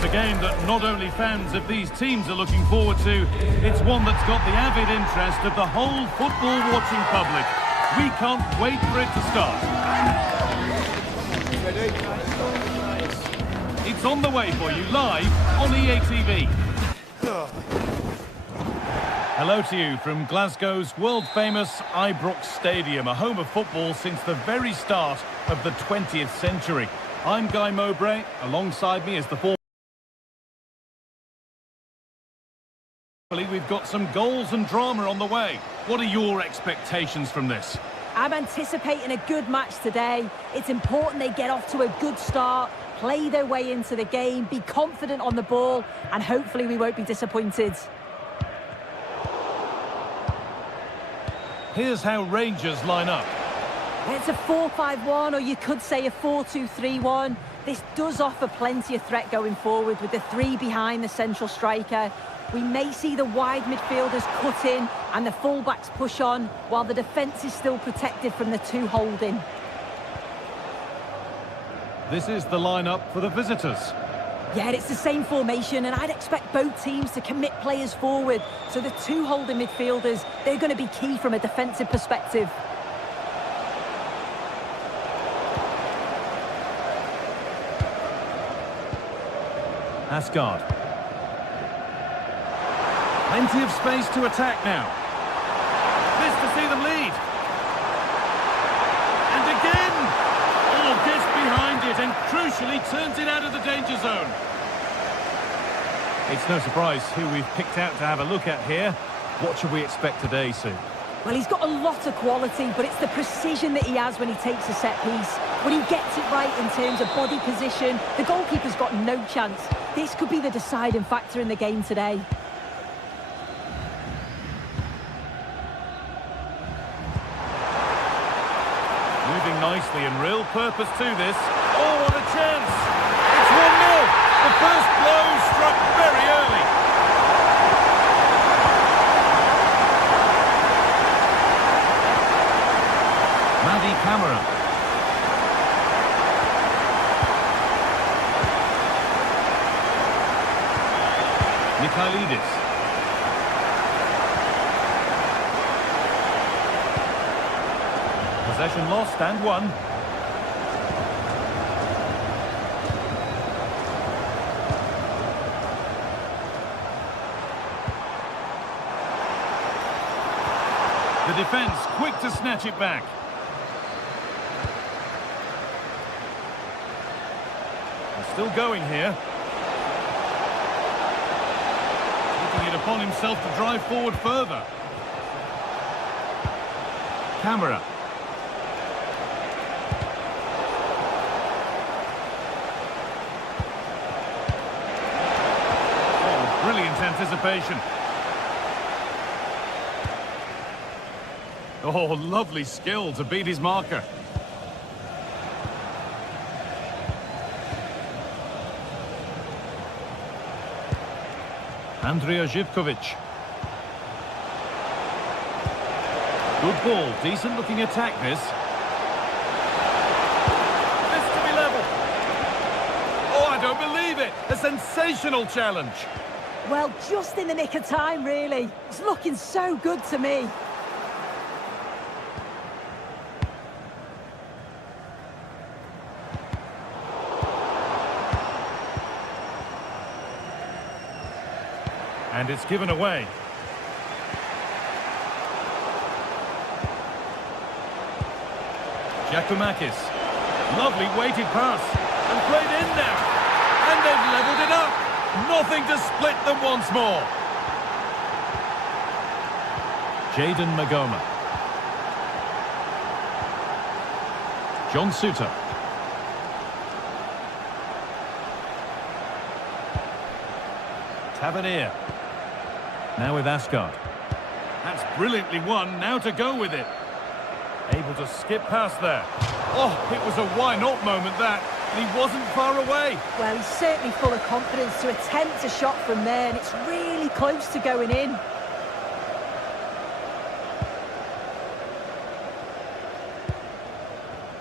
It's a game that not only fans of these teams are looking forward to, it's one that's got the avid interest of the whole football-watching public. We can't wait for it to start. It's on the way for you live on EA TV. Hello to you from Glasgow's world-famous Ibrox Stadium, a home of football since the very start of the 20th century. I'm Guy Mowbray. Alongside me is the former. We've got some goals and drama on the way. What are your expectations from this? I'm anticipating a good match today. It's important they get off to a good start, play their way into the game, be confident on the ball, and hopefully we won't be disappointed. Here's how Rangers line up. It's a 4-5-1, or you could say a 4-2-3-1. This does offer plenty of threat going forward with the three behind the central striker. We may see the wide midfielders cut in and the fullbacks push on, while the defence is still protected from the two holding. This is the lineup for the visitors. Yeah, it's the same formation, and I'd expect both teams to commit players forward. So the two holding midfielders, they're going to be key from a defensive perspective. Asgard. Plenty of space to attack now. This to see them lead. And again! Oh, gets behind it and crucially turns it out of the danger zone. It's no surprise who we've picked out to have a look at here. What should we expect today, Sue? Well, he's got a lot of quality, but it's the precision that he has when he takes a set piece. When he gets it right in terms of body position, the goalkeeper's got no chance. This could be the deciding factor in the game today. Moving nicely and real purpose to this. Oh, what a chance! It's 1-0! The first blow struck very early. Madi Camera. Mikhailidis. Possession lost and won. The defence quick to snatch it back. He's still going here. Taking it upon himself to drive forward further. Camera. Brilliant anticipation. Oh, lovely skill to beat his marker. Andrija Živković. Good ball, decent looking attack this. This to be level. Oh, I don't believe it. A sensational challenge. Well, just in the nick of time, really. It's looking so good to me. And it's given away. Giacomakis. Lovely weighted pass. And played in now. And they've levelled it up. Nothing to split them once more. Jayden Magoma. John Suter. Tavernier. Now with Asgard. That's brilliantly won. Now to go with it. Able to skip past there. Oh, it was a why not moment that. And he wasn't far away. Well, he's certainly full of confidence to attempt a shot from there, and it's really close to going in.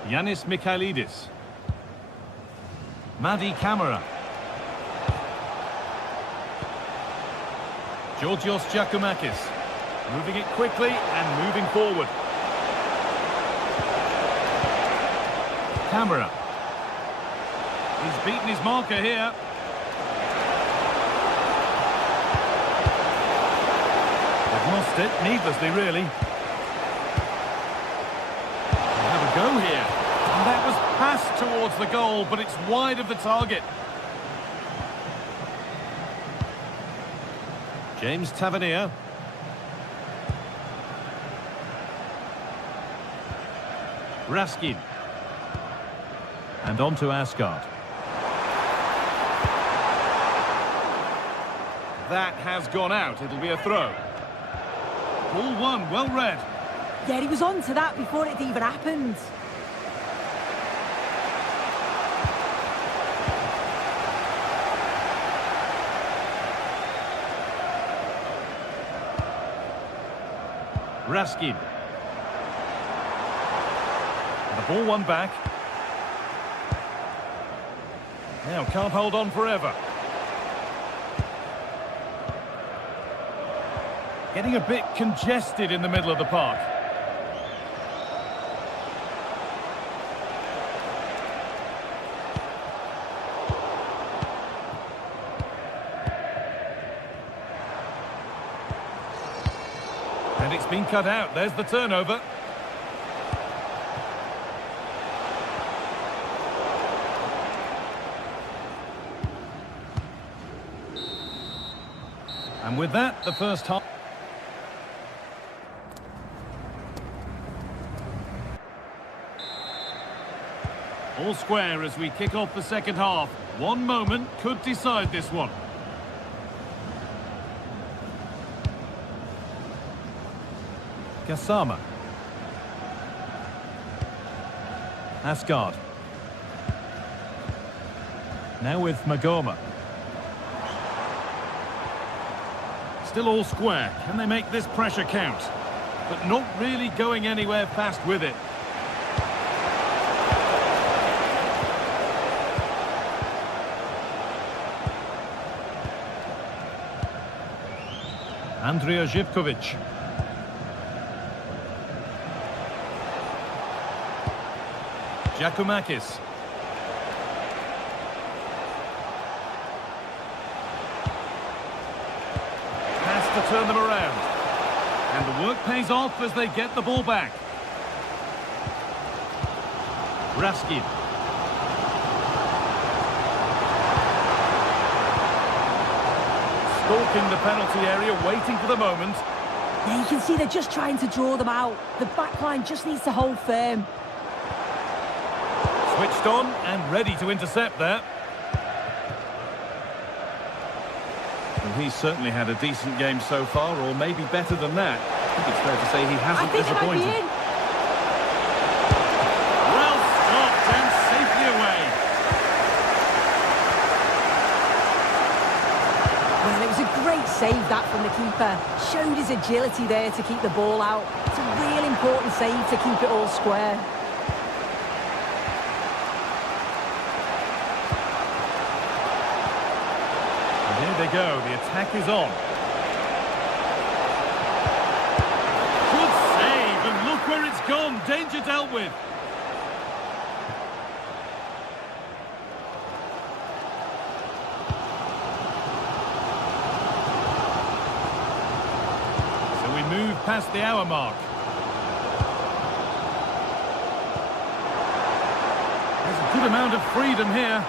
Yanis Mikhailidis. Madi Camera. Georgios Giacomakis. Moving it quickly and moving forward. Camera. He's beaten his marker here. They've lost it, needlessly really. They'll have a go here. And that was passed towards the goal, but it's wide of the target. James Tavernier. Raskin. And on to Asgard. That has gone out. It'll be a throw. Ball one, well read. Yeah, he was on to that before it even happened. Raskin. The ball won back. Now can't hold on forever. Getting a bit congested in the middle of the park. And it's been cut out. There's the turnover. And with that, the first half. All square as we kick off the second half. One moment could decide this one. Gassama. Asgard. Now with Magoma. Still all square. Can they make this pressure count? But not really going anywhere fast with it. Andrea Zivkovic. Giacomakis. Has to turn them around. And the work pays off as they get the ball back. Raskin. Stalking the penalty area, waiting for the moment. Yeah, you can see they're just trying to draw them out. The back line just needs to hold firm. Switched on and ready to intercept there. Well, he's certainly had a decent game so far, or maybe better than that. I think it's fair to say he hasn't disappointed. It might be in. Well stopped and safely away. Well, it was a great save, that, from the keeper. Showed his agility there to keep the ball out. It's a real important save to keep it all square. Here they go, the attack is on. Good save, and look where it's gone. Danger dealt with. So we move past the hour mark. There's a good amount of freedom here.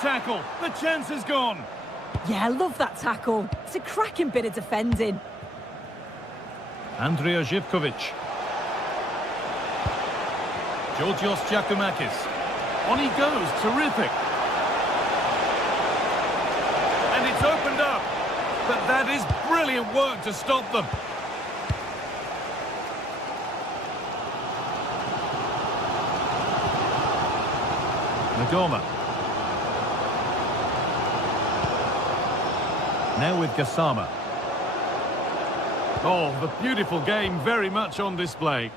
Tackle. The chance is gone. Yeah, I love that tackle. It's a cracking bit of defending. Andrea Zivkovic. Georgios Giacomakis. On he goes. Terrific. And it's opened up. But that is brilliant work to stop them. Magoma. Now with Gassama. Oh, the beautiful game very much on display.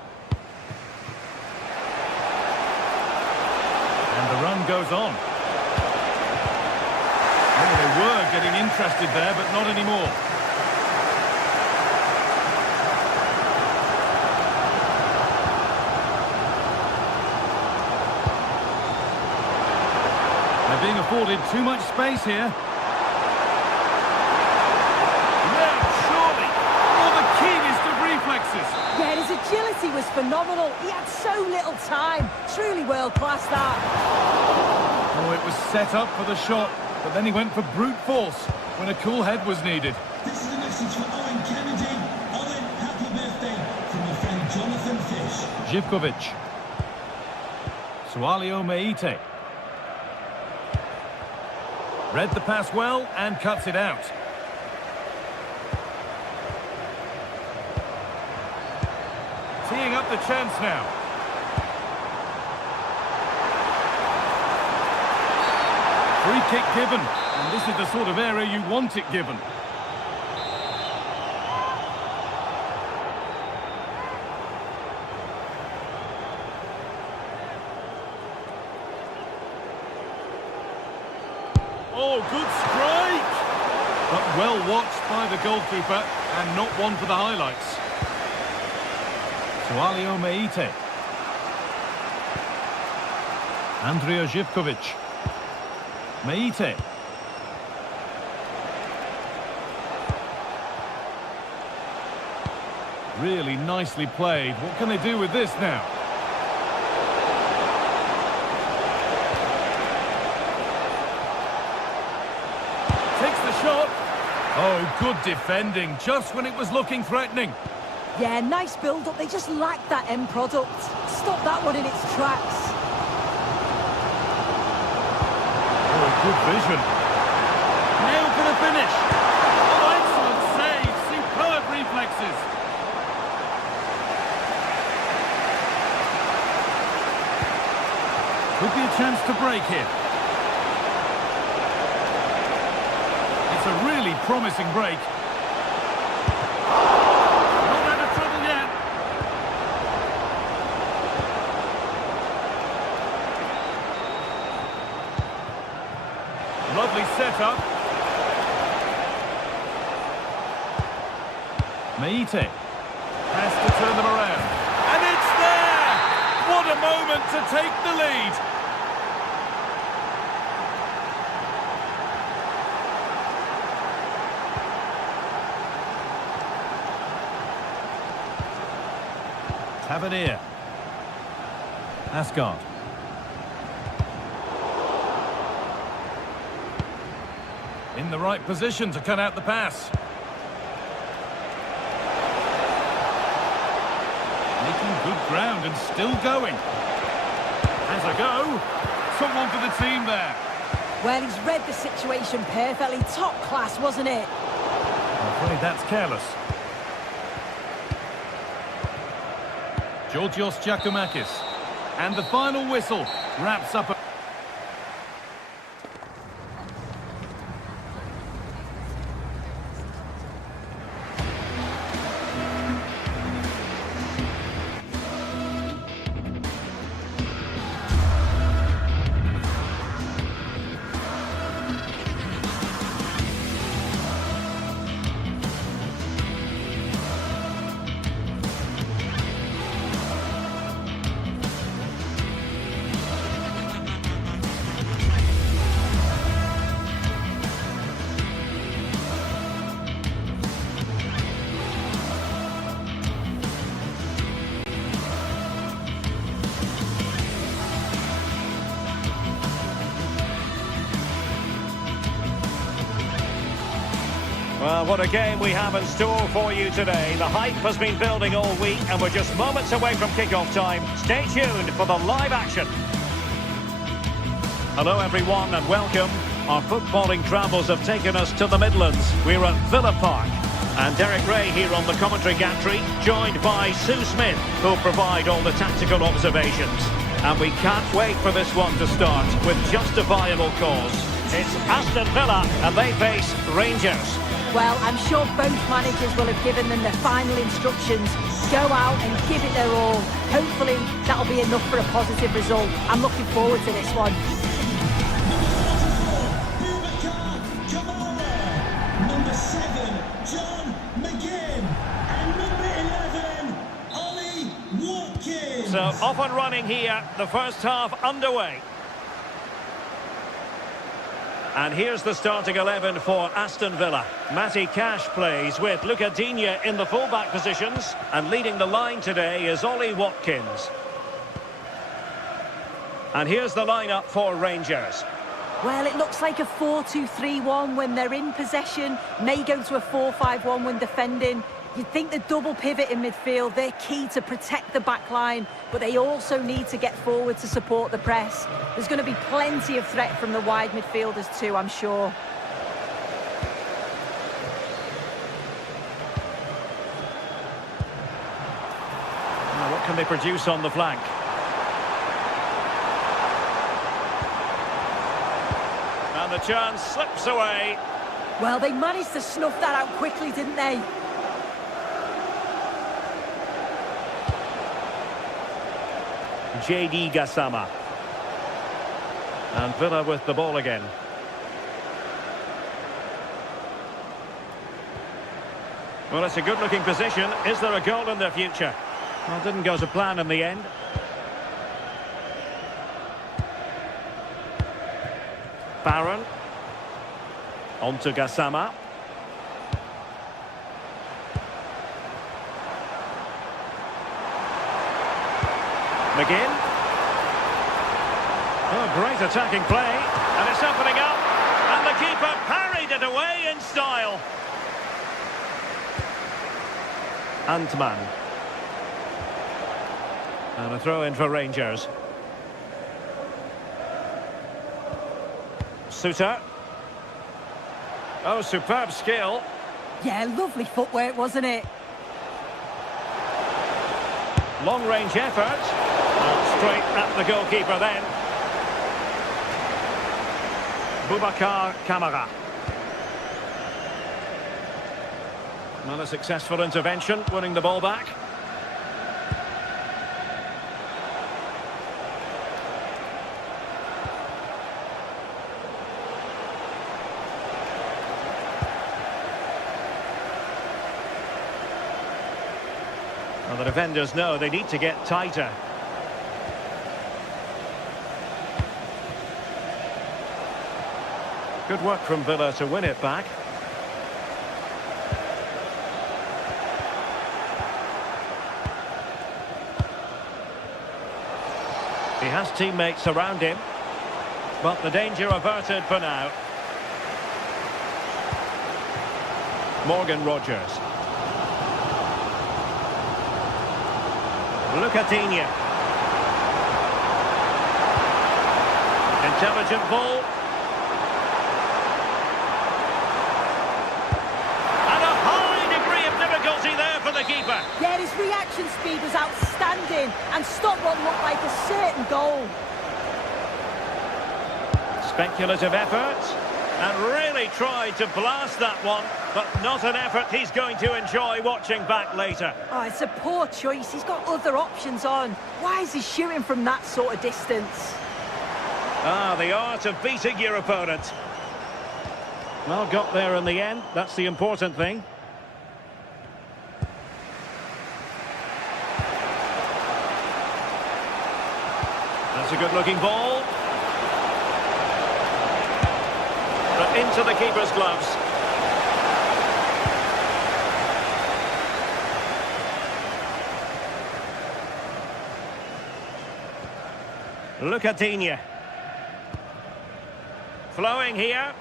And the run goes on. Oh, they were getting interested there, but not anymore. They're being afforded too much space here. Yeah, surely. Oh, the keenest of reflexes. Yeah, his agility was phenomenal. He had so little time. Truly world-class, that. Oh, it was set up for the shot, but then he went for brute force when a cool head was needed. This is a message for Owen Kennedy. Owen, happy birthday from your friend Jonathan Fish. Živković. Sualio Meite. Read the pass well and cuts it out. Teeing up the chance now. Free kick given, and this is the sort of area you want it given. Oh, good strike! But well watched by the goalkeeper, and not one for the highlights. Sualio Meite. Andrija Živković. Meite. Really nicely played. What can they do with this now? Takes the shot. Oh, good defending, just when it was looking threatening. Yeah, nice build-up. They just lacked that end product. Stop that one in its tracks. Oh, good vision. Now for the finish. Oh, excellent save. Superb reflexes. Could be a chance to break here. It's a really promising break. Not out of trouble yet. Lovely setup. Meite has to turn them around. And it's there! What a moment to take the lead. Tavernier. Asgard. In the right position to cut out the pass. Making good ground and still going. Has a go. Someone for the team there. Well, he's read the situation perfectly. Top class, wasn't it? I'm afraid that's careless. Georgios Giacomakis. And the final whistle wraps up. Well, what a game we have in store for you today. The hype has been building all week and we're just moments away from kick-off time. Stay tuned for the live action. Hello everyone and welcome. Our footballing travels have taken us to the Midlands. We're at Villa Park. And Derek Ray here on the commentary gantry, joined by Sue Smith, who'll provide all the tactical observations. And we can't wait for this one to start with justifiable cause. It's Aston Villa and they face Rangers. Well, I'm sure both managers will have given them the final instructions. Go out and give it their all. Hopefully, that'll be enough for a positive result. I'm looking forward to this one. off and running here, the first half underway. And here's the starting 11 for Aston Villa. Matty Cash plays with Luca Digne in the fullback positions. And leading the line today is Ollie Watkins. And here's the lineup for Rangers. Well, it looks like a 4-2-3-1 when they're in possession. May go to a 4-5-1 when defending. You'd think the double pivot in midfield, they're key to protect the back line, but they also need to get forward to support the press. There's going to be plenty of threat from the wide midfielders too, I'm sure. Now, what can they produce on the flank? And the chance slips away. Well, they managed to snuff that out quickly, didn't they? JD Gassama. And Villa with the ball again. Well, it's a good-looking position. Is there a goal in their future? Well, it didn't go to plan in the end. Barron. On to Gassama. McGinn. Oh, great attacking play. And it's opening up. And the keeper parried it away in style. Antman. And a throw in for Rangers. Suter. Oh, superb skill. Yeah, lovely footwork, wasn't it? Long-range effort. Straight at the goalkeeper then. Boubacar Kamara. Well, a successful intervention, winning the ball back. Well, the defenders know they need to get tighter. Good work from Villa to win it back. He has teammates around him, but the danger averted for now. Morgan Rogers. Luca Digne. Intelligent ball. And a high degree of difficulty there for the keeper. Yeah, his reaction speed was outstanding and stopped what looked like a certain goal. Speculative effort. And really tried to blast that one, but not an effort he's going to enjoy watching back later. Oh, it's a poor choice. He's got other options on. Why is he shooting from that sort of distance? Ah, the art of beating your opponent. Well, got there in the end. That's the important thing. That's a good-looking ball. But into the keeper's gloves. Luca Digne. Flowing here.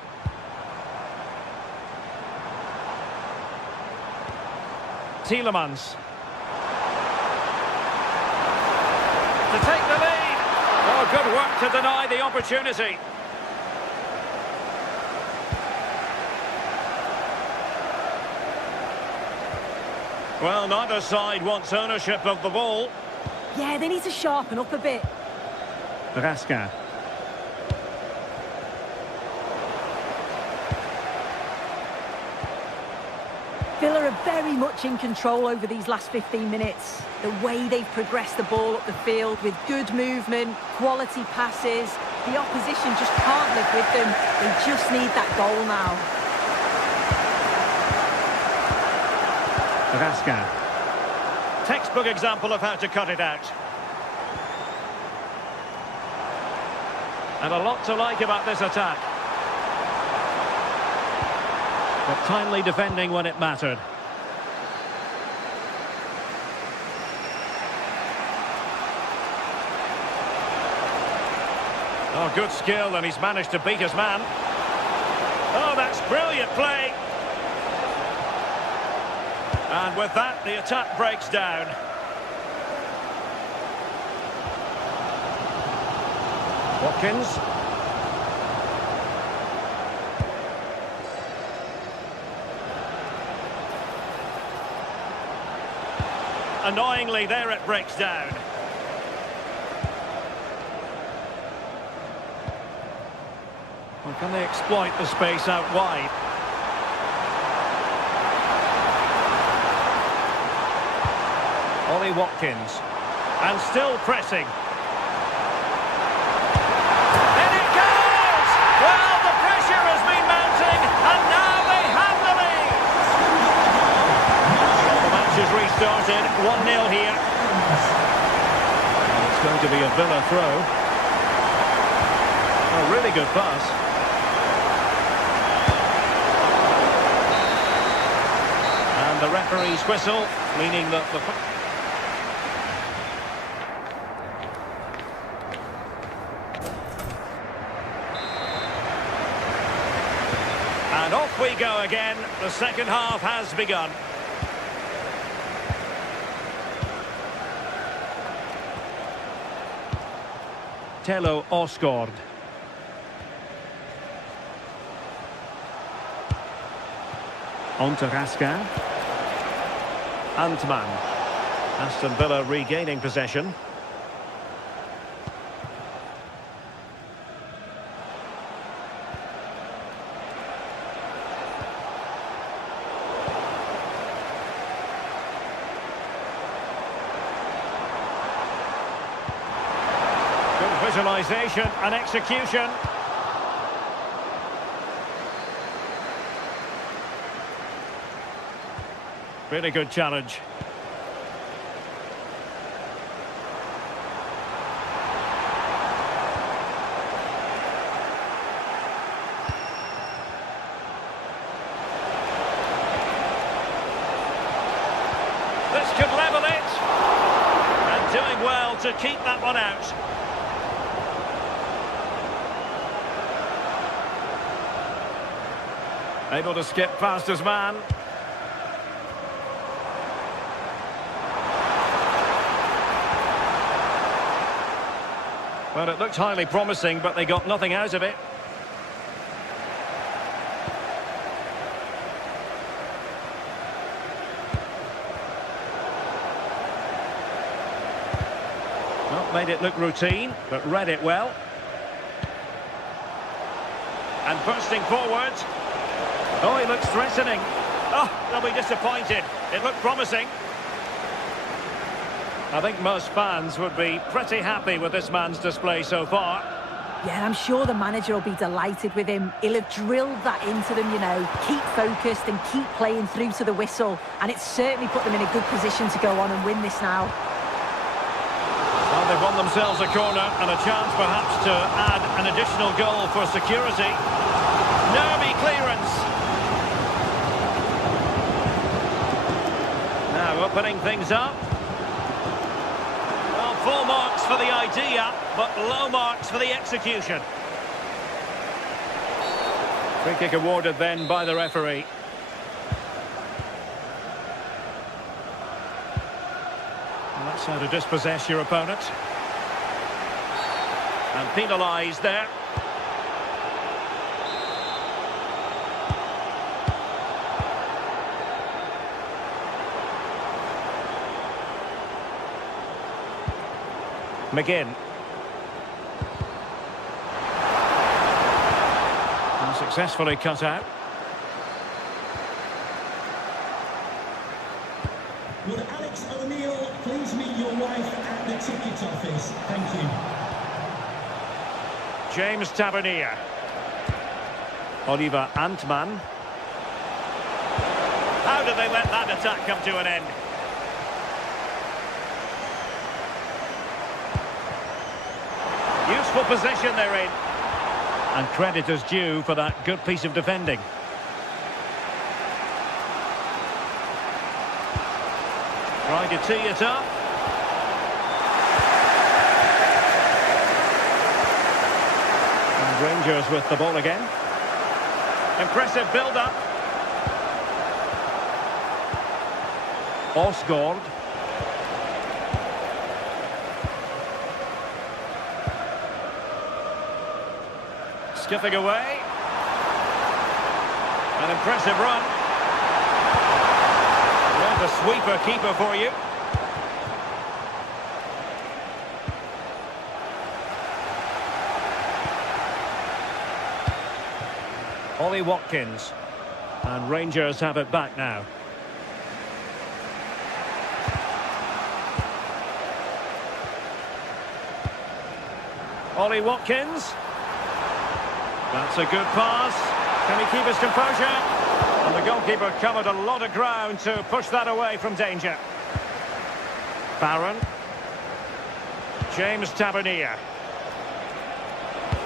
Tielemans. To take the lead. Oh, good work to deny the opportunity. Well, neither side wants ownership of the ball. Yeah, they need to sharpen up a bit. Raskin. Villa are very much in control over these last 15 minutes. The way they've progressed the ball up the field with good movement, quality passes. The opposition just can't live with them. They just need that goal now. Raskin. Textbook example of how to cut it out. And a lot to like about this attack. But timely defending when it mattered. Oh, good skill, and he's managed to beat his man. Oh, that's brilliant play. And with that, the attack breaks down. Watkins. Annoyingly, there it breaks down. Well, can they exploit the space out wide? Ollie Watkins. And still pressing. In it goes! Well, the pressure has been mounting, and now they have the lead! The match has restarted, 1-0 here. And it's going to be a Villa throw. A really good pass. And the referee's whistle, meaning that the... And off we go again. The second half has begun. Tello Osgård. On to Raskin. Antman. Aston Villa regaining possession. Good visualisation and execution. Really good challenge. This could level it. And doing well to keep that one out. Able to skip past his man. Well, it looked highly promising, but they got nothing out of it. Well, made it look routine, but read it well. And bursting forward. Oh, he looks threatening. Oh, they'll be disappointed. It looked promising. I think most fans would be pretty happy with this man's display so far. Yeah, I'm sure the manager will be delighted with him. He'll have drilled that into them, you know. Keep focused and keep playing through to the whistle. And it's certainly put them in a good position to go on and win this now. Well, they've won themselves a corner and a chance perhaps to add an additional goal for security. Nervy clearance. Now opening things up. Well, full marks for the idea, but low marks for the execution. Free kick awarded then by the referee. Well, that's how to dispossess your opponent. And penalised there. McGinn. And successfully cut out. Would Alex O'Neill please meet your wife at the ticket office? Thank you. James Tavernier. Oliver Antman. How did they let that attack come to an end? Useful position they're in. And credit is due for that good piece of defending. Trying to tee it up. And Rangers with the ball again. Impressive build-up. Osgaard. Skipping away. An impressive run. There's a sweeper keeper for you. Ollie Watkins. And Rangers have it back now. Ollie Watkins. That's a good pass. Can he keep his composure? And the goalkeeper covered a lot of ground to push that away from danger. Barron. James Tavernier.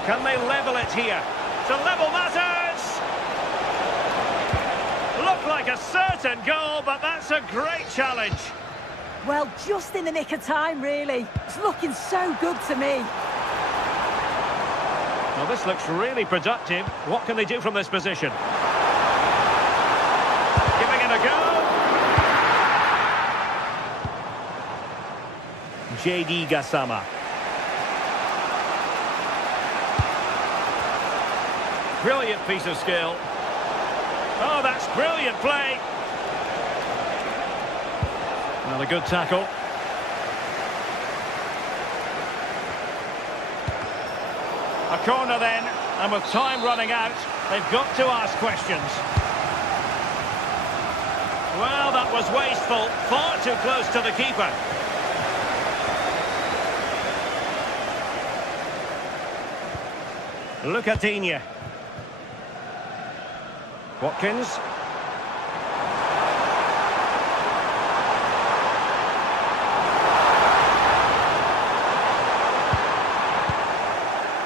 Can they level it here? To level matters! Looked like a certain goal, but that's a great challenge. Well, just in the nick of time, really. It's looking so good to me. Well, this looks really productive. What can they do from this position? Giving it a go. J.D. Gassama. Brilliant piece of skill. Oh, that's brilliant play. Well, a good tackle. A corner then, and with time running out, they've got to ask questions. Well, that was wasteful, far too close to the keeper. Lucatinia. Watkins.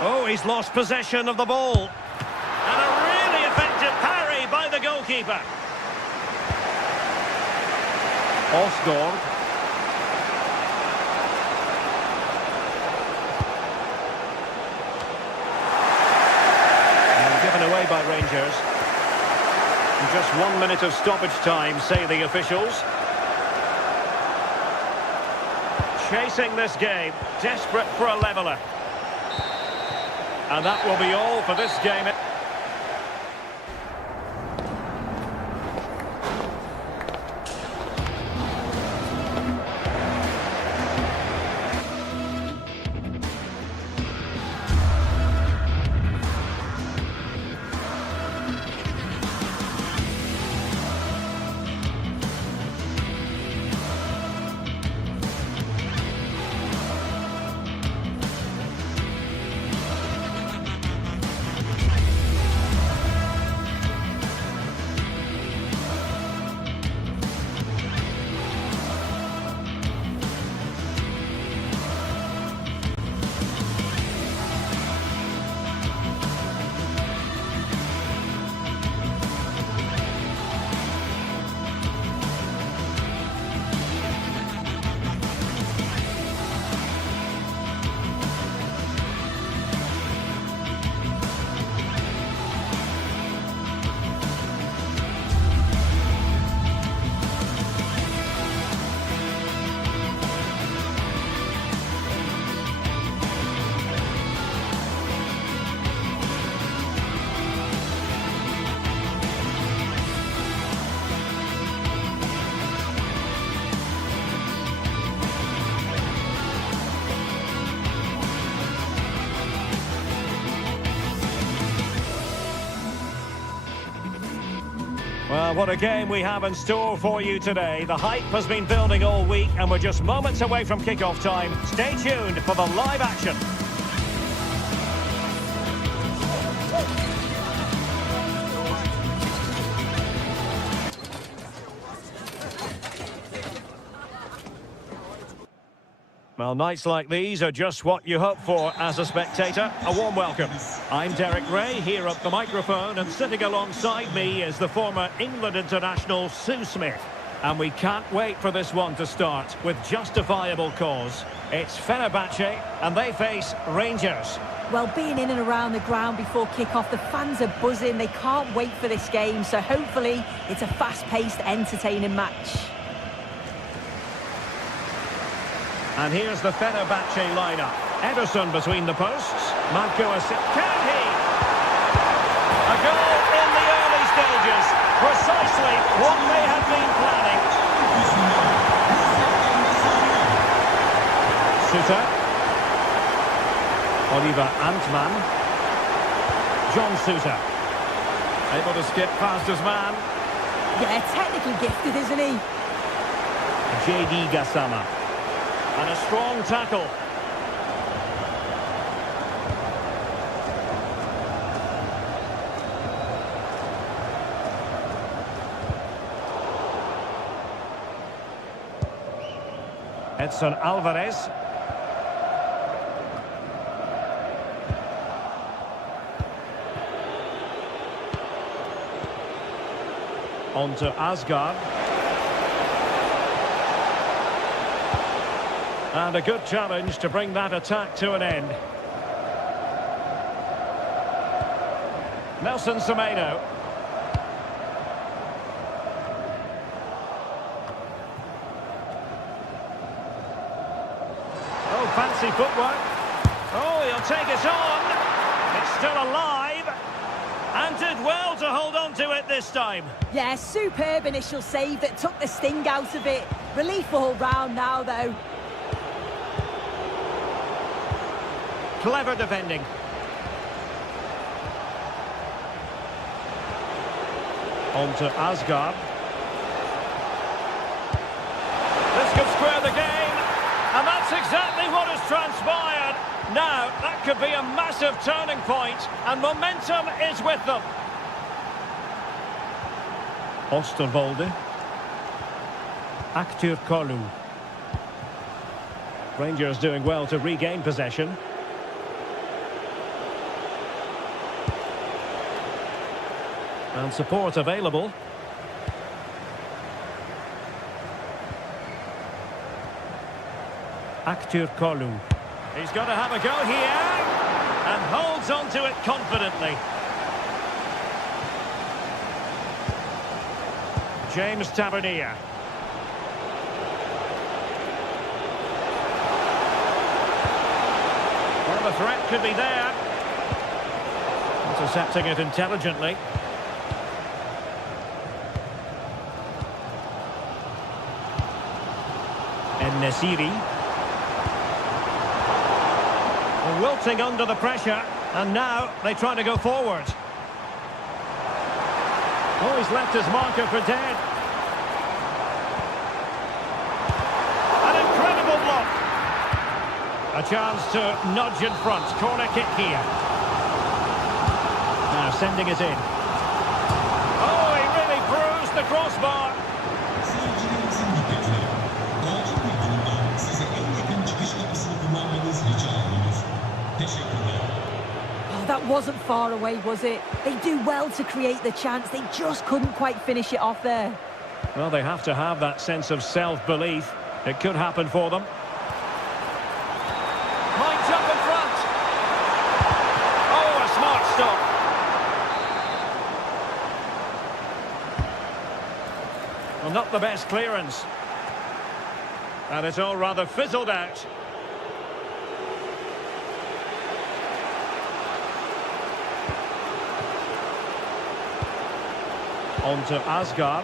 Oh, he's lost possession of the ball. And a really effective parry by the goalkeeper. Osgaard. And given away by Rangers. And just 1 minute of stoppage time, say the officials. Chasing this game, desperate for a leveller. And that will be all for this game. Well, what a game we have in store for you today. The hype has been building all week and we're just moments away from kick-off time. Stay tuned for the live action. Well, nights like these are just what you hope for as a spectator. A warm welcome. I'm Derek Ray, here at the microphone, and sitting alongside me is the former England international Sue Smith. And we can't wait for this one to start with justifiable cause. It's Fenerbahce, and they face Rangers. Well, being in and around the ground before kick-off, the fans are buzzing. They can't wait for this game, so hopefully it's a fast-paced, entertaining match. And here's the Fenerbahce lineup. Ederson between the posts. Marco can he? A goal in the early stages. Precisely what they had been planning. Suter. Oliver Antman. John Suter. Able to skip past his man. Yeah, technically gifted, isn't he? JD Gassama. And a strong tackle. Edson Alvarez. On to Asgard. And a good challenge to bring that attack to an end. Nelson Semedo. Oh, fancy footwork. Oh, he'll take it on. It's still alive. And did well to hold on to it this time. Yeah, superb initial save that took the sting out of it. Relief all round now, though. Clever defending. On to Asgard. This could square the game. And that's exactly what has transpired. Now, that could be a massive turning point, and momentum is with them. Osterwolde. Aktür Kolu. Rangers doing well to regain possession. And support available. Aktür Kolu. He's got to have a go here. And holds on to it confidently. James Tavernier. Well, the threat could be there. Intercepting it intelligently. Nesiri. Wilting under the pressure, and now they try to go forward. Oh, he's left his marker for dead. An incredible block. A chance to nudge in front. Corner kick here. Now sending it in. Oh, he really bruised the crossbar. Oh, that wasn't far away, was it? They do well to create the chance. They just couldn't quite finish it off there. Well, they have to have that sense of self-belief. It could happen for them. Might jump in front. Oh, a smart stop. Well, not the best clearance. And it's all rather fizzled out. On to Asgard.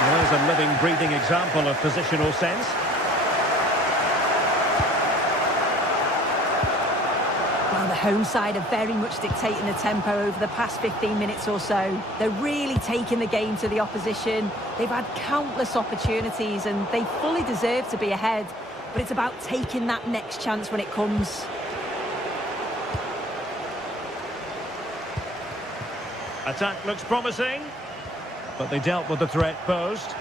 There's a living, breathing example of positional sense. Well, the home side are very much dictating the tempo over the past 15 minutes or so. They're really taking the game to the opposition. They've had countless opportunities and they fully deserve to be ahead. But it's about taking that next chance when it comes. Attack looks promising, but they dealt with the threat posed.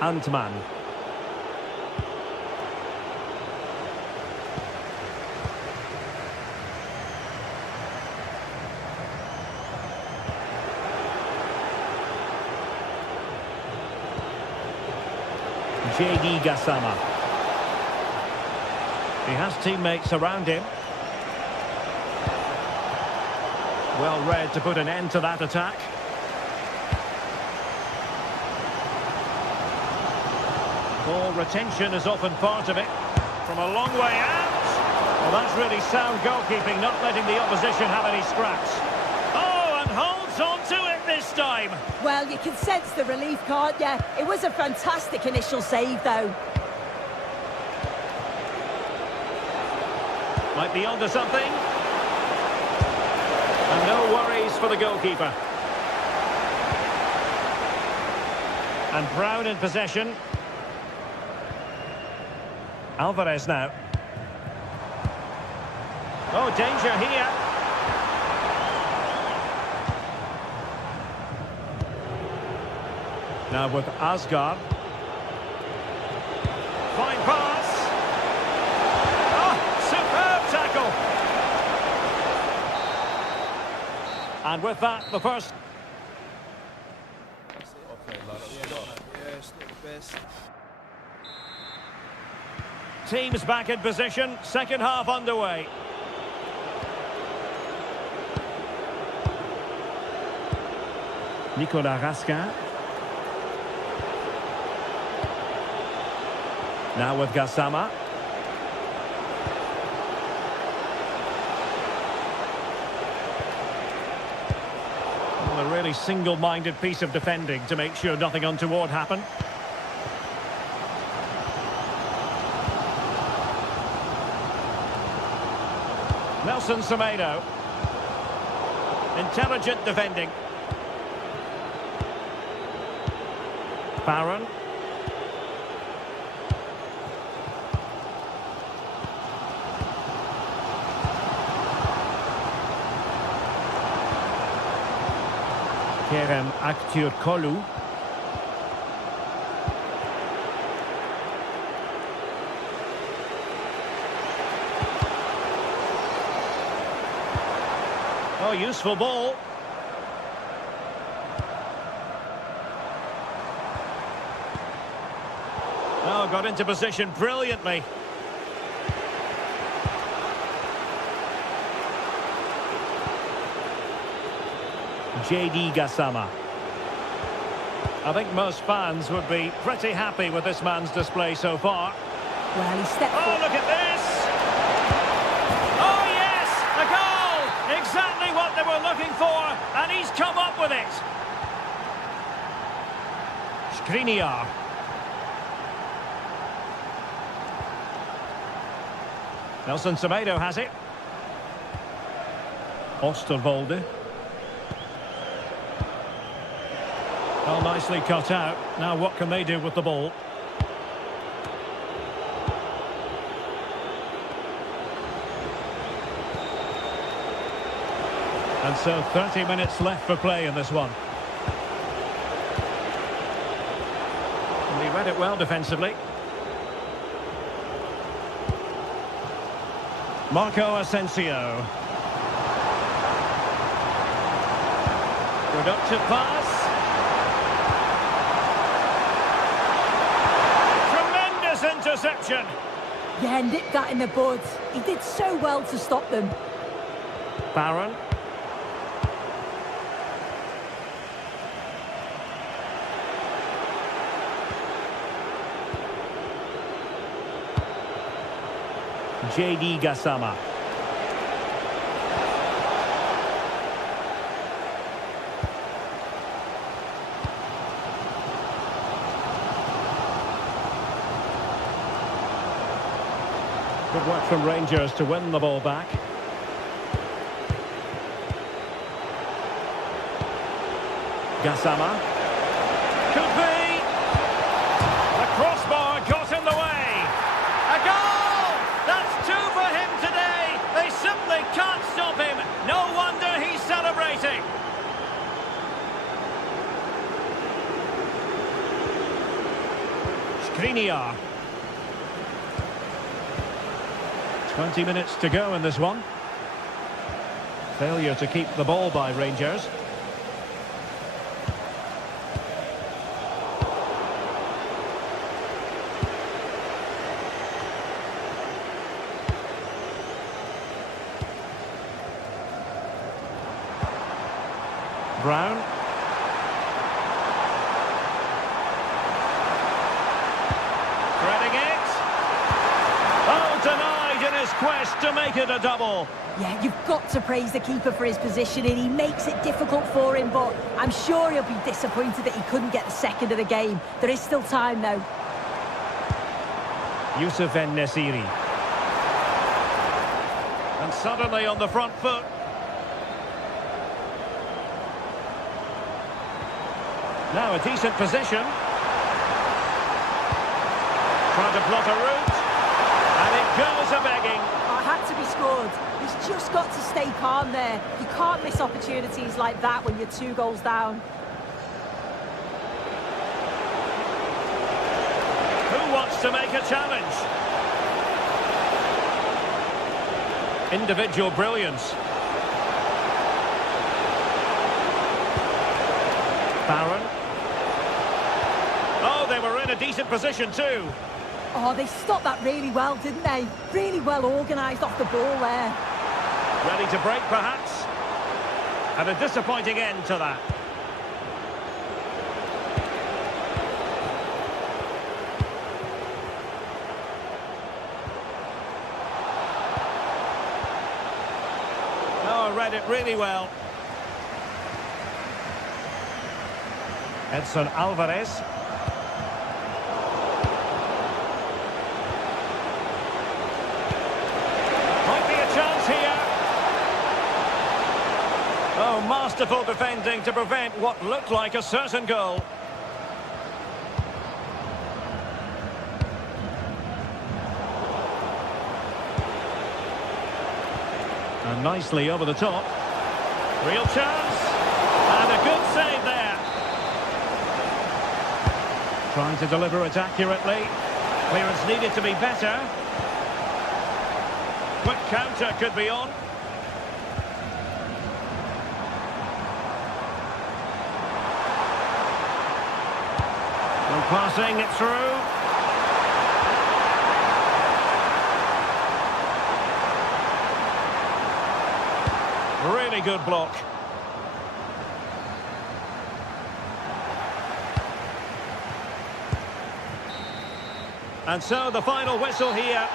Antman. JD Gassama. He has teammates around him. Well read to put an end to that attack. Ball retention is often part of it. From a long way out. Well, that's really sound goalkeeping, not letting the opposition have any scraps. Oh, and holds on to it this time. Well, you can sense the relief, can't you? It was a fantastic initial save, though. Might be onto something. And no worries for the goalkeeper. And Brown in possession. Alvarez now. Oh, danger here. Now with Asgard. Fine pass. Oh, superb tackle. And with that, the first. Teams back in position, second half underway. Nicolas Raskin. Now with Gassama. Well, a really single-minded piece of defending to make sure nothing untoward happened. Nelson Semedo. Intelligent defending. Barron. Kerem Aktürkoğlu. Oh, useful ball. Oh, got into position brilliantly. JD Gassama. I think most fans would be pretty happy with this man's display so far. Well, he stepped Oh, forward. look at this! Oh, yes! A goal! Exactly what they were looking for, and he's come up with it. Skriniar. Nelson Semedo has it. Osterwolde. Well, nicely cut out. Now what can they do with the ball? And so 30 minutes left for play in this one. And he read it well defensively. Marco Asensio. Productive pass. Tremendous interception. Yeah, nipped that in the bud. He did so well to stop them. Barron. JD Gassama. Good work from Rangers to win the ball back. Gassama. Could be. The crossbar got in the way. A goal! That's two for him today. They simply can't stop him. No wonder he's celebrating. Skriniar. 20 minutes to go in this one. Failure to keep the ball by Rangers. Brown. Threading it. Oh, denied in his quest to make it a double. Yeah, you've got to praise the keeper for his positioning. He makes it difficult for him, but I'm sure he'll be disappointed that he couldn't get the second of the game. There is still time, though. Youssef En-Nesyri. And suddenly on the front foot. Now a decent position. Trying to plot a route. And it goes a-begging. Oh, it had to be scored. He's just got to stay calm there. You can't miss opportunities like that when you're 2 goals down. Who wants to make a challenge? Individual brilliance. Barron. Oh, they were in a decent position too. Oh, they stopped that really well, didn't they? Really well organised off the ball there. Ready to break, perhaps? And a disappointing end to that. Oh, read it really well. Edson Alvarez. Might be a chance here. Oh, masterful defending to prevent what looked like a certain goal. And nicely over the top. Real chance. And a good save there. Trying to deliver it accurately. Clearance needed to be better. Quick counter could be on. And passing it through. Really good block. And so the final whistle here.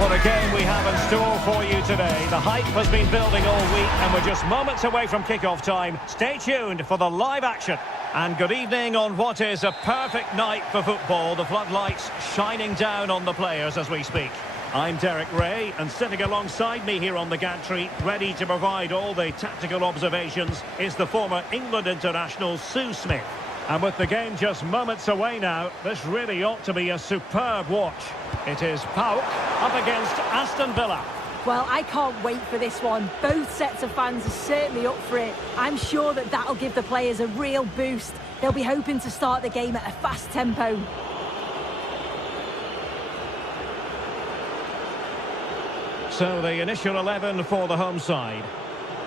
What a game we have in store for you today. The hype has been building all week and we're just moments away from kick-off time. Stay tuned for the live action. And good evening on what is a perfect night for football. The floodlights shining down on the players as we speak. I'm Derek Ray, and sitting alongside me here on the gantry, ready to provide all the tactical observations, is the former England international Sue Smith. And with the game just moments away now, this really ought to be a superb watch. It is PAOK up against Aston Villa. Well, I can't wait for this one. Both sets of fans are certainly up for it. I'm sure that that'll give the players a real boost. They'll be hoping to start the game at a fast tempo. So the initial 11 for the home side.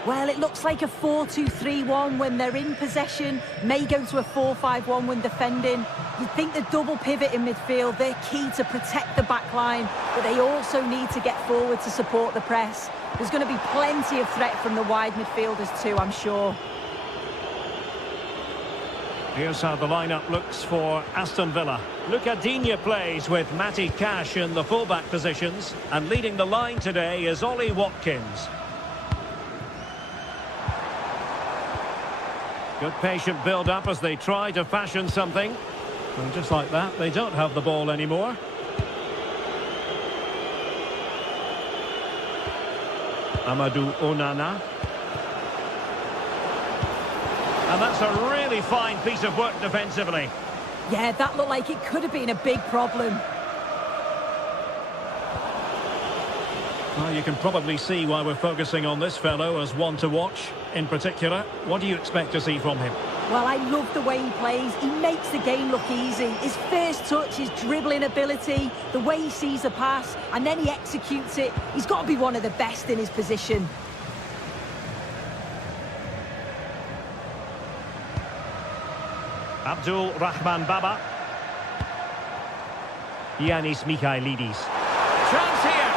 Well, it looks like a 4-2-3-1 when they're in possession, may go to a 4-5-1 when defending. You'd think the double pivot in midfield, they're key to protect the back line, but they also need to get forward to support the press. There's going to be plenty of threat from the wide midfielders too, I'm sure. Here's how the lineup looks for Aston Villa. Luca Digne plays with Matty Cash in the fullback positions, and leading the line today is Ollie Watkins. Good patient build-up as they try to fashion something. And just like that, they don't have the ball anymore. Amadou Onana. And that's a really fine piece of work defensively. Yeah, that looked like it could have been a big problem. Well, you can probably see why we're focusing on this fellow as one to watch. In particular, what do you expect to see from him? Well, I love the way he plays. He makes the game look easy. His first touch, his dribbling ability, the way he sees a pass, and then he executes it. He's got to be one of the best in his position. Abdul Rahman Baba. Yanis Mikhailidis. Chance here.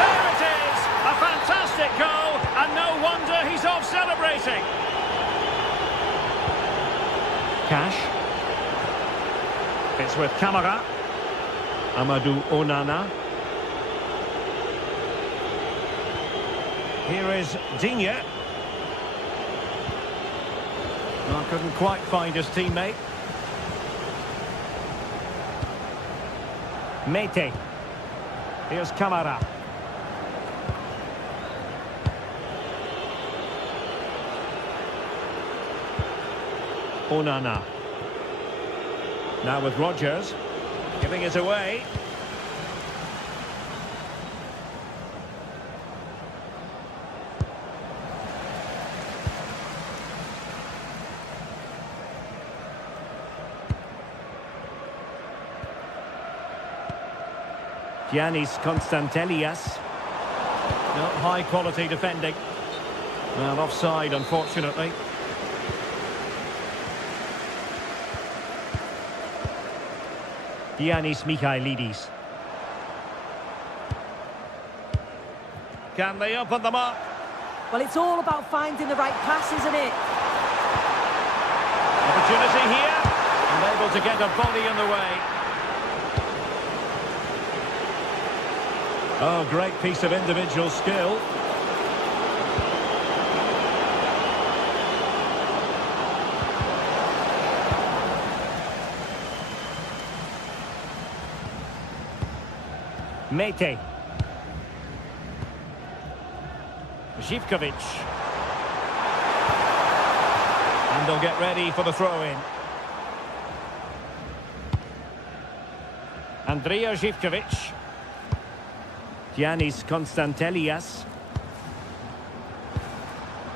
There it is. A fantastic goal, and no wonder he's off celebrating. Cash. It's with Camara. Amadou Onana. Here is Digne. No, couldn't quite find his teammate. Mete. Here's Camara. Onana. Now with Rodgers. Giving it away. Giannis Constantelias. No, high quality defending. Well, offside, unfortunately. Giannis Mikhailidis. Can they open them up? Well, it's all about finding the right pass, isn't it? Opportunity here. And able to get a body in the way. Oh, great piece of individual skill. Mete. Zivkovic. And they'll get ready for the throw-in. Andrea Zivkovic. Giannis Constantelias.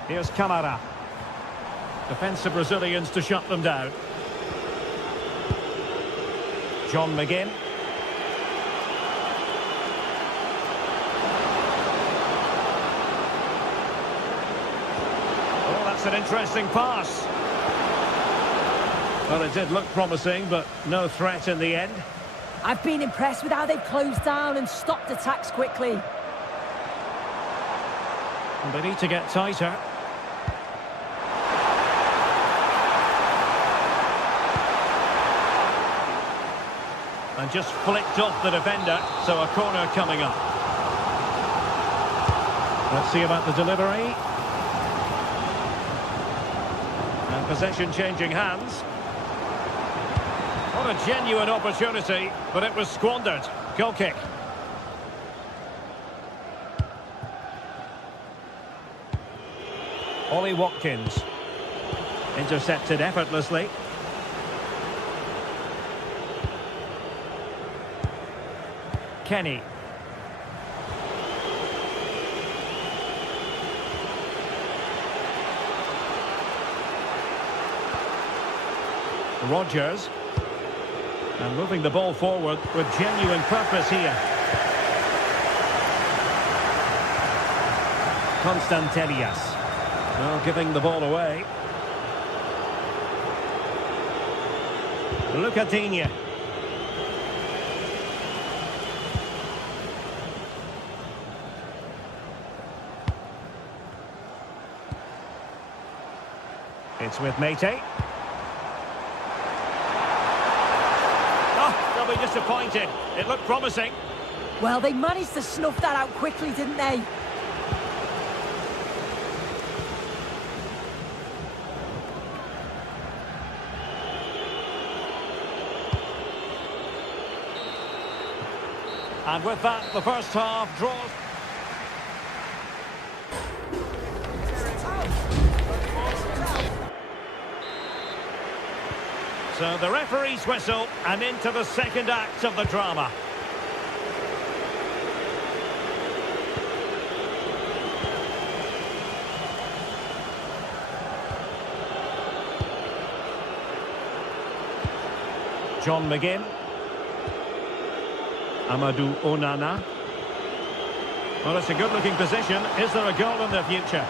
Here's Camara. Defensive Brazilians to shut them down. John McGinn. Oh, that's an interesting pass. Well, it did look promising, but no threat in the end. I've been impressed with how they've closed down and stopped attacks quickly. And they need to get tighter. And just flicked off the defender, so a corner coming up. Let's see about the delivery. And possession changing hands. What a genuine opportunity, but it was squandered. Goal kick. Ollie Watkins. Intercepted effortlessly. Kenny. Rogers. And moving the ball forward with genuine purpose here. Constantelias. Well, giving the ball away. Lucatinia. It's with Mate. Oh, they'll be disappointed. It looked promising. Well, they managed to snuff that out quickly, didn't they? And with that, the first half draws. So the referee's whistle, and into the second act of the drama. John McGinn. Amadou Onana. Well, it's a good-looking position. Is there a goal in the future?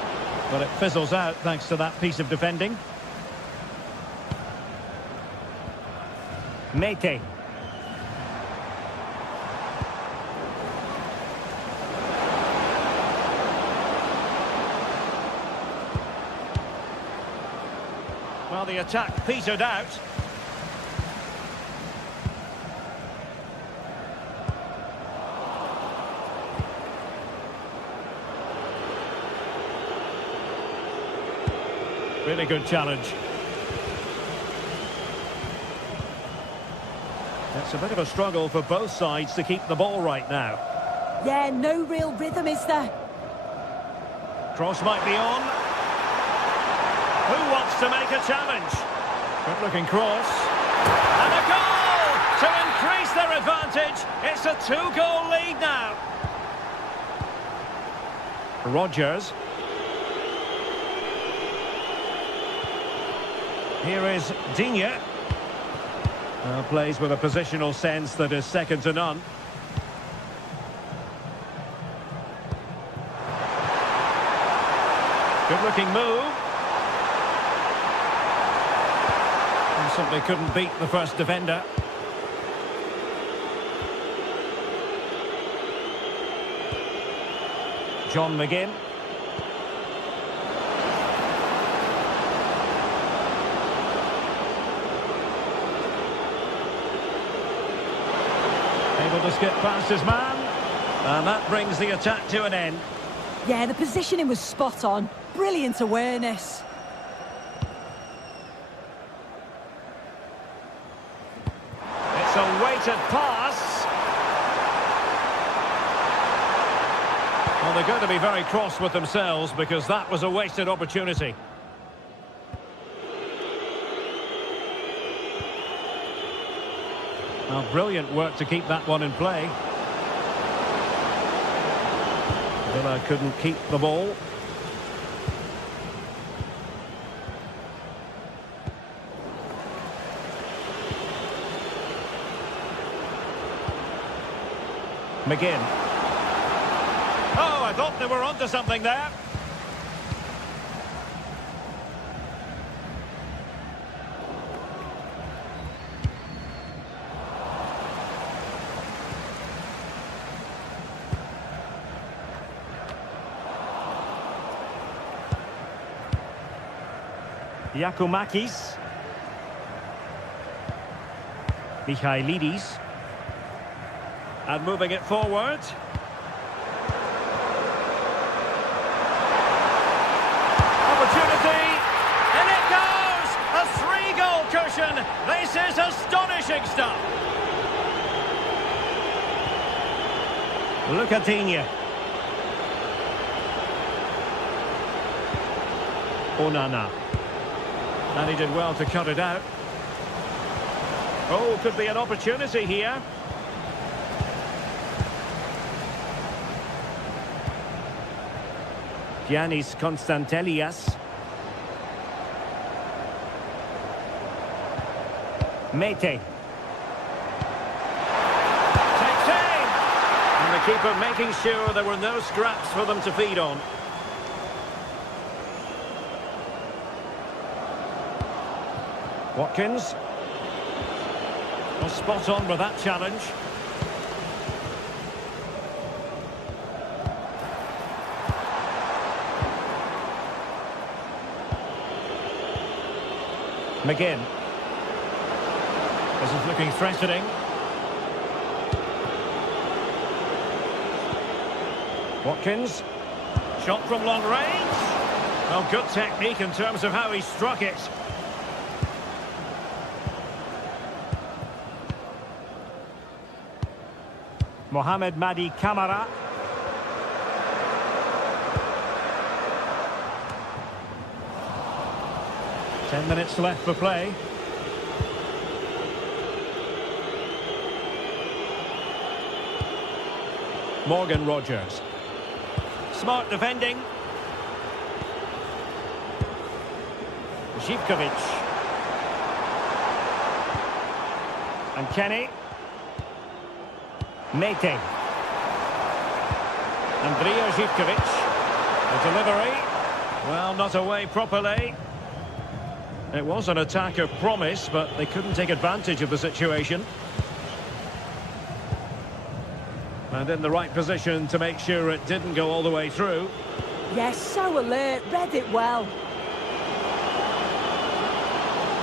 Well, it fizzles out thanks to that piece of defending. Mete. Well, the attack petered out. Really good challenge. It's a bit of a struggle for both sides to keep the ball right now. Yeah, no real rhythm, is there? Cross might be on. Who wants to make a challenge? Good looking cross. And a goal to increase their advantage. It's a 2-goal lead now. Rogers. Here is Digne. Plays with a positional sense that is second to none. Good looking move. And simply couldn't beat the first defender. John McGinn. Able to skip past his man, and that brings the attack to an end. Yeah, the positioning was spot on. Brilliant awareness. It's a weighted pass. Well, they're going to be very cross with themselves because that was a wasted opportunity. Well, brilliant work to keep that one in play. Villa couldn't keep the ball. McGinn. Oh, I thought they were onto something there. Giacomakis. Michailidis. And moving it forward. Opportunity. And it goes! A 3-goal cushion. This is astonishing stuff. Lucatinia. Onana. And he did well to cut it out. Oh, could be an opportunity here. Giannis Constantelias. Mete. Takes aim! And the keeper making sure there were no scraps for them to feed on. Watkins. Well, spot on with that challenge. McGinn. This is looking threatening. Watkins. Shot from long range. Well, good technique in terms of how he struck it. Mohamed Madi Camara. Ten minutes left for play. Morgan Rogers. Smart defending. Zivkovic. And Kenny. Mete. Andrija Zivkovic. The delivery. Well, not away properly. It was an attack of promise, but they couldn't take advantage of the situation. And in the right position to make sure it didn't go all the way through. Yes, so alert, read it well.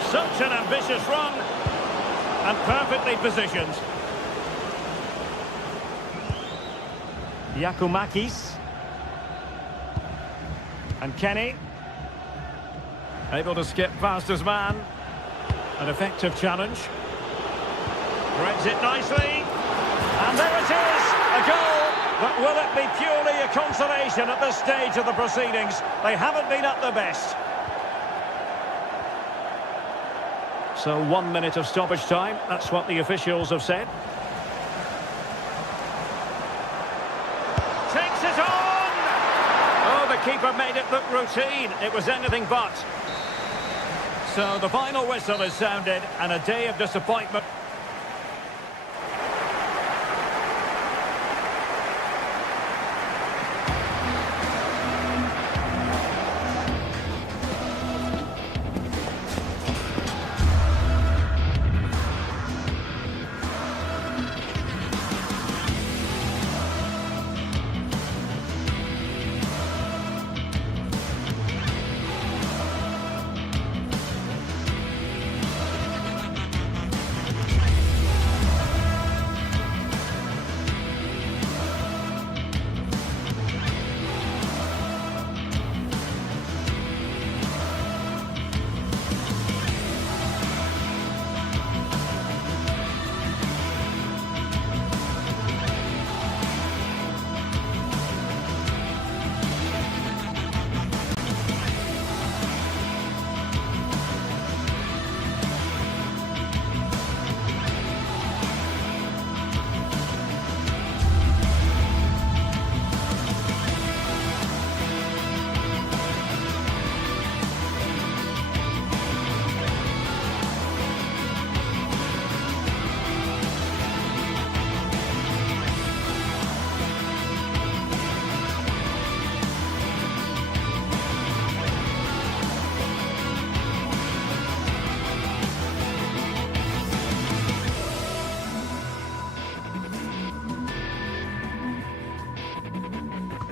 Such an ambitious run. And perfectly positioned. Yakumakis. And Kenny. Able to skip past his man. An effective challenge. Threads it nicely. And there it is! A goal! But will it be purely a consolation at this stage of the proceedings? They haven't been at their best. So 1 minute of stoppage time. That's what the officials have said. Takes it on! Oh, the keeper made it look routine. It was anything but. So the final whistle is sounded and a day of disappointment.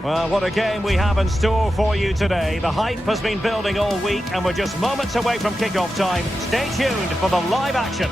Well, what a game we have in store for you today. The hype has been building all week and we're just moments away from kick-off time. Stay tuned for the live action.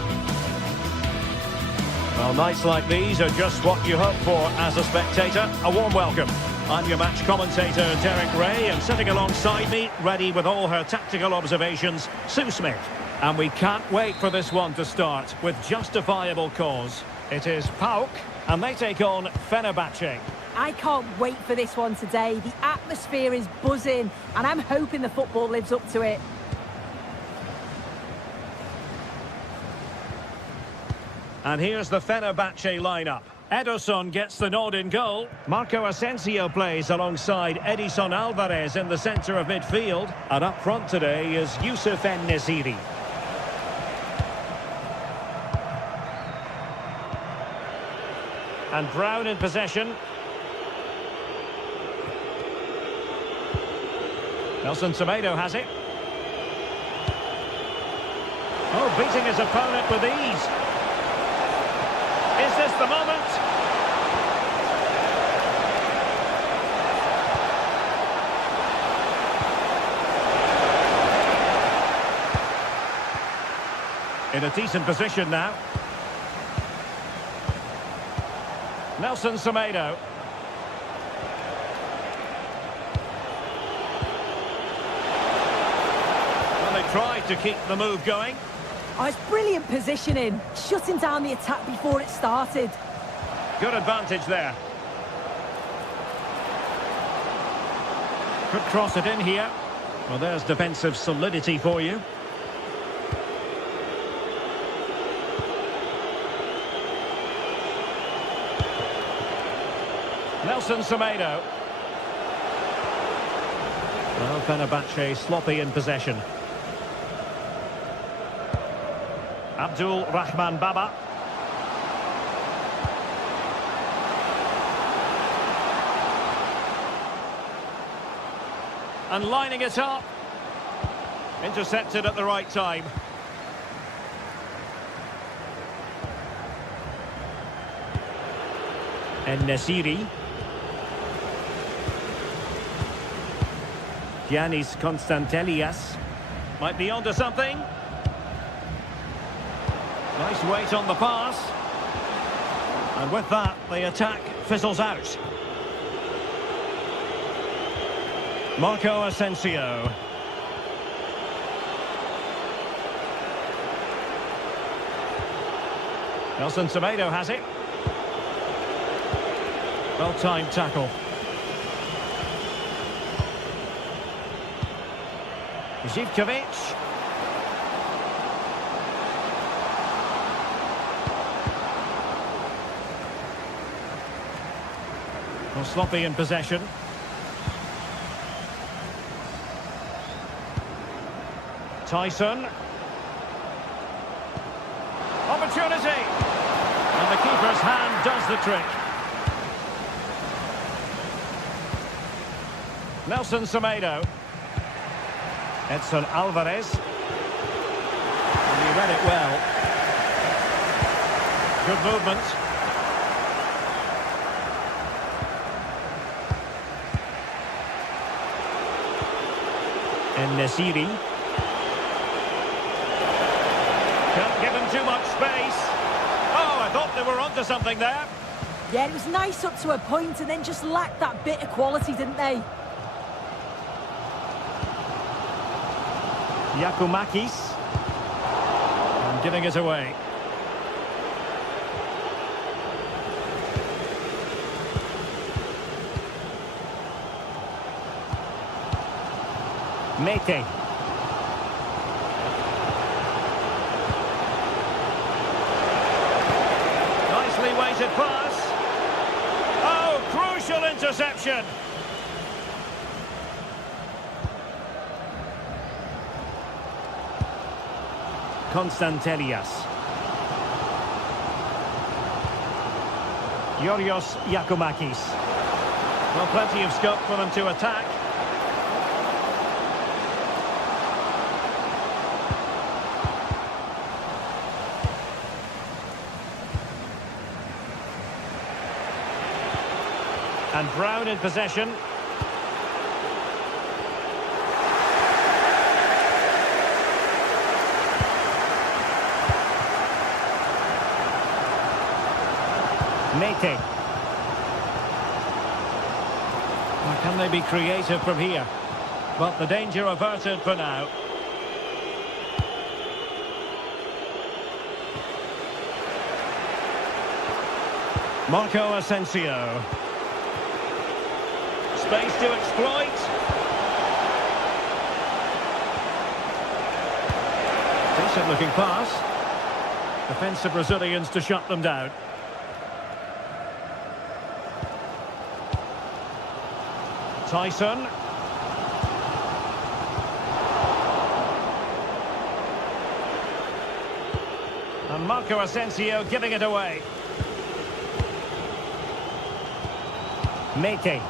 Well, nights like these are just what you hope for as a spectator. A warm welcome. I'm your match commentator, Derek Ray, and sitting alongside me, ready with all her tactical observations, Sue Smith. And we can't wait for this one to start with justifiable cause. It is PAOK, and they take on Fenerbahce. I can't wait for this one today. The atmosphere is buzzing, and I'm hoping the football lives up to it. And here's the Fenerbahce lineup. Ederson gets the nod in goal. Marco Asensio plays alongside Edison Alvarez in the centre of midfield. And up front today is Youssef En-Nesyri. And Brown in possession. Nelson Semedo has it. Oh, beating his opponent with ease. Is this the moment? In a decent position now. Nelson Semedo. Well, they tried to keep the move going. Oh, it's brilliant positioning, shutting down the attack before it started. Good advantage there. Could cross it in here. Well, there's defensive solidity for you. Nelson Semedo. Well, Fenerbahce sloppy in possession. Abdul Rahman Baba. And lining it up. Intercepted at the right time. En-Nesyri. Giannis Constantelias. Might be onto something. Nice weight on the pass. And with that, the attack fizzles out. Marco Asensio. Nelson Semedo has it. Well-timed tackle. Zivkovic. Well, sloppy in possession. Tyson. Opportunity. And the keeper's hand does the trick. Nelson Semedo. Edson Alvarez. And he read it well. Good movement. En-Nesyri. Can't give him too much space. Oh, I thought they were onto something there. Yeah, it was nice up to a point and then just lacked that bit of quality, didn't they? Yakumakis. And giving it away. Mete. Nicely weighted pass. Oh, crucial interception. Constantelias. Yorios Yakumakis. Well, plenty of scope for them to attack. And Brown in possession. Mete. Well, can they be creative from here? But the danger averted for now. Marco Asensio. Space to exploit. Decent looking pass. Defensive Brazilians to shut them down. Tyson. And Marco Asensio giving it away. Mete.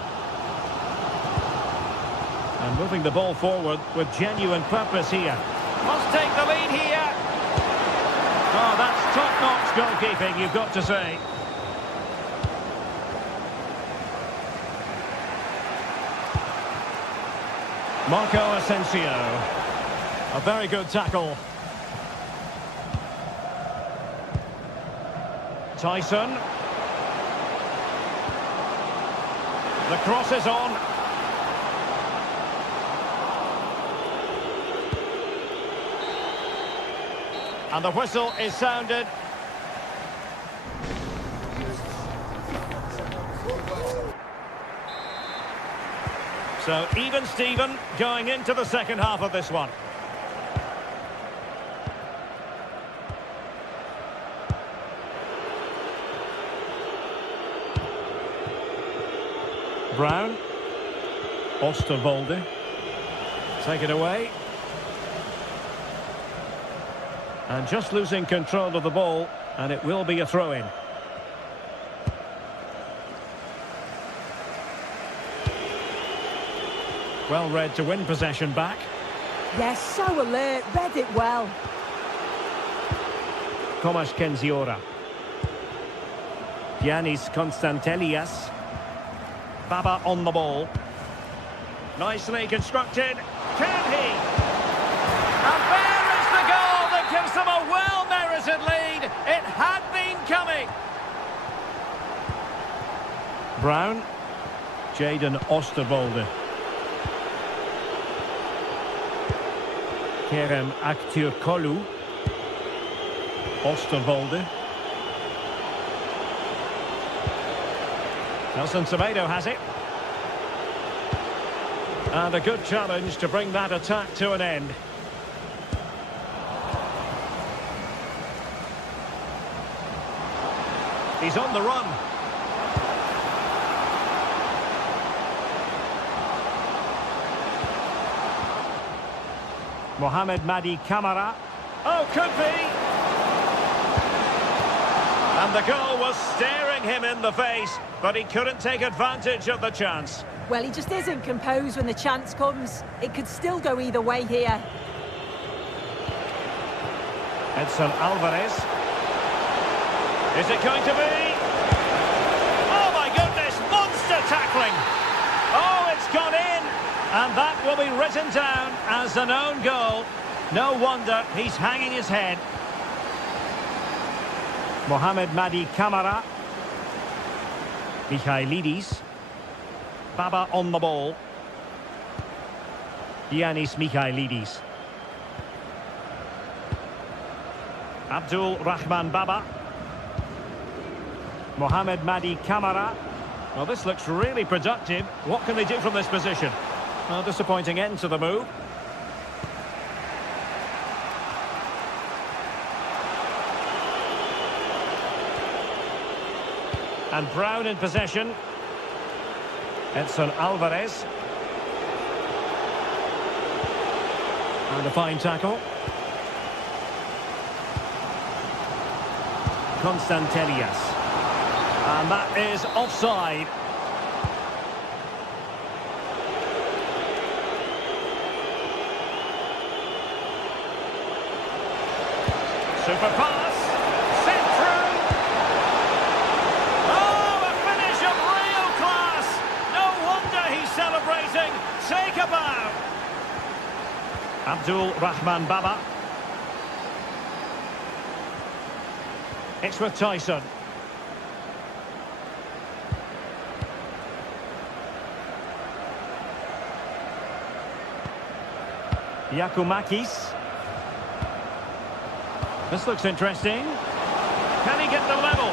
And moving the ball forward with genuine purpose here. Must take the lead here. Oh, that's top-notch goalkeeping, you've got to say. Marco Asensio. A very good tackle. Tyson. The cross is on. And the whistle is sounded. So even Steven going into the second half of this one. Brown. Osterwolde. Take it away. And just losing control of the ball, and it will be a throw-in. Well read to win possession back. Yes, so alert, read it well. Tomasz Kenziora. Giannis Konstantelias. Baba on the ball. Nicely constructed. Can he? And there is the goal that gives them a well-merited lead. It had been coming. Brown. Jadon Osterwolde. Kerem Aktürkoğlu. Osterwolde. Nelson Semedo has it. And a good challenge to bring that attack to an end. He's on the run. Mohamed Madi Camara. Oh, could be. And the goal was staring him in the face, but he couldn't take advantage of the chance. Well, he just isn't composed when the chance comes. It could still go either way here. Edson Alvarez. Is it going to be? Oh my goodness, monster tackling. Oh, it's gone in. And that will be written down as an own goal. No wonder he's hanging his head. Mohamed Madi Camara. Michailidis. Baba on the ball. Giannis Michailidis. Abdul Rahman Baba. Mohamed Madi Camara. Well, this looks really productive. What can they do from this position? A disappointing end to the move. And Brown in possession. Edson Alvarez. And a fine tackle. Konstantelias. And that is offside. Super pass. Sent through. Oh, a finish of real class. No wonder he's celebrating. Take a bow. Abdul Rahman Baba. It's with Tyson. Yakumakis. This looks interesting. Can he get the level?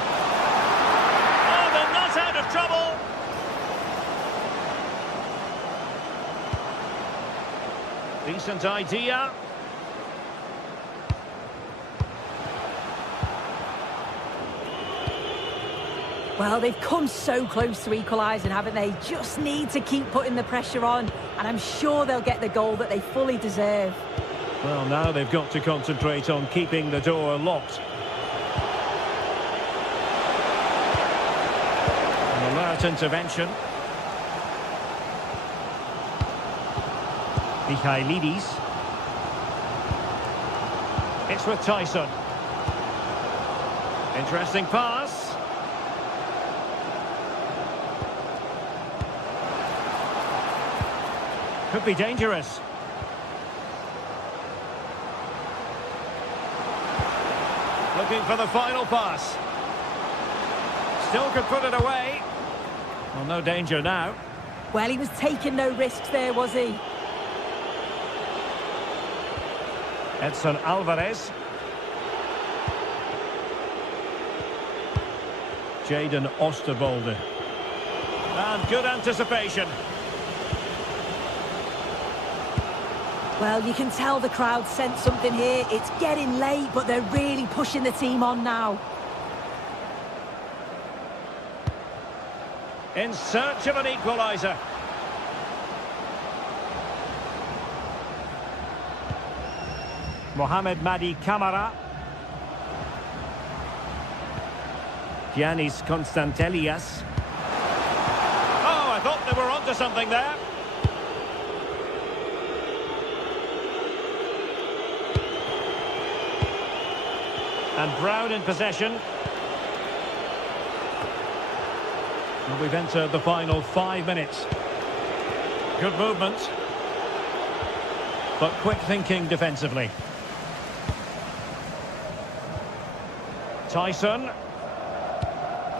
Oh, they're not out of trouble. Decent idea. Well, they've come so close to equalising, haven't they? Just need to keep putting the pressure on, and I'm sure they'll get the goal that they fully deserve. Well, now they've got to concentrate on keeping the door locked. An alert intervention. Michailidis. It's with Tyson. Interesting pass. Could be dangerous. Looking for the final pass. Still could put it away. Well, no danger now. Well, he was taking no risks there, was he? Edson Alvarez. Jaden Oosterwolde. And good anticipation. Well, you can tell the crowd sensed something here. It's getting late, but they're really pushing the team on now. In search of an equaliser. Mohamed Madi Camara. Giannis Constantelias. Oh, I thought they were onto something there. And Brown in possession. And we've entered the final 5 minutes. Good movement. But quick thinking defensively. Tyson.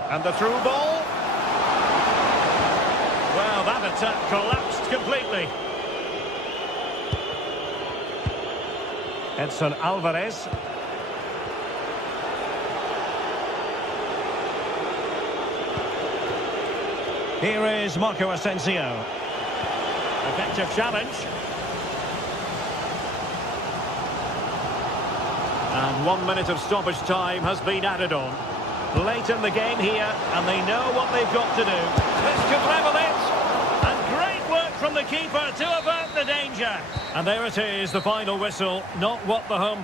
And the through ball. Well, that attack collapsed completely. Edson Alvarez. Here is Marco Asensio. Effective challenge. And 1 minute of stoppage time has been added on. Late in the game here, and they know what they've got to do. This could level it. And great work from the keeper to avert the danger. And there it is, the final whistle. Not what the home...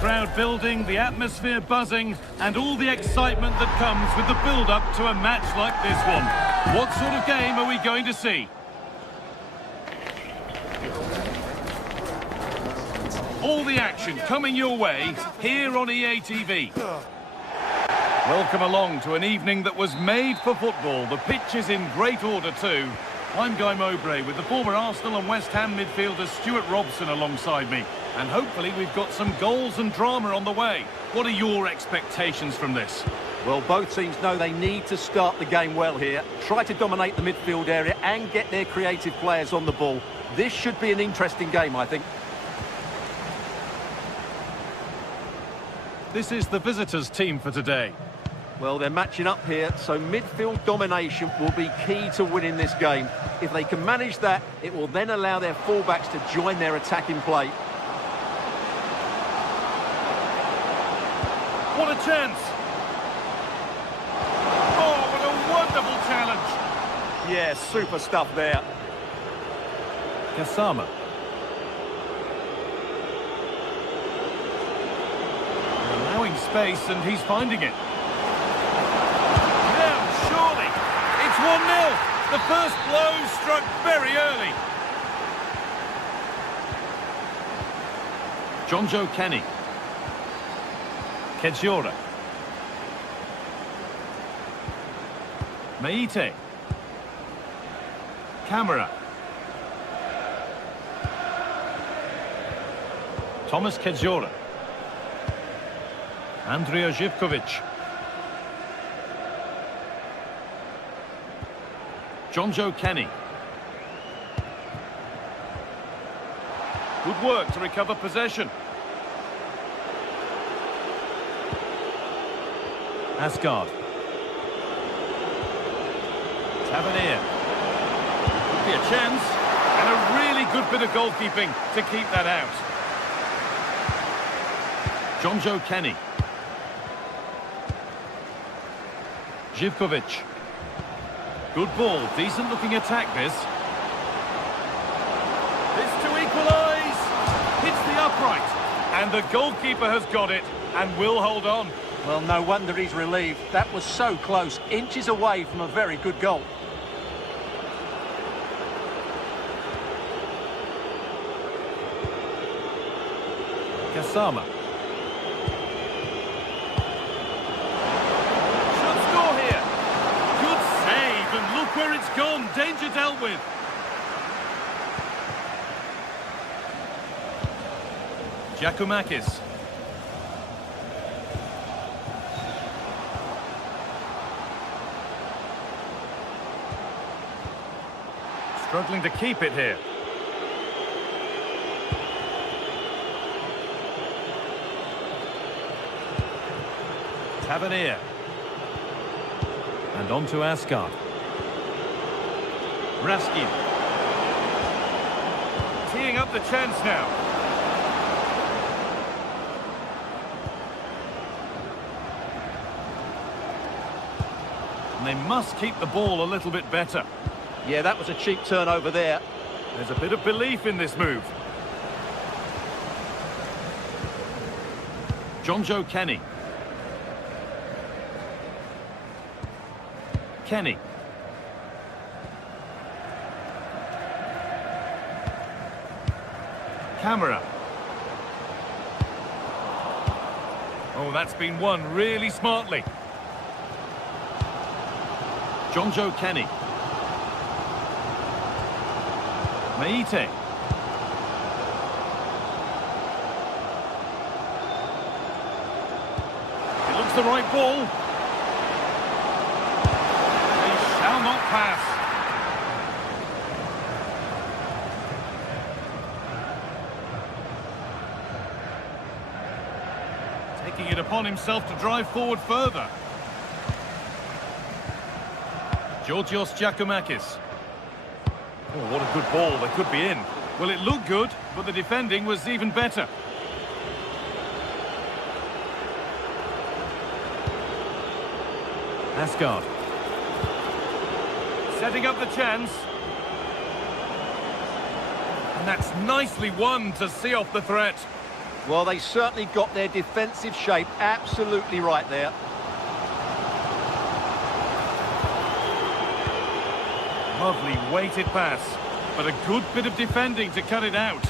Crowd building, the atmosphere buzzing, and all the excitement that comes with the build-up to a match like this one. What sort of game are we going to see? All the action coming your way here on EA TV. Welcome along to an evening that was made for football. The pitch is in great order too. I'm Guy Mowbray with the former Arsenal and West Ham midfielder Stuart Robson alongside me. And hopefully we've got some goals and drama on the way. What are your expectations from this? Well, both teams know they need to start the game well here. Try to dominate the midfield area and get their creative players on the ball. This should be an interesting game, I think. This is the visitors' team for today. Well, they're matching up here, so midfield domination will be key to winning this game. If they can manage that, it will then allow their fullbacks to join their attacking play. What a chance! Oh, what a wonderful challenge! Yeah, super stuff there. Gassama. Allowing space, and he's finding it. Now, surely, it's 1-0. The first blow struck very early. Jonjo Kenny. Kedziora. Meite. Camera. Thomas Kedziora. Andrija Živković. Jonjo Kenny. Good work to recover possession. Asgard. Tavernier. Could be a chance. And a really good bit of goalkeeping to keep that out. Jonjo Kenny. Živković. Good ball, decent looking attack this. This to equalise. Hits the upright. And the goalkeeper has got it and will hold on. Well, no wonder he's relieved. That was so close, inches away from a very good goal. Gassama. Where it's gone, danger dealt with. Giacomakis. Struggling to keep it here. Tavernier. And on to Asgard. Raskin. Teeing up the chance now. And they must keep the ball a little bit better. Yeah, that was a cheap turnover there. There's a bit of belief in this move. Jonjo Kenny. Kenny. Camera. Oh, that's been won really smartly. Jonjo Kenny. Meite. It looks the right ball. He shall not pass. Taking it upon himself to drive forward further. Georgios Giacomakis. Oh, what a good ball. They could be in. Well, it looked good, but the defending was even better. Asgard. Setting up the chance. And that's nicely won to see off the threat. Well, they certainly got their defensive shape absolutely right there. Lovely weighted pass, but a good bit of defending to cut it out.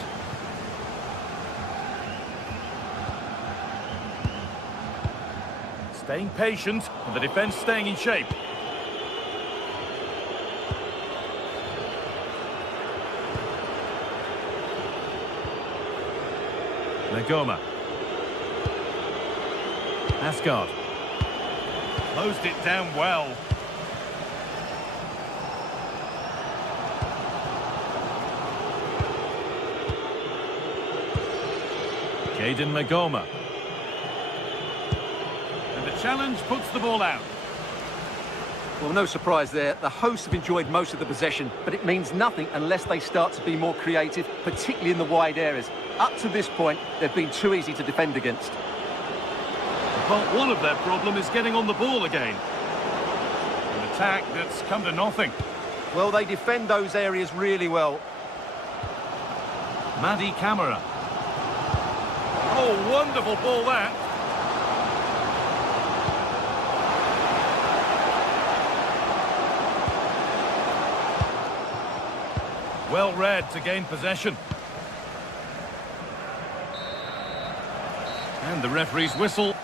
Staying patient, and the defence staying in shape. Legoma. Asgard. Closed it down well. Caden Magoma. And the challenge puts the ball out. Well, no surprise there. The hosts have enjoyed most of the possession, but it means nothing unless they start to be more creative, particularly in the wide areas. Up to this point, they've been too easy to defend against. But one of their problem is getting on the ball again. An attack that's come to nothing. Well, they defend those areas really well. Madi Camara. Oh, wonderful ball that. Well read to gain possession. And the referee's whistle.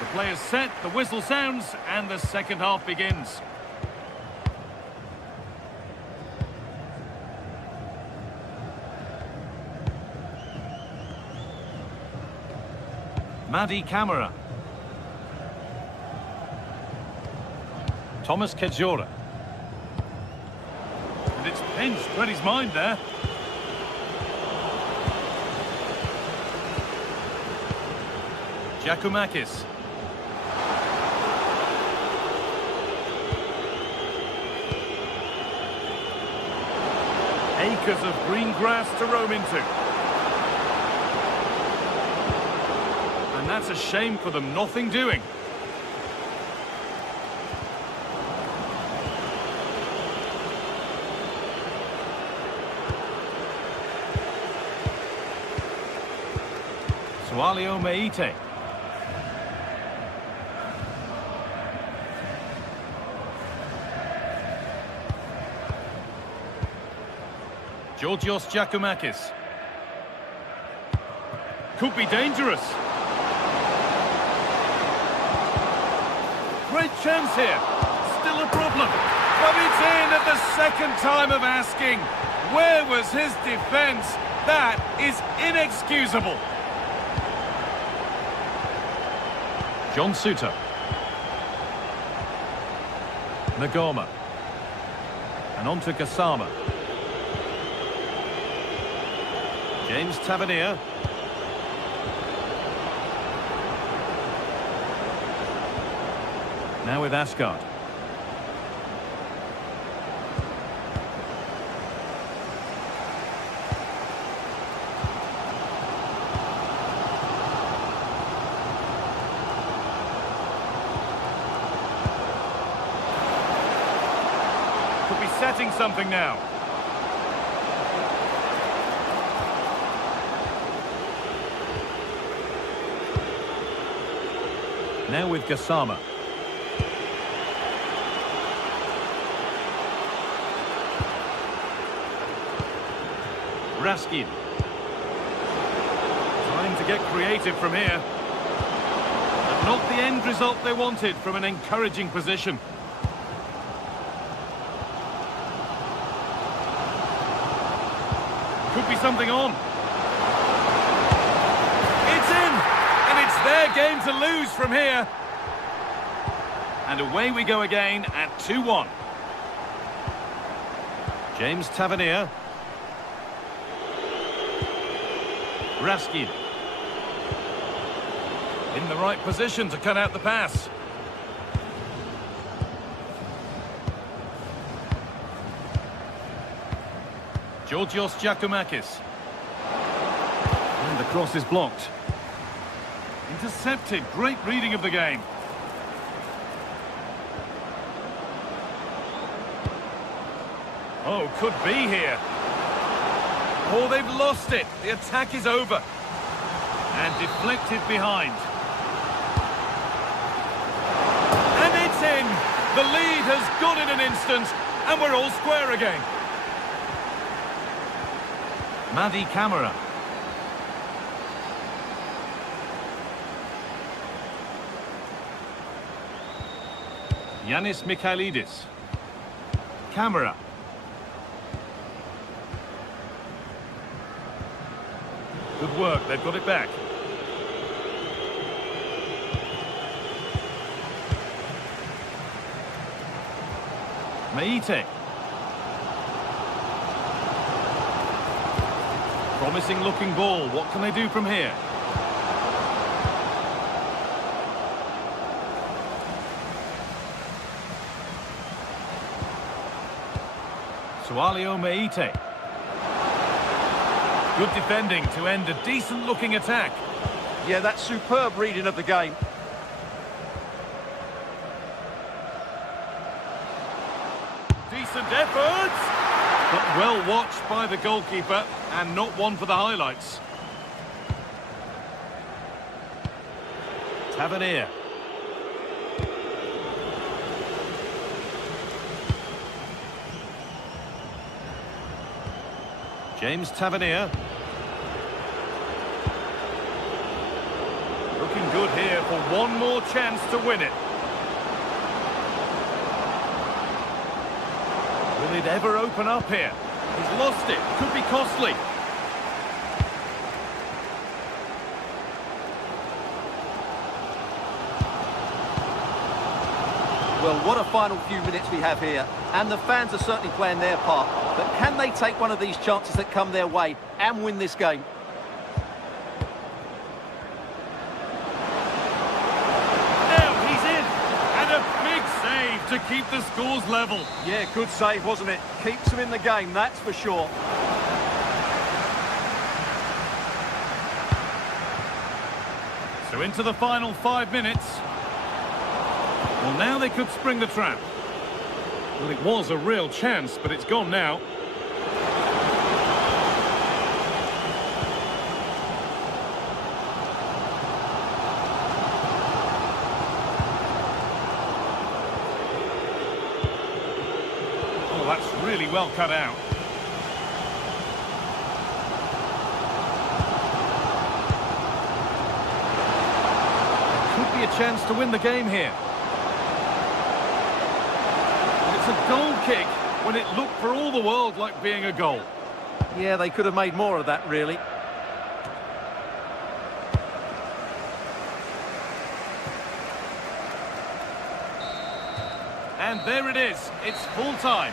The play is set, the whistle sounds, and the second half begins. Madi Camara. Thomas Kejora. And it's pinched, read his mind there. Giacomakis. Acres of green grass to roam into. And that's a shame for them, nothing doing. Sualio Meite. Georgios Giacomakis. Could be dangerous. Great chance here. Still a problem. But it's in at the second time of asking. Where was his defence? That is inexcusable. John Suter. Nagoma. And on to Gassama. James Tavernier. Now with Asgard. Could be setting something now. Now with Gassama. Raskin. Trying to get creative from here. But not the end result they wanted from an encouraging position. Could be something on. It's in! And it's their game to lose from here. And away we go again at 2-1. James Tavernier. Raskin. In the right position to cut out the pass. Georgios Giacomakis. And the cross is blocked. Intercepted. Great reading of the game. Oh, could be here. Oh, they've lost it. The attack is over. And deflected behind. And it's in. The lead has gone in an instant. And we're all square again. Madi Camara. Yanis Mikhailidis. Camara. Good work, they've got it back. Meite. Promising looking ball. What can they do from here? Sualio Meite. Good defending to end a decent looking attack. Yeah, that's superb reading of the game. Decent efforts, but well watched by the goalkeeper and not one for the highlights. Tavernier. James Tavernier. Looking good here for one more chance to win it. Will it ever open up here? He's lost it. Could be costly. Well, what a final few minutes we have here. And the fans are certainly playing their part. But can they take one of these chances that come their way and win this game? Now he's in. And a big save to keep the scores level. Yeah, good save, wasn't it? Keeps them in the game, that's for sure. So into the final 5 minutes. Well, now they could spring the trap. Well, it was a real chance, but it's gone now. Oh, that's really well cut out. Could be a chance to win the game here. It's a goal kick when it looked for all the world like being a goal. Yeah, they could have made more of that, really. And there it is. It's full time.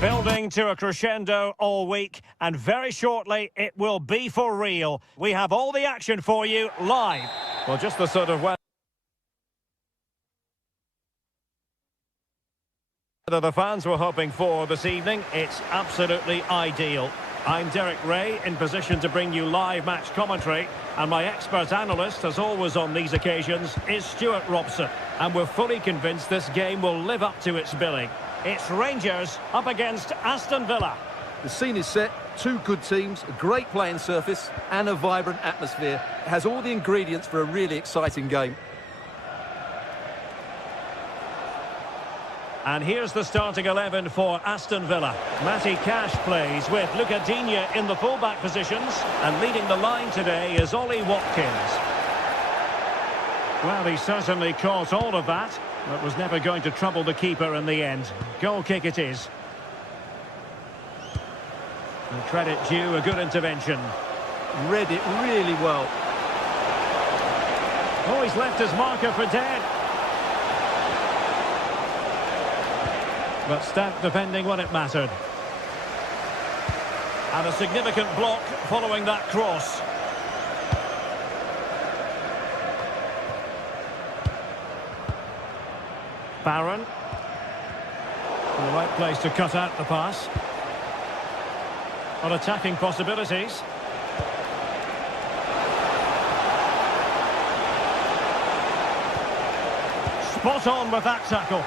Building to a crescendo all week, and very shortly it will be for real. We have all the action for you live. Well, just the sort of weather the fans were hoping for this evening. It's absolutely ideal. I'm Derek Ray, in position to bring you live match commentary, and my expert analyst, as always on these occasions, is Stuart Robson. And we're fully convinced this game will live up to its billing. It's Rangers up against Aston Villa. The scene is set, two good teams, a great playing surface and a vibrant atmosphere. It has all the ingredients for a really exciting game. And here's the starting 11 for Aston Villa. Matty Cash plays with Luca Digne in the fullback positions. And leading the line today is Ollie Watkins. Well, he certainly caught all of that, but was never going to trouble the keeper in the end. Goal kick it is. And credit due, a good intervention. Read it really well. Oh, he's left his marker for dead. But stout defending when it mattered. And a significant block following that cross. Barron. In the right place to cut out the pass. On attacking possibilities. Spot on with that tackle.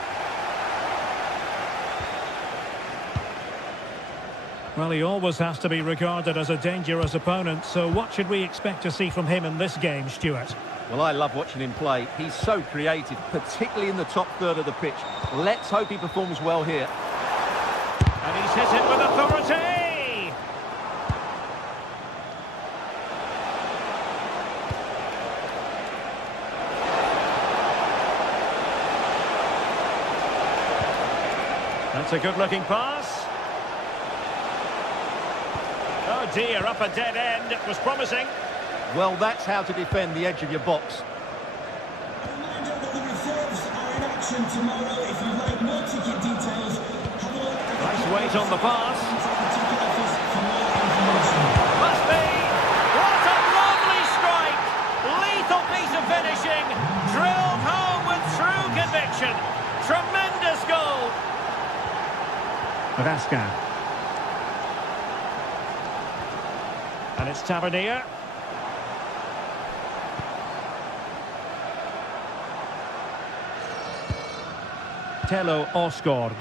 Well, he always has to be regarded as a dangerous opponent, so what should we expect to see from him in this game, Stuart? Well, I love watching him play. He's so creative, particularly in the top third of the pitch. Let's hope he performs well here. And he's hit it with authority! That's a good-looking pass. Oh dear, up a dead end. It was promising. Well, that's how to defend the edge of your box. A reminder that the reserves are in action tomorrow. If you'd like more ticket details, have a look at the Nice weight on the pass. ticket office for more information. Must be. What a lovely strike. Lethal piece of finishing. Drilled home with true conviction. Tremendous goal. Vasca. And it's Tavernier. Tello Osgård.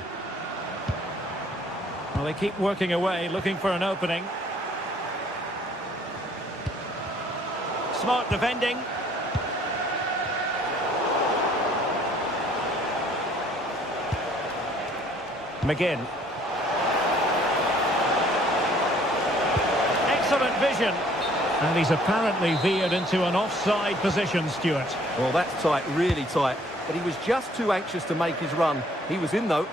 Well, they keep working away, looking for an opening. Smart defending. McGinn. Excellent vision. And he's apparently veered into an offside position, Stuart. Well, that's tight, really tight. But he was just too anxious to make his run. He was in, though.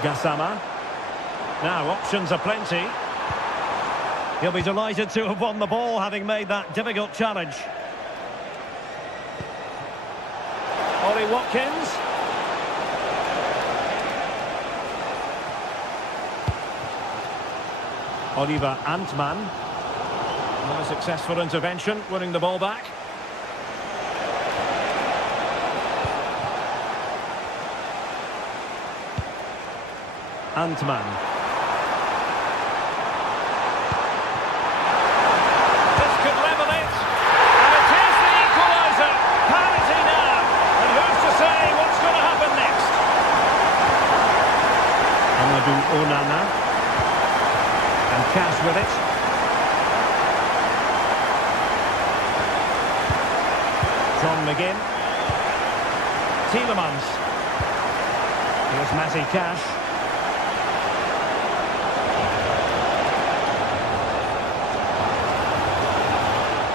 Gassama. Now, options are plenty. He'll be delighted to have won the ball, having made that difficult challenge. Ollie Watkins. Oliver Antman. Not a successful intervention, winning the ball back. Antman. This could level it. And it is the equaliser. Parity now. And who's to say what's going to happen next? Amadou Onana. And Cash with it. John McGinn. Tielemans. Here's Matty Cash.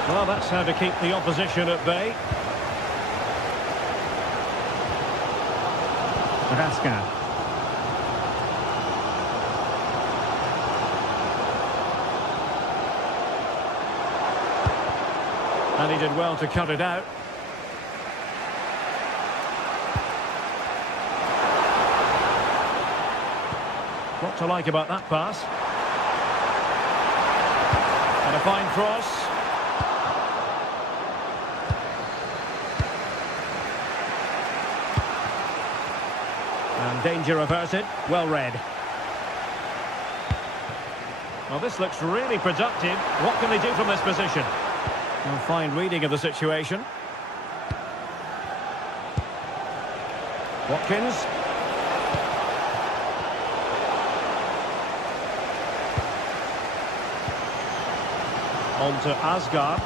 Well, that's how to keep the opposition at bay. Vasca. And he did well to cut it out. What to like about that pass? And a fine cross. And danger averted. Well read. Well, this looks really productive. What can they do from this position? Well, fine reading of the situation. Watkins. On to Asgard.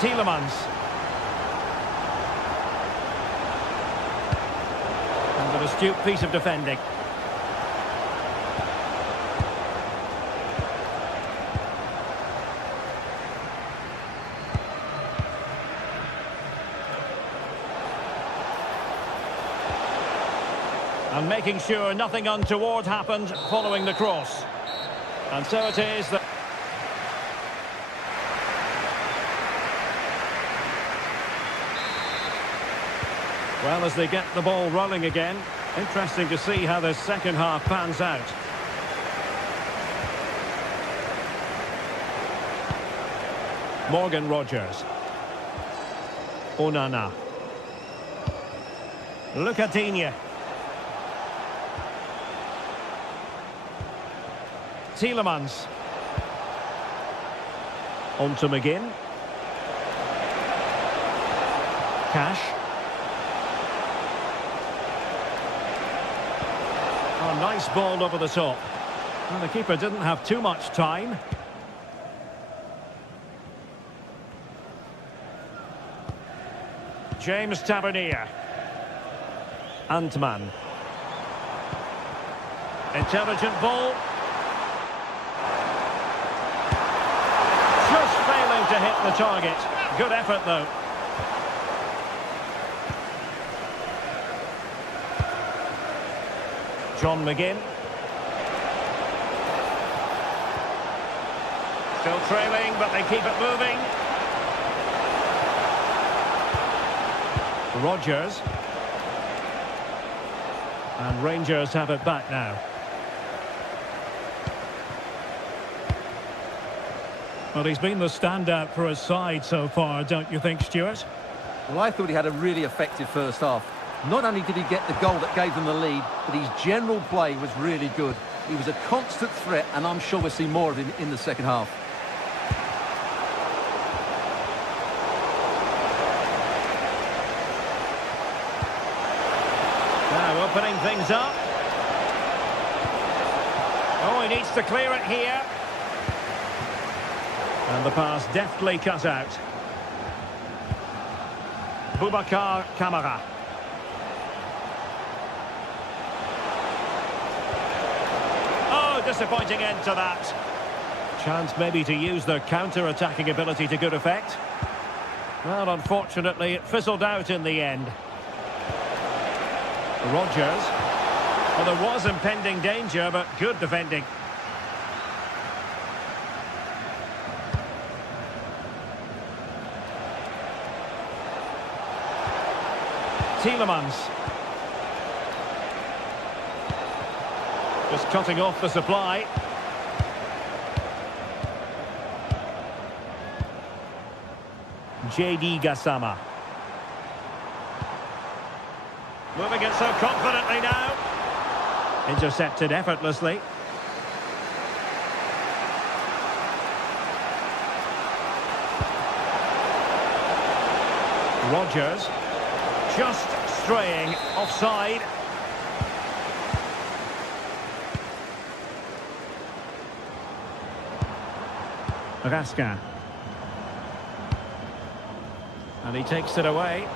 Tielemans. And an astute piece of defending. And making sure nothing untoward happened following the cross. And so it is that... Well, as they get the ball rolling again, interesting to see how the second half pans out. Morgan Rogers. Onana. Lucadinha. Tielemans. On to McGinn. Cash. Oh, nice ball over the top. Well, the keeper didn't have too much time. James Tavernier. Antman. Intelligent ball. Just failing to hit the target. Good effort, though. John McGinn. Still trailing, but they keep it moving. Rogers. And Rangers have it back now. Well, he's been the standout for his side so far, don't you think, Stuart? Well, I thought he had a really effective first half. Not only did he get the goal that gave them the lead, but his general play was really good. He was a constant threat, and I'm sure we'll see more of him in the second half. Now opening things up. Oh, he needs to clear it here. And the pass deftly cut out. Boubacar Kamara. Oh, disappointing end to that. Chance maybe to use their counter-attacking ability to good effect. Well, unfortunately, it fizzled out in the end. Rogers. Well, there was impending danger, but good defending. Tielemans. Just cutting off the supply. JD Gassama. Moving it so confidently now. Intercepted effortlessly. Rogers. Just straying offside. Raskin. And he takes it away.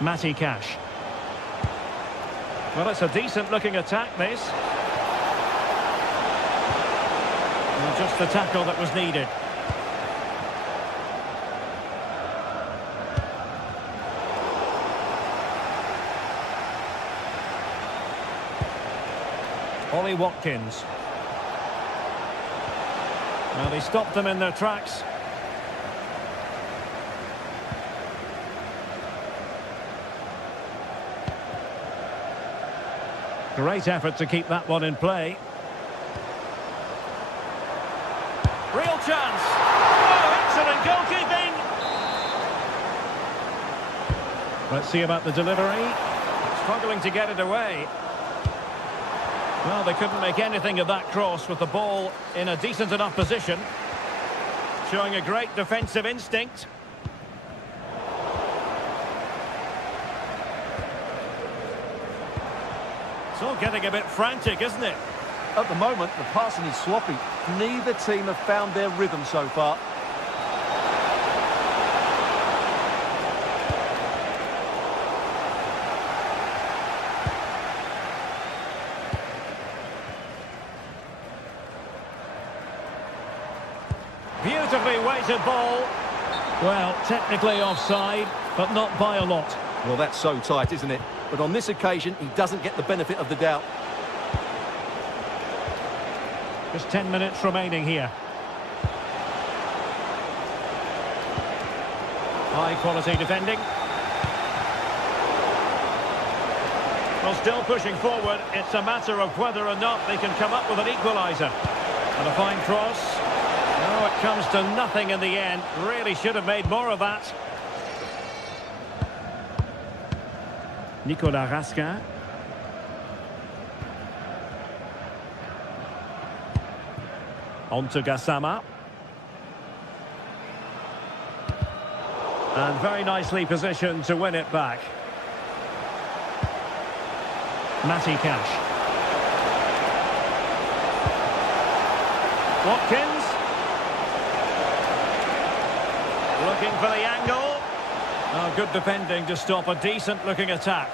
Matty Cash. Well, it's a decent looking attack, this. And just the tackle that was needed. Ollie Watkins. Well, they stopped them in their tracks. Great effort to keep that one in play. Real chance. Oh, excellent goalkeeping. Let's see about the delivery. Struggling to get it away. Well, they couldn't make anything of that cross with the ball in a decent enough position. Showing a great defensive instinct. all getting a bit frantic, isn't it? At the moment, the passing is sloppy. Neither team have found their rhythm so far. Beautifully weighted ball. Well, technically offside, but not by a lot. Well, that's so tight, isn't it? But on this occasion, he doesn't get the benefit of the doubt. Just 10 minutes remaining here. High quality defending. Well, still pushing forward. It's a matter of whether or not they can come up with an equaliser. And a fine cross. No, it comes to nothing in the end. Really should have made more of that. Nicolas Raskin. On to Gassama. And very nicely positioned to win it back. Matty Cash. Watkins. Looking for the angle. Oh, good defending to stop a decent-looking attack.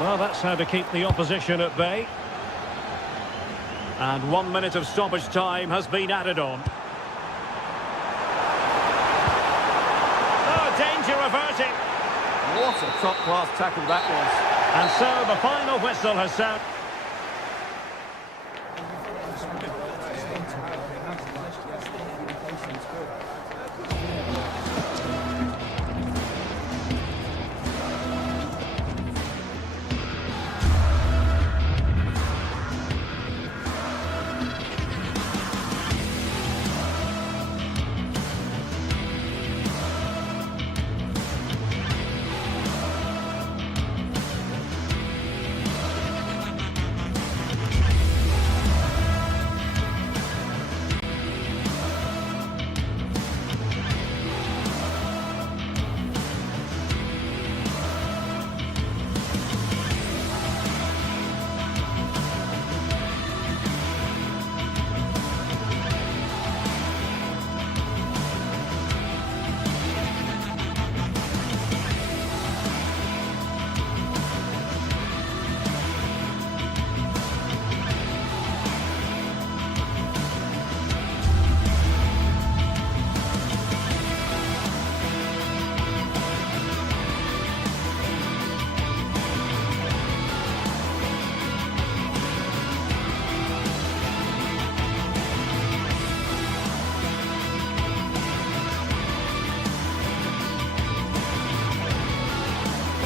Well, that's how to keep the opposition at bay. And 1 minute of stoppage time has been added on. Oh, danger averting. What a top-class tackle that was. And so the final whistle has sounded.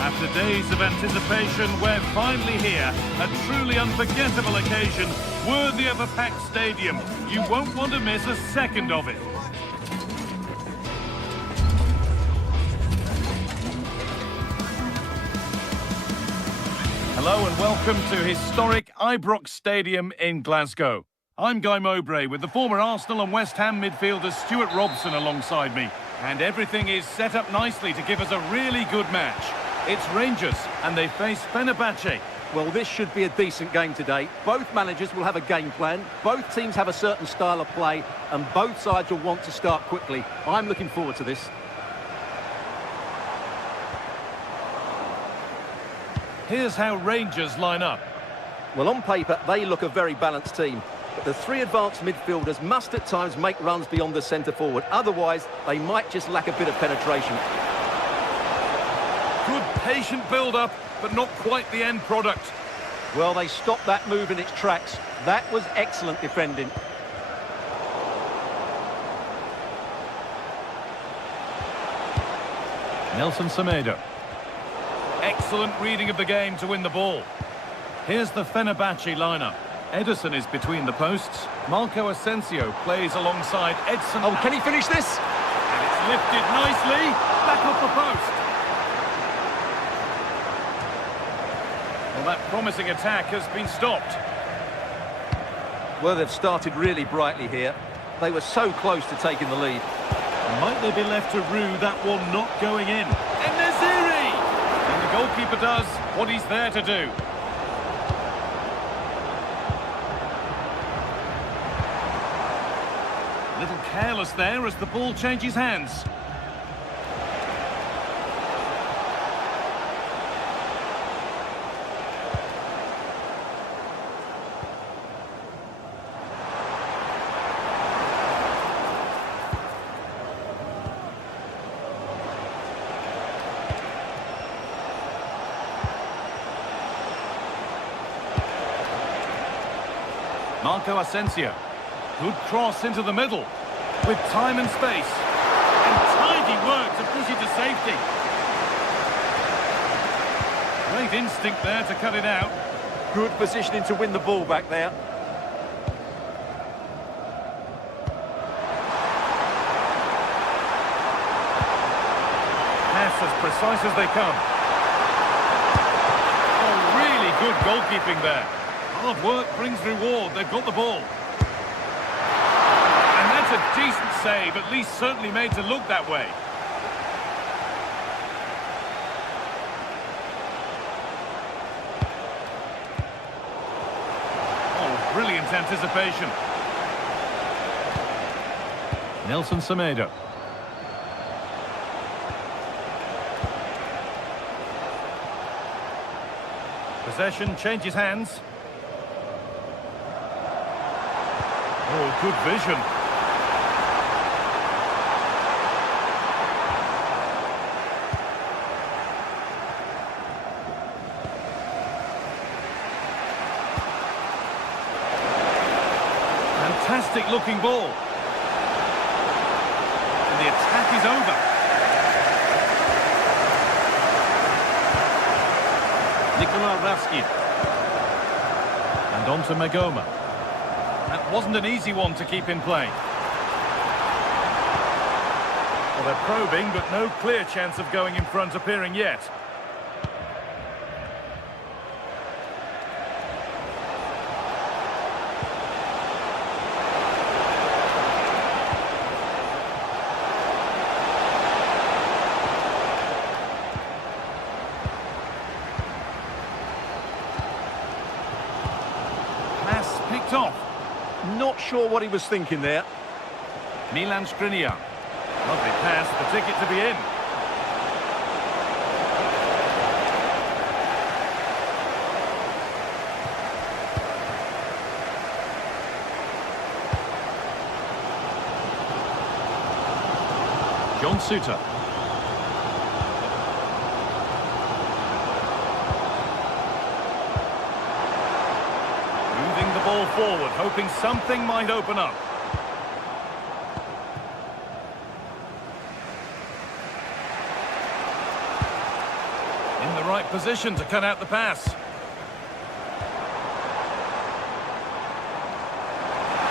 After days of anticipation, we're finally here. A truly unforgettable occasion, worthy of a packed stadium. You won't want to miss a second of it. Hello and welcome to historic Ibrox Stadium in Glasgow. I'm Guy Mowbray with the former Arsenal and West Ham midfielder Stuart Robson alongside me. And everything is set up nicely to give us a really good match. It's Rangers, and they face Fenerbahce. Well, this should be a decent game today. Both managers will have a game plan. Both teams have a certain style of play, and both sides will want to start quickly. I'm looking forward to this. Here's how Rangers line up. Well, on paper, they look a very balanced team. But the three advanced midfielders must at times make runs beyond the centre forward. Otherwise, they might just lack a bit of penetration. Good patient build-up, but not quite the end product. Well, they stopped that move in its tracks. That was excellent defending. Nelson Semedo. Excellent reading of the game to win the ball. Here's the Fenerbahce lineup. Ederson is between the posts. Marco Asensio plays alongside Edson. Oh, can he finish this? And it's lifted nicely. Back off the post. Well, that promising attack has been stopped. Well, they've started really brightly here. They were so close to taking the lead. Might they be left to rue that one not going in? En-Nesyri! And the goalkeeper does what he's there to do. A little careless there as the ball changes hands. Marco Asensio. Good cross into the middle. With time and space. And tidy work to push it to safety. Great instinct there to cut it out. Good positioning to win the ball back there. Pass as precise as they come. Oh, really good goalkeeping there. Hard work brings reward. They've got the ball. And that's a decent save, at least certainly made to look that way. Oh, brilliant anticipation. Nelson Semedo. Possession changes hands. Oh, good vision. Fantastic looking ball. And the attack is over. Nikola Raskin. And on to Magoma. That wasn't an easy one to keep in play. Well, they're probing, but no clear chance of going in front appearing yet. Pass picked off. Not sure what he was thinking there. Milan Skriniar. Lovely pass, the ticket to be in. John Suter. Moving the ball forward, hoping something might open up. In the right position to cut out the pass.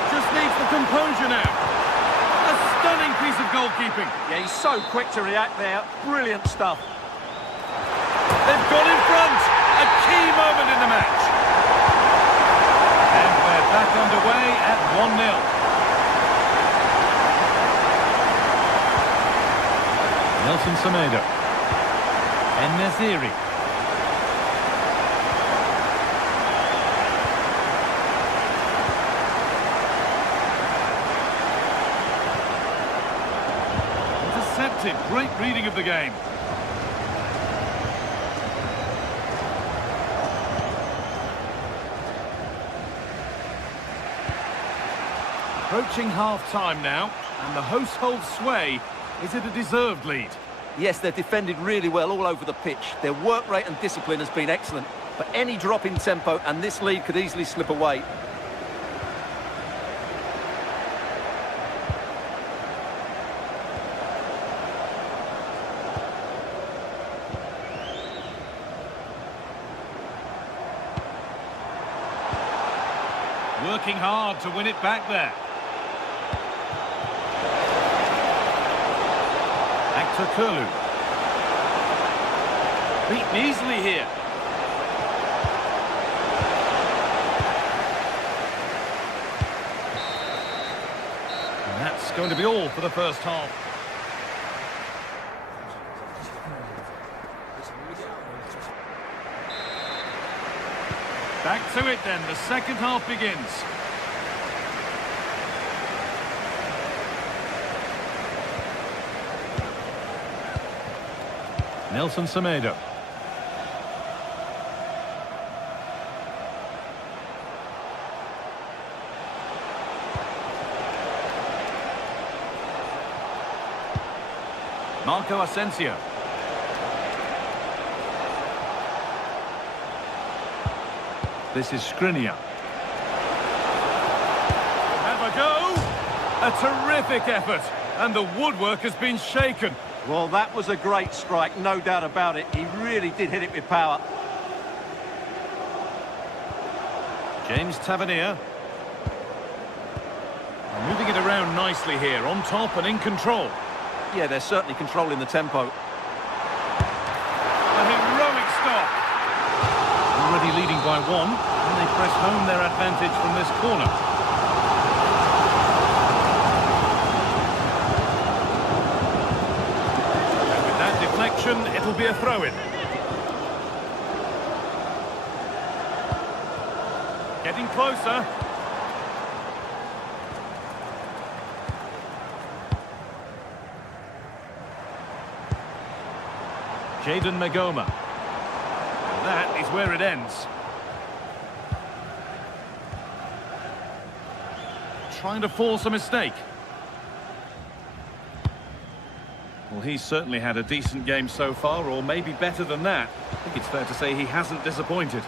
Just needs the composure now. A stunning piece of goalkeeping. Yeah, he's so quick to react there. Brilliant stuff. They've got in front. A key moment in the match. And we're back underway at 1-0. Nelson Semedo. En-Nesyri. Intercepted. Great reading of the game. Approaching half-time now, and the hosts hold sway. Is it a deserved lead? Yes, they've defended really well all over the pitch. Their work rate and discipline has been excellent. But any drop in tempo and this lead could easily slip away. Working hard to win it back there. Kurlu. Beaten easily here. going to be all for the first half. Back to it then, the second half begins. Nelson Semedo. Marco Asensio. This is Skriniar. Have a go. A terrific effort. And the woodwork has been shaken. Well, that was a great strike, no doubt about it. He really did hit it with power. James Tavernier. Moving it around nicely here, on top and in control. Yeah, they're certainly controlling the tempo. A heroic stop. Already leading by one, and they press home their advantage from this corner. And with that deflection, it'll be a throw-in. Getting closer. Jadon Magoma. And that is where it ends. Trying to force a mistake. Well, he's certainly had a decent game so far, or maybe better than that. I think it's fair to say he hasn't disappointed.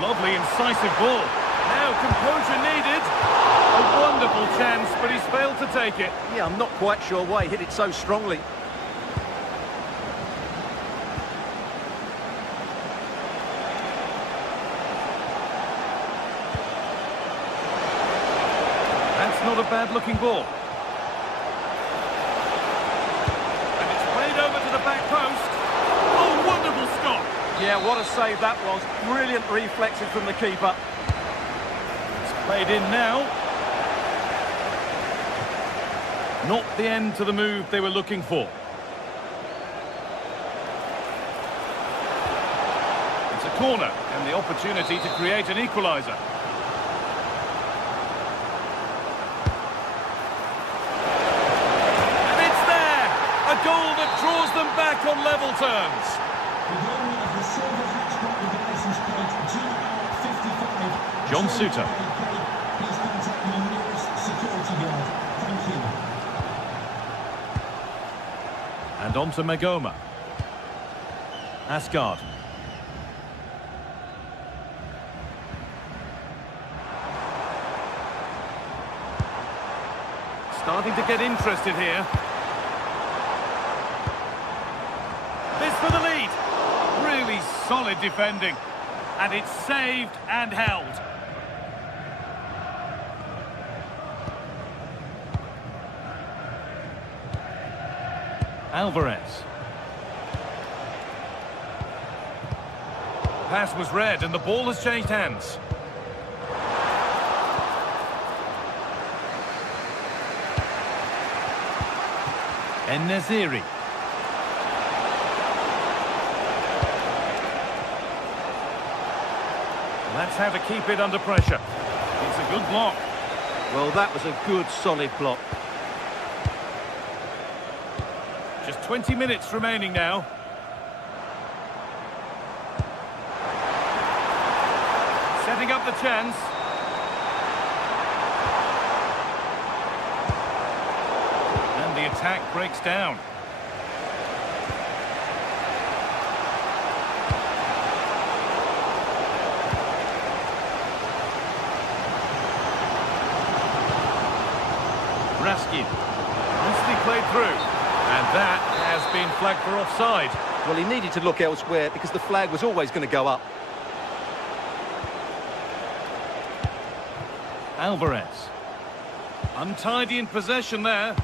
Lovely, incisive ball. Now composure needed. A wonderful chance, but he's failed to take it. Yeah, I'm not quite sure why he hit it so strongly. That's not a bad-looking ball. And it's played over to the back post. Oh, wonderful stop. Yeah, what a save that was. Brilliant reflexes from the keeper. It's played in now. Not the end to the move they were looking for. It's a corner and the opportunity to create an equaliser. And it's there! A goal that draws them back on level terms. John Suter. And on to Magoma. Asgard. Starting to get interested here. This for the lead. Really solid defending. And it's saved and held. Alvarez. Pass was read and the ball has changed hands. En-Nesyri. That's how to keep it under pressure. It's a good block. Well, that was a good, solid block. Just 20 minutes remaining now. Setting up the chance. And the attack breaks down. Raskin. Nicely played through. And that has been flagged for offside. Well, he needed to look elsewhere because the flag was always going to go up. Alvarez. Untidy in possession there.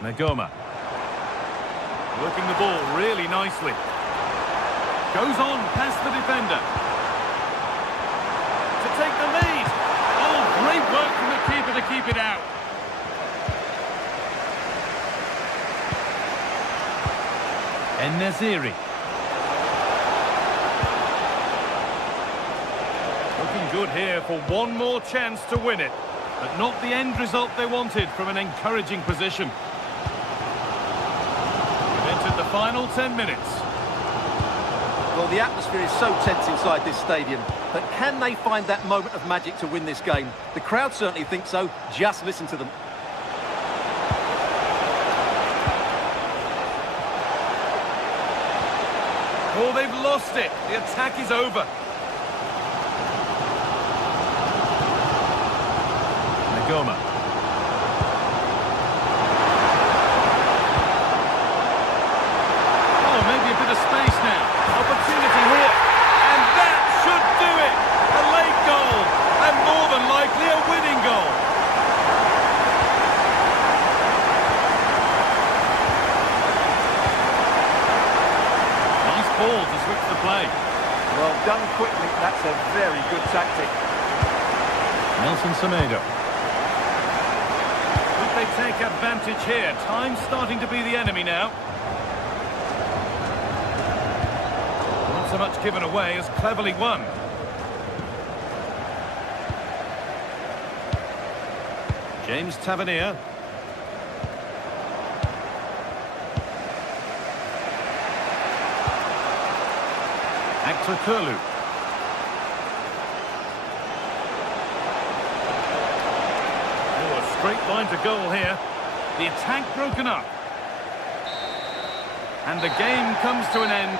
Magoma. Working the ball really nicely. Goes on past the defender. To take the lead. Oh, Great work from the keeper to keep it out. En-Nesyri. Looking good here for one more chance to win it, but not the end result they wanted from an encouraging position. We've entered the final 10 minutes. Well, the atmosphere is so tense inside this stadium, but can they find that moment of magic to win this game? The crowd certainly think so. Just listen to them. Oh, they've lost it. The attack is over. Goma. Oh, maybe a bit of space now. Opportunity here. And that should do it. A late goal. And more than likely a winning goal. Nice ball to switch the play. Well done quickly. That's a very good tactic. Nelson Semedo. They take advantage here. Time's starting to be the enemy now. Not so much given away as cleverly won. James Tavernier. Actor Curlew. Straight line to goal here. The attack broken up. And the game comes to an end.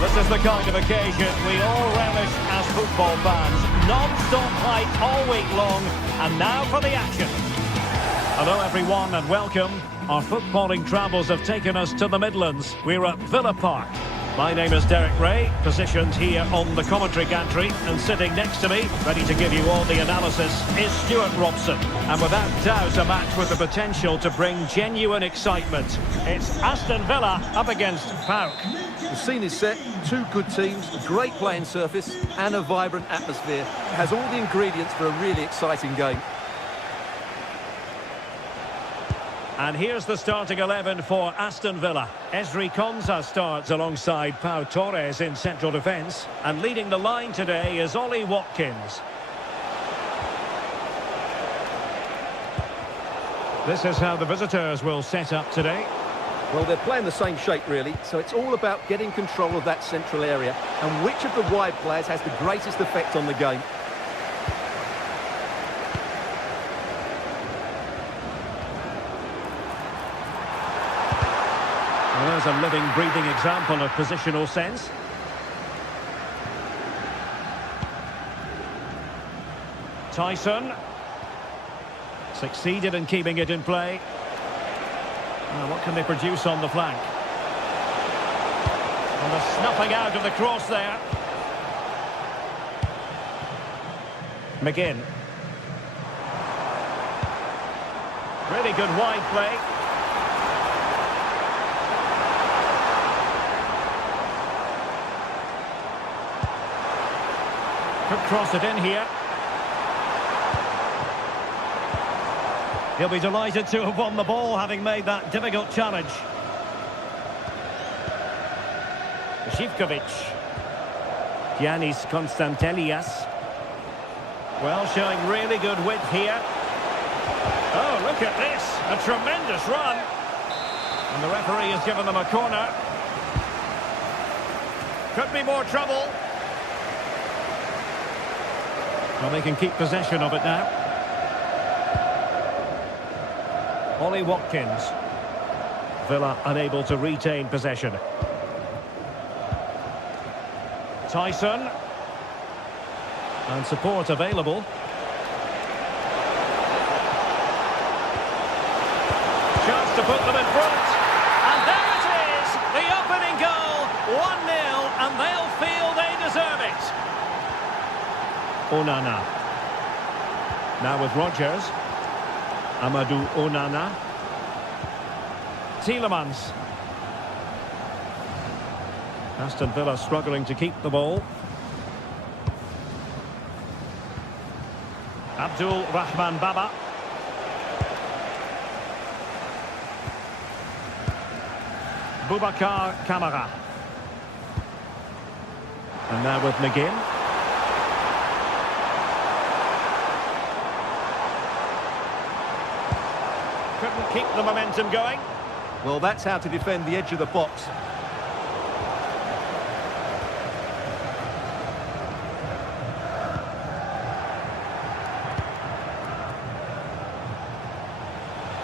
This is the kind of occasion we all relish as football fans. Non-stop hype all week long, and now for the action. Hello everyone and welcome. Our footballing travels have taken us to the Midlands. We're at Villa Park. My name is Derek Ray, positioned here on the commentary gantry, and sitting next to me, ready to give you all the analysis, is Stuart Robson. And without doubt, a match with the potential to bring genuine excitement. It's Aston Villa up against PAOK. The scene is set, two good teams, great playing surface and a vibrant atmosphere. It has all the ingredients for a really exciting game. And here's the starting 11 for Aston Villa. Ezri Konsa starts alongside Pau Torres in central defence. And leading the line today is Ollie Watkins. This is how the visitors will set up today. Well, they're playing the same shape, really, so it's all about getting control of that central area and which of the wide players has the greatest effect on the game. Well, there's a living, breathing example of positional sense. Tyson succeeded in keeping it in play. Well, what can they produce on the flank? And the snuffing out of the cross there. McGinn. Really good wide play. Could cross it in here. He'll be delighted to have won the ball, having made that difficult challenge. Živkovic. Giannis Konstantelias. Well, showing really good width here. Oh, look at this. A tremendous run. And the referee has given them a corner. Could be more trouble. Well, they can keep possession of it now. Ollie Watkins. Villa unable to retain possession. Tyson. And support available. Chance to put them in front. And there it is! The opening goal. 1-0, and they'll feel they deserve it. Onana. Now with Rodgers. Amadou Onana. Tielemans. Aston Villa struggling to keep the ball. Abdul Rahman Baba. Boubacar Kamara. And now with McGinn. Couldn't keep the momentum going. Well, that's how to defend the edge of the box.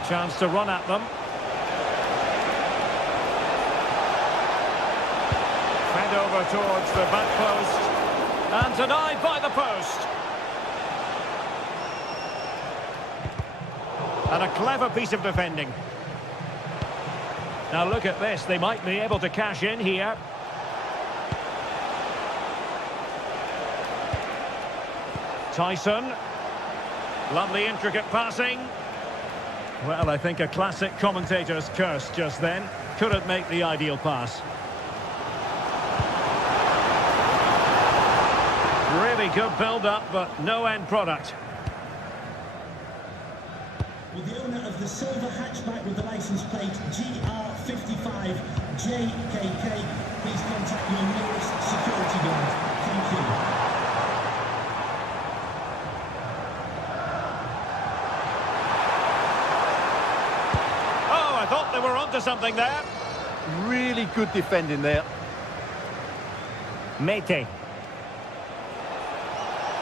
Chance to run at them. Fed over towards the back post. And denied by the post. And a clever piece of defending. Now look at this. They might be able to cash in here. Tyson. Lovely intricate passing. Well, I think a classic commentator's curse just then. Couldn't make the ideal pass. Really good build-up, but no end product. With the owner of the silver hatchback with the licence plate GR55JKK, please contact your nearest security guard. Thank you. I thought they were onto something there. Really good defending there. Mete.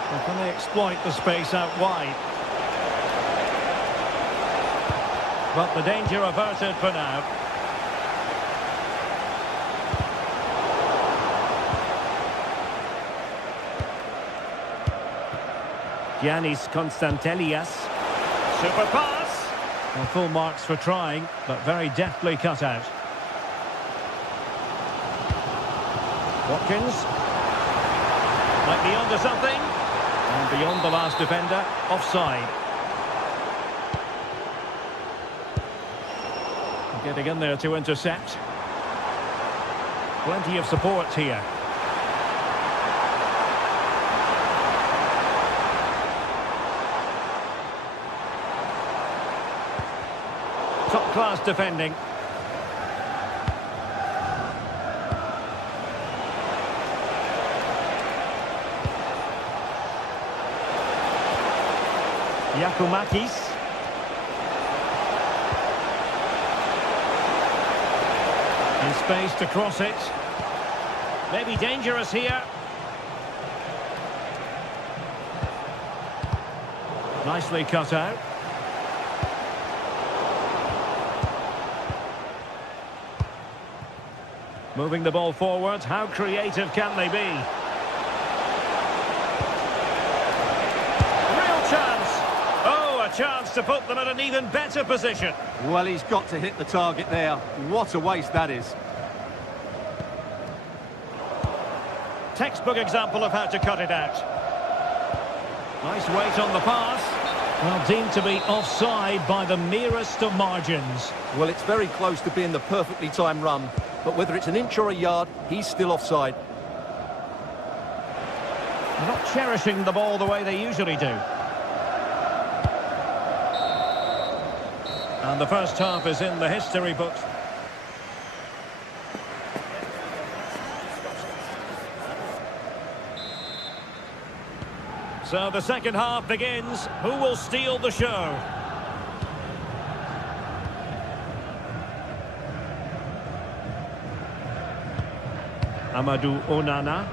Well, can they exploit the space out wide? But the danger averted for now. Giannis Konstantelias. Super pass. Well, full marks for trying, but very deftly cut out. Watkins. Might be onto something. And beyond the last defender, offside. Getting in there to intercept. Plenty of support here. Top-class defending. Yakumakis. In space to cross it. Maybe dangerous here. Nicely cut out. Moving the ball forward. How creative can they be? Real chance. Oh, a chance to put them in an even better position. Well, he's got to hit the target there. What a waste that is. Textbook example of how to cut it out. Nice weight on the pass. Well, deemed to be offside by the merest of margins. Well, it's very close to being the perfectly timed run. But whether it's an inch or a yard, he's still offside. Not cherishing the ball the way they usually do. And the first half is in the history books. So the second half begins. Who will steal the show? Amadou Onana.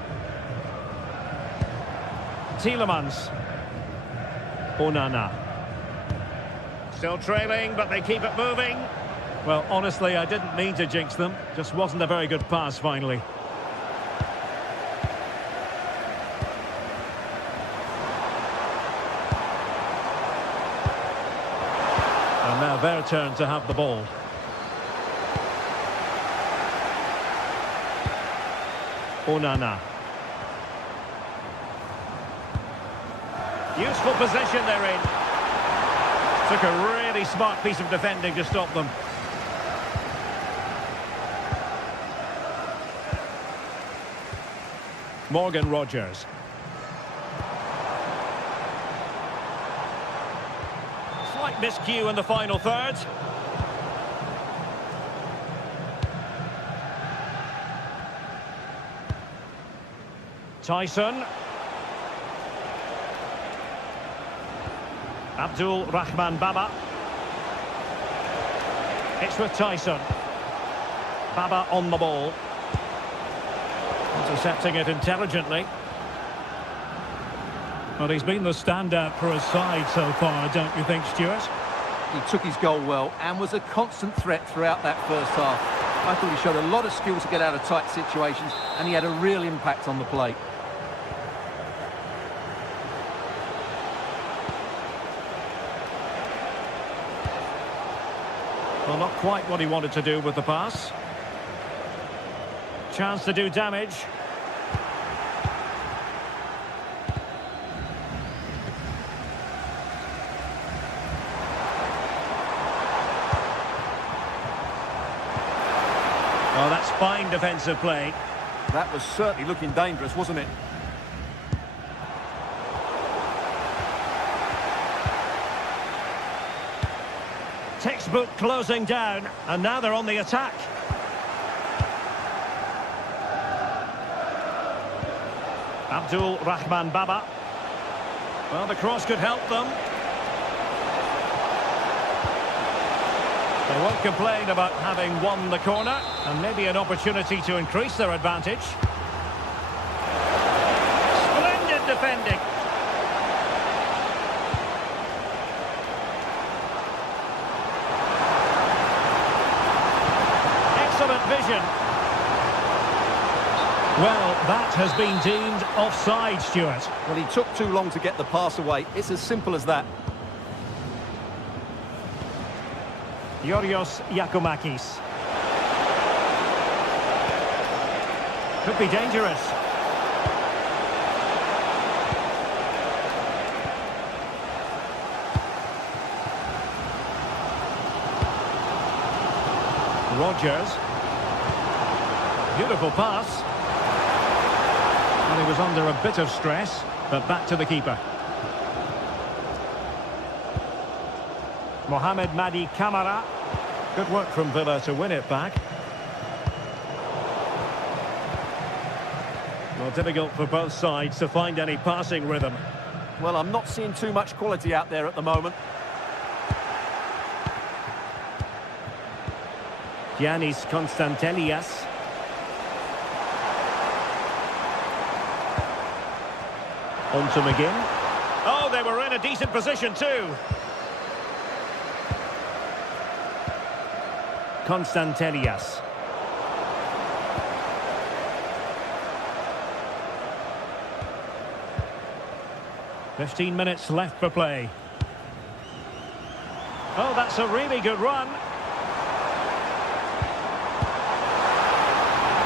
Tielemans. Onana. Still trailing, but they keep it moving. Well, honestly, I didn't mean to jinx them. Just wasn't a very good pass, finally. And now their turn to have the ball. Onana. Useful possession they're in. Took a really smart piece of defending to stop them. Morgan Rogers. Slight miscue in the final third. Tyson. Abdul Rahman Baba. It's with Tyson. Baba on the ball. Intercepting it intelligently. Well, he's been the standout for his side so far, don't you think, Stuart? He took his goal well and was a constant threat throughout that first half. I thought he showed a lot of skill to get out of tight situations, and he had a real impact on the plate. Well, not quite what he wanted to do with the pass. Chance to do damage. Well, that's fine defensive play. That was certainly looking dangerous, wasn't it? Textbook closing down, and now they're on the attack. Abdul Rahman Baba. Well, the cross could help them. They won't complain about having won the corner, and maybe an opportunity to increase their advantage. Splendid defending. Excellent vision. Well, that has been deemed offside, Stuart. Well, he took too long to get the pass away. It's as simple as that. Yorios Yakumakis. Could be dangerous. Rogers. Beautiful pass. And he was under a bit of stress, but back to the keeper. Mohamed Madi Kamara. Good work from Villa to win it back. Well, difficult for both sides to find any passing rhythm. Well, I'm not seeing too much quality out there at the moment. Giannis Constantelias. On to McGinn. Oh, they were in a decent position too. Constantelias. "15 minutes left for play." Oh, that's a really good run.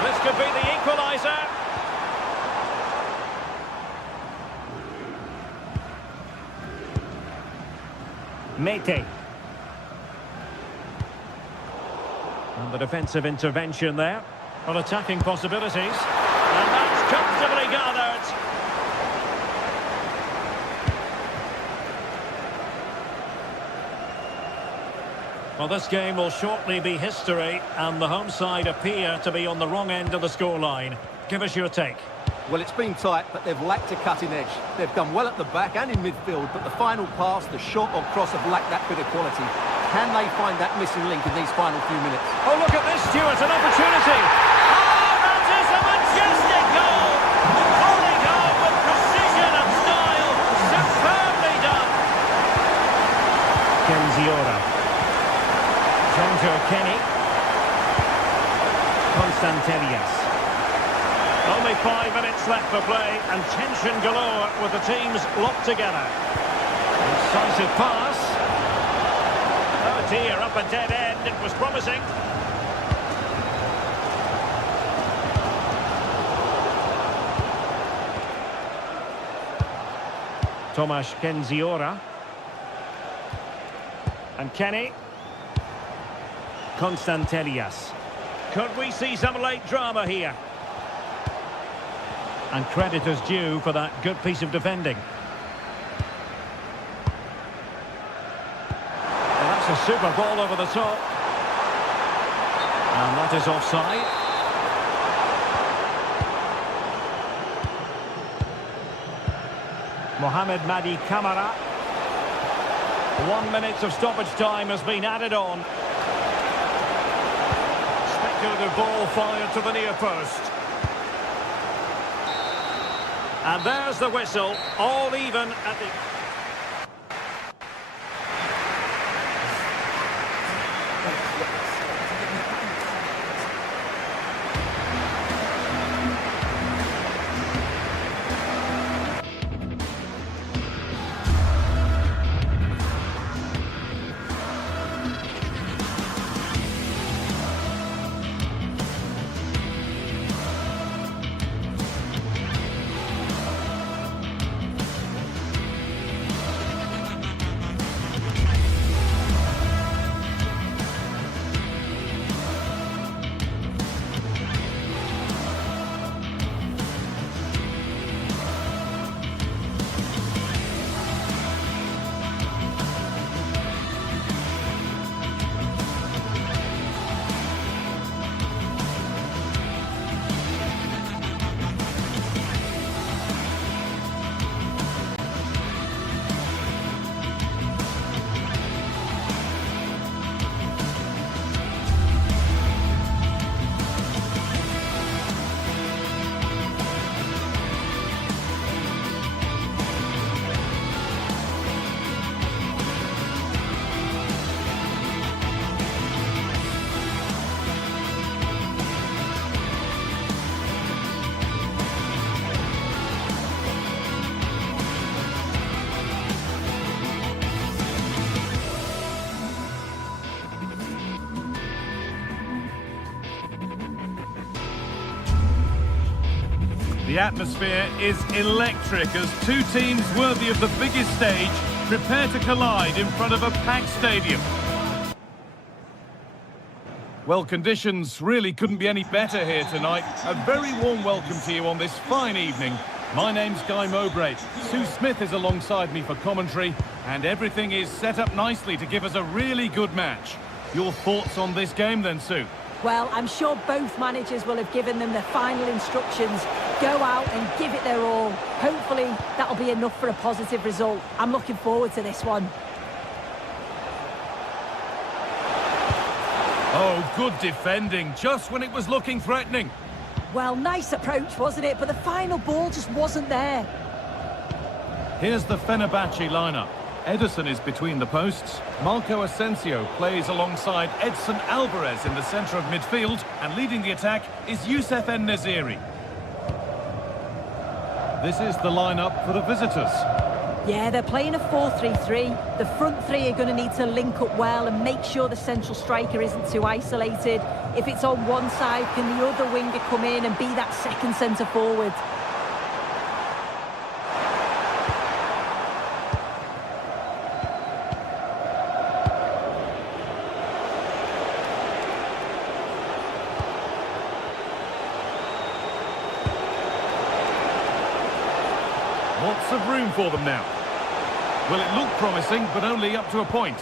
This could be the equaliser. Mete. And the defensive intervention there. On attacking possibilities. And that's comfortably gathered. Well, this game will shortly be history, and the home side appear to be on the wrong end of the scoreline. Give us your take. Well, it's been tight, but they've lacked a cutting edge. They've done well at the back and in midfield, but the final pass, the shot or cross have lacked that bit of quality. Can they find that missing link in these final few minutes? Oh, look at this, Stuart, an opportunity! Oh, that is a majestic goal! Rolling home with precision and style. Superbly done! Kenziora. Jonjo Kenny. Constantelias. Only 5 minutes left for play, and tension galore with the teams locked together. Decisive pass. Oh dear, up a dead end. It was promising. Tomasz Kenziora. And Kenny. Constantelias. Could we see some late drama here? And credit is due for that good piece of defending. Well, that's a super ball over the top. And that is offside. Mohamed Madi Camara. 1 minute of stoppage time has been added on. Speculative ball fired to the near post. And there's the whistle, all even at the... The atmosphere is electric as two teams worthy of the biggest stage prepare to collide in front of a packed stadium. Well, conditions really couldn't be any better here tonight. A very warm welcome to you on this fine evening. My name's Guy Mowbray. Sue Smith is alongside me for commentary, and everything is set up nicely to give us a really good match. Your thoughts on this game then, Sue? Well, I'm sure both managers will have given them the final instructions. Go out and give it their all. Hopefully, that'll be enough for a positive result. I'm looking forward to this one. Oh, good defending, just when it was looking threatening. Well, nice approach, wasn't it? But the final ball just wasn't there. Here's the Fenerbahce lineup. Ederson is between the posts. Marco Asensio plays alongside Edson Alvarez in the centre of midfield, and leading the attack is Youssef En-Nesyri. This is the lineup for the visitors. Yeah, they're playing a 4-3-3. The front three are going to need to link up well and make sure the central striker isn't too isolated. If it's on one side, can the other winger come in and be that second centre forward? Lots of room for them now. Well, it looked promising, but only up to a point.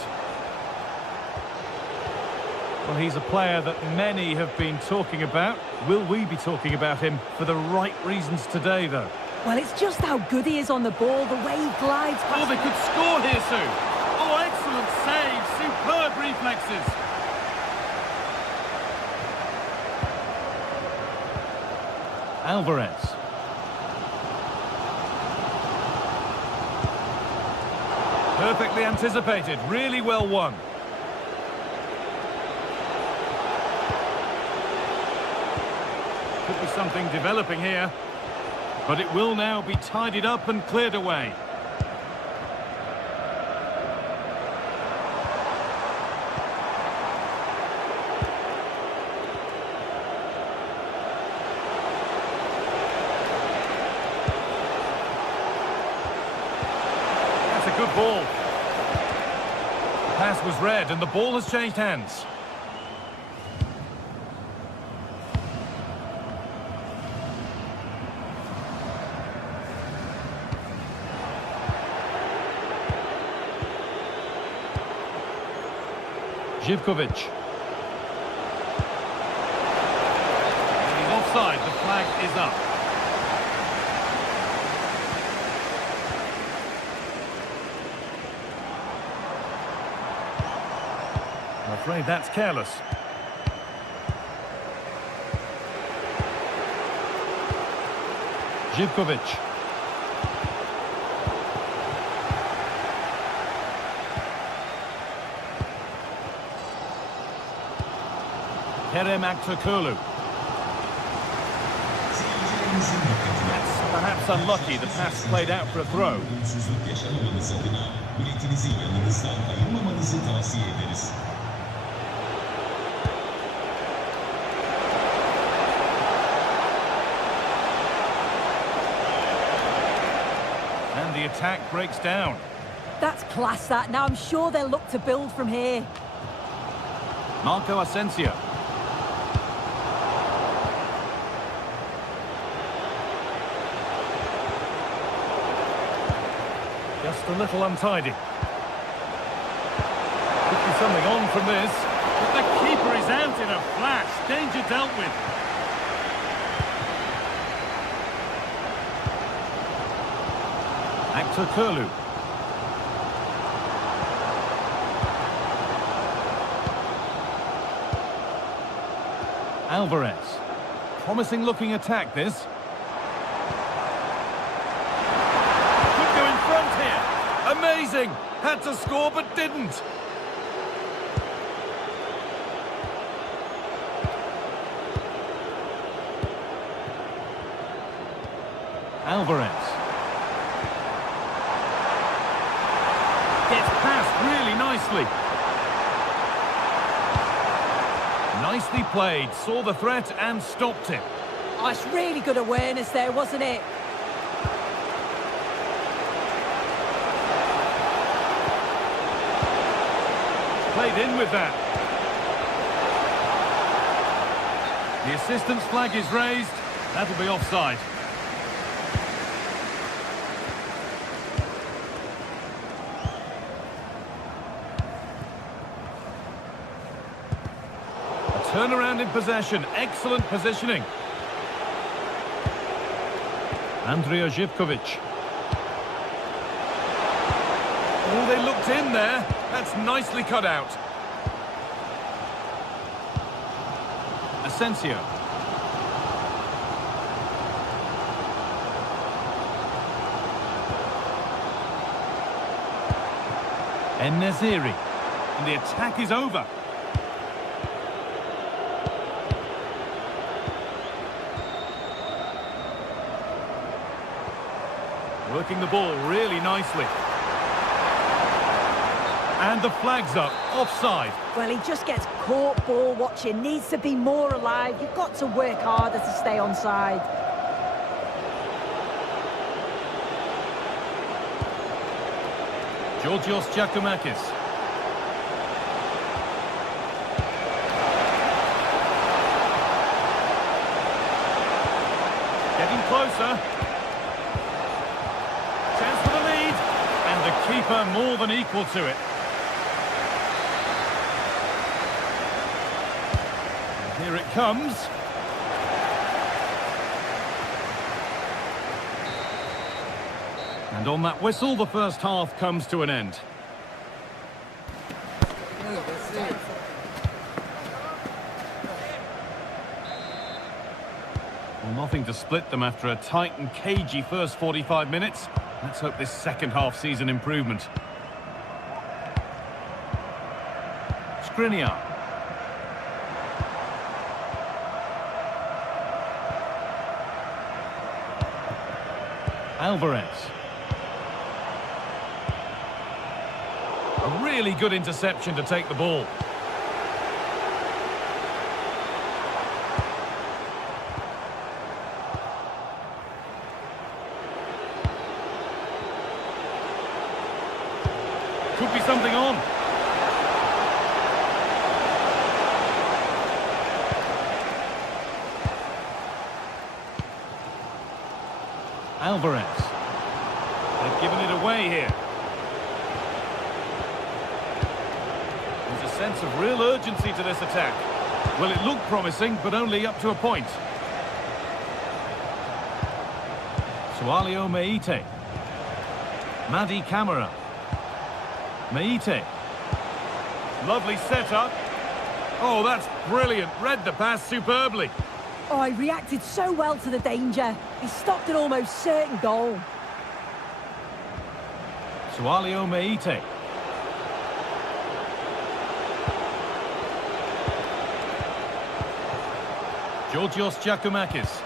Well, he's a player that many have been talking about. Will we be talking about him for the right reasons today, though? Well, it's just how good he is on the ball, the way he glides past. Oh, they could score here soon. Oh, excellent save. Superb reflexes. Alvarez. Perfectly anticipated. Really well won. Could be something developing here. But it will now be tidied up and cleared away. That's a good ball. The pass was read and the ball has changed hands. Živković. He's offside, the flag is up. I'm afraid that's careless. Živković. Kerem Aktürkoğlu. That's perhaps unlucky, the pass played out for a throw. And the attack breaks down. That's class, that. Now I'm sure they'll look to build from here. Marco Asensio. Just a little untidy. Could be something on from this. But the keeper is out in a flash. Danger dealt with. Aktürkoğlu. Alvarez. Promising looking attack, this. Could go in front here. Amazing. Had to score but didn't. Alvarez. Gets past really nicely. Nicely played, saw the threat and stopped it. Oh, it's really good awareness there, wasn't it? Played in with that. The assistant's flag is raised. That'll be offside. Turnaround in possession, excellent positioning. Andrija Živković. Oh, they looked in there. That's nicely cut out. Asensio. En-Nesyri. And the attack is over. Working the ball really nicely. And the flag's up, offside. Well, he just gets caught ball watching, needs to be more alive. You've got to work harder to stay onside. Georgios Giacomakis. Getting closer. Chance for the lead. And the keeper more than equal to it. Here it comes. And on that whistle, the first half comes to an end. Well, nothing to split them after a tight and cagey first 45 minutes. Let's hope this second half sees an improvement. Skriniar. Alvarez. A really good interception to take the ball. Could be something on. Alvarez. They've given it away here. There's a sense of real urgency to this attack. Well, it looked promising, but only up to a point. Sualio Meite. Madi Camara. Meite. Lovely setup. Oh, that's brilliant. Read the pass superbly. Oh, he reacted so well to the danger. He stopped an almost certain goal. Sualio Meite. Georgios Giacomakis.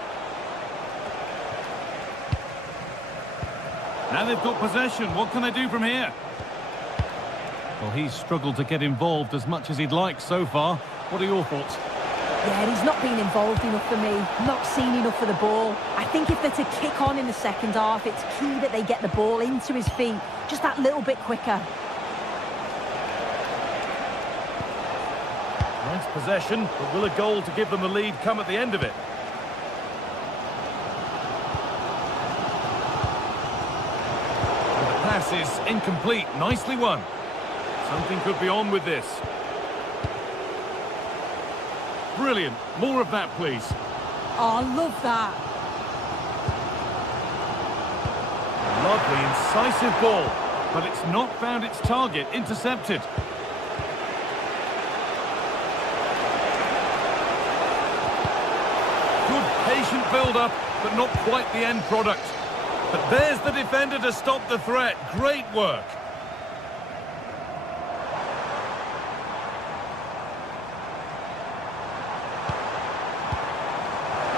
Now they've got possession. What can they do from here? Well, he's struggled to get involved as much as he'd like so far. What are your thoughts? Yeah, he's not been involved enough for me. Not seen enough for the ball. I think if they're to kick on in the second half, it's key that they get the ball into his feet just that little bit quicker. Nice possession, but will a goal to give them the lead come at the end of it? And the pass is incomplete. Nicely won. Something could be on with this. Brilliant. More of that, please. Oh, I love that. Lovely, incisive ball, but it's not found its target. Intercepted. Good, patient build-up, but not quite the end product. But there's the defender to stop the threat. Great work.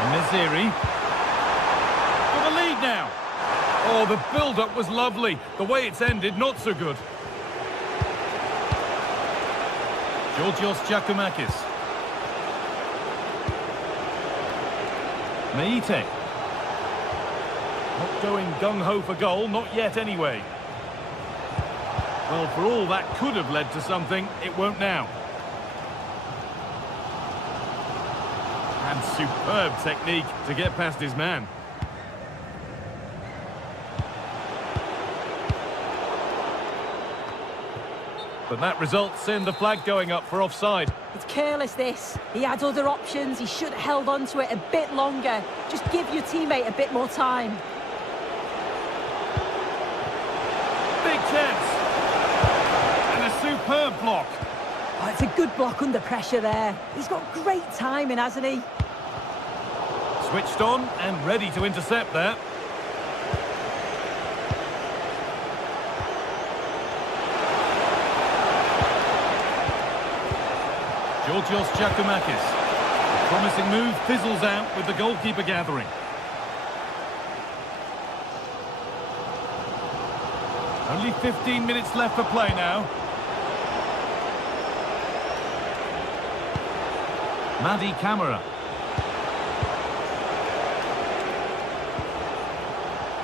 Miziri. For the lead now. Oh, the build-up was lovely. The way it's ended, not so good. Georgios Giacomakis. Meite. Not going gung-ho for goal, not yet anyway. Well, for all that could have led to something, it won't now. And superb technique to get past his man. But that result sent the flag going up for offside. It's careless, this. He had other options. He should have held on to it a bit longer. Just give your teammate a bit more time. Big chance. And a superb block. Oh, it's a good block under pressure there. He's got great timing, hasn't he? Switched on and ready to intercept there. Georgios Giacomakis. A promising move fizzles out with the goalkeeper gathering. Only 15 minutes left for play now. Madi Camara.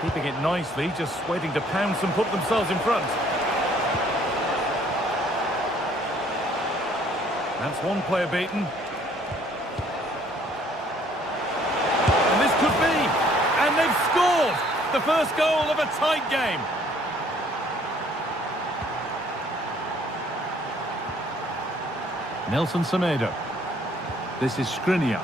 Keeping it nicely, just waiting to pounce and put themselves in front. That's one player beaten. And this could be. And they've scored! The first goal of a tight game. Nelson Semedo. This is Skriniar.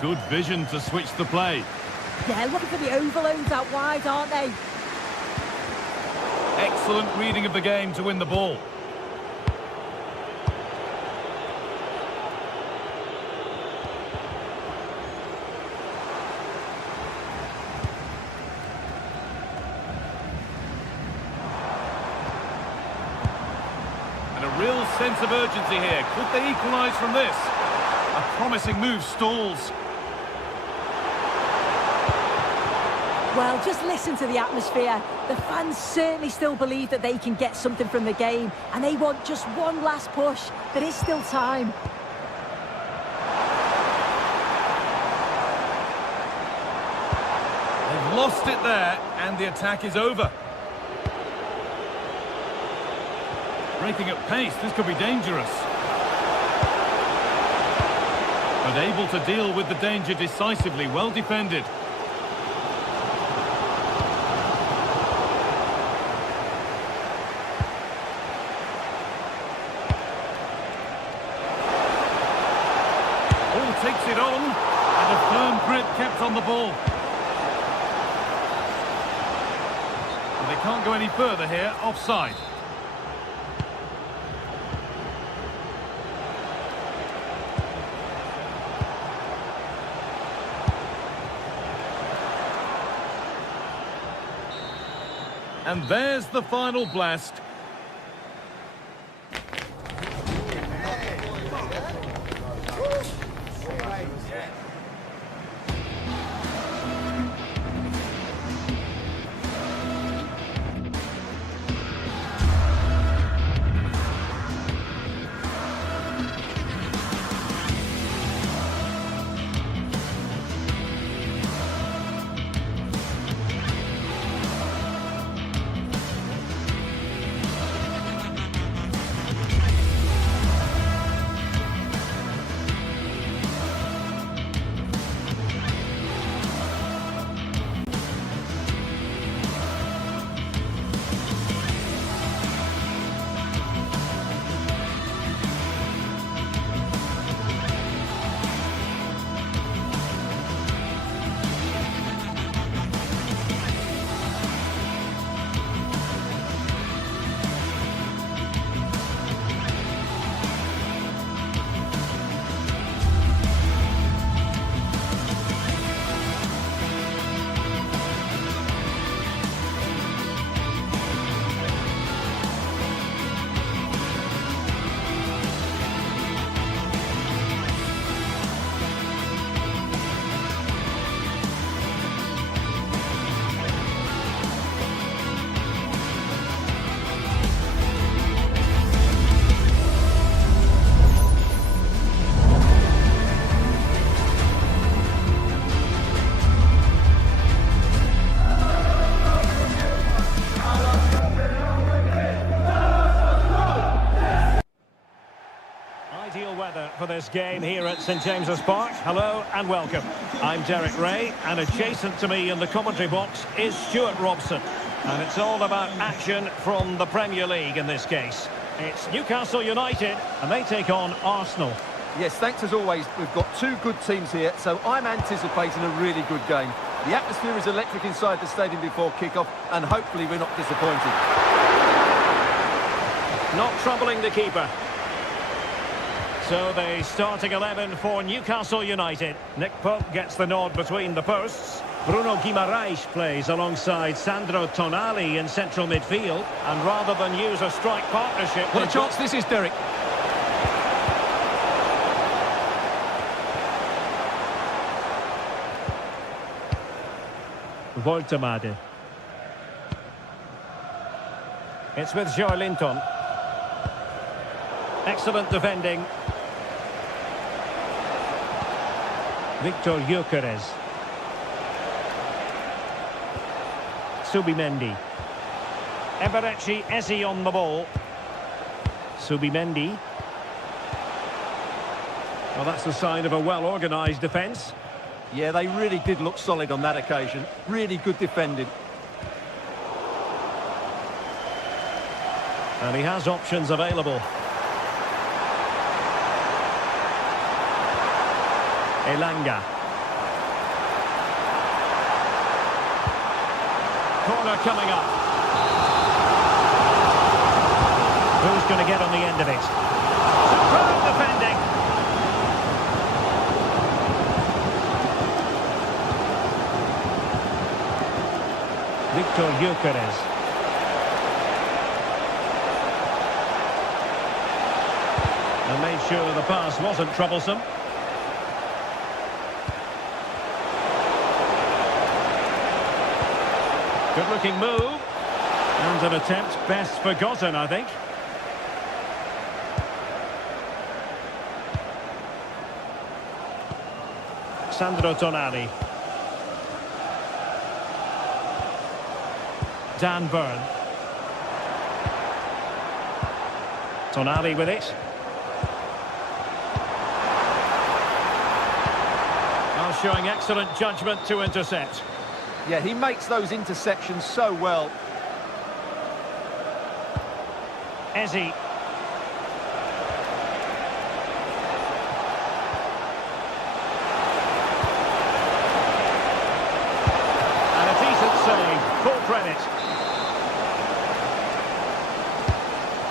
Good vision to switch the play. Yeah, looking for the overloads out wide, aren't they? Excellent reading of the game to win the ball. And a real sense of urgency here. Could they equalise from this? A promising move stalls. Well, just listen to the atmosphere. The fans certainly still believe that they can get something from the game, and they want just one last push. There is still time. They've lost it there, and the attack is over. Breaking at pace, this could be dangerous. But able to deal with the danger decisively, well defended. Takes it on, and a firm grip kept on the ball. But they can't go any further here, offside. And there's the final blast. Ideal weather for this game here at St James's Park. Hello and welcome. I'm Derek Ray, and adjacent to me in the commentary box is Stuart Robson. And it's all about action from the Premier League in this case. It's Newcastle United, and they take on Arsenal. Yes, thanks as always. We've got two good teams here, so I'm anticipating a really good game. The atmosphere is electric inside the stadium before kick-off, and hopefully we're not disappointed. Not troubling the keeper. So the starting 11 for Newcastle United. Nick Pope gets the nod between the posts. Bruno Guimaraes plays alongside Sandro Tonali in central midfield. And rather than use a strike partnership... What a chance this is, Derek. Voltemade. It's with Joe Linton. Excellent defending. Victor Gyökeres. Subimendi. Eberechi Eze on the ball. Subimendi. Well, that's the sign of a well-organised defence. Yeah, they really did look solid on that occasion. Really good defending. And he has options available. Elanga. Corner coming up. Who's going to get on the end of it? Superb defending. Victor Gyökeres. And made sure the pass wasn't troublesome. Good-looking move. And an attempt best forgotten, I think. Sandro Tonali. Dan Burn. Tonali with it. Now showing excellent judgment to intercept. Yeah, he makes those interceptions so well. Ezzy. And a decent save, full credit.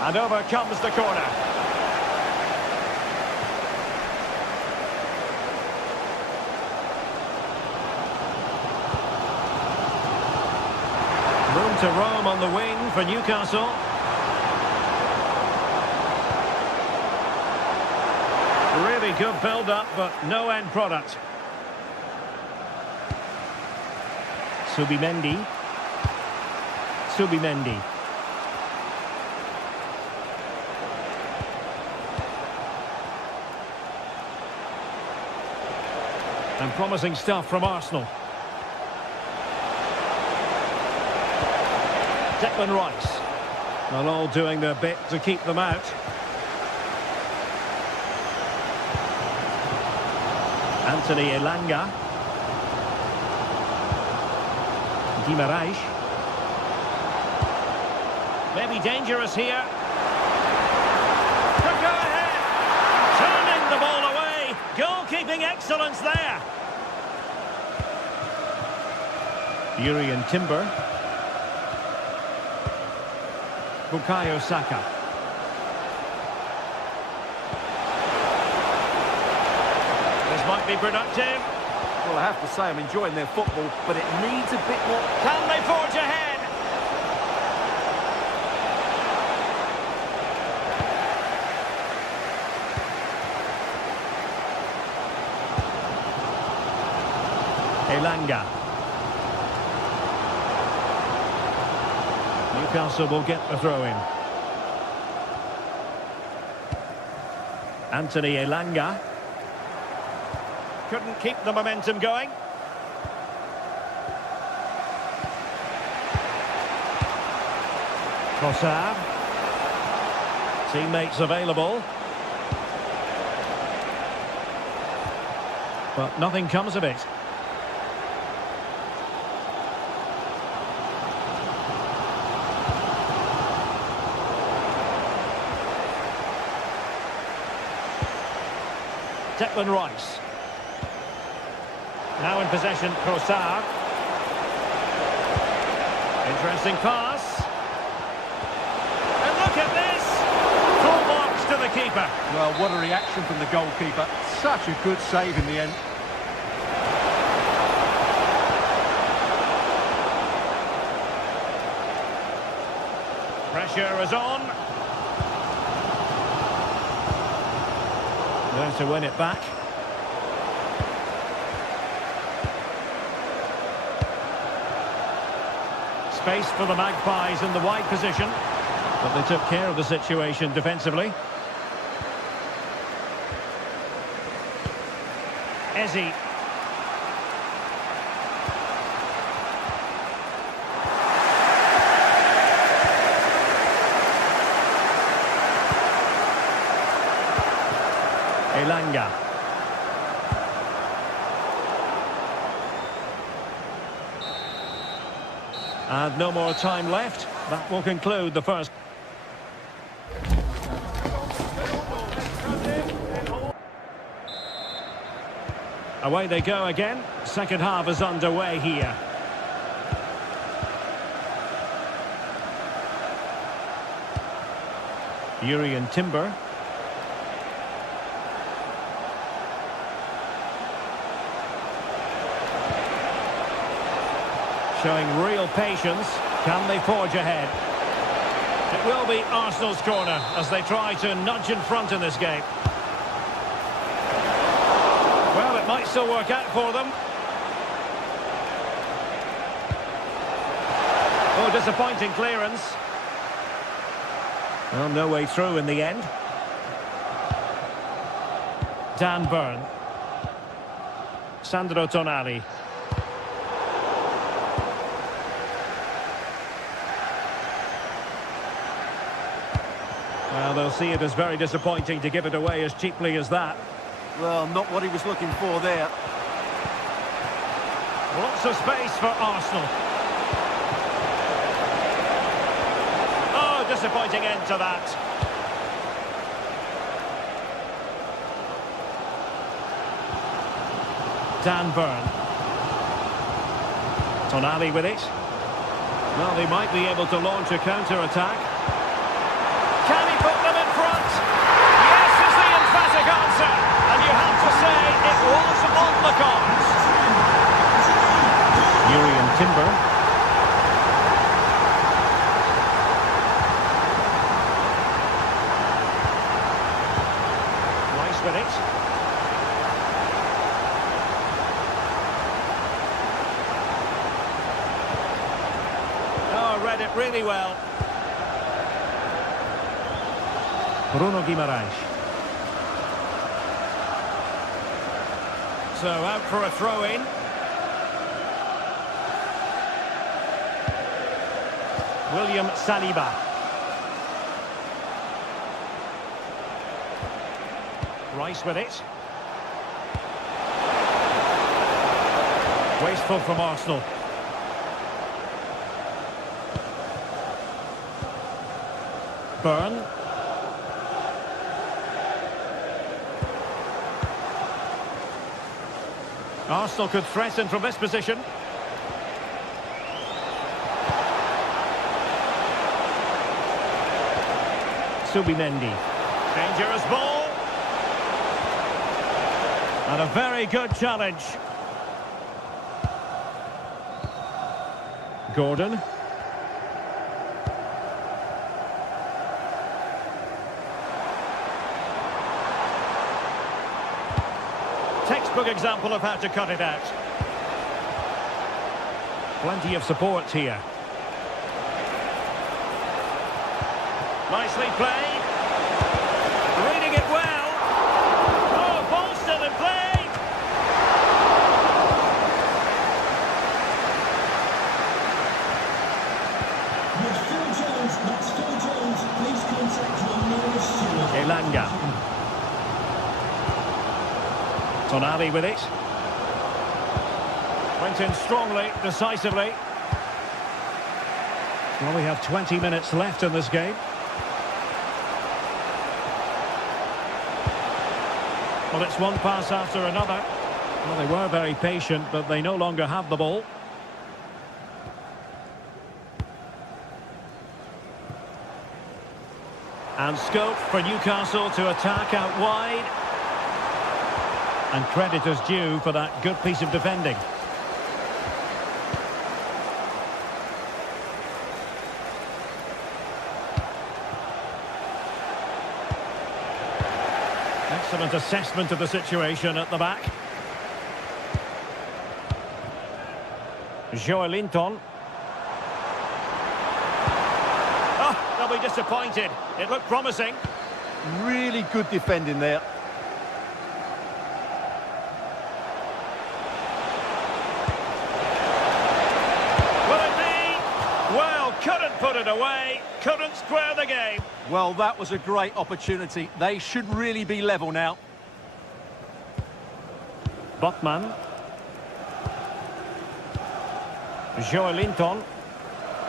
And over comes the corner. Room to roam on the wing for Newcastle. Really good build-up, but no end product. Subimendi. And promising stuff from Arsenal. Declan Rice. Well, all doing their bit to keep them out. Anthony Elanga. Guimaraes. Maybe dangerous here. Could go ahead. Turning the ball away. Goalkeeping excellence there. Urian Timber. Bukayo Saka. This might be productive. Well, I have to say I'm enjoying their football, but it needs a bit more. Can they forge ahead? Elanga. Newcastle will get the throw-in. Anthony Elanga. Couldn't keep the momentum going. Trossard. Teammates available. But nothing comes of it. Declan Rice. Now in possession, Trossard. Interesting pass. And look at this! Full marks to the keeper. Well, what a reaction from the goalkeeper. Such a good save in the end. Pressure is on. There to win it back. Space for the Magpies in the wide position, but they took care of the situation defensively. Ezzy. Elanga. And no more time left. That will conclude the first. Away they go again. Second half is underway here. Urian Timber. Showing real patience. Can they forge ahead? It will be Arsenal's corner as they try to nudge in front in this game. Well, it might still work out for them. Oh, disappointing clearance. Well, no way through in the end. Dan Burn. Sandro Tonali. Well, they'll see it as very disappointing to give it away as cheaply as that. Well, not what he was looking for there. Lots of space for Arsenal. Oh, disappointing end to that. Dan Burn. Tonali with it. Well, they might be able to launch a counter-attack. Can he put them in front? Yes is the emphatic answer. And you have to say it was on the cards. Urian Timber. Rice with it. Oh, read it really well. Bruno Guimaraes. So out for a throw-in. William Saliba. Rice with it. Wasteful from Arsenal. Burn. Arsenal could threaten from this position. Subimendi. Dangerous ball. And a very good challenge. Gordon. Textbook example of how to cut it out. Plenty of support here. Nicely played. Reading it well. Oh, ball still in play. With Phil Jones, that's Phil Jones. Please contact your nearest steward. Elanga. Tonali with it. Went in strongly, decisively. Well, we have 20 minutes left in this game. Well, it's one pass after another. Well, they were very patient, but they no longer have the ball. And scope for Newcastle to attack out wide. And credit is due for that good piece of defending. Excellent assessment of the situation at the back. Joelinton. Oh, they'll be disappointed. It looked promising. Really good defending there. Couldn't put it away, couldn't square the game. Well, that was a great opportunity. They should really be level now. Botman. Joelinton.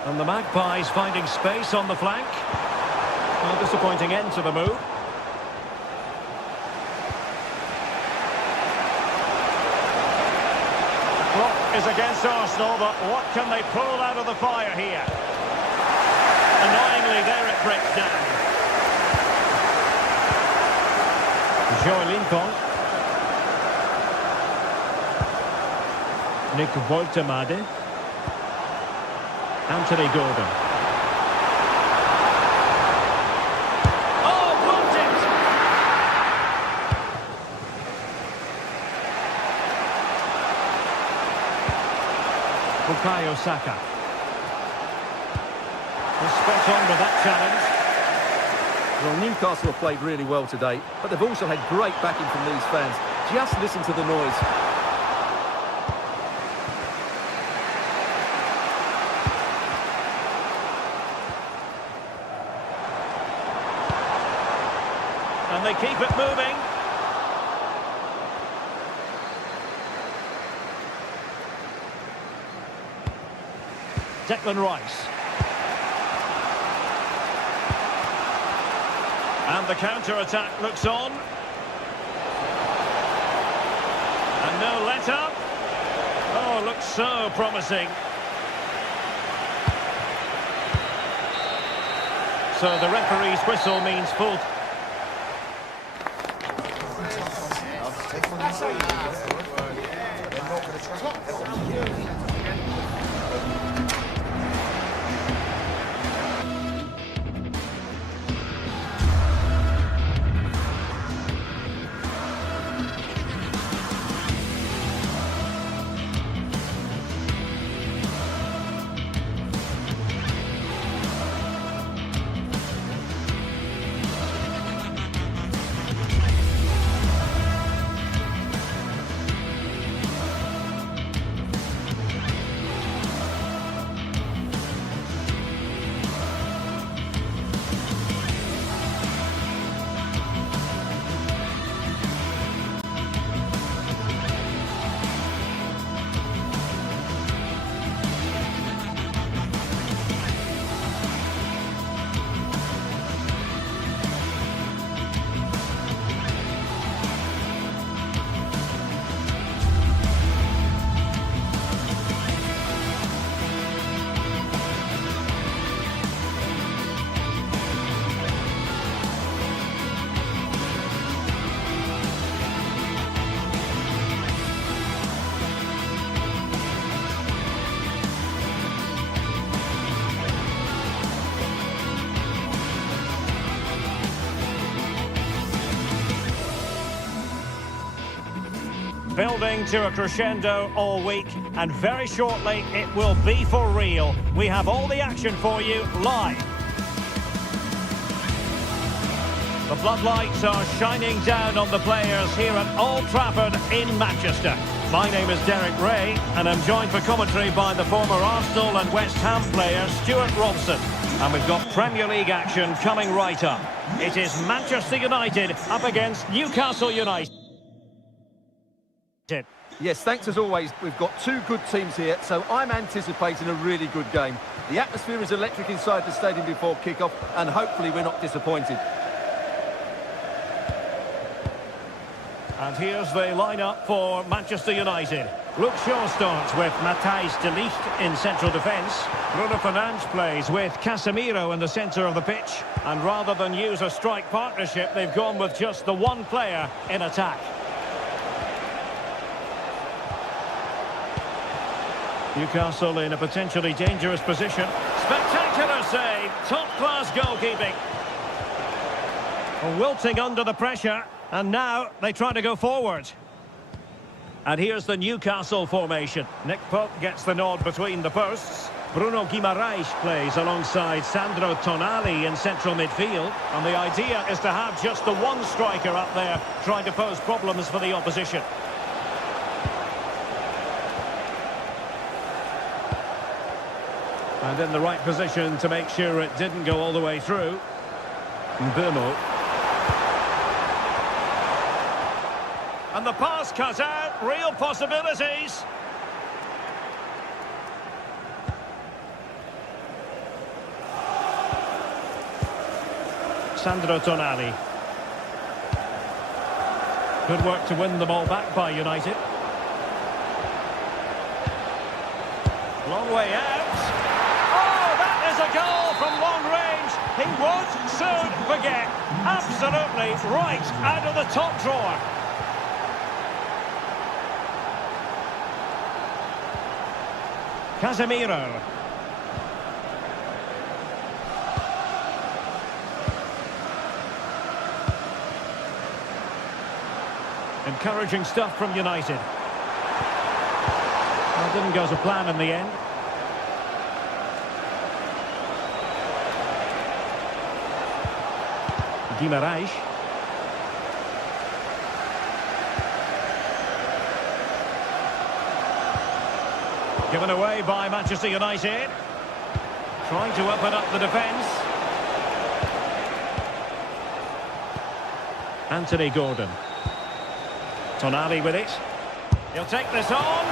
And the Magpies finding space on the flank. Well, disappointing end to the move. is against Arsenal, but what can they pull out of the fire here? Annoyingly, there it breaks down. Joe Lincoln. Nick Woltemade. Anthony Gordon. Oh, blocked it! Bukayo Saka. Was spot on with that challenge. Well, Newcastle have played really well today, but they've also had great backing from these fans. Just listen to the noise. And they keep it moving. Declan Rice. And the counter-attack looks on. And no let-up. Oh, looks so promising. So the referee's whistle means full. Building to a crescendo all week, and very shortly it will be for real. We have all the action for you live. The floodlights are shining down on the players here at Old Trafford in Manchester. My name is Derek Ray, and I'm joined for commentary by the former Arsenal and West Ham player Stuart Robson. And we've got Premier League action coming right up. It is Manchester United up against Newcastle United. Yes, thanks as always. We've got two good teams here, so I'm anticipating a really good game. The atmosphere is electric inside the stadium before kick-off, and hopefully we're not disappointed. And here's the lineup for Manchester United. Luke Shaw starts with Matthijs de Ligt in central defence. Bruno Fernandes plays with Casemiro in the centre of the pitch. And rather than use a strike partnership, they've gone with just the one player in attack. Newcastle in a potentially dangerous position. Spectacular save, top-class goalkeeping. Wilting under the pressure, and now they try to go forward. And here's the Newcastle formation. Nick Pope gets the nod between the posts. Bruno Guimaraes plays alongside Sandro Tonali in central midfield. And the idea is to have just the one striker up there trying to pose problems for the opposition. And in the right position to make sure it didn't go all the way through. Mbeumo. And the pass cut out, real possibilities. Sandro Tonali. Good work to win the ball back by United. long way out. Oh, that is a goal from long range. He won't soon forget. Absolutely right out of the top drawer. Casemiro. Encouraging stuff from United. Well, didn't go to plan in the end. Guimaraes. Given away by Manchester United. Trying to open up the defence. Anthony Gordon. Tonali with it. He'll take this on.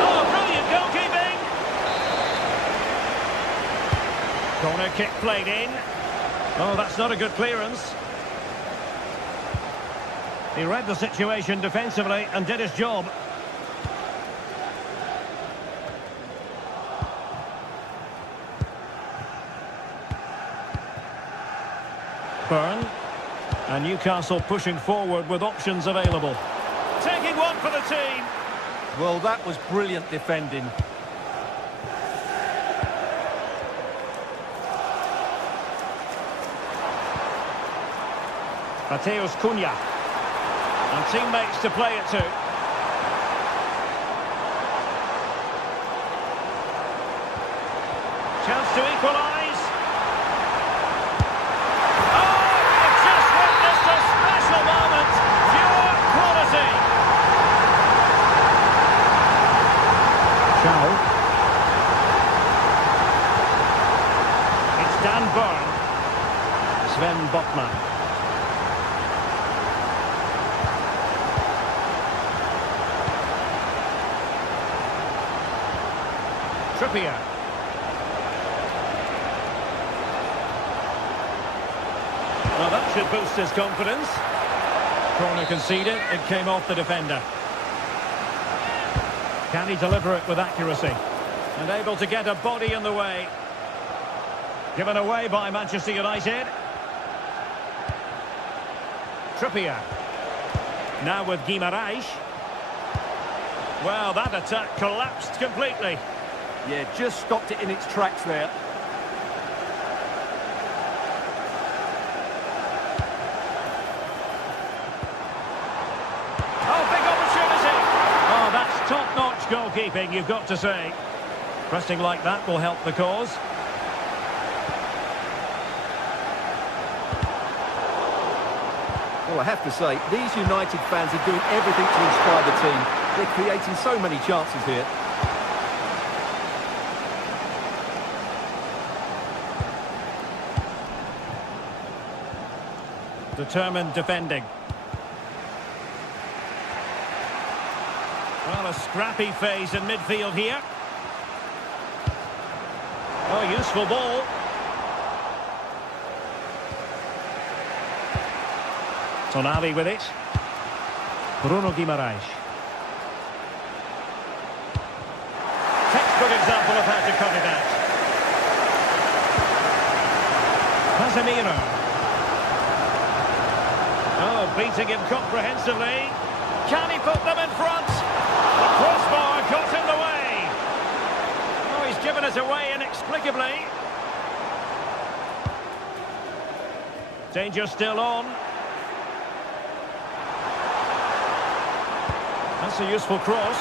Oh, brilliant goalkeeping. Corner kick played in. Oh, that's not a good clearance. He read the situation defensively and did his job. Burn. And Newcastle pushing forward with options available. Taking one for the team. Well, that was brilliant defending. Mateus Cunha. And teammates to play it to. Chance to equalise. It's Dan Burn. Sven Botman. Trippier. Well, that should boost his confidence. Corner conceded. It came off the defender. Can he deliver it with accuracy? And able to get a body in the way. Given away by Manchester United. Trippier. Now with Guimaraes. Well, that attack collapsed completely. Yeah, just stopped it in its tracks there. Top-notch goalkeeping, you've got to say. Pressing like that will help the cause. Well, I have to say, these United fans are doing everything to inspire the team. They're creating so many chances here. Determined defending. Well, a scrappy phase in midfield here. Oh, useful ball. Tonali with it. Bruno Guimaraes. Textbook example of how to cut it out. Casemiro. Oh, beating him comprehensively. Can he put them in front? The crossbar got in the way. Oh, he's given it away inexplicably. Danger still on. That's a useful cross.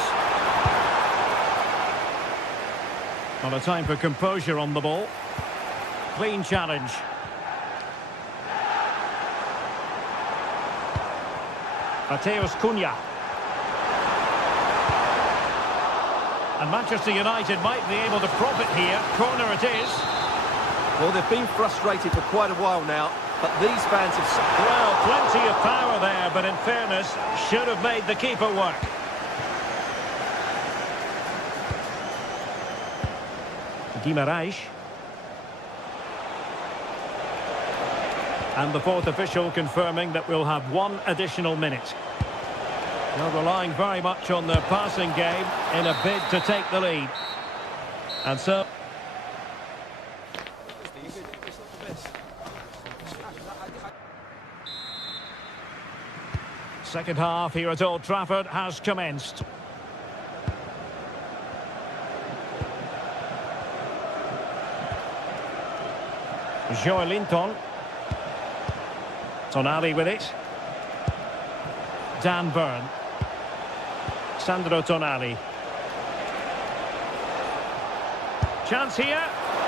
Not a time for composure on the ball. Clean challenge. Mateus Cunha. And Manchester United might be able to profit here. Corner it is. Well, they've been frustrated for quite a while now, but these fans have... Well, plenty of power there, but in fairness, should have made the keeper work. Guimaraes. And the fourth official confirming that we'll have one additional minute. They're relying very much on their passing game in a bid to take the lead. And so... Second half here at Old Trafford has commenced. Joelinton. Tonali with it. Dan Burn. Sandro Tonali. Chance here.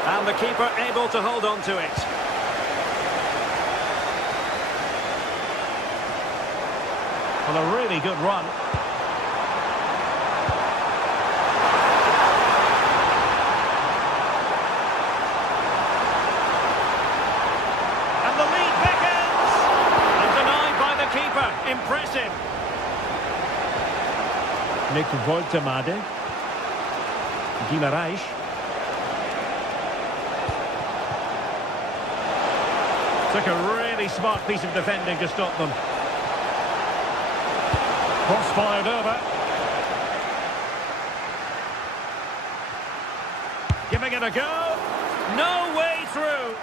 And the keeper able to hold on to it. Well, a really good run. And the lead beckons. And denied by the keeper. Impressive. Nick Woltemade. Guimarães. Took a really smart piece of defending to stop them. Cross fired over. Giving it a go. No way through.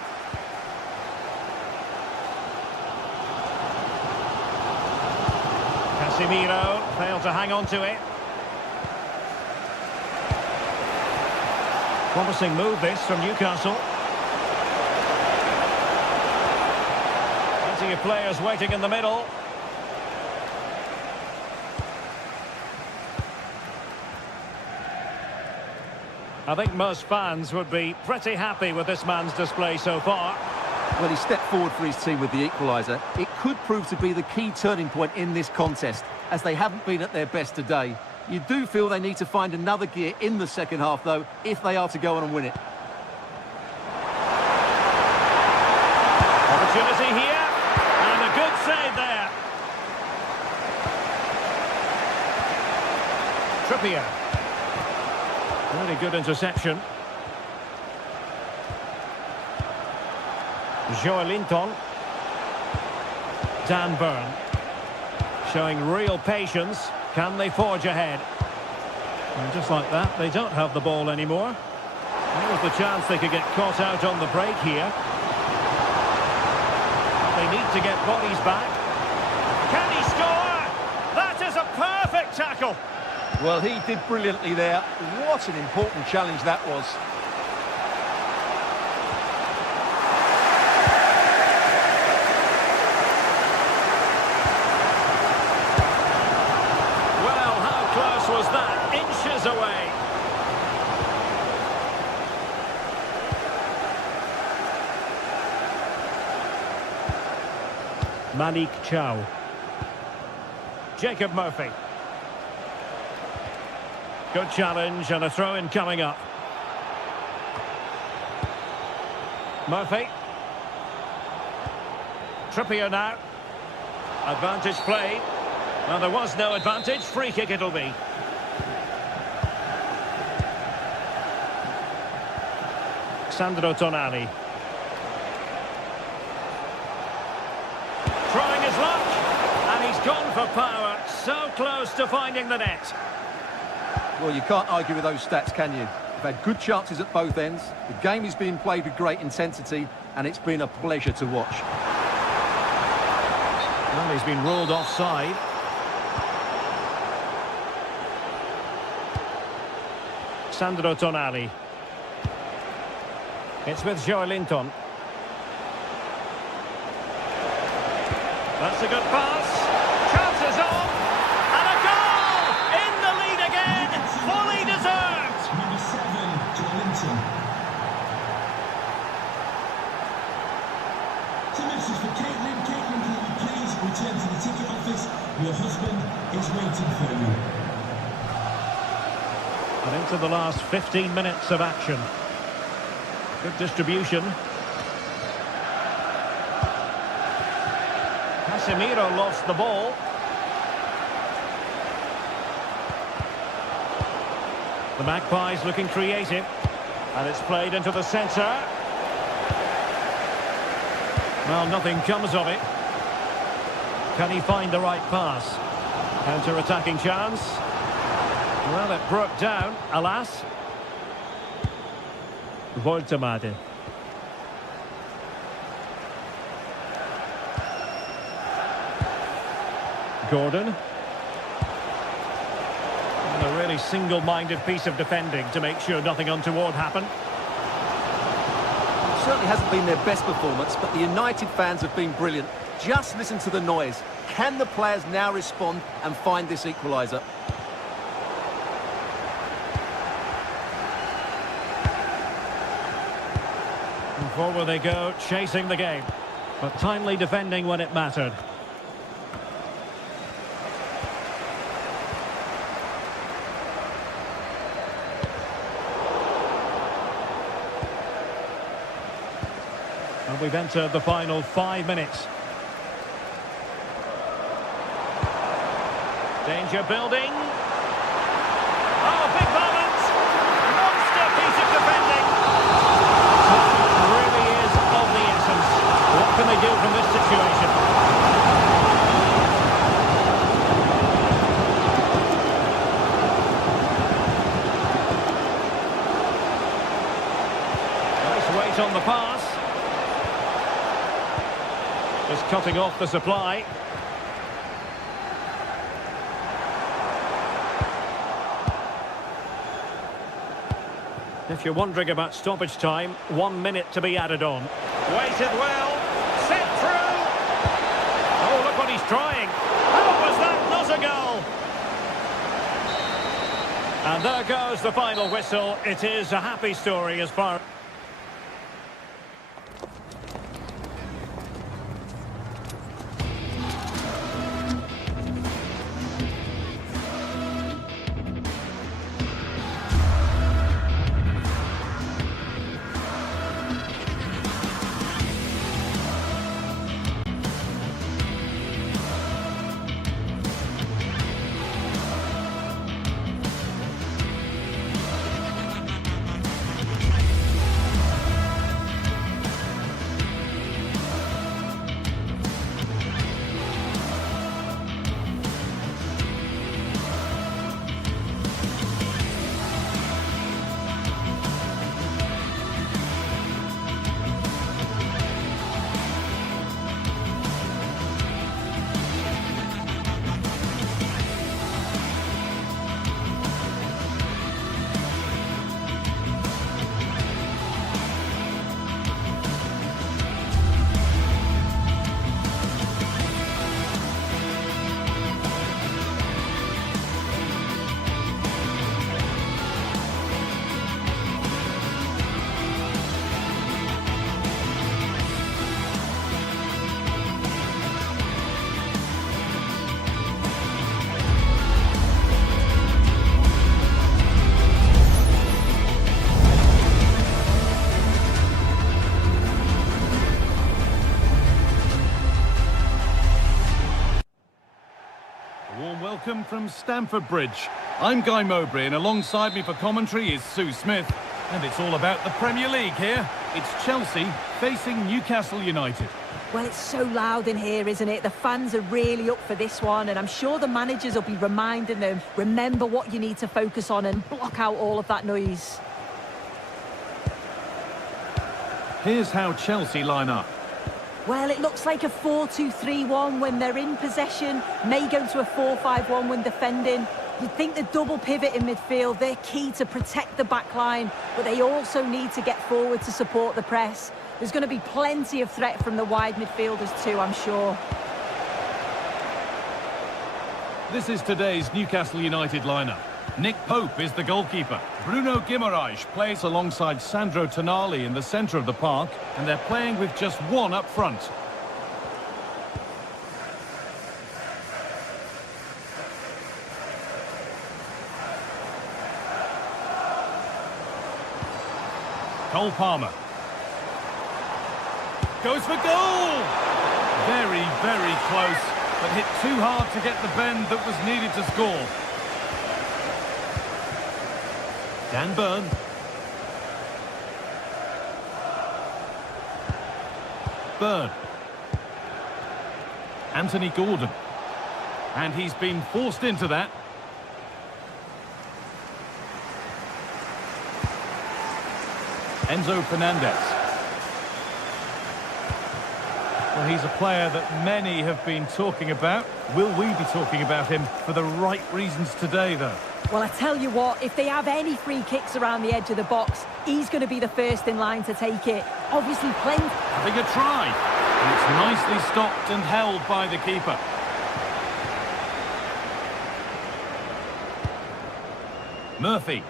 Casemiro failed to hang on to it. Promising move this from Newcastle. Plenty of players waiting in the middle. I think most fans would be pretty happy with this man's display so far. Well, he stepped forward for his team with the equaliser. It could prove to be the key turning point in this contest, as they haven't been at their best today. You do feel they need to find another gear in the second half, though, if they are to go on and win it. Opportunity here, and a good save there. Trippier. Really good interception. Joelinton. Dan Burn. Showing real patience. Can they forge ahead? And just like that, they don't have the ball anymore. There was the chance they could get caught out on the break here. They need to get bodies back. Can he score? That is a perfect tackle. Well, he did brilliantly there. What an important challenge that was. Well, how close was that? Inches away. Malik Chow. Jacob Murphy. Good challenge and a throw-in coming up. Murphy. Trippier now. Advantage played. Well, there was no advantage. Free kick it'll be. Sandro Tonali. Trying his luck. And he's gone for power. So close to finding the net. Well, you can't argue with those stats, can you? They've had good chances at both ends. The game is being played with great intensity, and it's been a pleasure to watch. Well, he's been ruled offside. Sandro Tonali. It's with Joelinton. That's a good pass. Chances on. And a goal! In the lead again. Fully deserved. Number 7, Joelinton. It's a message for Caitlin. Caitlin, can you please return to the ticket office? Your husband is waiting for you. And into the last 15 minutes of action. Good distribution. Casemiro lost the ball. The Magpies looking creative. And it's played into the centre. Well, nothing comes of it. Can he find the right pass? Counter-attacking chance. Well, it broke down, alas. Woltemade. Gordon. And a really single-minded piece of defending to make sure nothing untoward happened. Certainly hasn't been their best performance, but the United fans have been brilliant. Just listen to the noise. Can the players now respond and find this equaliser? And forward they go, chasing the game. But timely defending when it mattered. And we've entered the final 5 minutes. Danger building. Oh, big moment! Monster piece of defending. Time really is of the essence. What can they do from this situation? Nice weight on the pass. Just cutting off the supply. If you're wondering about stoppage time, 1 minute to be added on. Waited well, set through. Oh, look what he's trying. Oh, was that not a goal? And there goes the final whistle. It is a happy story as far... Warm welcome from Stamford Bridge. I'm Guy Mowbray, and alongside me for commentary is Sue Smith. And it's all about the Premier League here. It's Chelsea facing Newcastle United. Well, it's so loud in here, isn't it? The fans are really up for this one, and I'm sure the managers will be reminding them, remember what you need to focus on and block out all of that noise. Here's how Chelsea line up. Well, it looks like a 4-2-3-1 when they're in possession, may go to a 4-5-1 when defending. You'd think the double pivot in midfield, they're key to protect the back line, but they also need to get forward to support the press. There's going to be plenty of threat from the wide midfielders too, I'm sure. This is today's Newcastle United lineup. Nick Pope is the goalkeeper. Bruno Guimaraes plays alongside Sandro Tonali in the centre of the park, and they're playing with just one up front. Cole Palmer. Goes for goal! Very, very close, but hit too hard to get the bend that was needed to score. Dan Burn. Burn. Anthony Gordon. And he's been forced into that. Enzo Fernandez. Well, he's a player that many have been talking about. Will we be talking about him for the right reasons today, though? Well, I tell you what, if they have any free kicks around the edge of the box, he's going to be the first in line to take it. Obviously, plenty. Having a try. And it's nicely stopped and held by the keeper. Murphy.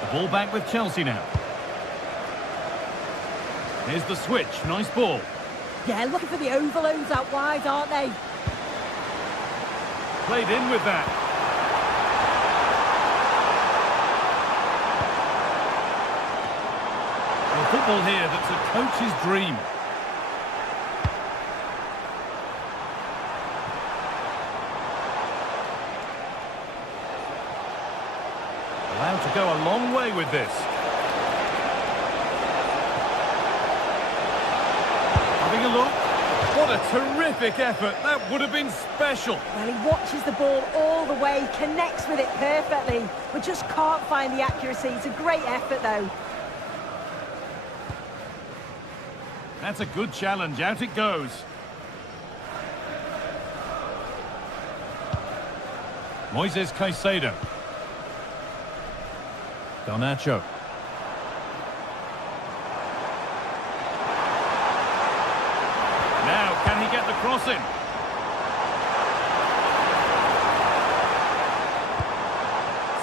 The ball back with Chelsea now. Here's the switch. Nice ball. Yeah, looking for the overloads out wide, aren't they? Played in with that. Well, football here that's a coach's dream. Allowed to go a long way with this. Having a look. What a terrific effort. That would have been special. Well, he watches the ball all the way, connects with it perfectly, but just can't find the accuracy. It's a great effort, though. That's a good challenge. Out it goes. Moises Caicedo. Garnacho. Now, can he get the cross in?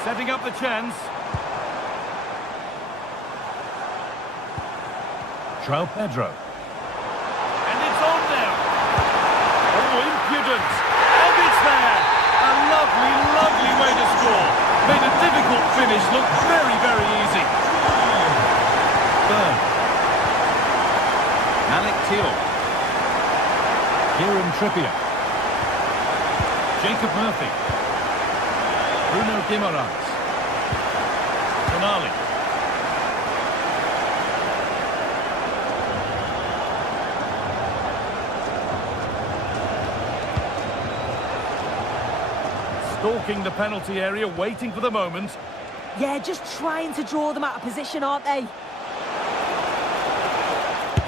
Setting up the chance. João Pedro. And it's on now. Oh, impudent. And it's there. A lovely, lovely way to score. Made a difficult finish look very, very easy. Burn. Malik Teal. Kieran Trippier. Jacob Murphy. Bruno Guimaraes. Tonali. Stalking the penalty area, waiting for the moment. Yeah, just trying to draw them out of position, aren't they?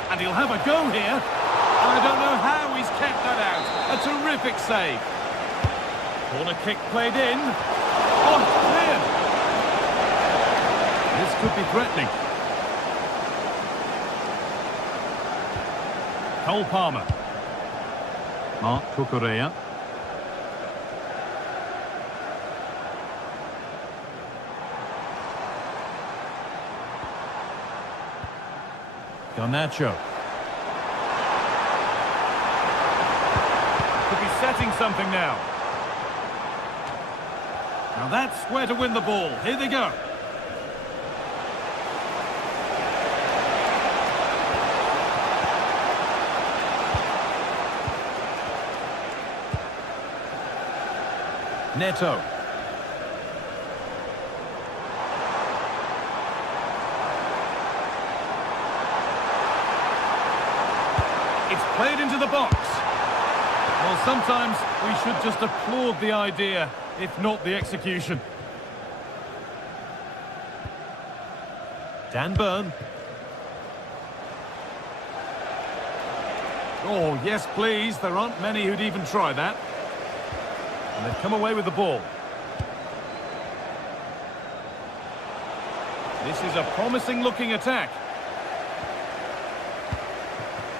And he'll have a go here. I don't know how he's kept that out. A terrific save. Corner kick played in. Oh, cleared. This could be threatening. Cole Palmer. Mark Cucurella. Garnacho. Could be setting something now. Now that's where to win the ball. Here they go. Neto. It's played into the box. Well, sometimes we should just applaud the idea, if not the execution. Dan Burn. Oh, yes, please. There aren't many who'd even try that. And they've come away with the ball. This is a promising-looking attack.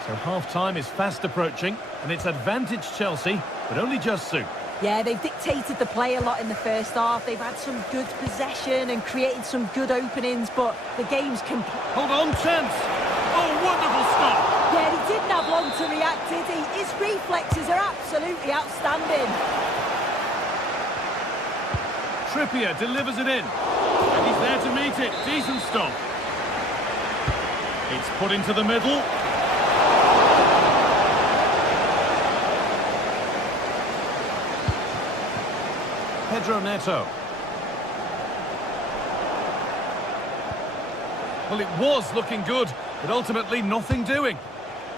So half-time is fast approaching, and it's advantage Chelsea, but only just soon. Yeah, they've dictated the play a lot in the first half. They've had some good possession and created some good openings, but the game's Hold on, chance! Oh, wonderful stop! Yeah, he didn't have long to react, did he? His reflexes are absolutely outstanding. Trippier delivers it in. And he's there to meet it. Decent stop. It's put into the middle. Pedro Neto. Well, it was looking good, but ultimately nothing doing.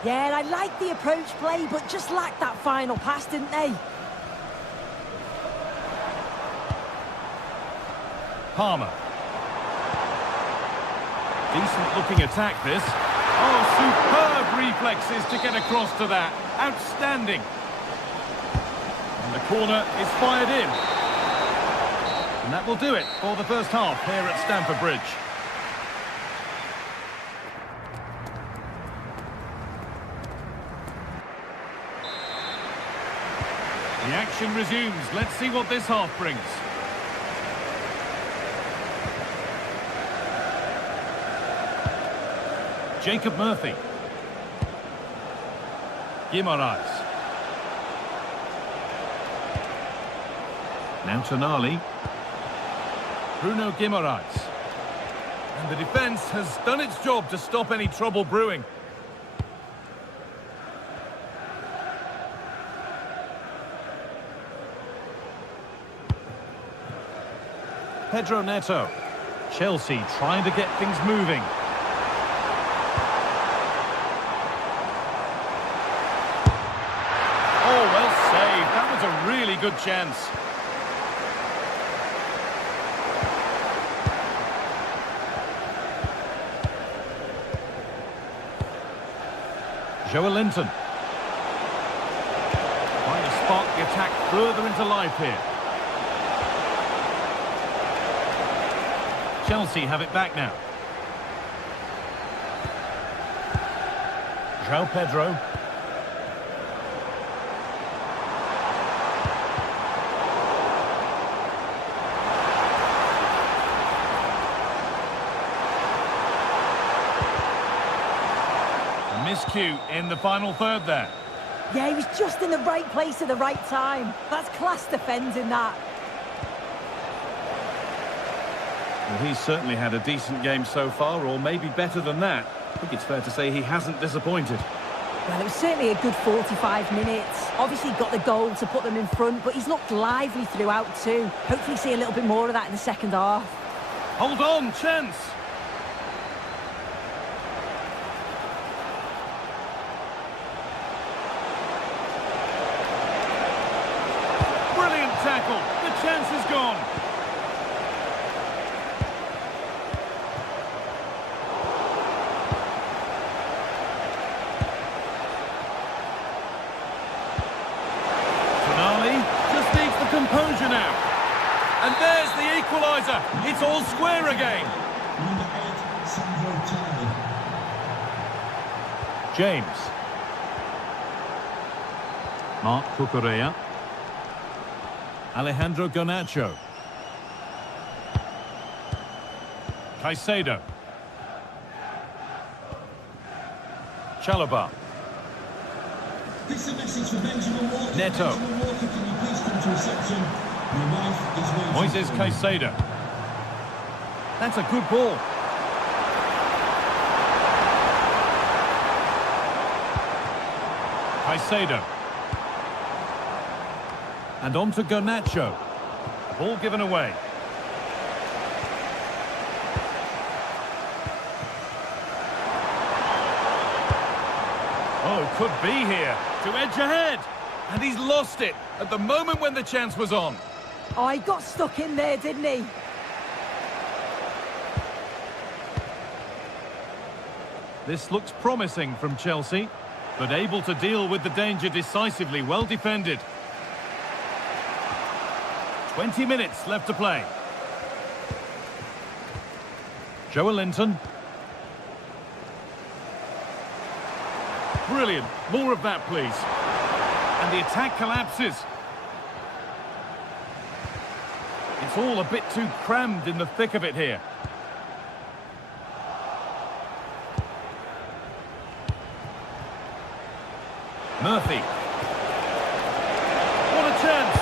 Yeah, I like the approach play, but just lacked that final pass, didn't they? Palmer. Decent-looking attack, this. Oh, superb reflexes to get across to that. Outstanding. And the corner is fired in. And that will do it for the first half here at Stamford Bridge. The action resumes. Let's see what this half brings. Jacob Murphy. Guimaraes. Now Tonali. Bruno Guimaraes. And the defence has done its job to stop any trouble brewing. Pedro Neto. Chelsea trying to get things moving. Oh, well saved. That was a really good chance. Joelinton. Trying to spark the attack further into life here. Chelsea have it back now. João Pedro. Miscue in the final third there. Yeah, he was just in the right place at the right time. That's class defending, that. Well, he's certainly had a decent game so far, or maybe better than that. I think it's fair to say he hasn't disappointed. Well, it was certainly a good 45 minutes. Obviously got the goal to put them in front, but he's looked lively throughout too. Hopefully see a little bit more of that in the second half. Hold on, chance. Brilliant tackle. The chance is gone. Composure now. And there's the equaliser. It's all square again. Number 8, Sandro Tonali. James. Marc Cucurella. Alejandro Garnacho. Caicedo. Chalobah. This is a message for Benjamin Walker. Neto. Benjamin Walker, can you please come to reception? Your wife is waiting. Moises Caicedo. That's a good ball. Caicedo. And on to Garnacho. Ball given away. Oh, could be here. To edge ahead. And he's lost it at the moment when the chance was on. Oh, he got stuck in there, didn't he? This looks promising from Chelsea, but able to deal with the danger decisively. Well defended. 20 minutes left to play. Joelinton. Brilliant. More of that, please. And the attack collapses. It's all a bit too crammed in the thick of it here. Murphy. What a chance.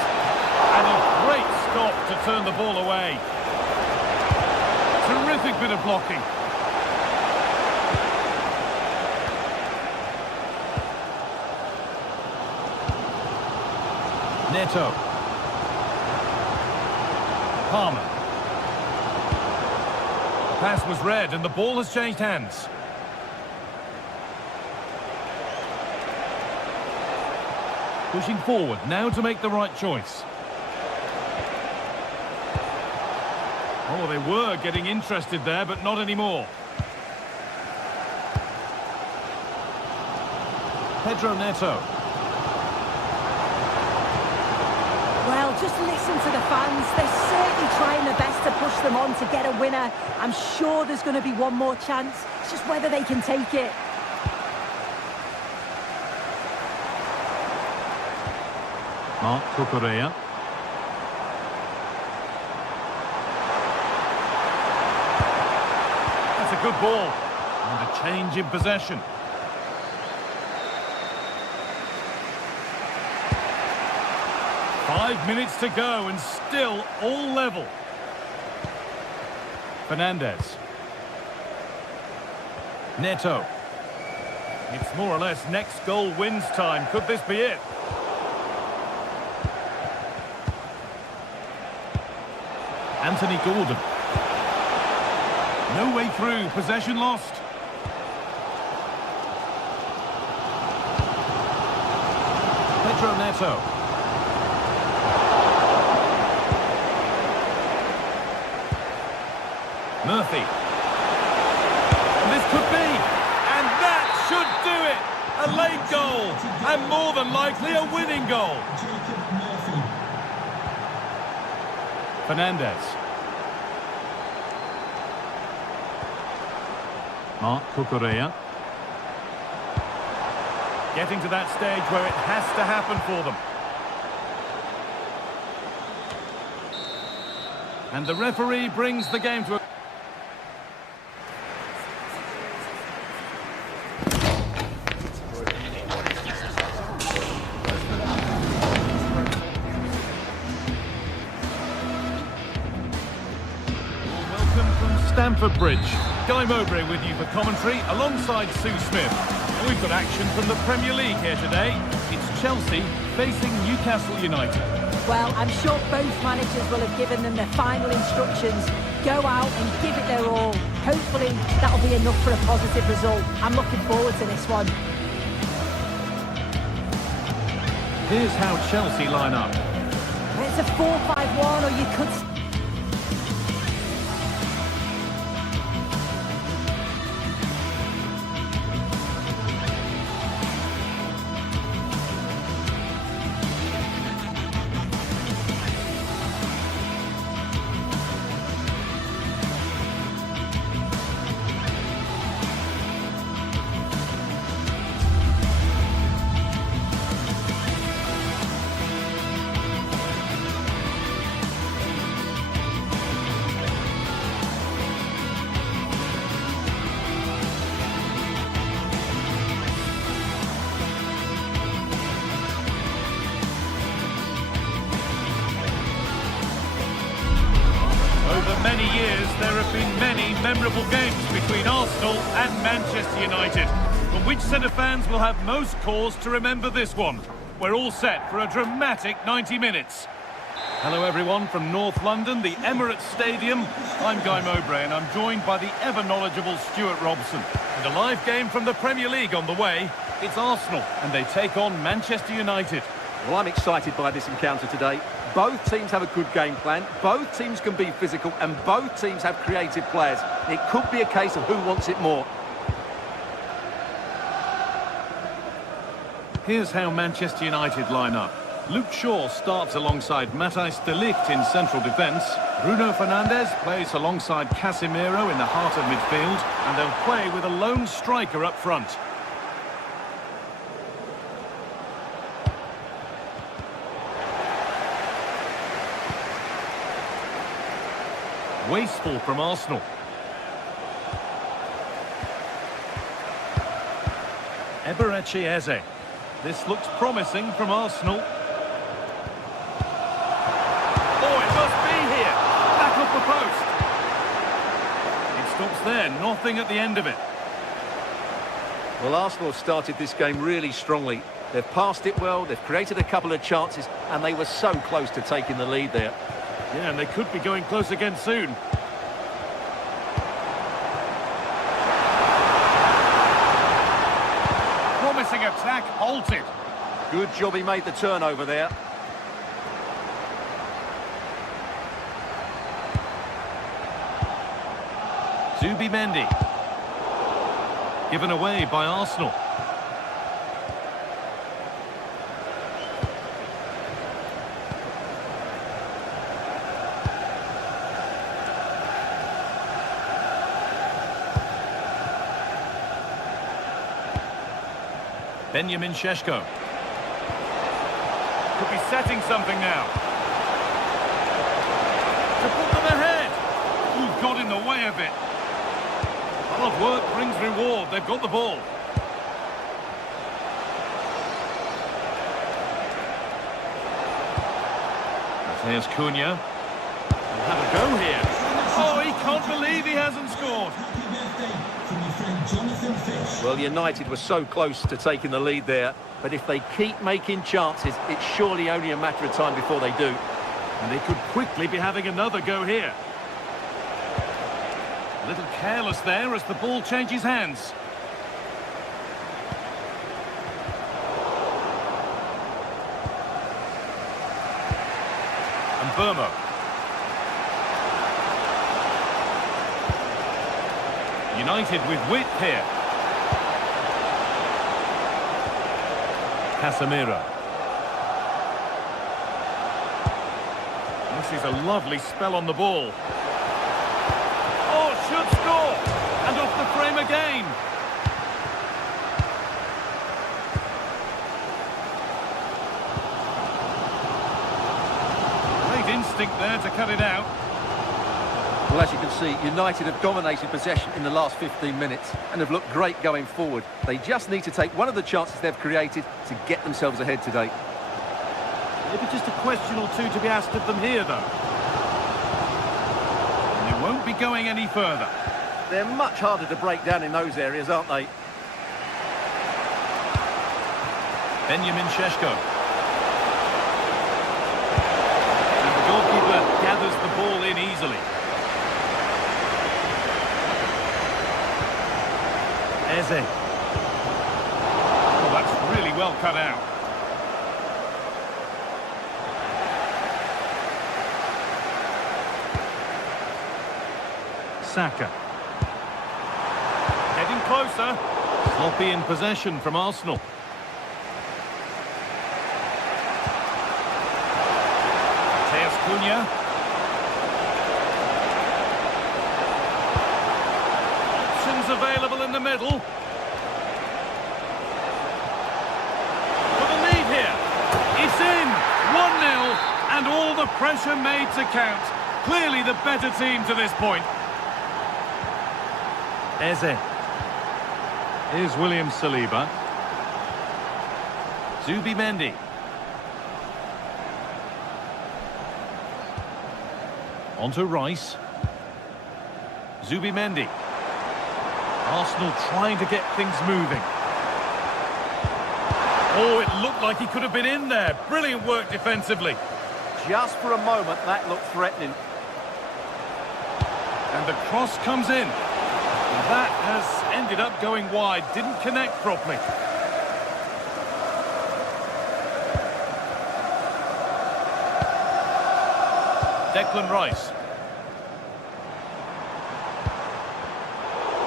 And a great stop to turn the ball away. Terrific bit of blocking. Neto. Palmer. The pass was read and the ball has changed hands. Pushing forward now to make the right choice. Oh, they were getting interested there, but not anymore. Pedro Neto. Well, just listen to the fans. They're certainly trying their best to push them on to get a winner. I'm sure there's going to be one more chance. It's just whether they can take it. Marc Cucurella. That's a good ball. And a change in possession. Five minutes to go and still all level. Fernandez. Neto. It's more or less next goal wins time. Could this be it? Anthony Gordon. No way through. Possession lost. Pedro Neto. Murphy. And this could be. And that should do it. A late goal. And more than likely a winning goal. Fernandez. Marc Cucurella. Getting to that stage where it has to happen for them. And the referee brings the game to a... Stamford Bridge. Guy Mowbray with you for commentary alongside Sue Smith. And we've got action from the Premier League here today. It's Chelsea facing Newcastle United. Well, I'm sure both managers will have given them their final instructions. Go out and give it their all. Hopefully that'll be enough for a positive result. I'm looking forward to this one. Here's how Chelsea line up. It's a 4-5-1, or you could... Over many years, there have been many memorable games between Arsenal and Manchester United. But which set of fans will have most cause to remember this one? We're all set for a dramatic 90 minutes. Hello everyone from North London, the Emirates Stadium. I'm Guy Mowbray and I'm joined by the ever-knowledgeable Stuart Robson. And a live game from the Premier League on the way. It's Arsenal and they take on Manchester United. Well, I'm excited by this encounter today. Both teams have a good game plan, both teams can be physical, and both teams have creative players. It could be a case of who wants it more. Here's how Manchester United line up. Luke Shaw starts alongside Matthijs de Ligt in central defence. Bruno Fernandes plays alongside Casemiro in the heart of midfield, and they'll play with a lone striker up front. Wasteful from Arsenal. Eberechi Eze. This looks promising from Arsenal. Oh, it must be here. Back off the post. It stops there, nothing at the end of it. Well, Arsenal have started this game really strongly. They've passed it well, they've created a couple of chances, and they were so close to taking the lead there. Yeah, and they could be going close again soon. Promising attack halted. Good job he made the turnover there. Zubimendi. Given away by Arsenal. Benjamin Šeško. Could be setting something now. To put them ahead. Ooh, got in the way of it. Hard work brings reward. They've got the ball. There's Cunha. He'll have a go here. Oh, he can't believe he hasn't scored. Happy birthday from your friend Jonathan Fish. Well, United were so close to taking the lead there, but if they keep making chances, it's surely only a matter of time before they do. And they could quickly be having another go here. A little careless there as the ball changes hands. And Burma. United with width here. Casemiro. This is a lovely spell on the ball. Oh, should score! And off the frame again. Great instinct there to cut it out. Well, as you can see, United have dominated possession in the last 15 minutes and have looked great going forward. They just need to take one of the chances they've created to get themselves ahead today. Maybe just a question or two to be asked of them here, though. And they won't be going any further. They're much harder to break down in those areas, aren't they? Benjamin Šeško. And the goalkeeper gathers the ball in easily. Eze. Oh, that's really well cut out. Saka. Getting closer. Sloppy in possession from Arsenal. Cunha. Options available in the middle. For the lead here. It's in. 1-0 and all the pressure made to count. Clearly the better team to this point. Eze. Here's William Saliba. Zubimendi. Onto Rice. Zubimendi. Arsenal trying to get things moving. Oh, it looked like he could have been in there. Brilliant work defensively. Just for a moment, that looked threatening. And the cross comes in. And that has ended up going wide. Didn't connect properly. Declan Rice.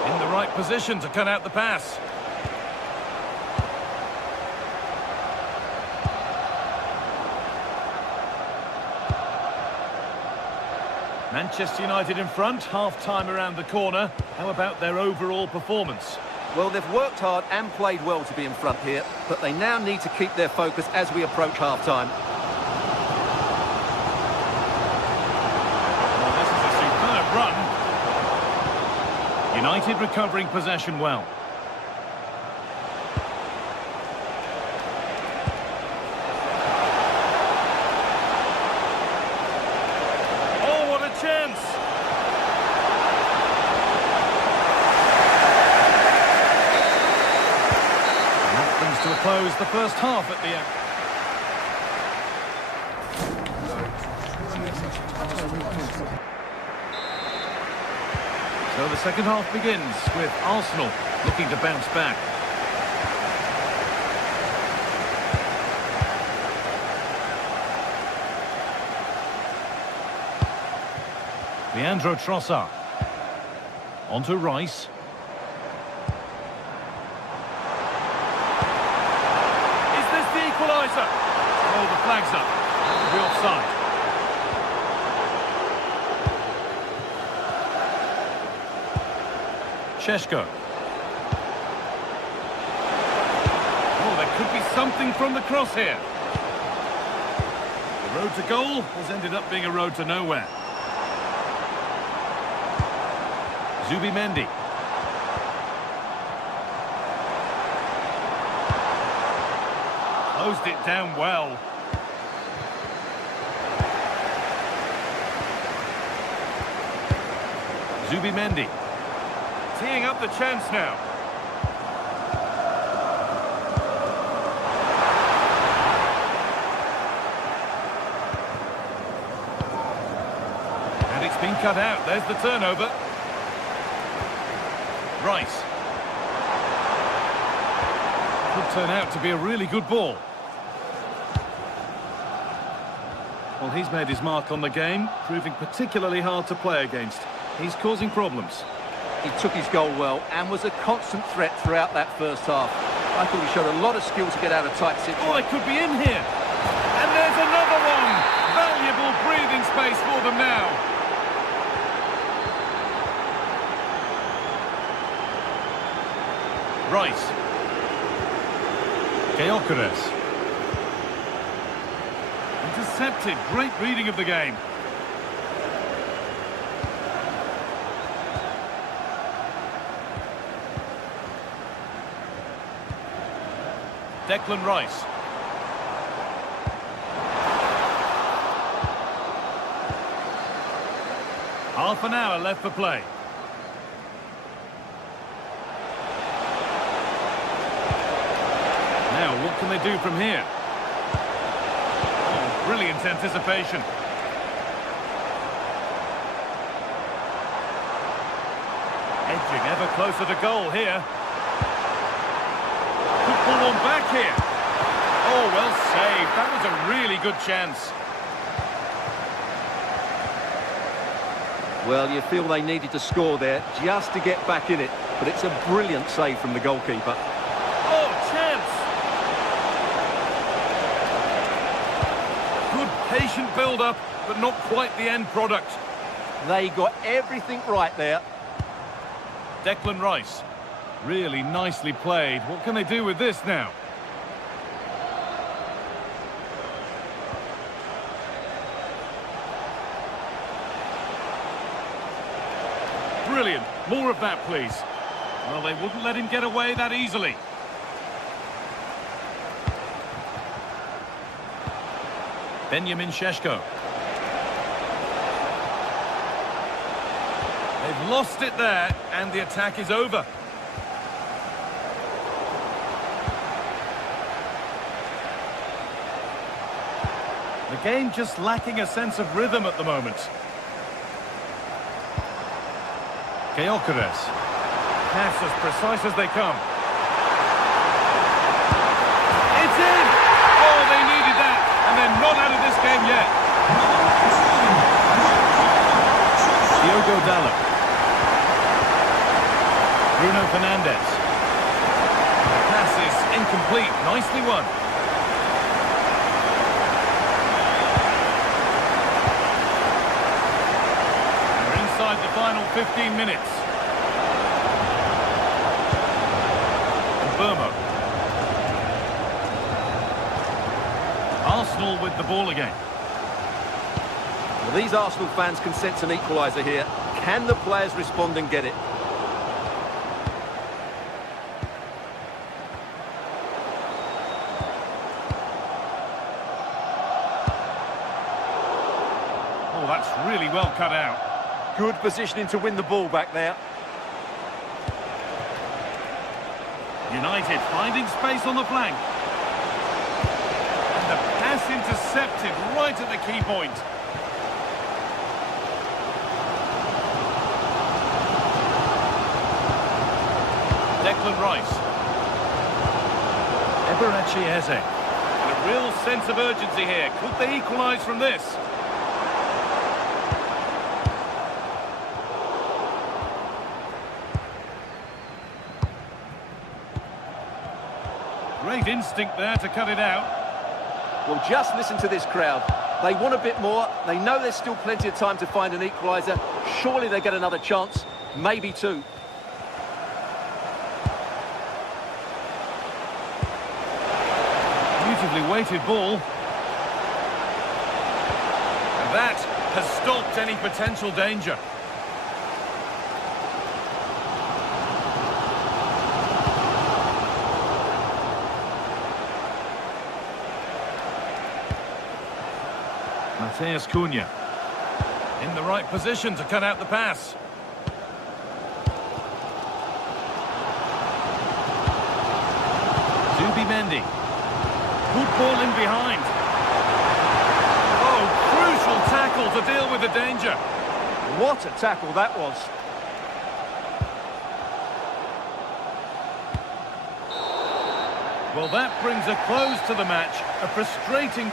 In the right position to cut out the pass. Manchester United in front, half-time around the corner. How about their overall performance? Well, they've worked hard and played well to be in front here, but they now need to keep their focus as we approach half-time. Well, this is a superb run. United recovering possession well. Chance. And that brings to a close the first half at the end. So the second half begins with Arsenal looking to bounce back. Leandro Trossard. Onto Rice. Is this the equaliser? Oh, the flag's up. That will be offside. Šeško. Oh, they're Could be something from the cross here. The road to goal has ended up being a road to nowhere. Zubimendi. Closed it down well. Zubimendi. Teeing up the chance now. And it's been cut out. There's the turnover. Rice. Could turn out to be a really good ball. Well, he's made his mark on the game, proving particularly hard to play against. He's causing problems. He took his goal well and was a constant threat throughout that first half. I thought he showed a lot of skill to get out of tight situations. Oh, it could be in here. And there's another one. Valuable breathing space for them now. Rice. Gyökeres. Intercepted. Great reading of the game. Declan Rice. Half an hour left for play. Now, what can they do from here? Oh, brilliant anticipation. Edging ever closer to goal here. Could pull one back here. Oh, well saved. That was a really good chance. Well, you feel they needed to score there just to get back in it. But it's a brilliant save from the goalkeeper. Oh, chance! Good patient build-up, but not quite the end product. They got everything right there. Declan Rice. Really nicely played. What can they do with this now? Brilliant. More of that, please. Well, they wouldn't let him get away that easily. Benjamin Šeško. They've lost it there, and the attack is over. The game just lacking a sense of rhythm at the moment. Gyökeres. Pass as precise as they come. It's in! Oh, they needed that, and they're not out of this game yet. Diogo Dalot. Bruno Fernandes. The pass is incomplete. Nicely won. We're inside the final 15 minutes. And Burmo. Arsenal with the ball again. Well, these Arsenal fans can sense an equaliser here. Can the players respond and get it? Oh, that's really well cut out. Good positioning to win the ball back there. United finding space on the flank. And the pass intercepted right at the key point. Declan Rice. Eberechi Eze. And a real sense of urgency here. Could they equalise from this? Great instinct there to cut it out. Well, just listen to this crowd. They want a bit more. They know there's still plenty of time to find an equaliser. Surely they get another chance. Maybe two. beautifully weighted ball. And that has stopped any potential danger. Mateus Cunha in the right position to cut out the pass. Mendy. Good ball in behind. Oh, crucial tackle to deal with the danger. What a tackle that was. Well, that brings a close to the match. A frustrating...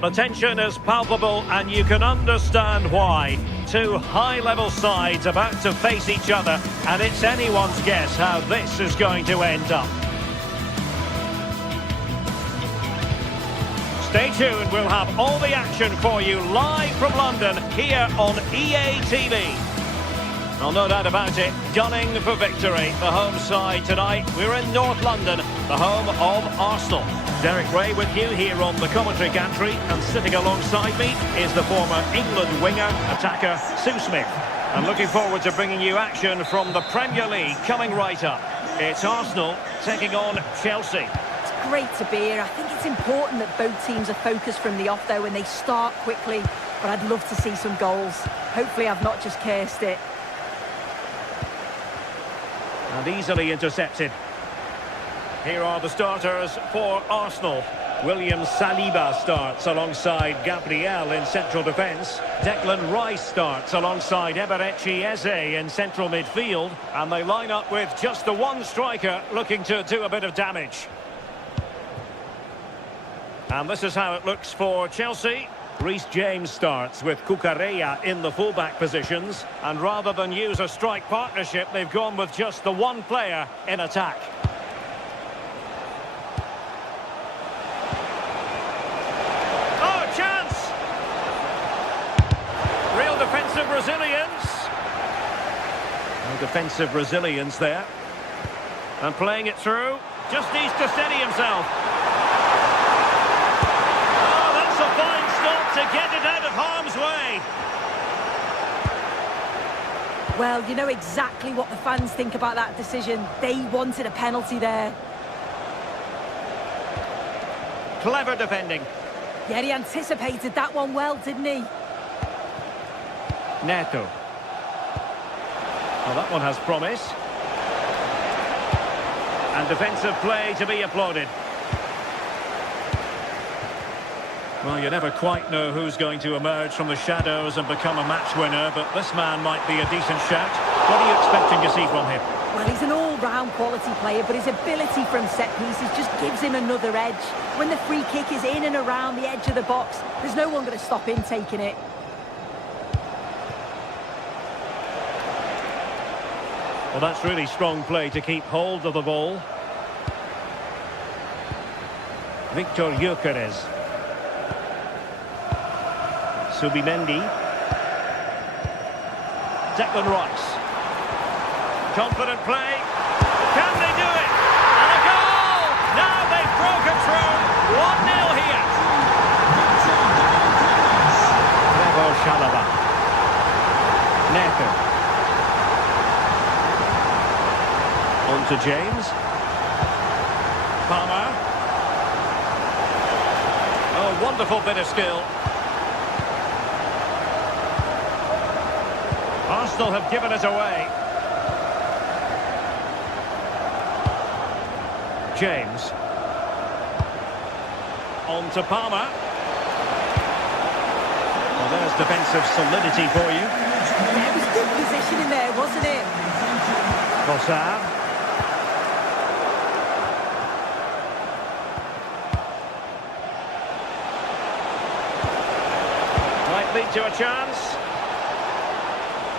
The tension is palpable and you can understand why. Two high-level sides about to face each other, and it's anyone's guess how this is going to end up. Stay tuned, we'll have all the action for you live from London here on EA TV. Well, no doubt about it, gunning for victory. The home side tonight, we're in North London, the home of Arsenal. Derek Ray with you here on the commentary gantry, and sitting alongside me is the former England winger, attacker, Sue Smith. And looking forward to bringing you action from the Premier League coming right up. It's Arsenal taking on Chelsea. It's great to be here. I think it's important that both teams are focused from the off though when they start quickly, but I'd love to see some goals. Hopefully I've not just cursed it. And easily intercepted. Here are the starters for Arsenal. William Saliba starts alongside Gabriel in central defence. Declan Rice starts alongside Eberechi Eze in central midfield. And they line up with just the one striker looking to do a bit of damage. And this is how it looks for Chelsea. Reece James starts with Cucurella in the fullback positions. And rather than use a strike partnership, they've gone with just the one player in attack. Defensive resilience there. And playing it through. Just needs to steady himself. Oh, that's a fine stop to get it out of harm's way. Well, you know exactly what the fans think about that decision. They wanted a penalty there. Clever defending. Yeah, he anticipated that one well, didn't he? Neto. Well, that one has promise. And defensive play to be applauded. Well, you never quite know who's going to emerge from the shadows and become a match winner, but this man might be a decent shout. What are you expecting to see from him? Well, he's an all-round quality player, but his ability from set pieces just gives him another edge. When the free kick is in and around the edge of the box, there's no one going to stop him taking it. Well, that's really strong play to keep hold of the ball. Victor Gyökeres. Subimendi. Declan Rice. Confident play. Can they do it? And a goal! Now they've broken through. 1-0 here. Revo Chalaba. Neto. On to James. Palmer. Oh, wonderful bit of skill. Arsenal have given it away. James. On to Palmer. Well, there's defensive solidity for you. Yeah, it was good positioning there, wasn't it? Trossard. Might lead to a chance.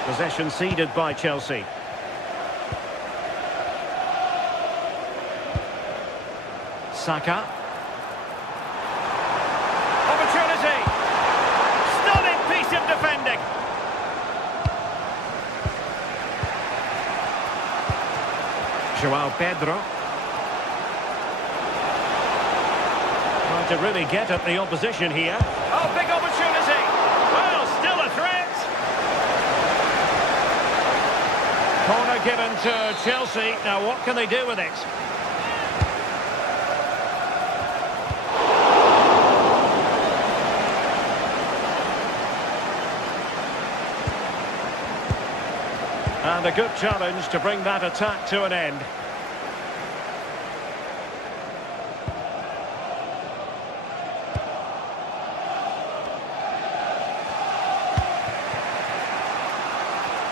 Possession ceded by Chelsea. Saka. Opportunity. Stunning piece of defending. Joao Pedro. Trying to really get at the opposition here. Oh, big opportunity. Well, still a threat. Corner given to Chelsea. Now, what can they do with it? And a good challenge to bring that attack to an end.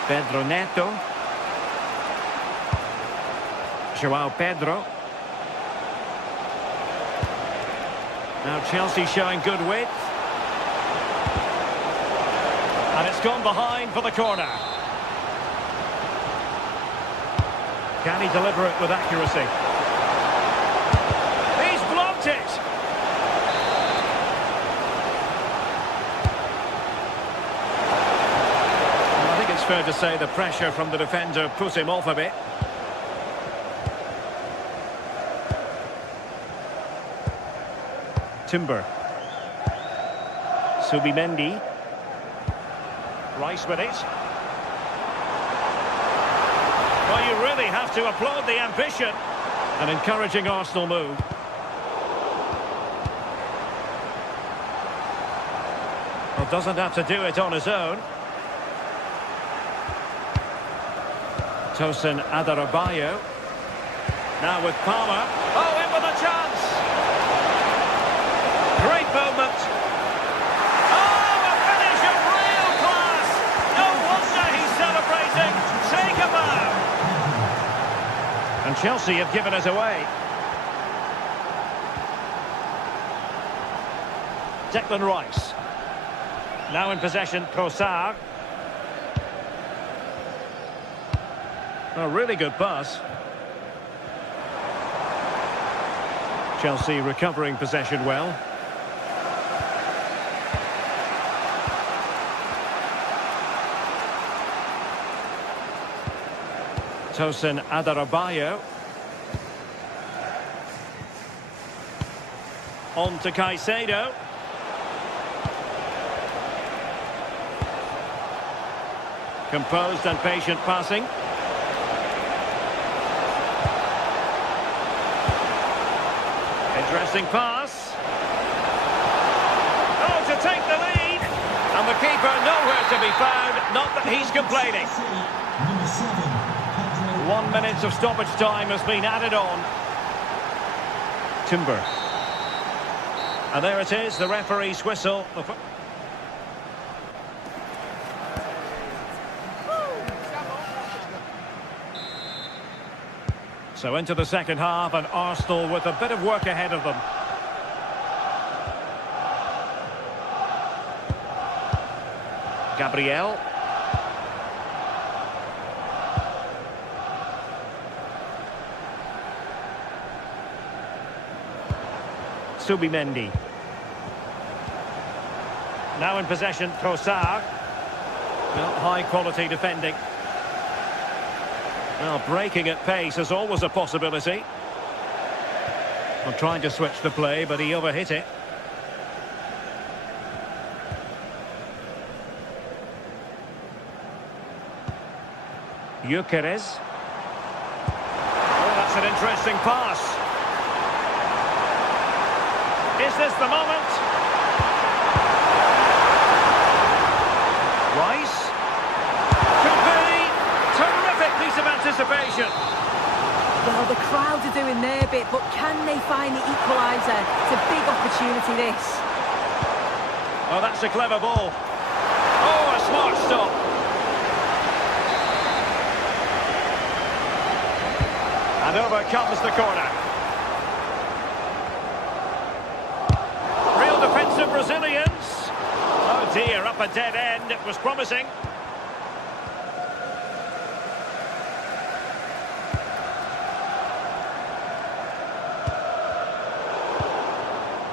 Pedro Neto. Joao Pedro. Now Chelsea showing good width. And it's gone behind for the corner. Can he deliver it with accuracy? He's blocked it! Well, I think it's fair to say the pressure from the defender put him off a bit. Timber. Subimendi. Rice with it. Well, you really have to applaud the ambition. An encouraging Arsenal move. Well, doesn't have to do it on his own. Tosin Adarabioyo. Now with Palmer. Oh, in with a chance. Great moment. Oh, a finish of real class. No wonder he's celebrating. Take a bow. And Chelsea have given it away. Declan Rice. Now in possession, Trossard. A really good pass. Chelsea recovering possession well. Tosin Adarabioyo. On to Caicedo. Composed and patient passing. Interesting pass. Oh, to take the lead. And the keeper nowhere to be found. Not that he's complaining. 1 minute of stoppage time has been added on. Timber. And there it is, the referee's whistle. So into the second half, and Arsenal with a bit of work ahead of them. Gabriel. Subimendi. Now in possession, Trossard. Well, high-quality defending. Well, breaking at pace is always a possibility. I'm trying to switch the play, but he overhit it. Gyökeres. Oh, that's an interesting pass. Is this the moment? Rice. Could be. Terrific piece of anticipation. Well, the crowd are doing their bit, but can they find the equaliser? It's a big opportunity, this. Oh, that's a clever ball. Oh, a smart stop. And over comes the corner. Real defensive Brazilians. Oh dear, up a dead end. It was promising.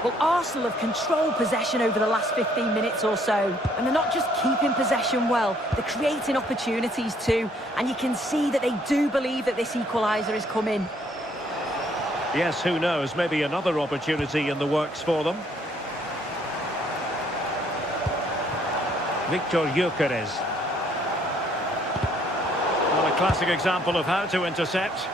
Well, Arsenal have controlled possession over the last 15 minutes or so. And they're not just keeping possession well, they're creating opportunities too. And you can see that they do believe that this equaliser is coming. Yes, who knows? Maybe another opportunity in the works for them. Victor Gyökeres. Well, a classic example of how to intercept.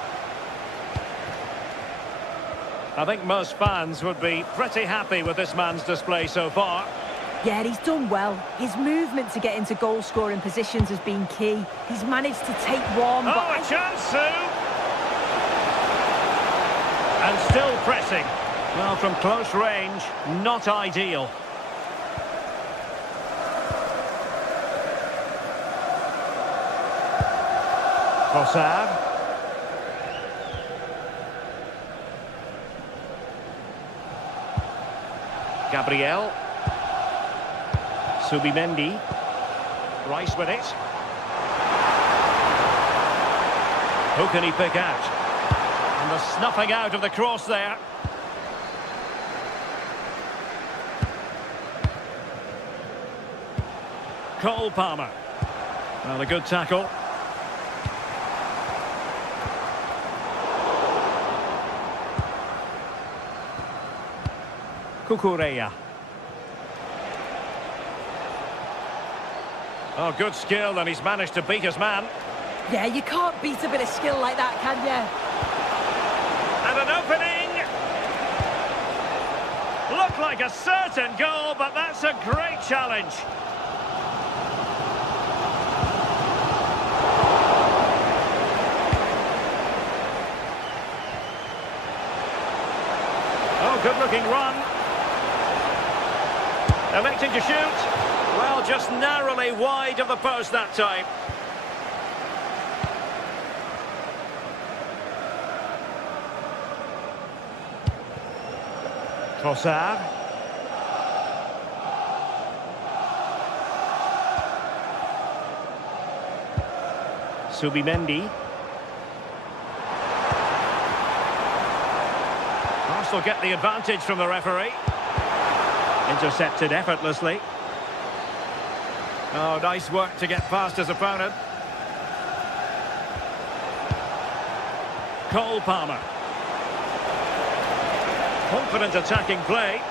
I think most fans would be pretty happy with this man's display so far. Yeah, he's done well. His movement to get into goal-scoring positions has been key. He's managed to take one, but... Oh, a chance, Sue! And still pressing. Well, from close range, not ideal. Trossard. Gabriel. Subimendi. Rice with it. Who can he pick out? And the snuffing out of the cross there. Cole Palmer. Well, a good tackle. Cucurella. Oh, good skill, and he's managed to beat his man. Yeah, you can't beat a bit of skill like that, can you? And an opening. Looked like a certain goal, but that's a great challenge. Oh, good-looking run. Electing to shoot. Well, just narrowly wide of the post that time. Trossard. Subimendi. Arsenal get the advantage from the referee. Intercepted effortlessly. Oh, nice work to get past his opponent. Cole Palmer. Confident attacking play.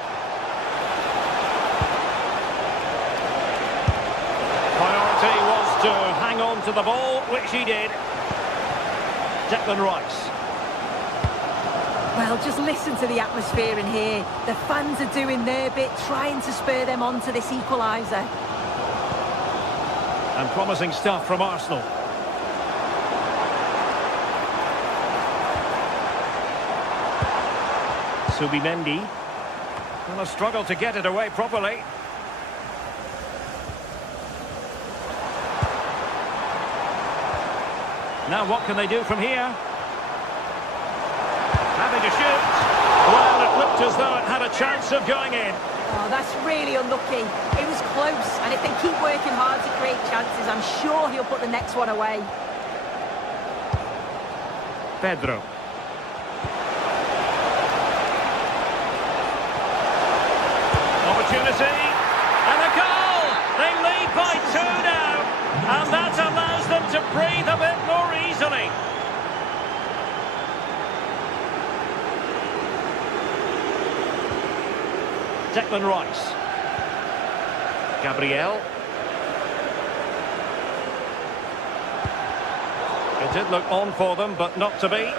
Priority was to hang on to the ball, which he did. Declan Rice. Well, just listen to the atmosphere in here. The fans are doing their bit, trying to spur them on to this equaliser. And promising stuff from Arsenal. Subimendi. Well, a struggle to get it away properly. Now what can they do from here? Having to shoot. Well, it looked as though it had a chance of going in. Oh, that's really unlucky. It was close, and if they keep working hard to create chances, I'm sure he'll put the next one away. opportunity. And a goal! They lead by 2 now. And that allows them to breathe a bit more easily. Declan Rice. Gabriel. It did look on for them, but not to be.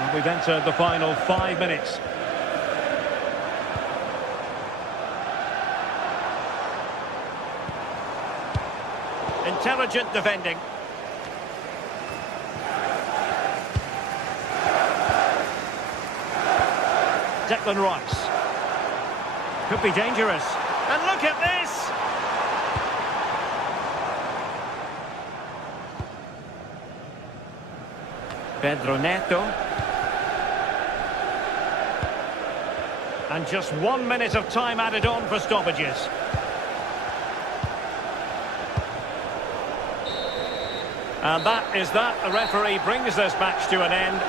And we've entered the final 5 minutes. Intelligent defending. Declan Rice. Could be dangerous. And look at this! Pedro Neto. And just 1 minute of time added on for stoppages. And that is that. The referee brings this match to an end.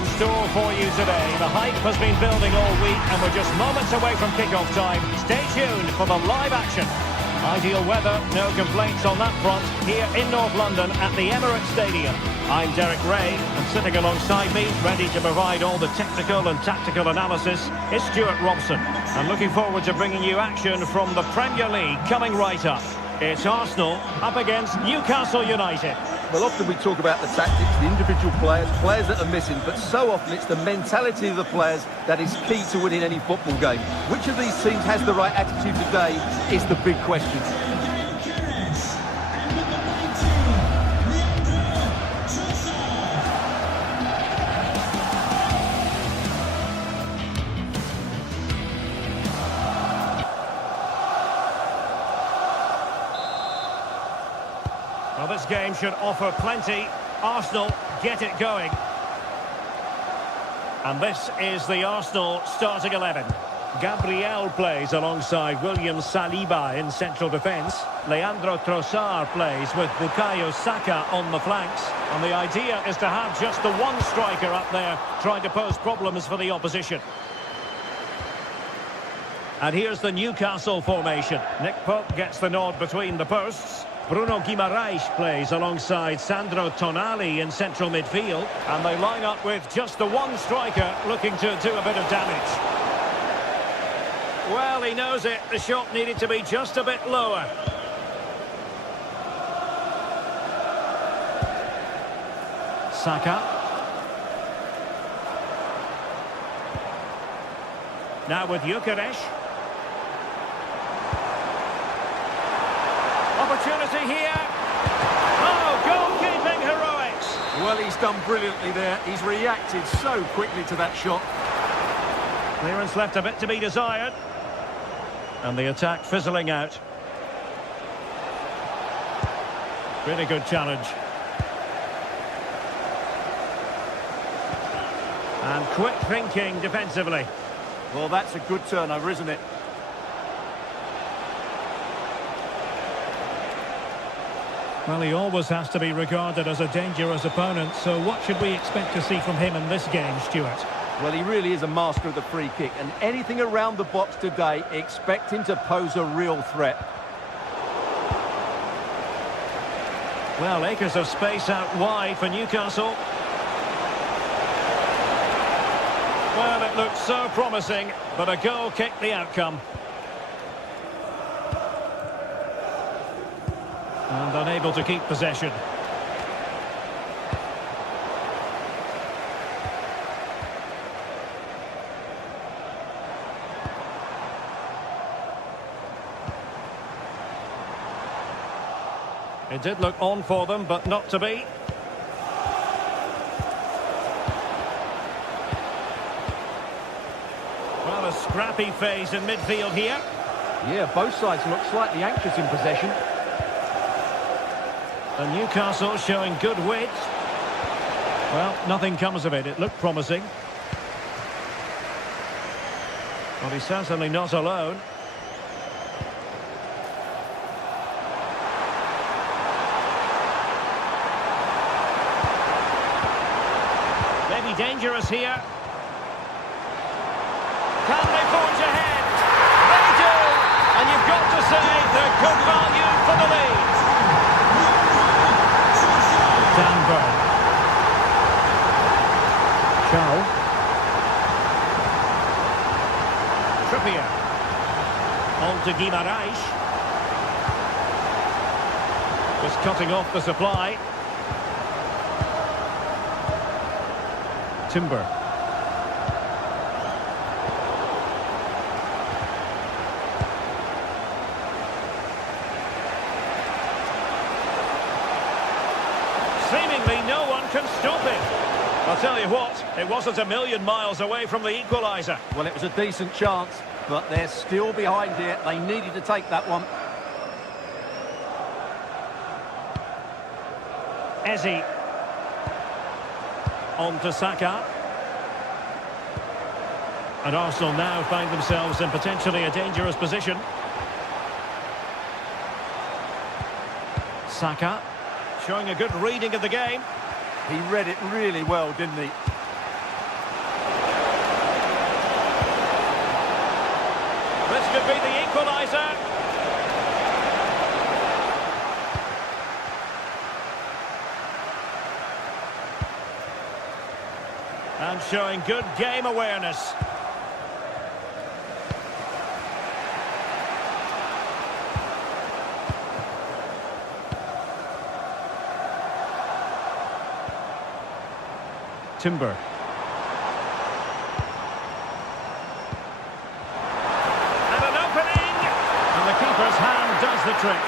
in store for you today. The hype has been building all week and we're just moments away from kick-off time. Stay tuned for the live action. Ideal weather, no complaints on that front, here in North London at the Emirates Stadium. I'm Derek Ray, and sitting alongside me, ready to provide all the technical and tactical analysis, is Stuart Robson. And looking forward to bringing you action from the Premier League coming right up. It's Arsenal up against Newcastle United. Well, often we talk about the tactics, the individual players that are missing, but so often it's the mentality of the players that is key to winning any football game. Which of these teams has the right attitude today is the big question. Well, this game should offer plenty. Arsenal get it going. And this is the Arsenal starting 11. Gabriel plays alongside William Saliba in central defence. Leandro Trossard plays with Bukayo Saka on the flanks. And the idea is to have just the one striker up there trying to pose problems for the opposition. And here's the Newcastle formation. Nick Pope gets the nod between the posts. Bruno Guimaraes plays alongside Sandro Tonali in central midfield. And they line up with just the one striker looking to do a bit of damage. Well, he knows it. The shot needed to be just a bit lower. Saka. Now with Gyökeres. Opportunity here. Oh, goalkeeping heroics. Well, he's done brilliantly there. He's reacted so quickly to that shot. Clearance left a bit to be desired. And the attack fizzling out. Really good challenge. And quick thinking defensively. Well, that's a good turnover, isn't it? Well, he always has to be regarded as a dangerous opponent, so what should we expect to see from him in this game, Stuart? Well, he really is a master of the free kick, and anything around the box today, expect him to pose a real threat. Well, acres of space out wide for Newcastle. Well, it looked so promising, but a goal kicked the outcome. And unable to keep possession. It did look on for them, but not to be. Well, a scrappy phase in midfield here. Yeah, both sides look slightly anxious in possession. And Newcastle showing good width. Well, nothing comes of it. It looked promising. Well, he's certainly not alone. Maybe dangerous here. Can they forge ahead? They do! And you've got to say they're good value for the lead. Danberg. Charles. Trippier. On to Guimaraes. Just cutting off the supply. Timber. Seemingly no one can stop it. I'll tell you what, it wasn't a million miles away from the equaliser. Well, it was a decent chance, but they're still behind here. They needed to take that one. Eze. On to Saka. And Arsenal now find themselves in potentially a dangerous position. Saka. Showing a good reading of the game. He read it really well, didn't he? could be the equaliser. And showing good game awareness. Timber. And an opening! And the keeper's hand does the trick.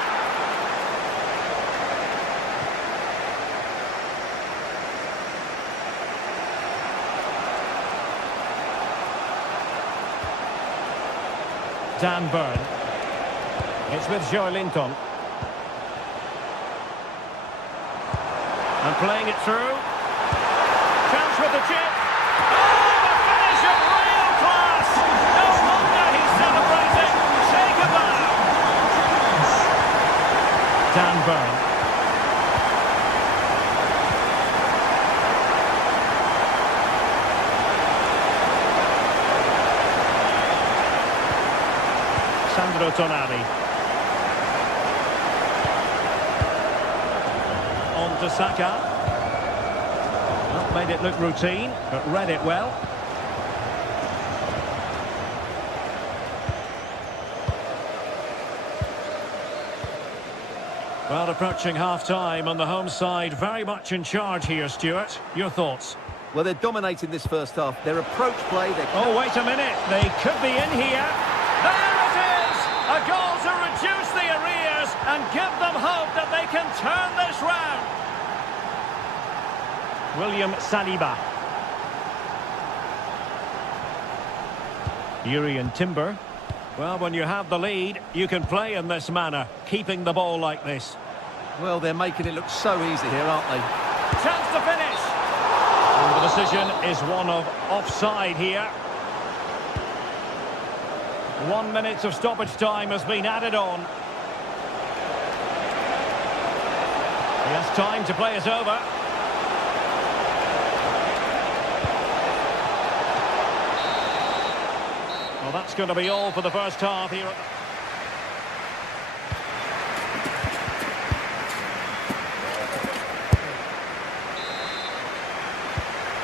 Dan Burn. It's with Joe Linton. And playing it through. Chance with the chip. Oh, the finish of real class! No wonder he's celebrating. Shake a bow. Dan Burn. Sandro Tonali. On to Saka. Not made it look routine, but read it well. Well, approaching half-time on the home side, very much in charge here, Stuart. Your thoughts? Well, they're dominating this first half. Their approach play... Oh, wait a minute. They could be in here. There it is! A goal to reduce the arrears and give them hope that they can turn this round. William Saliba. Yuri and Timber. Well, when you have the lead, you can play in this manner, keeping the ball like this. Well, they're making it look so easy here, aren't they? Chance to finish. And the decision is one of offside here. 1 minute of stoppage time has been added on. He has time to play it over. Well, that's going to be all for the first half here.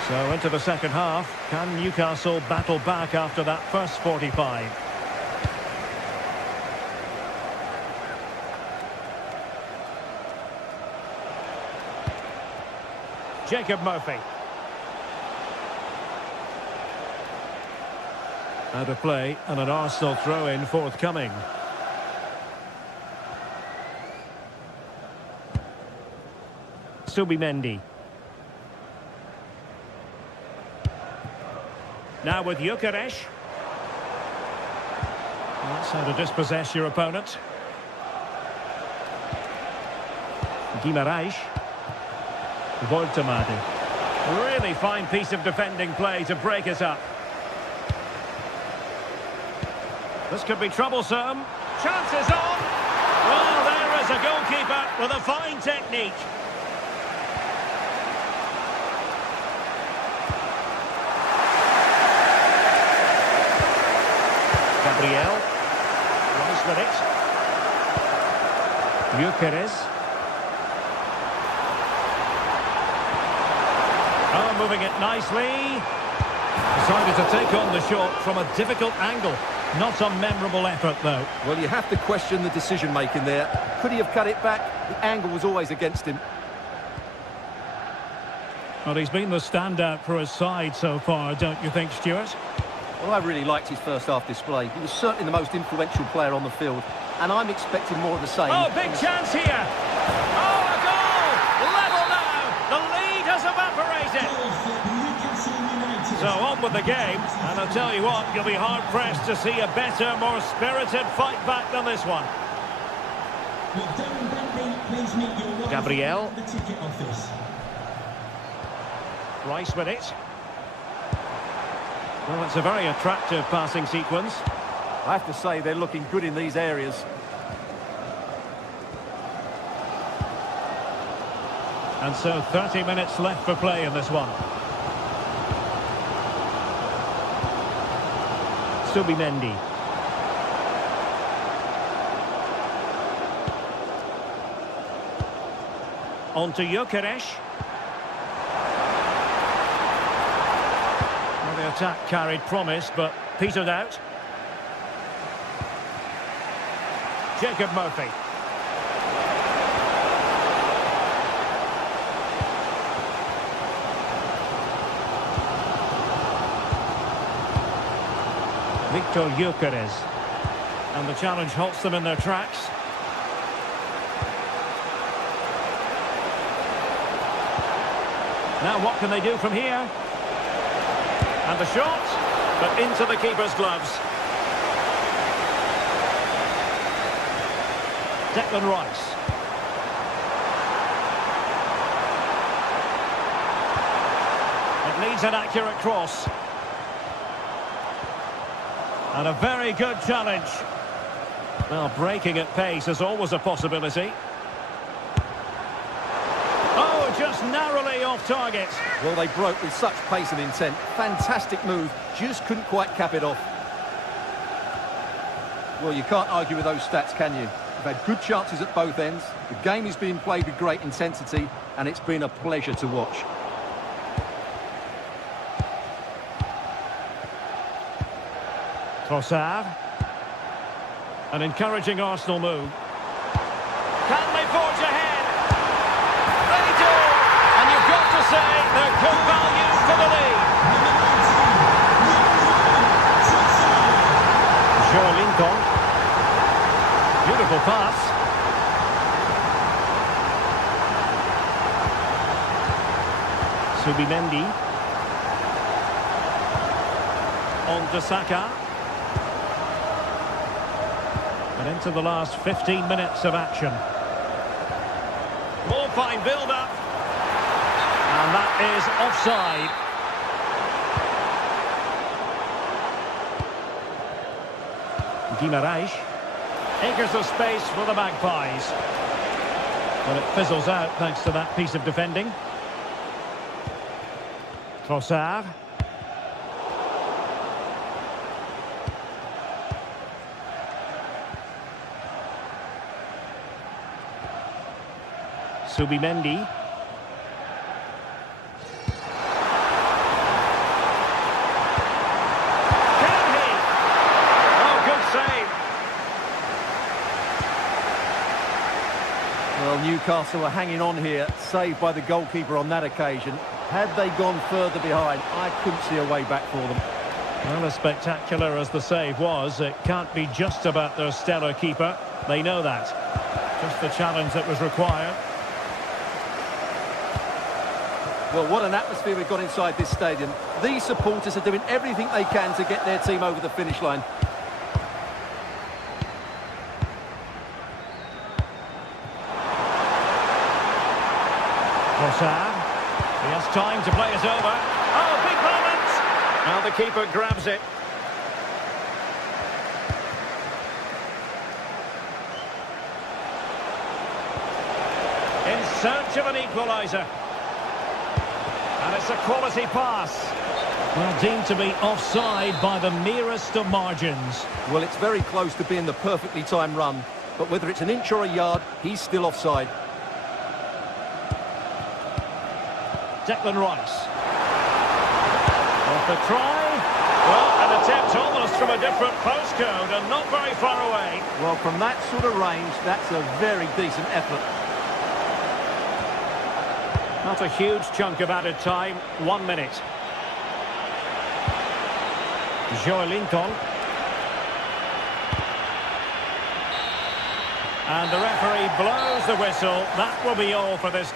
So into the second half. Can Newcastle battle back after that first 45? Jacob Murphy. Out of play and an Arsenal throw-in forthcoming. Subimendi. Now with Gyökeres. That's how to dispossess your opponent. Guimarães. Voltemade. Really fine piece of defending play to break it up. This could be troublesome. Chances on. Well, there is a goalkeeper with a fine technique. Gabriel. Runs with it. Gyökeres. Oh, moving it nicely. Decided to take on the shot from a difficult angle. Not a memorable effort, though. Well, you have to question the decision-making there. Could he have cut it back? The angle was always against him. Well, he's been the standout for his side so far, don't you think, Stuart? Well, I really liked his first-half display. He was certainly the most influential player on the field. And I'm expecting more of the same. Oh, big chance here! Oh, a goal! Level now! The lead has evaporated! So on with the game, and I'll tell you what, you'll be hard-pressed to see a better, more spirited fight back than this one. Gabriel. Rice with it. Well, it's a very attractive passing sequence. I have to say, they're looking good in these areas. And so 30 minutes left for play in this one. Subimendi. On to Gyökeres. Well, the attack carried promise, but petered out. Jacob Murphy. Victor Gyökeres. And the challenge halts them in their tracks. Now what can they do from here? And the shot, but into the keeper's gloves. Declan Rice. It needs an accurate cross. And a very good challenge. Well, breaking at pace is always a possibility. Oh, just narrowly off target. Well, they broke with such pace and intent. Fantastic move, just couldn't quite cap it off. Well, you can't argue with those stats, can you? They've had good chances at both ends. The game is being played with great intensity, and it's been a pleasure to watch. Trossard. An encouraging Arsenal move. Can they forge ahead? They do! And you've got to say they're good value for the lead. Joe Lincoln. Beautiful pass. Subimendi. On to Saka. And into the last 15 minutes of action. More fine build-up. And that is offside. Guimaraes. Acres of space for the Magpies. But it fizzles out thanks to that piece of defending. Trossard. Subimendi. Can he? Oh, good save. Well, Newcastle are hanging on here, saved by the goalkeeper on that occasion. Had they gone further behind, I couldn't see a way back for them. Well, as spectacular as the save was, it can't be just about their stellar keeper. They know that. Just the challenge that was required. Well, what an atmosphere we've got inside this stadium. These supporters are doing everything they can to get their team over the finish line. Trossard. He has time to play it over. Oh, big moment! Now the keeper grabs it. In search of an equaliser. And it's a quality pass. Well, deemed to be offside by the merest of margins. Well, it's very close to being the perfectly timed run. But whether it's an inch or a yard, he's still offside. Declan Rice. Off the try. Well, an attempt almost from a different postcode and not very far away. Well, from that sort of range, that's a very decent effort. Not a huge chunk of added time. 1 minute. Joe Lincoln. And the referee blows the whistle. That will be all for this.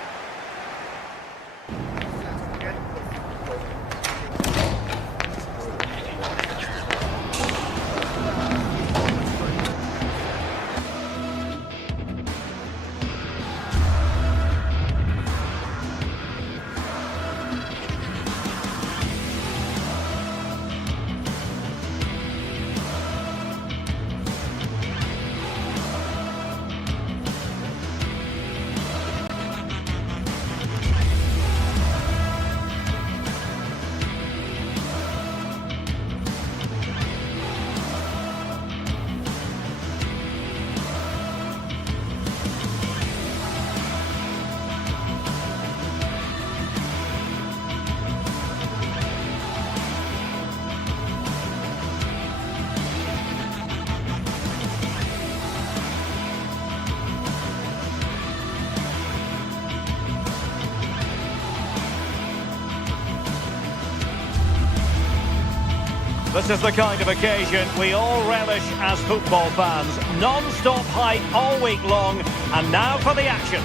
This is the kind of occasion we all relish as football fans. Non-stop hype all week long, and now for the action.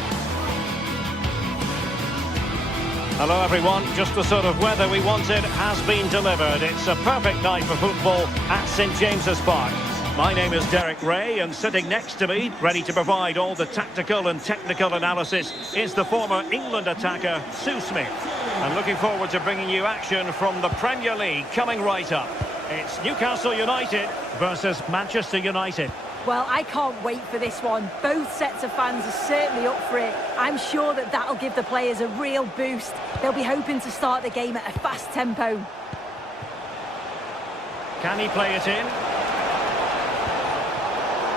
Hello everyone, just the sort of weather we wanted has been delivered. It's a perfect night for football at St James's Park. My name is Derek Ray, and sitting next to me, ready to provide all the tactical and technical analysis, is the former England attacker, Sue Smith. And looking forward to bringing you action from the Premier League coming right up. It's Newcastle United versus Manchester United. Well, I can't wait for this one. Both sets of fans are certainly up for it. I'm sure that that'll give the players a real boost. They'll be hoping to start the game at a fast tempo. Can he play it in?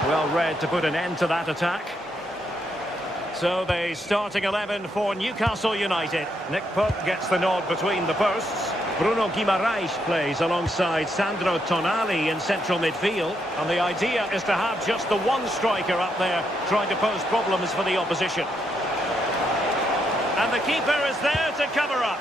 Well read to put an end to that attack. So the starting 11 for Newcastle United. Nick Pope gets the nod between the posts. Bruno Guimaraes plays alongside Sandro Tonali in central midfield. And the idea is to have just the one striker up there trying to pose problems for the opposition. And the keeper is there to cover up.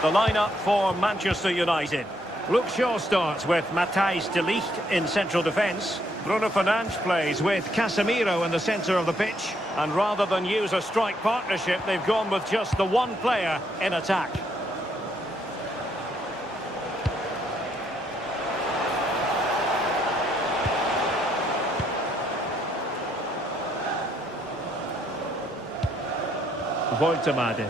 The lineup for Manchester United. Luke Shaw starts with Matthijs de Ligt in central defence. Bruno Fernandes plays with Casemiro in the centre of the pitch. And rather than use a strike partnership, they've gone with just the one player in attack. Voltemade.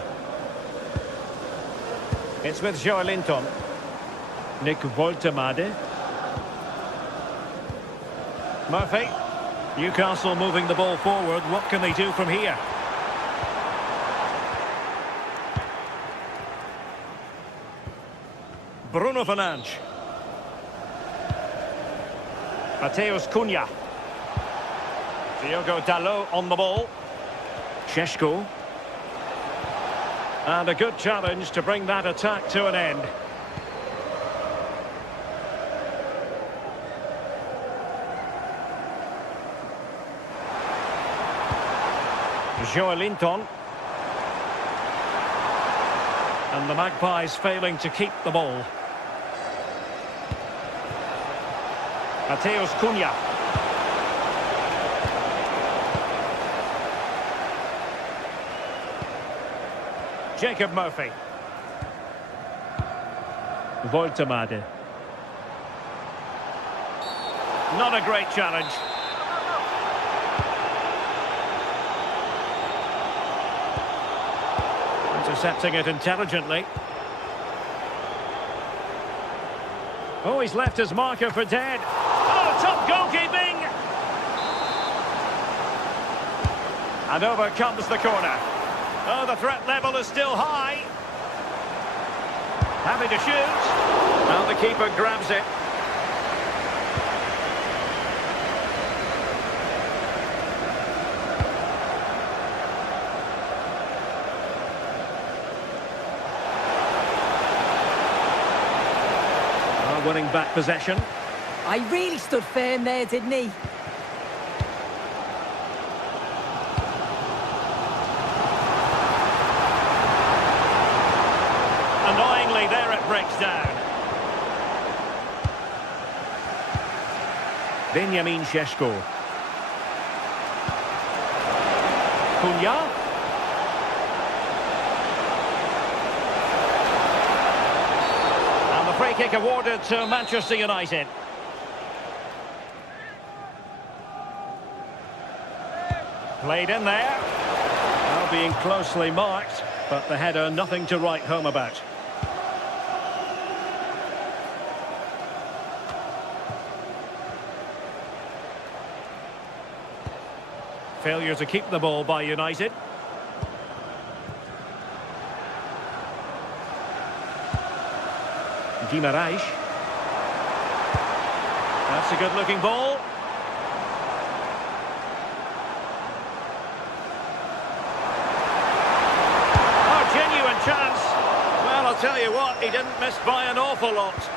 It's with Joelinton. Nick Voltemade. Murphy. Newcastle moving the ball forward. What can they do from here? Bruno Fernandes. Mateus Cunha. Diogo Dalot on the ball. Šeško. And a good challenge to bring that attack to an end. Joelinton. And the Magpies failing to keep the ball. Mateus Cunha. Jacob Murphy. Voltemade. Not a great challenge. Intercepting it intelligently. Oh, he's left his marker for dead. Oh, top goalkeeping! And over comes the corner. Oh, the threat level is still high. Happy to shoot. Now the keeper grabs it. Winning back possession. I really stood firm there, didn't he? Annoyingly, there it breaks down. Benjamin Šeško. Cunha. And the free kick awarded to Manchester United. Played in there. Well, being closely marked, but the header nothing to write home about. Failure to keep the ball by United. Guimaraes. That's a good-looking ball. Oh, genuine chance. Well, I'll tell you what, he didn't miss by an awful lot.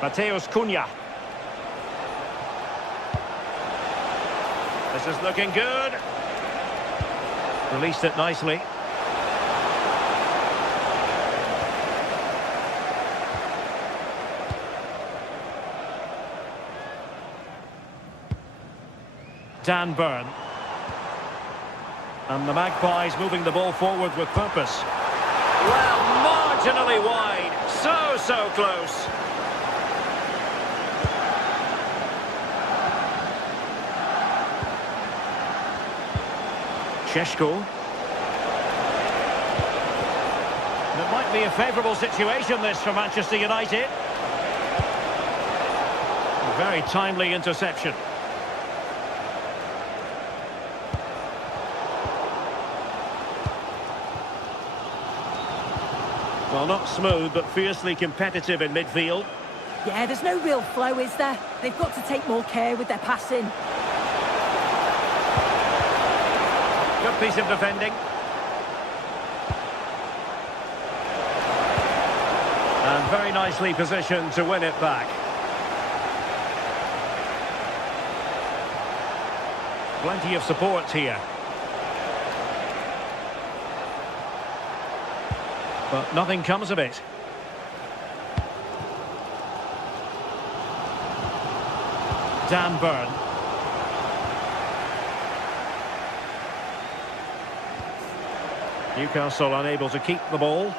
Mateus Cunha. This is looking good. Released it nicely. Dan Burn. And the Magpies moving the ball forward with purpose. Well, marginally wide. So close. Šeško. It might be a favourable situation, this, for Manchester United. A very timely interception. Well, not smooth, but fiercely competitive in midfield. Yeah, there's no real flow, is there? They've got to take more care with their passing. Good piece of defending. And very nicely positioned to win it back. Plenty of support here. But nothing comes of it. Dan Burn. Newcastle unable to keep the ball.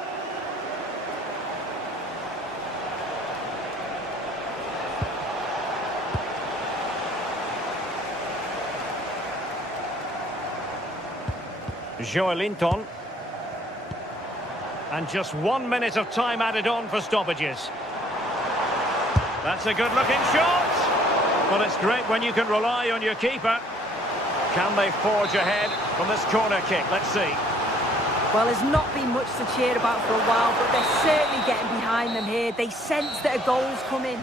Joelinton. And just 1 minute of time added on for stoppages. That's a good-looking shot. Well, it's great when you can rely on your keeper. Can they forge ahead from this corner kick? Let's see. Well, there's not been much to cheer about for a while, but they're certainly getting behind them here. They sense that a goal's coming.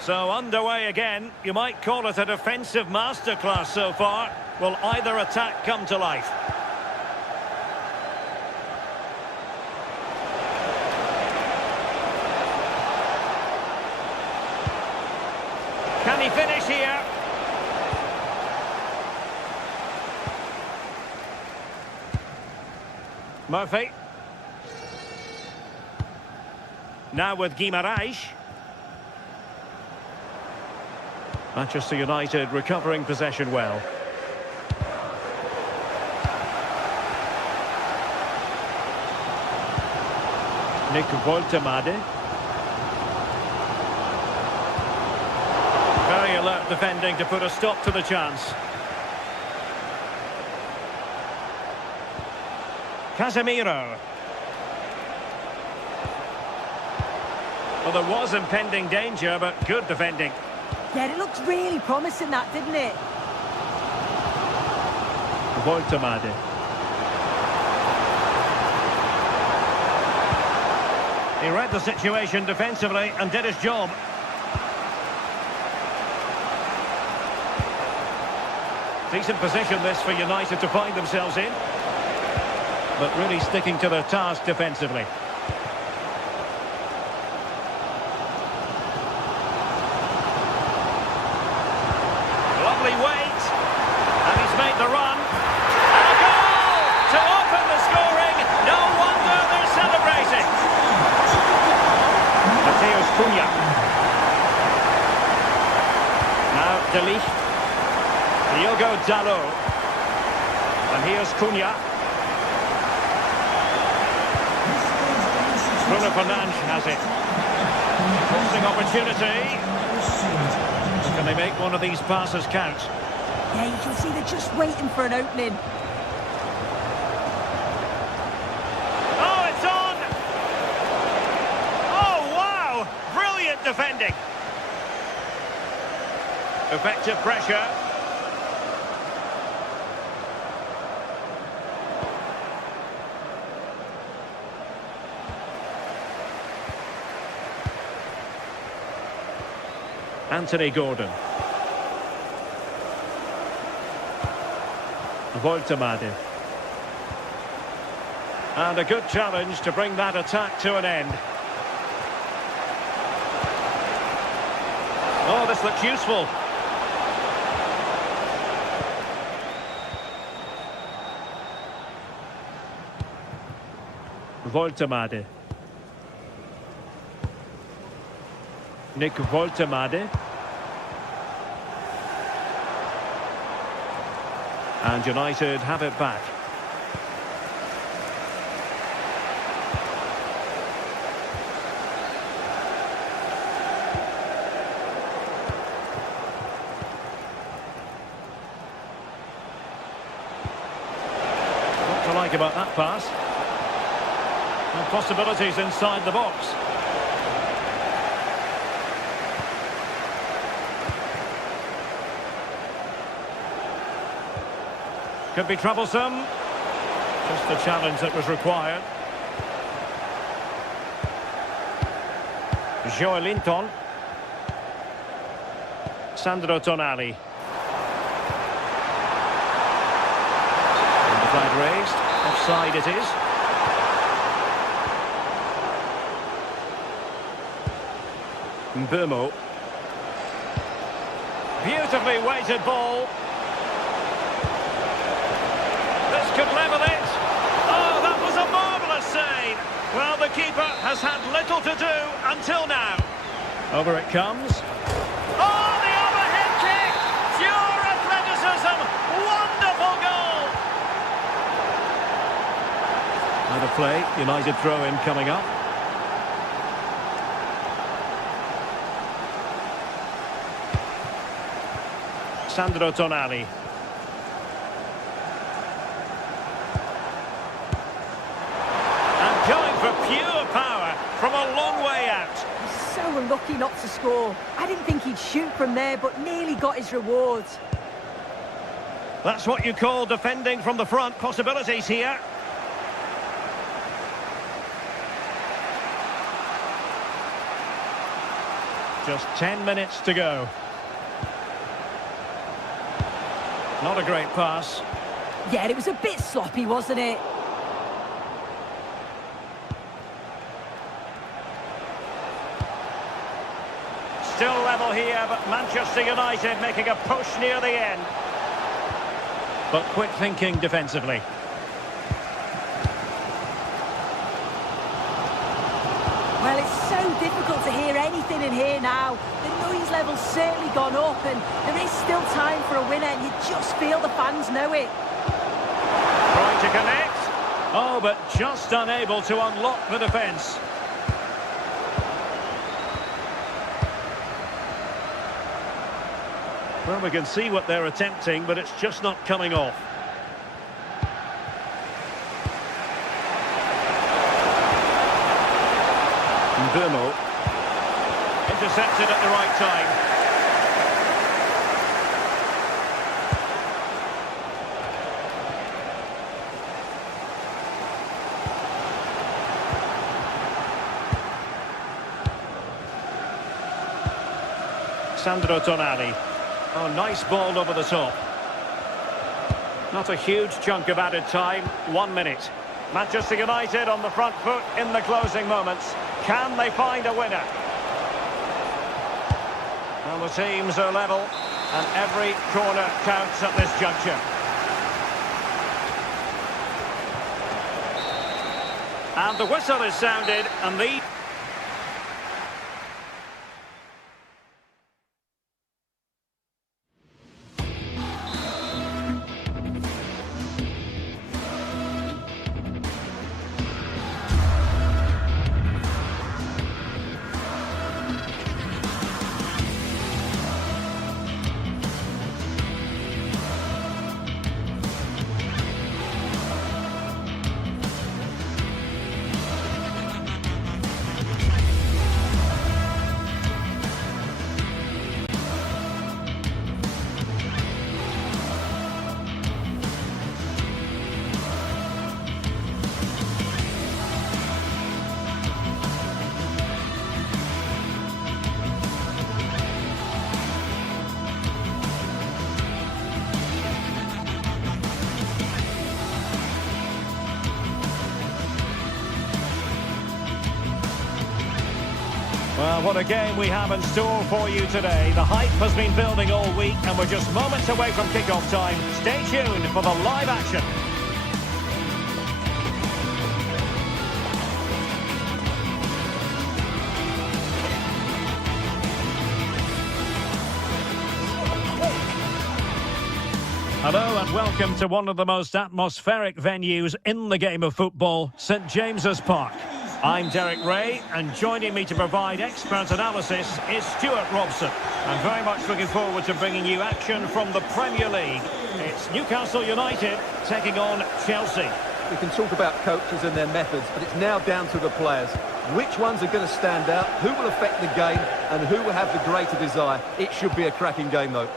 So underway again. You might call it a defensive masterclass so far. Will either attack come to life? Can he finish here? Murphy. Now with Guimarães. Manchester United recovering possession well. Nick Woltemade. Very alert defending to put a stop to the chance. Casemiro. Well, there was impending danger, but good defending. Yeah, it looked really promising, that, didn't it? Woltemade. He read the situation defensively and did his job. Decent position this for United to find themselves in. But really sticking to their task defensively. Lovely weight. And he's made the run. And a goal to open the scoring. No wonder they're celebrating. Mateus Cunha. Now De Ligt. Diogo Dalot. And here's Cunha. Bruno Fernandes has it. Crossing opportunity. Can they make one of these passes count? Yeah, you can see they're just waiting for an opening. Oh, it's on! Oh, wow! Brilliant defending. Effective pressure. Anthony Gordon. Woltemade. And a good challenge to bring that attack to an end. Oh, this looks useful. Woltemade. Nick Woltemade. And United have it back. What to like about that pass? And possibilities inside the box. Could be troublesome. Just the challenge that was required. Joelinton. Sandro Tonali. And the flag raised. Offside it is. Mbeumo. Beautifully weighted ball. This could level it. Oh, that was a marvellous save. Well, the keeper has had little to do until now. Over it comes. Oh, the overhead kick! Pure athleticism. Wonderful goal. Out of play. United throw-in coming up. Sandro Tonali. Going for pure power from a long way out. He's so unlucky not to score. I didn't think he'd shoot from there, but nearly got his rewards. That's what you call defending from the front. Possibilities here. Just 10 minutes to go. Not a great pass. Yeah, it was a bit sloppy, wasn't it? Still level here, but Manchester United making a push near the end. But quick thinking defensively. Well, it's so difficult to hear anything in here now. The noise level's certainly gone up, and there is still time for a winner, and you just feel the fans know it. Trying to connect. Oh, but just unable to unlock the defence. Well, we can see what they're attempting, but it's just not coming off. Mbeumo. Intercepted at the right time. Sandro Tonali. Oh, nice ball over the top. Not a huge chunk of added time. 1 minute. Manchester United on the front foot in the closing moments. Can they find a winner? Well, the teams are level, and every corner counts at this juncture. And the whistle is sounded, and the... Well, what a game we have in store for you today. The hype has been building all week, and we're just moments away from kick-off time. Stay tuned for the live action. Hello and welcome to one of the most atmospheric venues in the game of football, St James's Park. I'm Derek Ray, and joining me to provide expert analysis is Stuart Robson. I'm very much looking forward to bringing you action from the Premier League. It's Newcastle United taking on Chelsea. We can talk about coaches and their methods, but it's now down to the players. Which ones are going to stand out, who will affect the game, and who will have the greater desire. It should be a cracking game, though.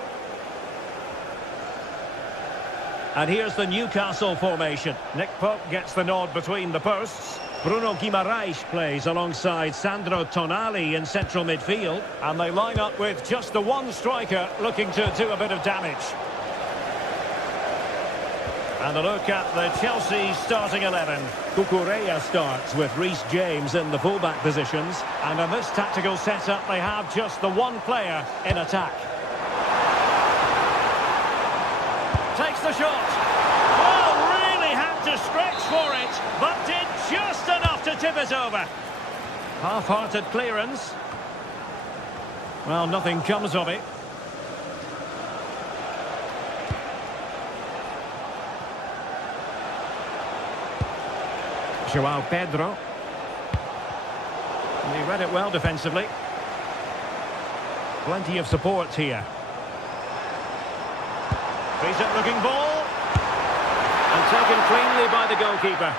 And here's the Newcastle formation. Nick Pope gets the nod between the posts. Bruno Guimaraes plays alongside Sandro Tonali in central midfield. And they line up with just the one striker looking to do a bit of damage. And a look at the Chelsea starting 11. Cucurella starts with Reece James in the fullback positions. And in this tactical setup, they have just the one player in attack. Takes the shot. Well, really had to stretch for it, but did just enough to tip it over. Half-hearted clearance. Well, nothing comes of it. João Pedro. And he read it well defensively. Plenty of support here. Decent looking ball. And taken cleanly by the goalkeeper.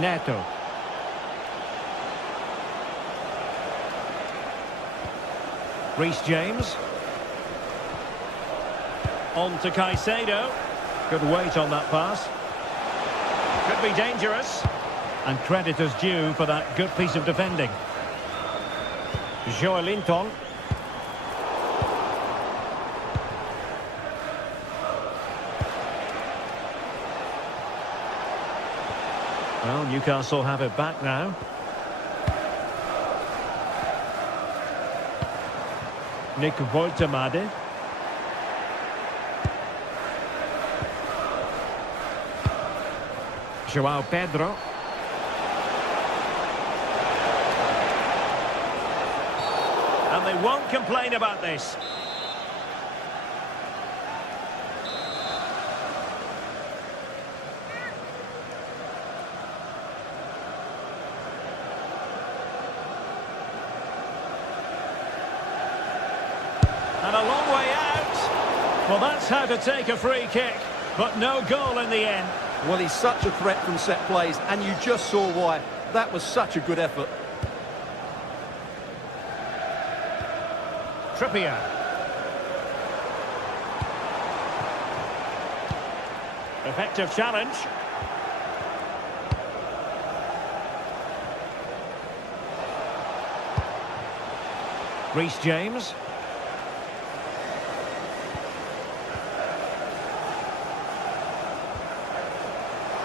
Neto. Reece James. On to Caicedo. Good weight on that pass. Could be dangerous. And credit is due for that good piece of defending. Joelinton. Well, Newcastle have it back now. Nick Woltemade. João Pedro. And they won't complain about this. And a long way out. Well, that's how to take a free kick, but no goal in the end. Well, he's such a threat from set plays, and you just saw why. That was such a good effort. Trippier. Effective challenge. Reece James.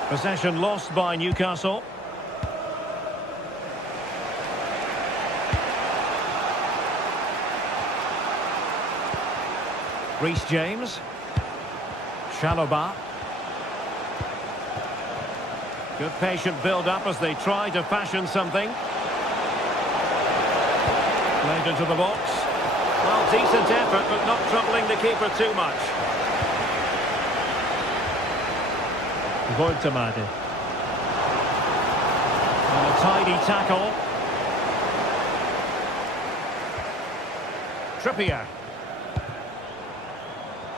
Possession lost by Newcastle. Reece James. Chalobah. Good patient build-up as they try to fashion something. Played into the box. Well, decent effort, but not troubling the keeper too much. Woltemade. And a tidy tackle. Trippier.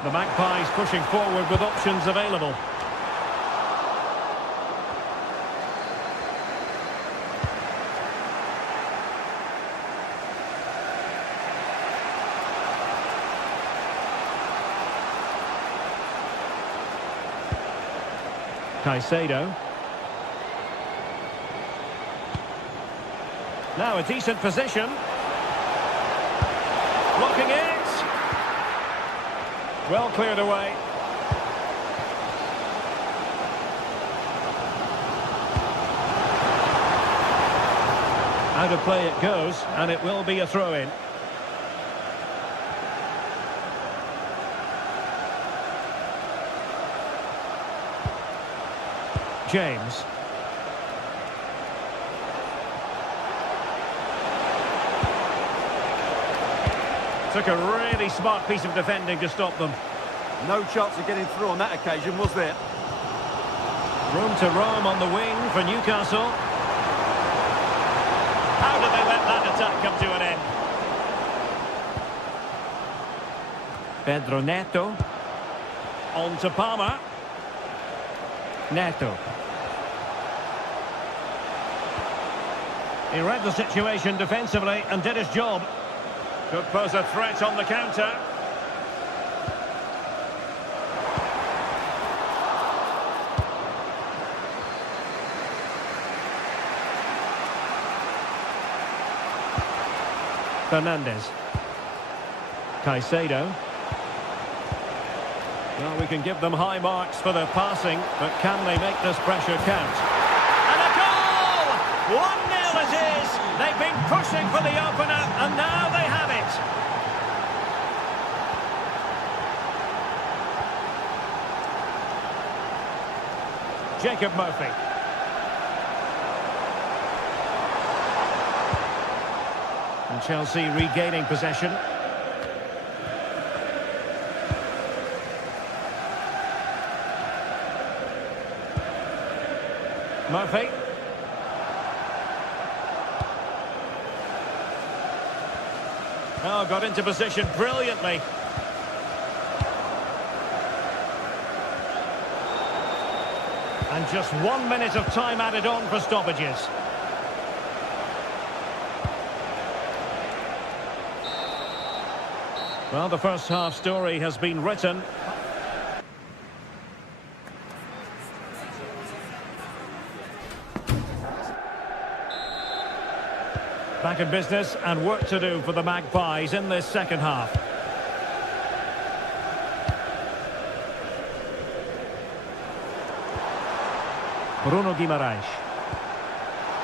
The Magpies pushing forward with options available. Caicedo. Now a decent position. Blocking it. Well cleared away. Out of play it goes, and it will be a throw-in. James. Took a really smart piece of defending to stop them. No chance of getting through on that occasion, was there? Room to roam on the wing for Newcastle. How did they let that attack come to an end? Pedro Neto. On to Palmer. Neto. He read the situation defensively and did his job. Could pose a threat on the counter. Fernandes. Caicedo. Well, we can give them high marks for their passing, but can they make this pressure count? And a goal! 1-0 it is! They've been pushing for the opener, and now they have it! Jacob Murphy. And Chelsea regaining possession. Murphy. Oh, got into position brilliantly. And just 1 minute of time added on for stoppages. Well, the first half story has been written. Back in business and work to do for the Magpies in this second half. Bruno Guimaraes.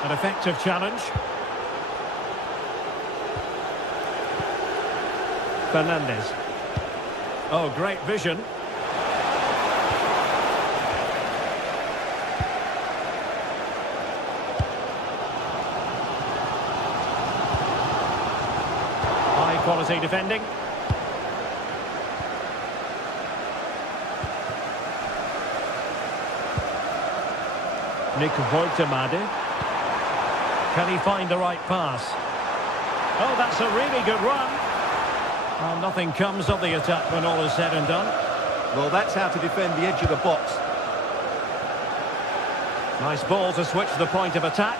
An effective challenge. Fernandes. Oh, great vision. High-quality defending. Nick Woltemade. Can he find the right pass? Oh, that's a really good run. Well, nothing comes of the attack when all is said and done. Well, that's how to defend the edge of the box. Nice ball to switch the point of attack.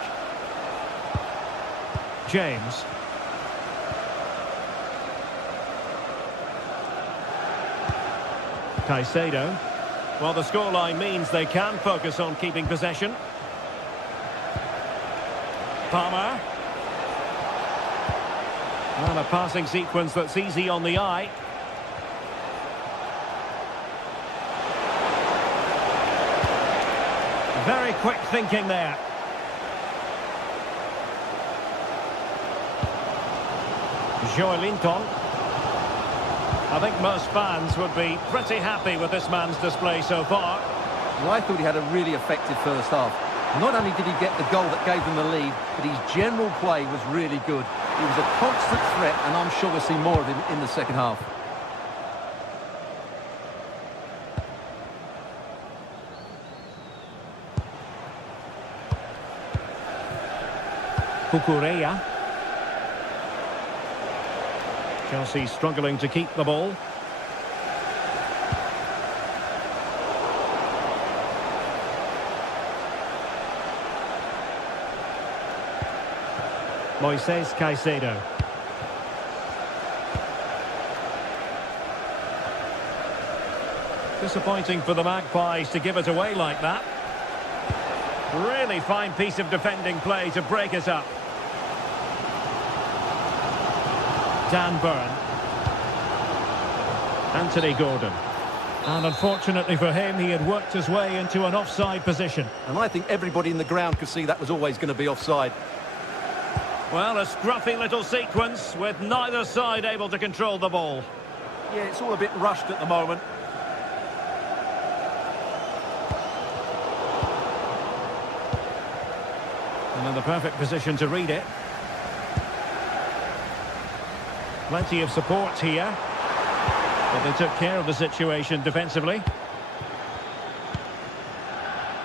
James. Caicedo. Well, the scoreline means they can focus on keeping possession. Palmer. And a passing sequence that's easy on the eye. Very quick thinking there. Joelinton. I think most fans would be pretty happy with this man's display so far. Well, I thought he had a really effective first half. Not only did he get the goal that gave them the lead, but his general play was really good. He was a constant threat, and I'm sure we'll see more of him in the second half. Cucurella. Chelsea struggling to keep the ball. Moises Caicedo. Disappointing for the Magpies to give it away like that. Really fine piece of defending play to break it up. Dan Burn. Anthony Gordon. And unfortunately for him, he had worked his way into an offside position. And I think everybody in the ground could see that was always going to be offside. Well, a scruffy little sequence with neither side able to control the ball. Yeah, it's all a bit rushed at the moment. And in the perfect position to read it. Plenty of support here. But they took care of the situation defensively.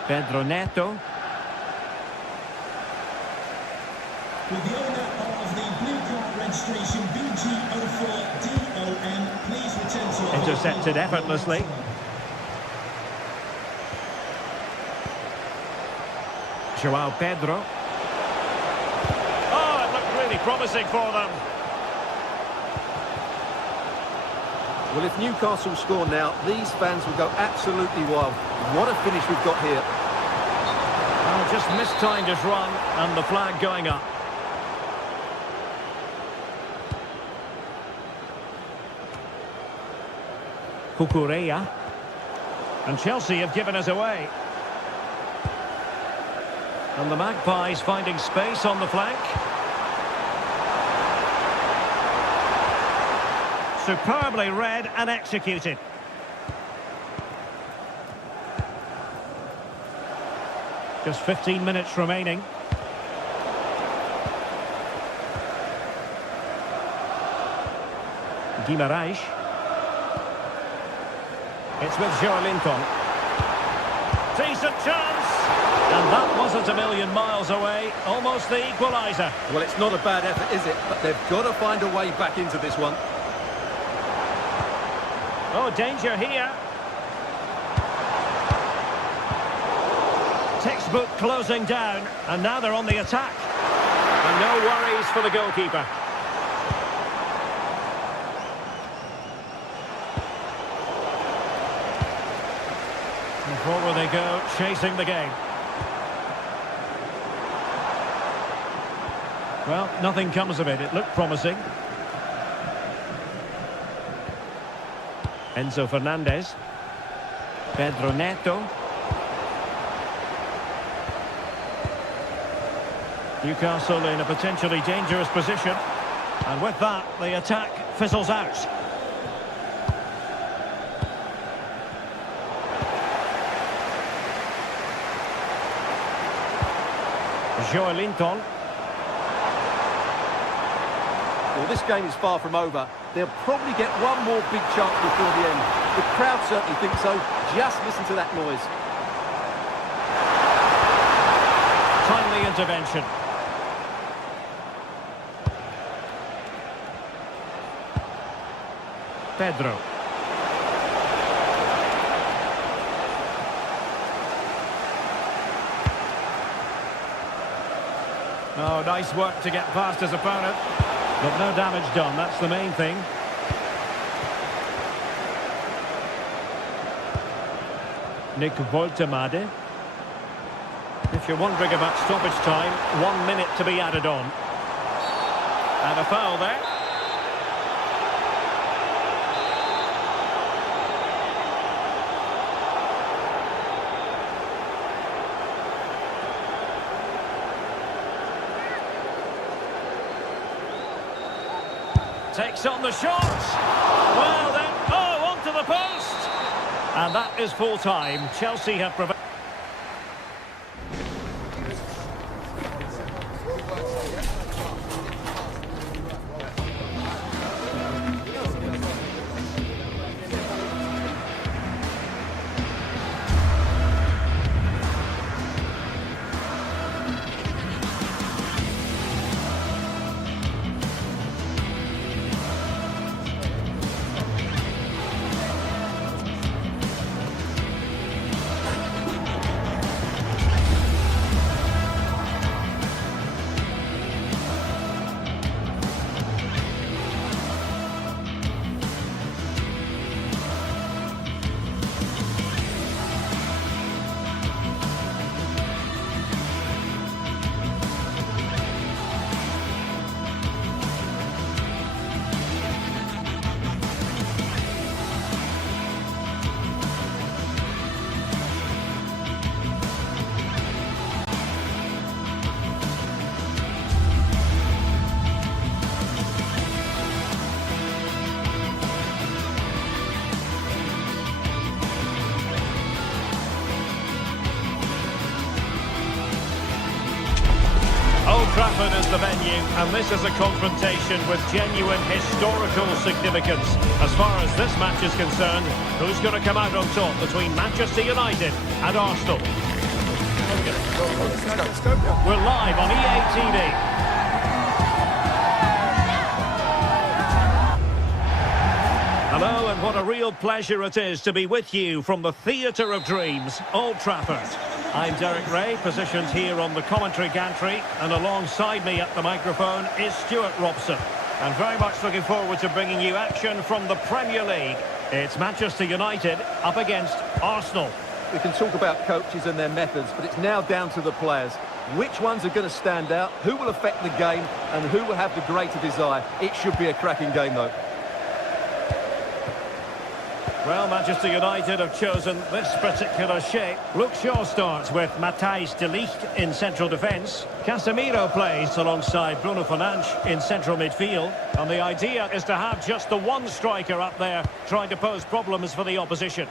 Pedro Neto. With the owner of the blue card registration BG04DOM, please return to your Intercepted effortlessly. João Pedro. Oh, it looked really promising for them. Well, if Newcastle score now, these fans will go absolutely wild. What a finish we've got here. Oh, just mistimed his run and the flag going up. Cucurella. And Chelsea have given us away. And the Magpies finding space on the flank. Superbly read and executed. Just 15 minutes remaining. Guimaraes. It's with Joelinton. Decent chance. And that wasn't a million miles away. Almost the equaliser. Well, it's not a bad effort, is it? But they've got to find a way back into this one. Oh, danger here. Textbook closing down. And now they're on the attack. And no worries for the goalkeeper. And forward they go, chasing the game. Well, nothing comes of it. It looked promising. Enzo Fernandez. Pedro Neto. Newcastle in a potentially dangerous position. And with that, the attack fizzles out. Joelinton. Well, this game is far from over. They'll probably get one more big chance before the end. The crowd certainly think so. Just listen to that noise. Timely intervention. Pedro. Oh, nice work to get past his opponent. But no damage done, that's the main thing. Nick Woltemade. If you're wondering about stoppage time, 1 minute to be added on. And a foul there. Takes on the shot. Well then, oh, onto the post. And that is full time. Chelsea have prevailed. is the venue, and this is a confrontation with genuine historical significance. As far as this match is concerned, who's going to come out on top between Manchester United and Arsenal? We're live on EA TV. Hello, and what a real pleasure it is to be with you from the Theatre of Dreams, Old Trafford. I'm Derek Ray, positioned here on the commentary gantry, and alongside me at the microphone is Stuart Robson. And very much looking forward to bringing you action from the Premier League. It's Manchester United up against Arsenal. We can talk about coaches and their methods, but it's now down to the players. Which ones are going to stand out, who will affect the game, and who will have the greater desire? It should be a cracking game, though. Well, Manchester United have chosen this particular shape. Luke Shaw starts with Matthijs de Ligt in central defence. Casemiro plays alongside Bruno Fernandes in central midfield. And the idea is to have just the one striker up there trying to pose problems for the opposition.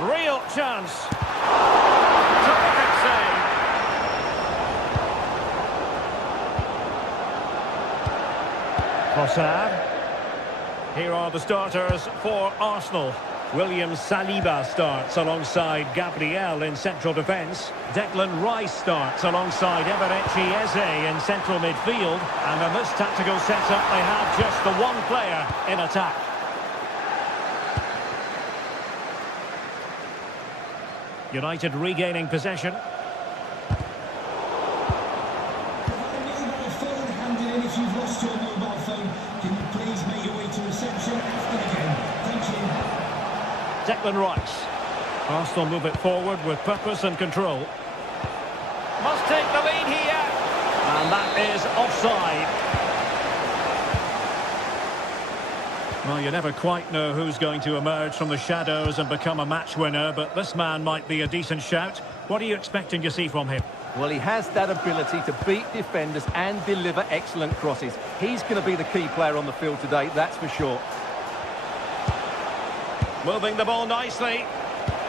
Real chance. Terrific save. Trossard. Here are the starters for Arsenal. William Saliba starts alongside Gabriel in central defence. Declan Rice starts alongside Eberechi Eze in central midfield. And in this tactical setup, they have just the one player in attack. United regaining possession. If you've lost your mobile phone, can you please make your way to reception after the game? Thank you. Declan Rice. Arsenal move it forward with purpose and control. Must take the lead here. And that is offside. Well, you never quite know who's going to emerge from the shadows and become a match winner, but this man might be a decent shout. What are you expecting to see from him? Well, he has that ability to beat defenders and deliver excellent crosses. He's going to be the key player on the field today, that's for sure. Moving the ball nicely.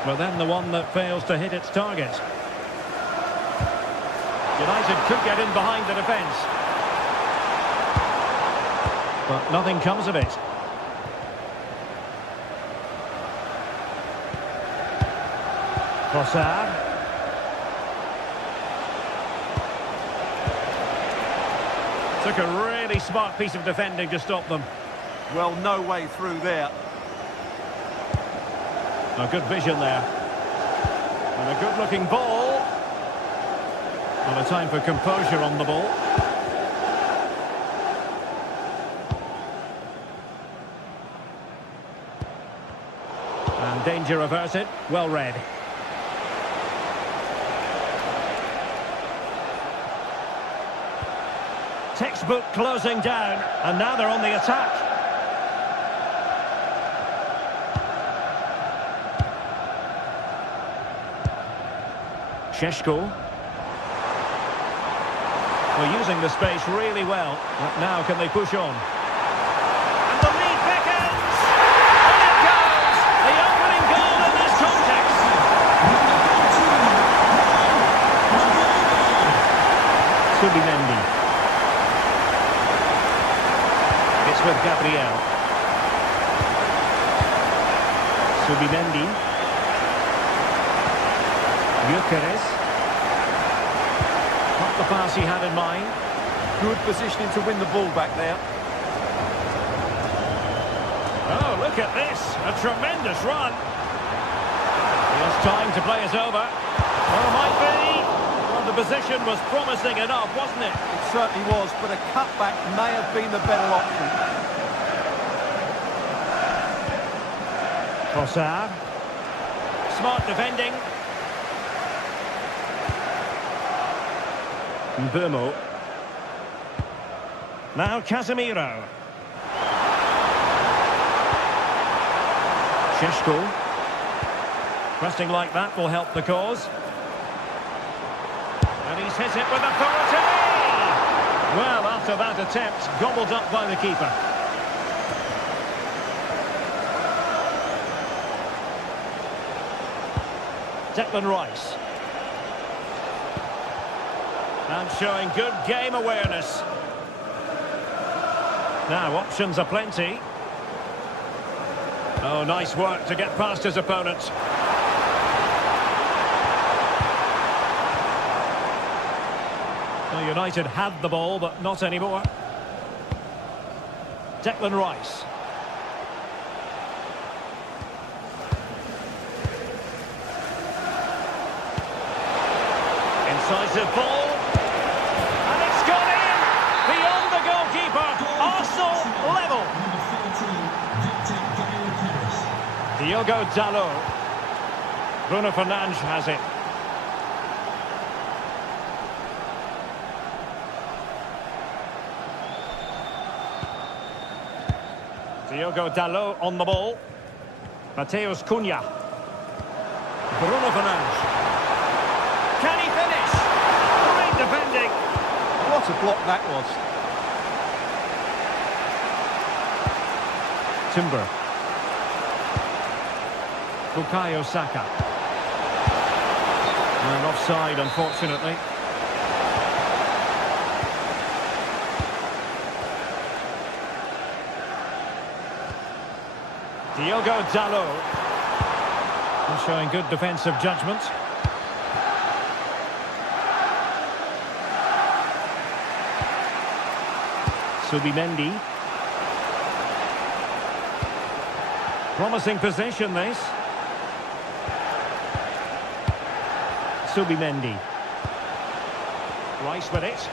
But then the one that fails to hit its target. United could get in behind the defence. But nothing comes of it. Trossard. Took a really smart piece of defending to stop them. Well, no way through there. A good vision there. And a good-looking ball. And a time for composure on the ball. And danger averted. Well read. Textbook closing down, and now they're on the attack. Šeško. We're using the space really well, but now can they push on? And the lead beckons! And it goes! The opening goal in this context! Subimendi. It's with Gabriel. Subimendi. Gyökeres. Not the pass he had in mind. Good positioning to win the ball back there. Oh, look at this. A tremendous run. He has time to play us over. Well, it might be. Well, the position was promising enough, wasn't it? It certainly was, but a cutback may have been the better option. Trossard. Smart defending. Mbeumo. Now Casemiro. Šeško. Pressing like that will help the cause. And he's hit it with authority! Well, after that attempt, gobbled up by the keeper. Declan Rice. And showing good game awareness. Now, options are plenty. Oh, nice work to get past his opponent. Well, United had the ball, but not anymore. Declan Rice. Incisive ball. And it's gone in! Beyond the goalkeeper. Arsenal level. Diogo Dalot. Bruno Fernandes has it. Diogo Dalot on the ball. Mateus Cunha. Bruno Fernandes. Can he finish? Great defending. What a block that was. Timber. Bukayo Saka. And offside, unfortunately. Diogo Dalot. He's showing good defensive judgment. Subimendi. Promising position, this. Subimendi. Rice with it.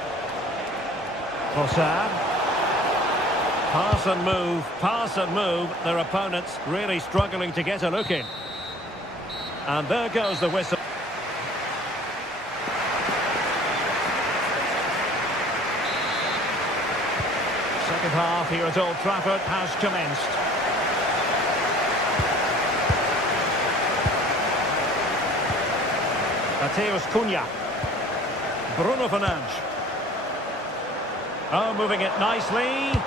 Trossard. Pass and move. Their opponents really struggling to get a look in. And there goes the whistle. Second half here at Old Trafford has commenced. Mateus Cunha. Bruno Fernandes. Oh, moving it nicely.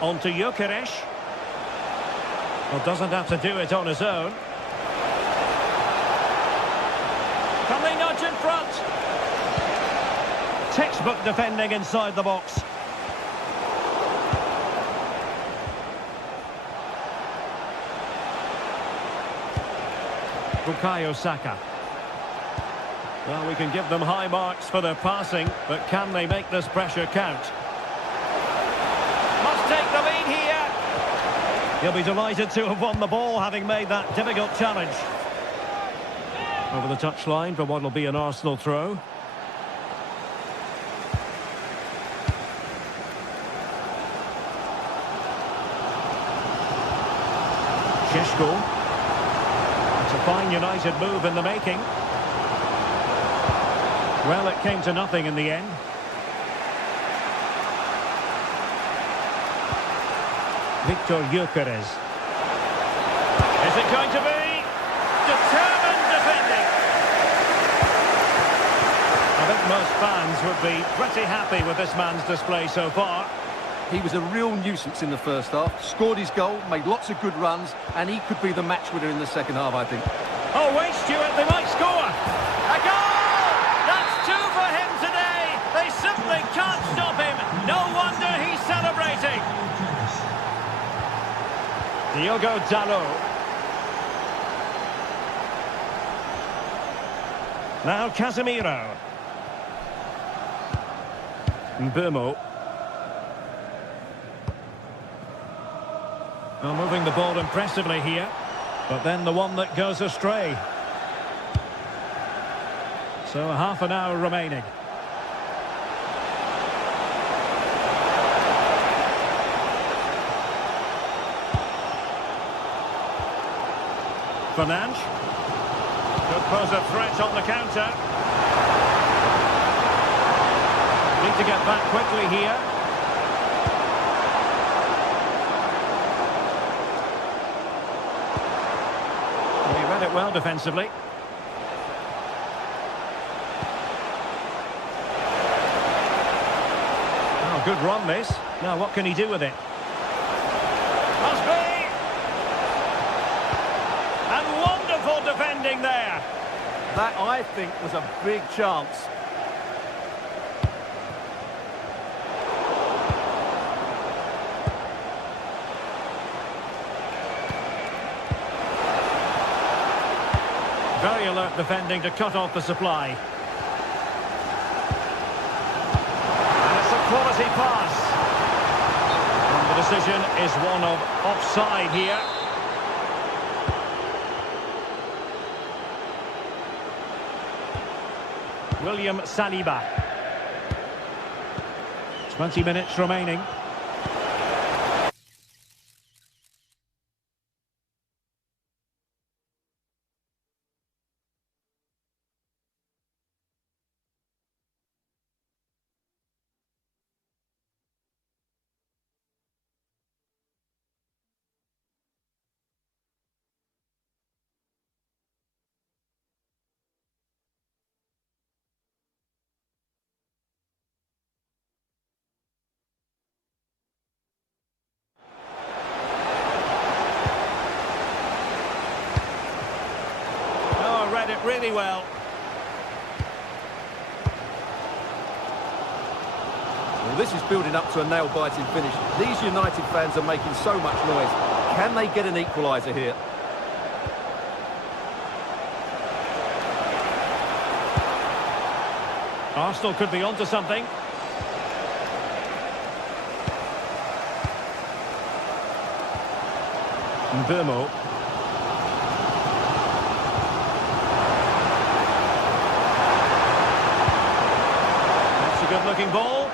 On to Gyökeres. Well, doesn't have to do it on his own. Can they nudge in front? Textbook defending inside the box. Bukayo Saka. Well, we can give them high marks for their passing, but can they make this pressure count? Must take the lead here. He'll be delighted to have won the ball, having made that difficult challenge. Over the touchline for what will be an Arsenal throw. Šeško. It's a fine United move in the making. Well, it came to nothing in the end. Victor Gyökeres. Is it going to be? Determined defending. I think most fans would be pretty happy with this man's display so far. He was a real nuisance in the first half, scored his goal, made lots of good runs, and he could be the match winner in the second half, I think. Oh, wait, Stuart, they might score. A goal! That's two for him today. They simply can't stop him. No wonder he's celebrating. Diogo Dalot. Now Casemiro. Mbeumo. Well, moving the ball impressively here, but then the one that goes astray. So half an hour remaining. Fernandes. Could pose a threat on the counter. Need to get back quickly here. He read it well defensively. Oh, good run this. Now what can he do with it? Must be! That, I think, was a big chance. Very alert defending to cut off the supply. And it's a quality pass. And the decision is one of offside here. William Saliba. 20 minutes remaining. Read it really well. Well, this is building up to a nail-biting finish. These United fans are making so much noise. Can they get an equaliser here? Arsenal could be onto something. Mbeumo. Good-looking ball.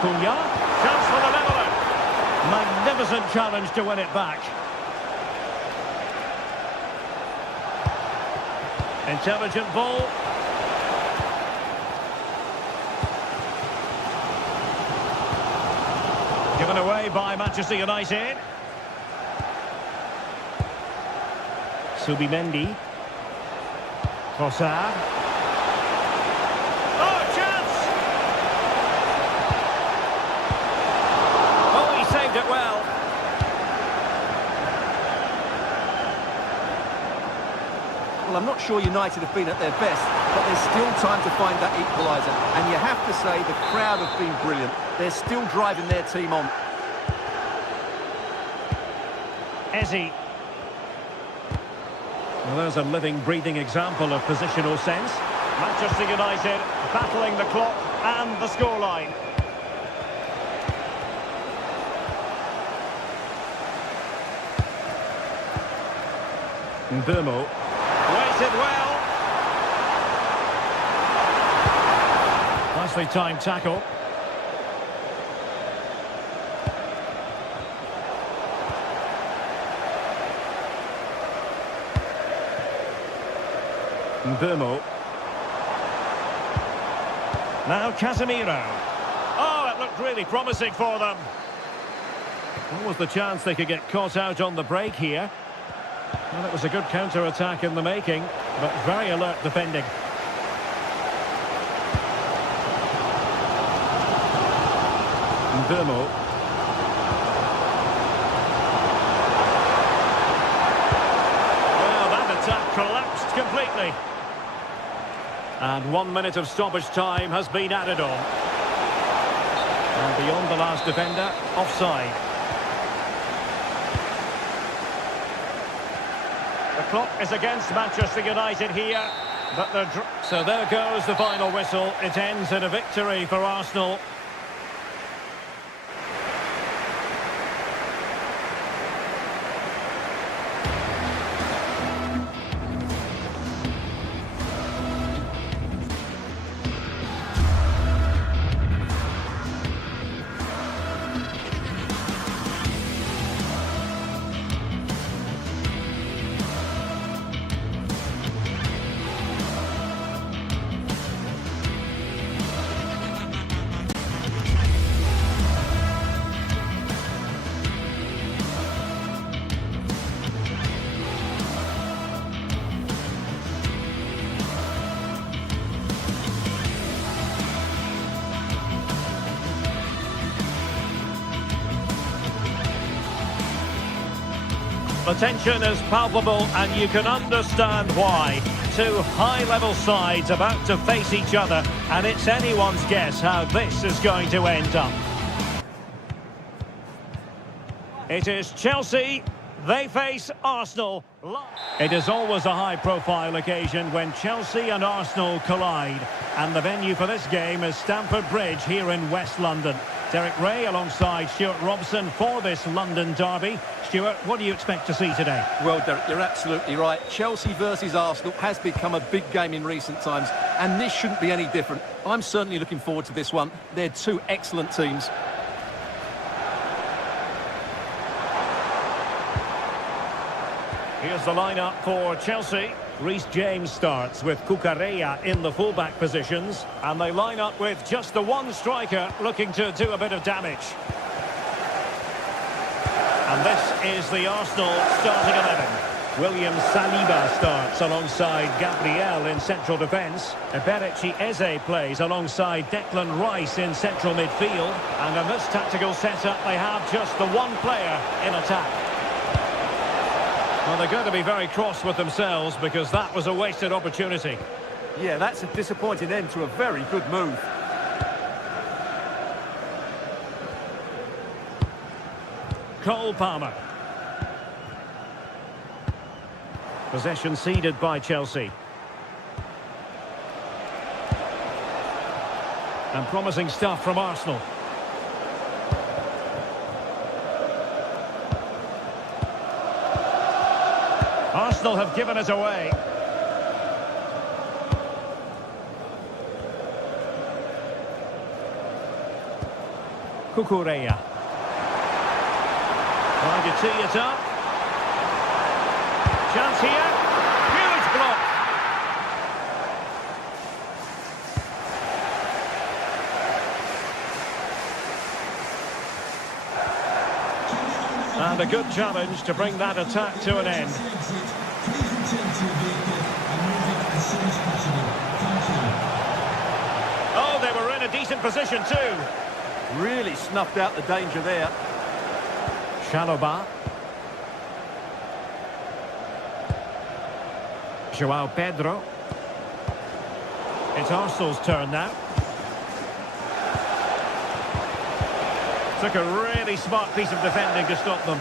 Cunha. Chance for the leveller. Magnificent challenge to win it back. Intelligent ball. Given away by Manchester United. Subimendi. Trossard. It well. Well, I'm not sure United have been at their best, but there's still time to find that equaliser. And you have to say the crowd have been brilliant. They're still driving their team on. Eze. Well, there's a living, breathing example of positional sense. Manchester United battling the clock and the scoreline. Mbeumo. Waited well. Nicely timed tackle. Mbeumo. Now Casemiro. Oh, it looked really promising for them. What was the chance they could get caught out on the break here? Well, it was a good counter-attack in the making, but very alert defending. Mbeumo. Well, that attack collapsed completely. And 1 minute of stoppage time has been added on. And beyond the last defender, offside. The clock is against Manchester United here, but so there goes the final whistle. It ends in a victory for Arsenal. The tension is palpable and you can understand why. two high-level sides about to face each other, and it's anyone's guess how this is going to end up. It is Chelsea. They face Arsenal. It is always a high-profile occasion when Chelsea and Arsenal collide. And the venue for this game is Stamford Bridge here in West London. Derek Ray alongside Stuart Robson for this London derby. Stuart, what do you expect to see today? Well, Derek, you're absolutely right. Chelsea versus Arsenal has become a big game in recent times, and this shouldn't be any different. I'm certainly looking forward to this one. They're two excellent teams. Here's the lineup for Chelsea. Reece James starts with Cucurella in the fullback positions, and they line up with just the one striker looking to do a bit of damage. And this is the Arsenal starting 11. William Saliba starts alongside Gabriel in central defence. Eberechi Eze plays alongside Declan Rice in central midfield. And in this tactical setup, they have just the one player in attack. Well, they're going to be very cross with themselves because that was a wasted opportunity. Yeah, that's a disappointing end to a very good move. Cole Palmer. Possession ceded by Chelsea. And promising stuff from Arsenal. Arsenal have given it away. Cucurella. Trying to tee it up. Chance here. Huge block. And a good challenge to bring that attack to an end. Oh, they were in a decent position too. Really snuffed out the danger there. Chalobah. Joao Pedro. It's Arsenal's turn now. Took a really smart piece of defending to stop them.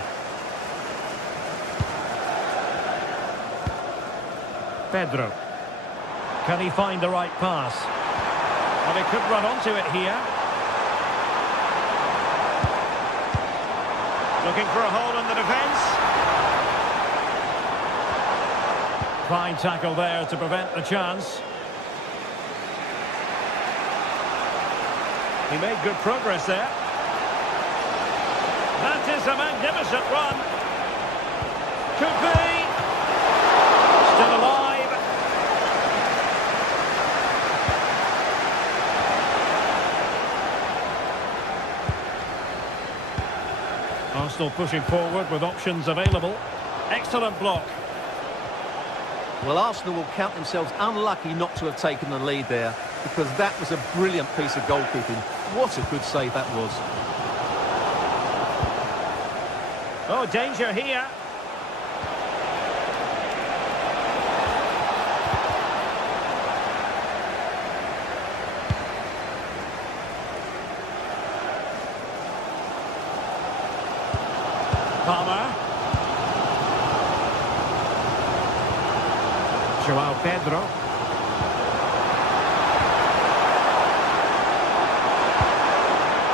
Pedro. Can he find the right pass? Well, he could run onto it here. Looking for a hole in the defence. Fine tackle there to prevent the chance. He made good progress there. That is a magnificent run. Could be. Still alive. Arsenal pushing forward with options available. Excellent block. Well, Arsenal will count themselves unlucky not to have taken the lead there, because that was a brilliant piece of goalkeeping. What a good save that was. Oh, danger here. Palmer. Joao Pedro.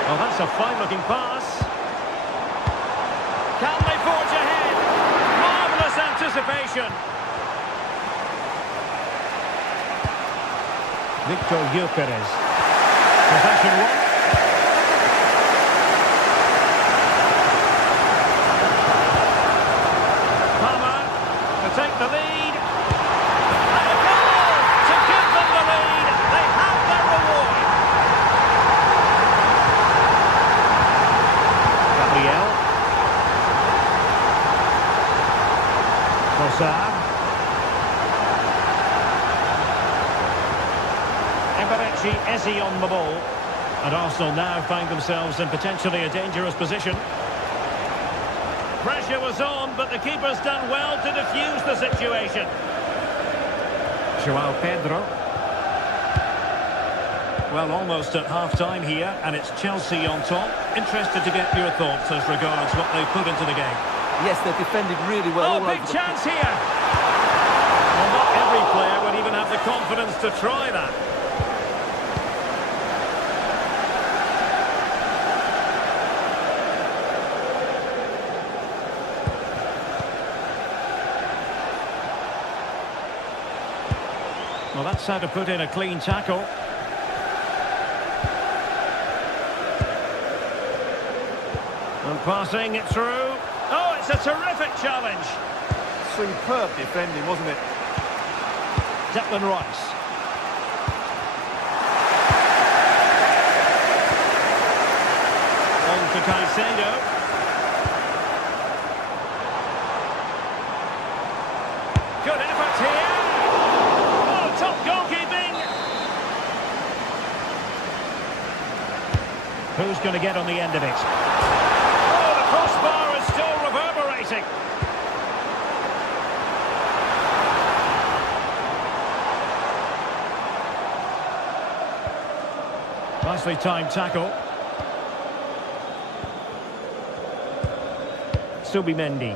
Well, that's a fine-looking pass. Can they forge ahead? Marvellous anticipation. Victor Gyökeres. Possession won. Palmer to take the lead. And a goal to give them the lead. They have their reward. Gabriel. Eberechi Eze on the ball. And Arsenal now find themselves in potentially a dangerous position. Pressure was on, but the keeper's done well to defuse the situation. Joao Pedro. Well, almost at half-time here, and it's Chelsea on top. Interested to get your thoughts as regards what they've put into the game. Yes, they've defended really well. Oh, big chance here! Well, not every player would even have the confidence to try that. Well, that's how to put in a clean tackle. And passing it through. Oh, it's a terrific challenge. Superb defending, wasn't it? Declan Rice. On to Caicedo. Good effort here. Oh, top goalkeeping. Who's going to get on the end of it? Oh, the crossbar is still reverberating. Nicely timed tackle. Subimendi.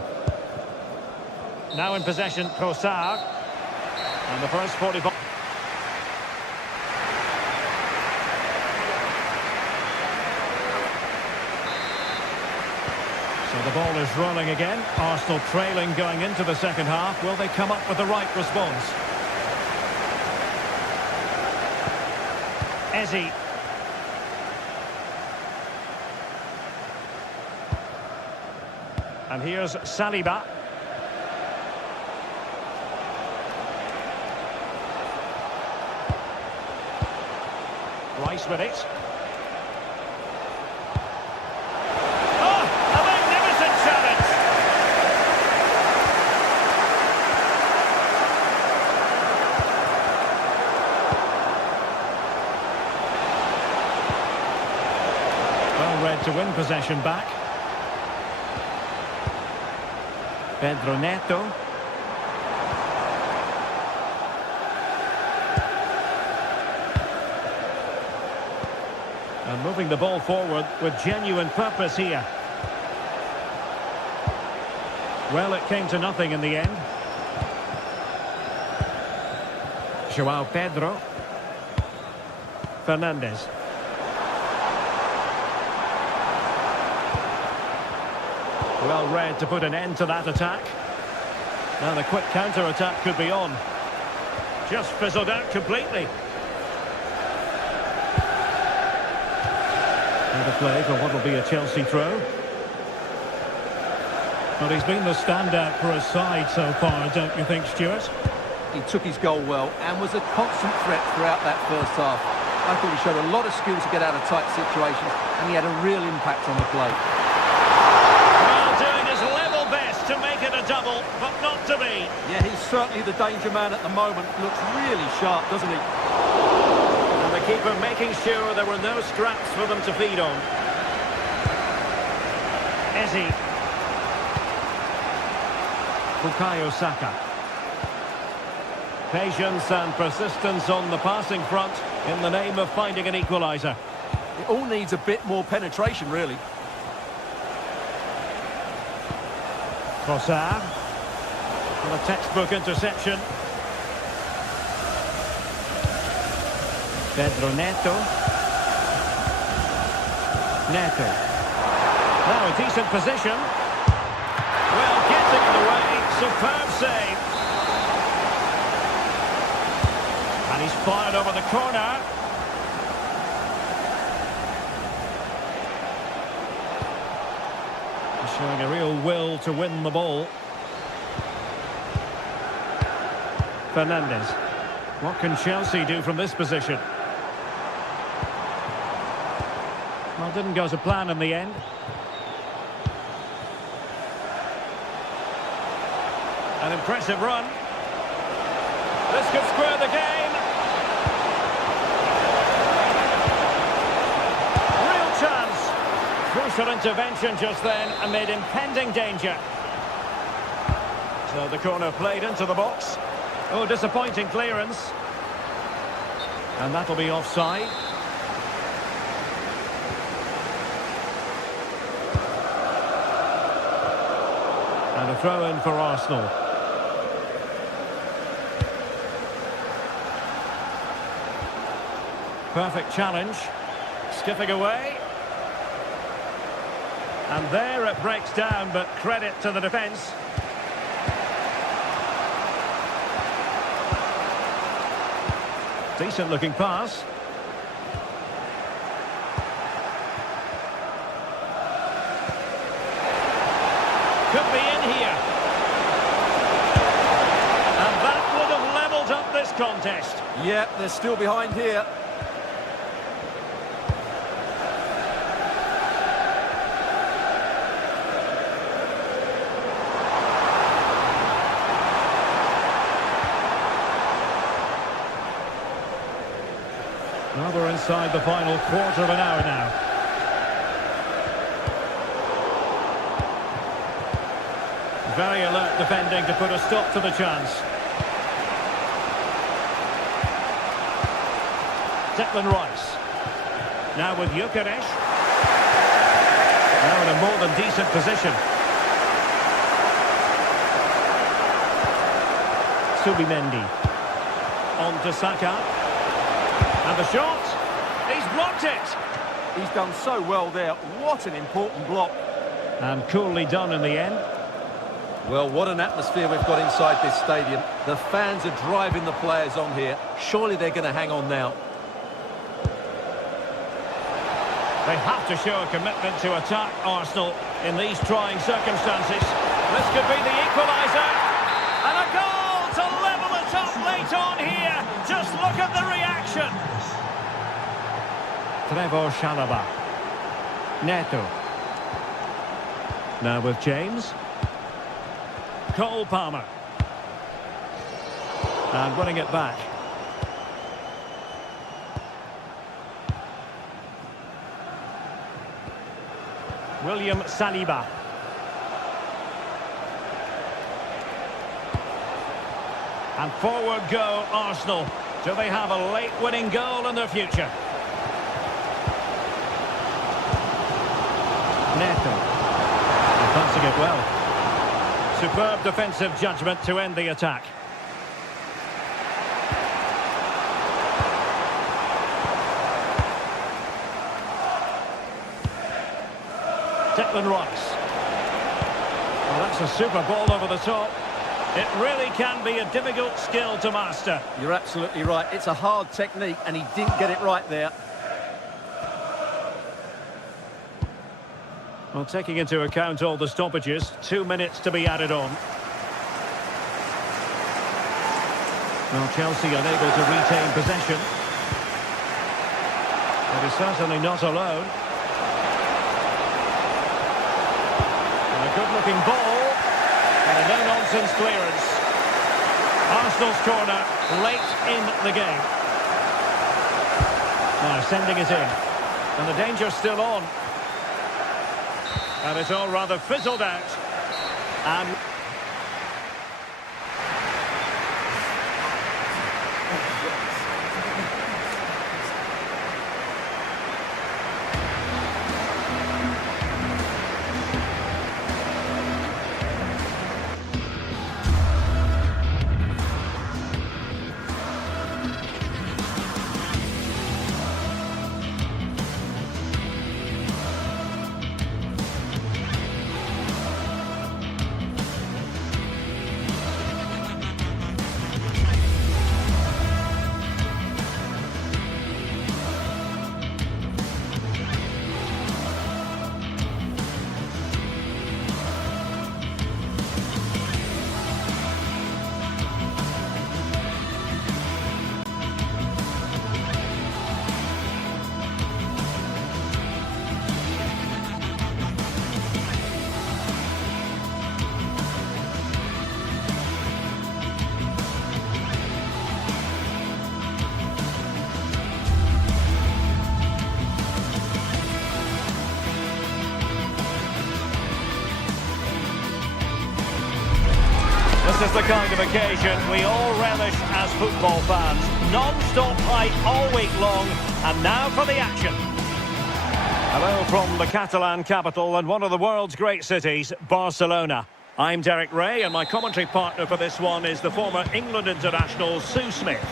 Now in possession, Trossard. And the first 45. So the ball is rolling again. Arsenal trailing going into the second half. Will they come up with the right response? Eze. And here's Saliba. Rice with it. Oh, a magnificent challenge! Well read to win possession back. Pedro Neto. And moving the ball forward with genuine purpose here. Well, it came to nothing in the end. Joao Pedro. Fernandes. Well read to put an end to that attack. Now the quick counter-attack could be on. Just fizzled out completely. Now the play for what will be a Chelsea throw. But he's been the standout for his side so far, don't you think, Stuart? He took his goal well and was a constant threat throughout that first half. I thought he showed a lot of skill to get out of tight situations, and he had a real impact on the play. To make it a double, but not to be. Yeah, he's certainly the danger man at the moment. Looks really sharp, doesn't he? And the keeper making sure there were no scraps for them to feed on. Eze. Bukayo Saka. Patience and persistence on the passing front in the name of finding an equaliser. It all needs a bit more penetration, really. Trossard. And a textbook interception. Pedro Neto. Neto. Now a decent position. Well, getting in the way. Superb save. And he's fired over the corner. Showing a real will to win the ball. Fernandes. What can Chelsea do from this position? Well, didn't go to plan in the end. An impressive run. This could square the game. Real chance. Crucial intervention just then amid impending danger. So the corner played into the box. Oh, disappointing clearance. And that'll be offside. And a throw in for Arsenal. Perfect challenge. Skipping away. And there it breaks down, but credit to the defence. Decent looking pass. Could be in here. And that would have levelled up this contest. Yeah, they're still behind here. Well, we're inside the final quarter of an hour now. Very alert defending to put a stop to the chance. Declan Rice. Now with Gyökeres. Now in a more than decent position. Subimendi. On to Saka. And the shot. He's blocked it. He's done so well there. What an important block. And coolly done in the end. Well, what an atmosphere we've got inside this stadium. The fans are driving the players on here. Surely they're going to hang on now. They have to show a commitment to attack Arsenal in these trying circumstances. This could be the equaliser. And a goal to level it up late on here. Just look at the reaction. Trevor Chalobah. Neto. Now with James. Cole Palmer. And winning it back. William Saliba. And forward go Arsenal. Do they have a late winning goal in their future? Neto. Passing it well. Superb defensive judgment to end the attack. Declan Rice. Well, that's a super ball over the top. It really can be a difficult skill to master. You're absolutely right. It's a hard technique, and he didn't get it right there. Well, taking into account all the stoppages, 2 minutes to be added on. Well, Chelsea unable to retain possession. But he's certainly not alone. And a good-looking ball. And a no-nonsense clearance. Arsenal's corner late in the game. Now sending it in. And the danger's still on. And it's all rather fizzled out. And is the kind of occasion we all relish as football fans. Non-stop hype all week long, and now for the action. Hello from the Catalan capital and one of the world's great cities, Barcelona. I'm Derek Ray, and my commentary partner for this one is the former England international Sue Smith.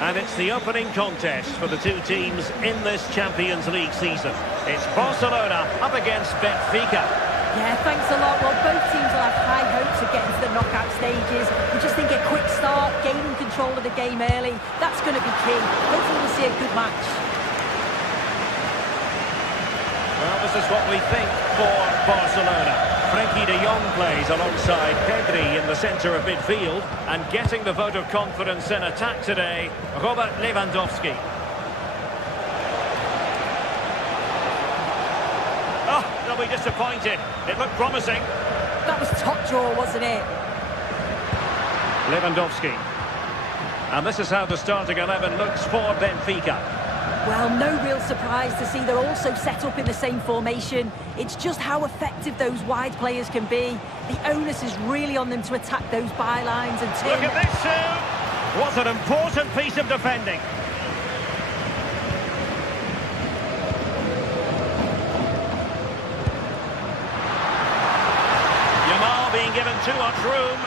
And it's the opening contest for the two teams in this Champions League season. It's Barcelona up against Benfica. Yeah, thanks a lot. Well, both teams will have high hopes of getting to the knockout stages. We just think a quick start, gaining control of the game early, that's going to be key. Hopefully we'll see a good match. Well, this is what we think for Barcelona. Frenkie de Jong plays alongside Pedri in the centre of midfield, and getting the vote of confidence in attack today, Robert Lewandowski. Oh, they'll be disappointed. It looked promising. That was top draw, wasn't it? Lewandowski. And this is how the starting 11 looks for Benfica. Well, no real surprise to see they're also set up in the same formation. It's just how effective those wide players can be. The onus is really on them to attack those bylines and turn... Look at this, Sue! What an important piece of defending. Yamal being given too much room.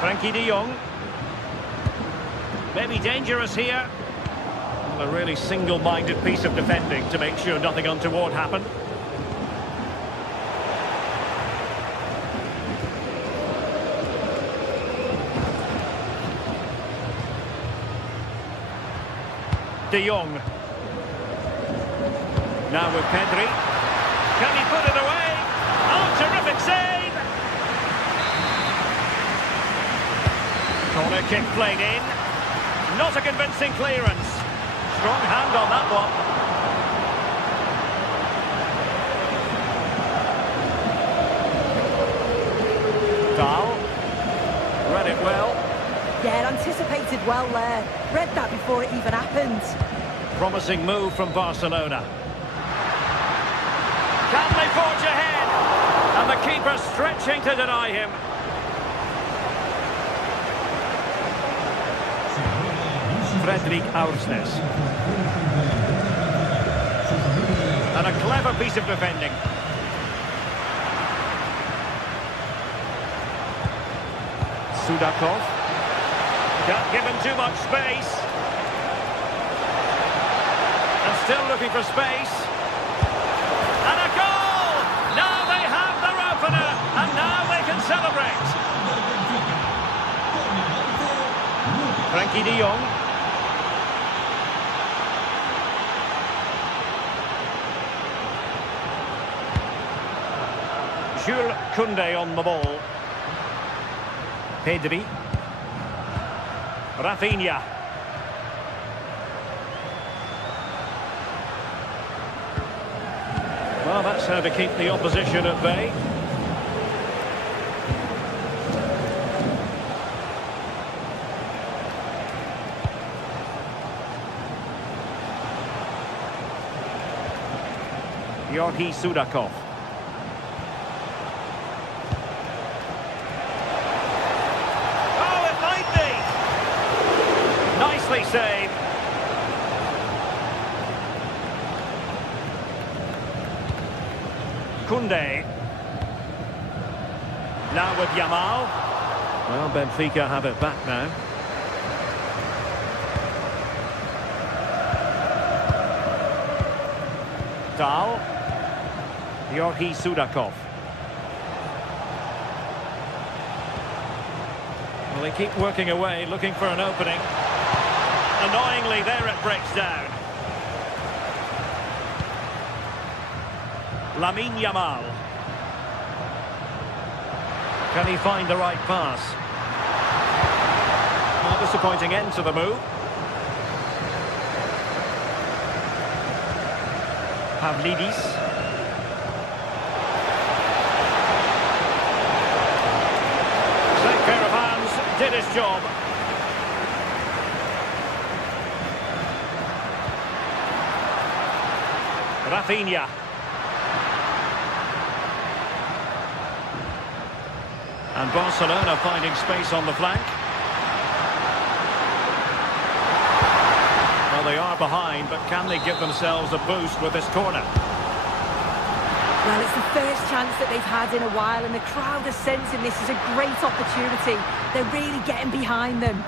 Frenkie de Jong. Maybe dangerous here. Well, a really single-minded piece of defending to make sure nothing untoward happened. De Jong. Now with Pedri. Can he put it away? Oh, terrific save! Corner kick played in. Not a convincing clearance. Strong hand on that one. Dahl. Read it well. Yeah, anticipated well there. Read that before it even happened. Promising move from Barcelona. Can they forge ahead? And the keeper stretching to deny him. Frederick Aursnes. And a clever piece of defending. Sudakov. Can't give him too much space. And still looking for space. And a goal! Now they have their opener, and now they can celebrate. Frenkie de Jong. Jules Koundé on the ball. Pedri. Rafinha. Well, that's how to keep the opposition at bay. Georgi Sudakov. Nicely saved. Koundé. Now with Yamal. Well, Benfica have it back now. Dahl. Georgi Sudakov. Well, they keep working away, looking for an opening. Annoyingly, there it breaks down. Lamine Yamal. Can he find the right pass? A disappointing end to the move. Pavlidis. Same pair of hands, did his job. Rafinha. And Barcelona finding space on the flank. Well, they are behind, but can they give themselves a boost with this corner? Well, it's the first chance that they've had in a while, and the crowd are sensing this is a great opportunity. They're really getting behind them.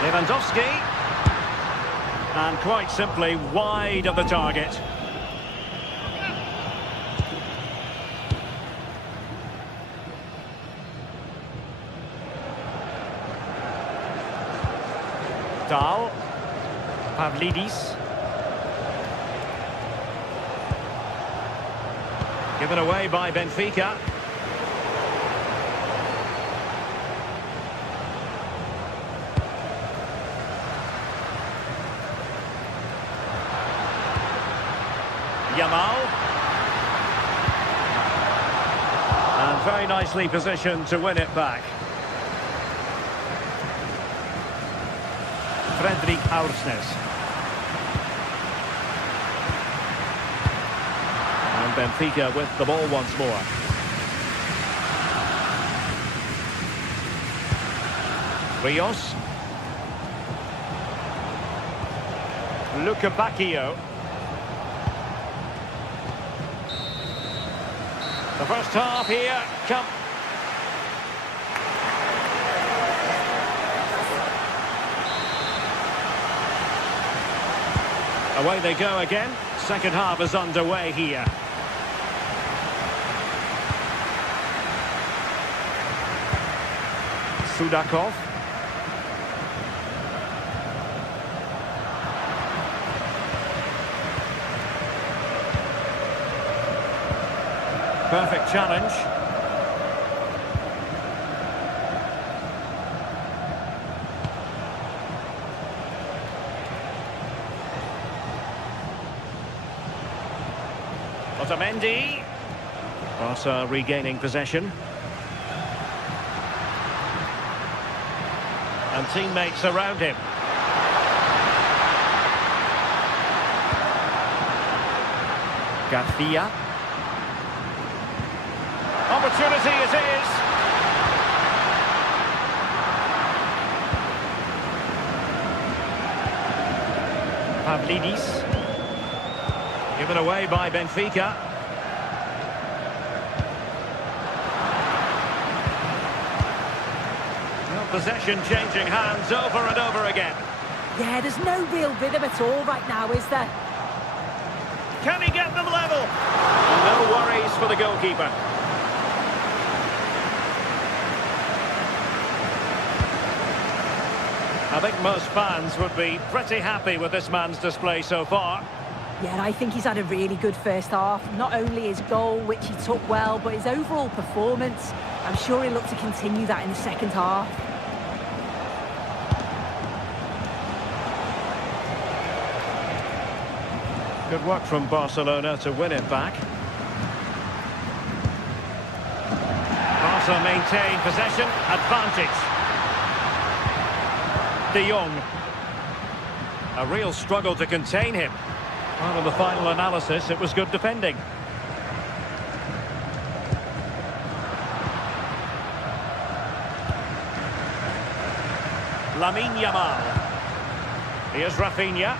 Lewandowski. And quite simply wide of the target. Dahl. Pavlidis. Given away by Benfica. Yamal. And very nicely positioned to win it back. Fredrik Aursnes. And Benfica with the ball once more. Rios. Luca Bacchio. The first half here come. Away they go again. Second half is underway here. Sudakov. Perfect challenge. Otamendi. Barca regaining possession. And teammates around him. Garcia. Opportunity it is. Pavlidis. Given away by Benfica. Well, possession changing hands over and over again. Yeah, there's no real rhythm at all right now, is there? Can he get them level? And no worries for the goalkeeper. I think most fans would be pretty happy with this man's display so far. Yeah, I think he's had a really good first half. Not only his goal, which he took well, but his overall performance. I'm sure he'll look to continue that in the second half. Good work from Barcelona to win it back. Barca maintain possession, advantage. De Jong. A real struggle to contain him. Part of the final analysis, it was good defending. Lamine Yamal. Here's Rafinha.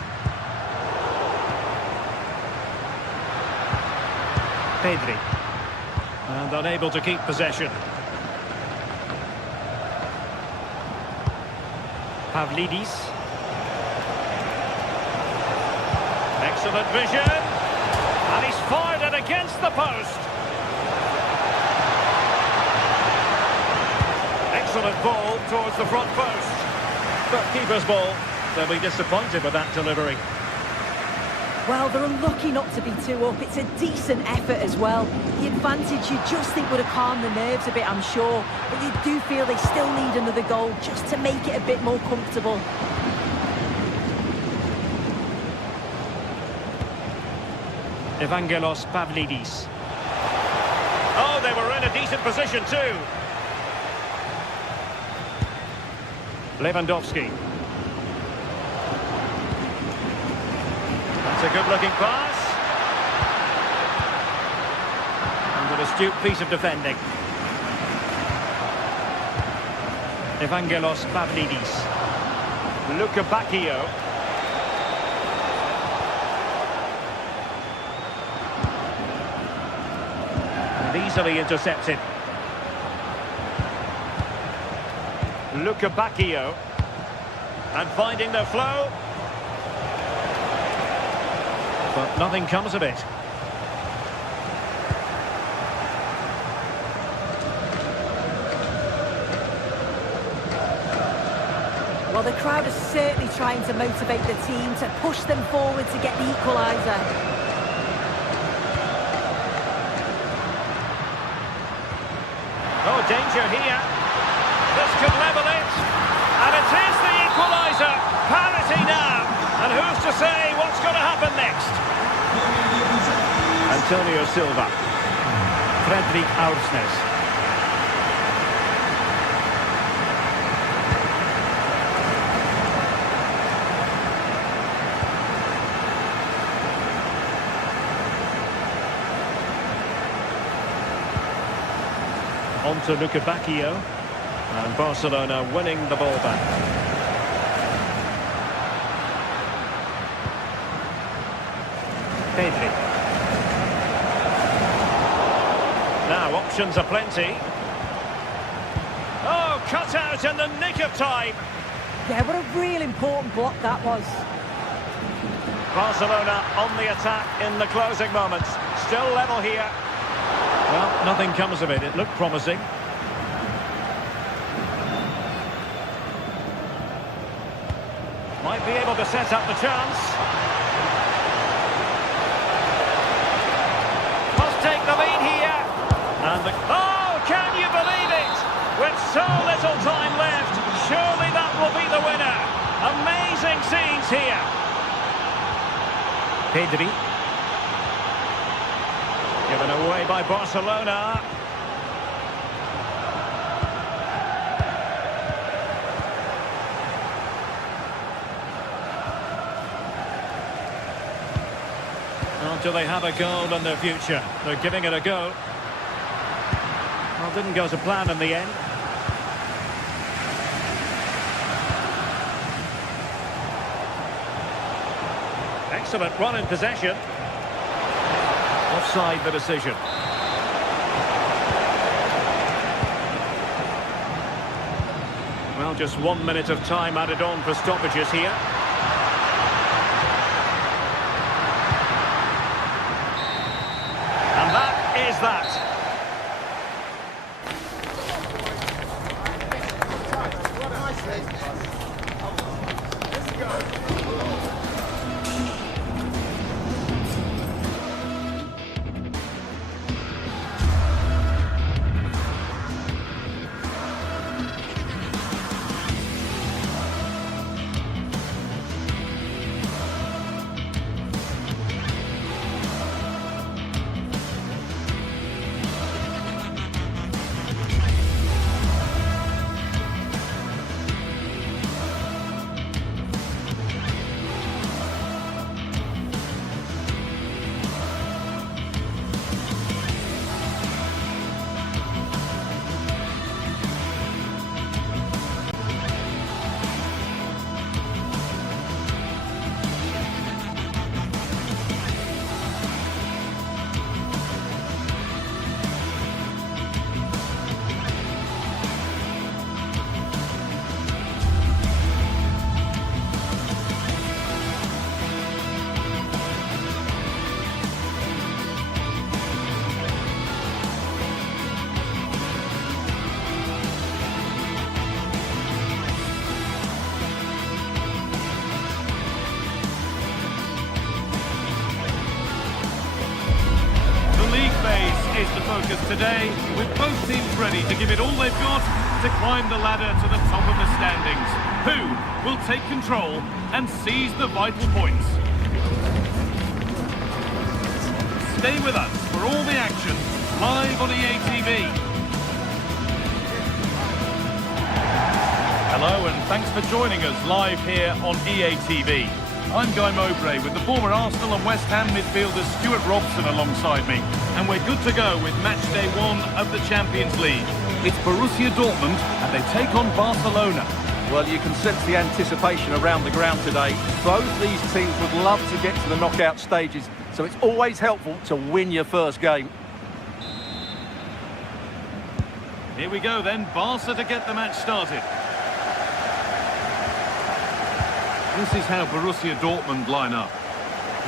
Pedri. And unable to keep possession. Pavlidis. Excellent vision. And he's fired it against the post. Excellent ball towards the front post. But keeper's ball. They'll be disappointed with that delivery. Well, they're unlucky not to be 2 up. It's a decent effort as well. The advantage you just think would have calmed the nerves a bit, I'm sure. But you do feel they still need another goal just to make it a bit more comfortable. Evangelos Pavlidis. Oh, they were in a decent position too. Lewandowski. That's a good-looking pass. And an astute piece of defending. Evangelos Pavlidis. Luka Bacchio. And easily intercepted. Luka Bacchio. And finding the flow. But nothing comes of it. Well, the crowd is certainly trying to motivate the team to push them forward to get the equaliser. Oh, danger here. This could level it. And it is the equaliser. Parity now. And who's to say what's going to happen next? Antonio Silva. Fredrik Aursnes. On to Luka Bacchio. And Barcelona winning the ball back. Pedri. Now options are plenty. Oh, cut out in the nick of time. Yeah, what a real important block that was. Barcelona on the attack in the closing moments. Still level here. Well, nothing comes of it. It looked promising. Might be able to set up the chance. Must take the lead here. And oh, can you believe it? With so little time left, surely that will be the winner. Amazing scenes here. Pedri. Given away by Barcelona. Well, do they have a goal in their future? They're giving it a go. Well, didn't go to plan in the end. Excellent run in possession. Offside the decision. Well, just 1 minute of time added on for stoppages here. And that is that. Is the focus today, with both teams ready to give it all they've got to climb the ladder to the top of the standings. Who will take control and seize the vital points? Stay with us for all the action live on EA TV. Hello and thanks for joining us live here on EA TV. I'm Guy Mowbray with the former Arsenal and West Ham midfielder Stuart Robson alongside me. And we're good to go with match day 1 of the Champions League. It's Borussia Dortmund and they take on Barcelona. Well, you can sense the anticipation around the ground today. Both these teams would love to get to the knockout stages, so it's always helpful to win your first game. Here we go then, Barca to get the match started. This is how Borussia Dortmund line up.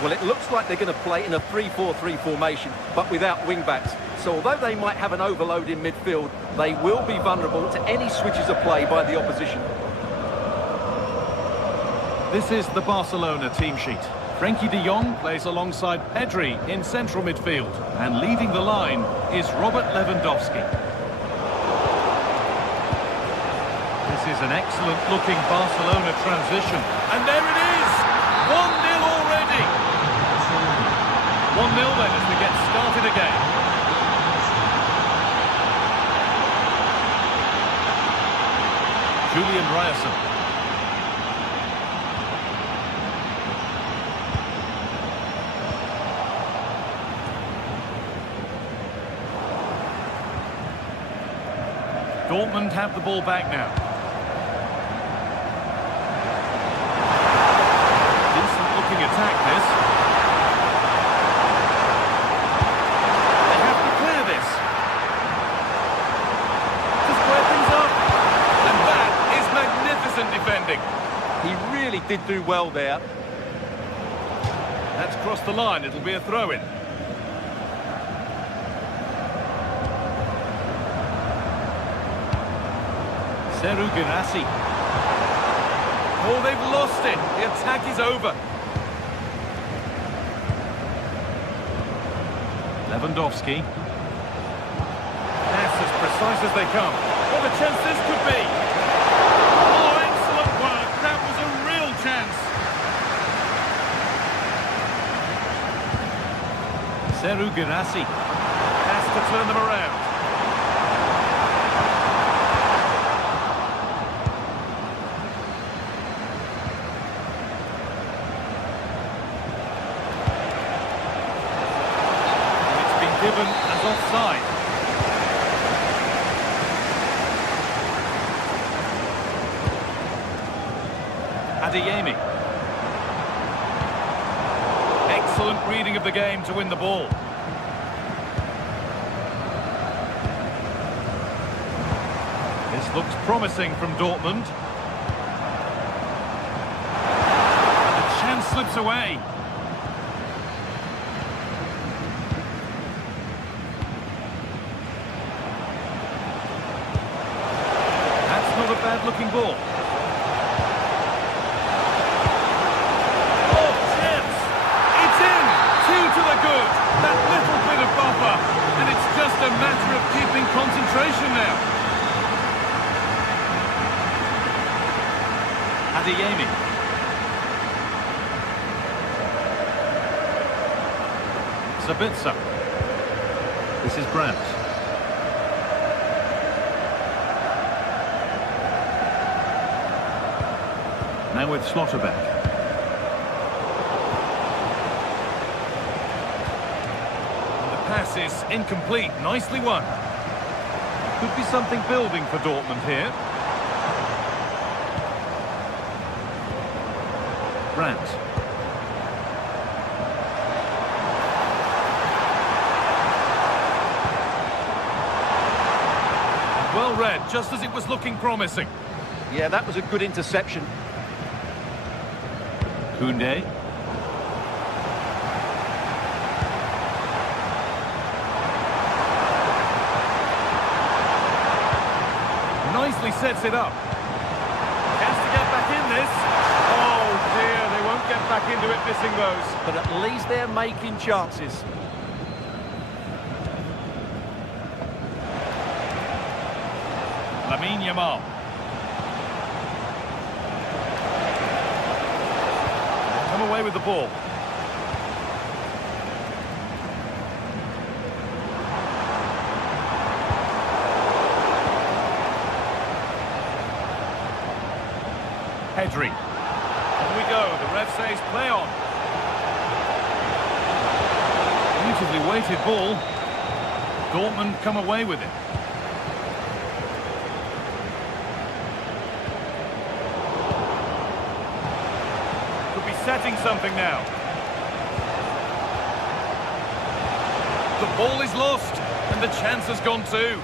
Well, it looks like they're going to play in a 3-4-3 formation, but without wing-backs. So although they might have an overload in midfield, they will be vulnerable to any switches of play by the opposition. This is the Barcelona team sheet. Frenkie de Jong plays alongside Pedri in central midfield. And leading the line is Robert Lewandowski. This is an excellent-looking Barcelona transition. And there it is! 1-0 already! 1-0 then as we get started again. Julian Ryerson. Dortmund have the ball back now. Decent-looking attack, this. They have to clear this. To square things up. And that is magnificent defending. He really did do well there. That's crossed the line. It'll be a throw-in. Seru Girassi. Oh, they've lost it. The attack is over. Lewandowski. That's as precise as they come. What a chance this could be. Oh, excellent work. That was a real chance. Seru Girassi has to turn them around. Given as offside. Adeyemi. Excellent reading of the game to win the ball. This looks promising from Dortmund. And the chance slips away. Bad-looking ball. Oh, chance! It's in! 2 to the good. That little bit of buffer. And it's just a matter of keeping concentration now. Adeyemi. Sabitzer. This is Brandt. Now with Schlotterbeck. The pass is incomplete. Nicely won. Could be something building for Dortmund here. Brandt. Well read, just as it was looking promising. Yeah, that was a good interception. Koundé. Nicely sets it up. Has to get back in this. Oh dear, they won't get back into it missing those. But at least they're making chances. Lamine Yamal. Come away with the ball. Pedri. On we go. The ref says play on. Beautifully weighted ball. Dortmund come away with it. Could be setting something now. The ball is lost, and the chance has gone too.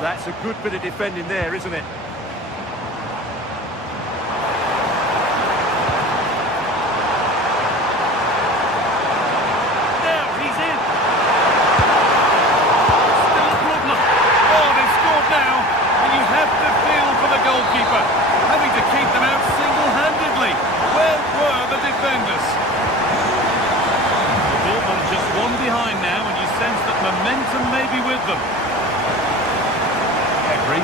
That's a good bit of defending there, isn't it? Now he's in. Still a problem. Oh, they've scored now, and you have to feel for the goalkeeper, having to keep them out single-handedly. Where were the defenders? Dortmund just one behind now, and you sense that momentum may be with them. Henry.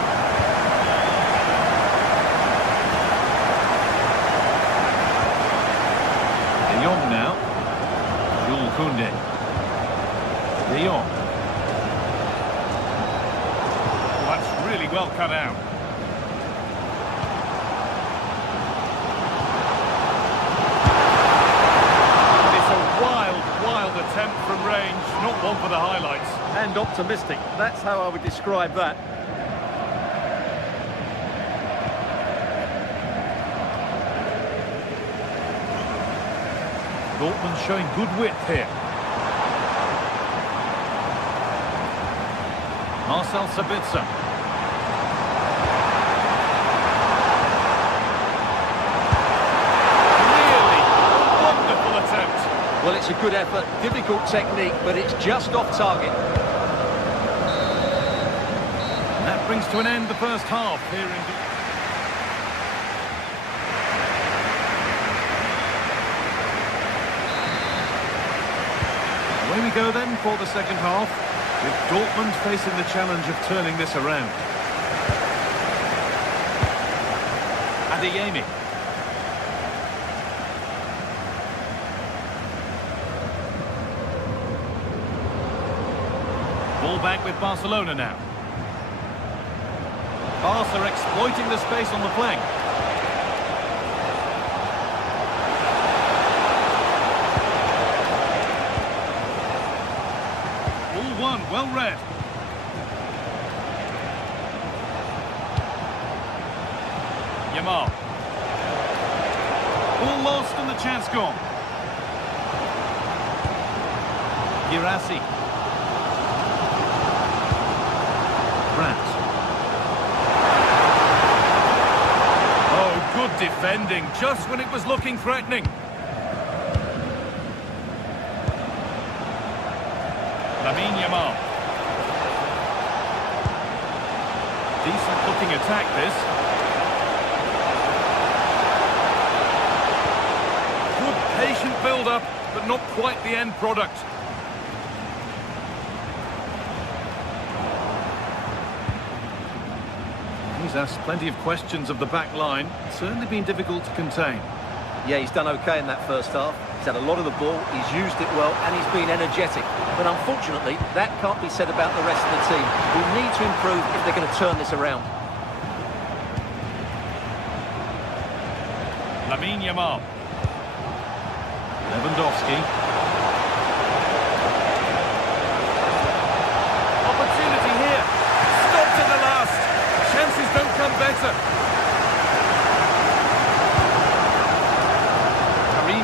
De Jong now. Jules Koundé. De Jong. Well, that's really well cut out. It's a wild attempt from range, not one for the highlights. And optimistic. That's how I would describe that. Dortmund showing good width here. Marcel Sabitzer. Really a wonderful attempt. Well, it's a good effort, difficult technique, but it's just off target. And that brings to an end the first half here in... Away we go then for the second half, with Dortmund facing the challenge of turning this around. Adeyemi. Ball back with Barcelona now. Barca exploiting the space on the flank. Well read. Yamal. All lost and the chance gone. Girassi. Brandt. Oh, good defending, just when it was looking threatening. Lamine Yamal. Decent looking attack this. Good patient build up, but not quite the end product. He's asked plenty of questions of the back line. It's certainly been difficult to contain. Yeah, he's done okay in that first half. He's had a lot of the ball, he's used it well, and he's been energetic. But unfortunately, that can't be said about the rest of the team, who need to improve if they're going to turn this around. Lamine Yamal. Lewandowski. Opportunity here. Stopped at the last. Chances don't come better.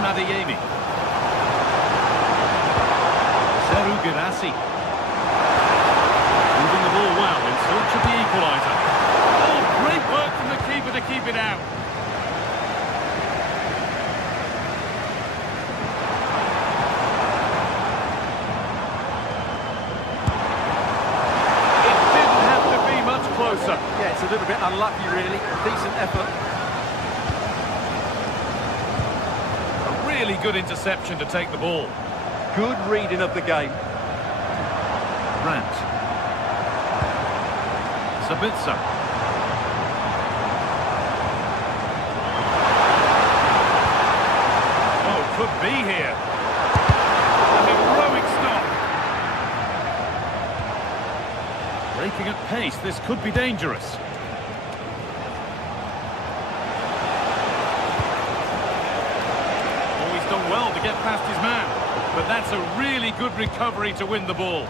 Adeyemi. Serhou Guirassy. Moving the ball well in search of the equaliser. Oh, great work from the keeper to keep it out. It didn't have to be much closer. Yeah, it's a little bit unlucky, really. Decent effort. Really good interception to take the ball. Good reading of the game. Brandt. Sabitzer. Oh, could be here. An heroic stop. Breaking at pace, this could be dangerous. get past his man. But that's a really good recovery to win the ball.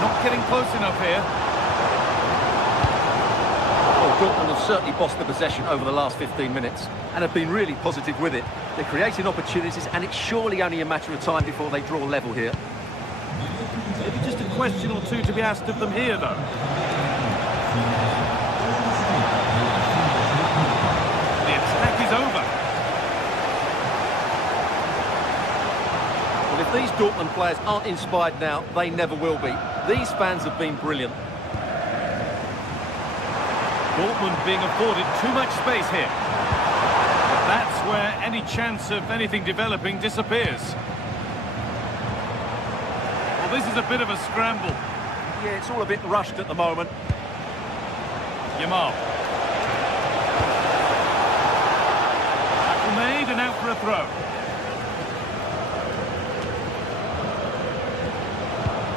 Not getting close enough here. Well, Dortmund have certainly bossed the possession over the last 15 minutes and have been really positive with it. They're creating opportunities, and it's surely only a matter of time before they draw level here. Maybe just a question or two to be asked of them here, though. The attack is over. Well, if these Dortmund players aren't inspired now, they never will be. These fans have been brilliant. Dortmund being afforded too much space here. But that's where any chance of anything developing disappears. Well, this is a bit of a scramble. Yeah, it's all a bit rushed at the moment. Yamal. Tackle made and out for a throw.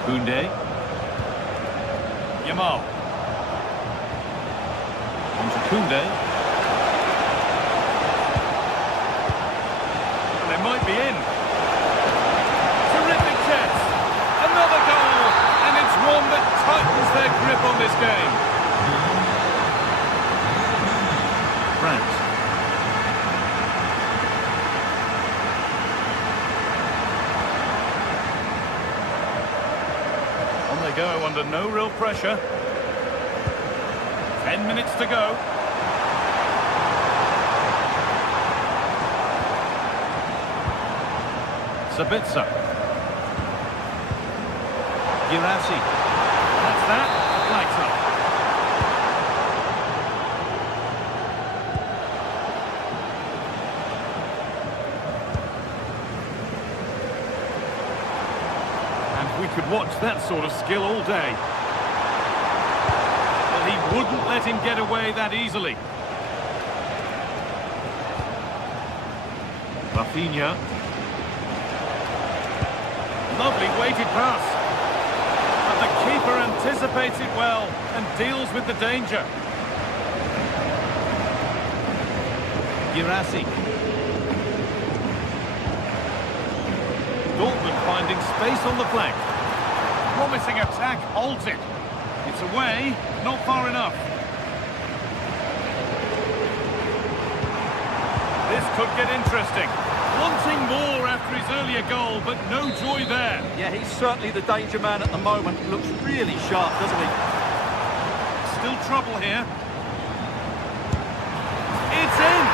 Koundé. Yamal. On to Koundé. And they might be in. Terrific chance. Another goal. And it's one that tightens their grip on this game. France. On they go under no real pressure. 10 minutes to go. Sabitzer. Girassi. That's that. Lights up. And we could watch that sort of skill all day. He wouldn't let him get away that easily. Rafinha. Lovely weighted pass. But the keeper anticipates it well and deals with the danger. Girassi. Dortmund finding space on the flank. Promising attack halted. It's away, not far enough. This could get interesting. Wanting more after his earlier goal, but no joy there. Yeah, he's certainly the danger man at the moment. Looks really sharp, doesn't he? Still trouble here. It's in!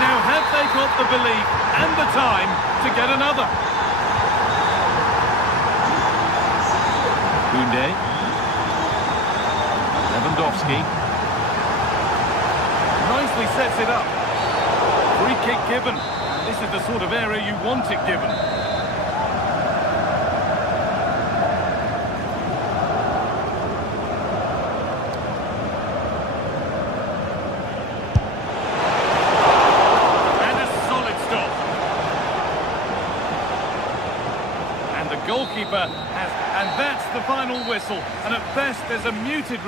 Now have they got the belief and the time to get another? Koundé. Lewandowski. Nicely sets it up. Free kick given. This is the sort of area you want it given. And a solid stop. And the goalkeeper has... And that's the final whistle. And at best, there's a muted...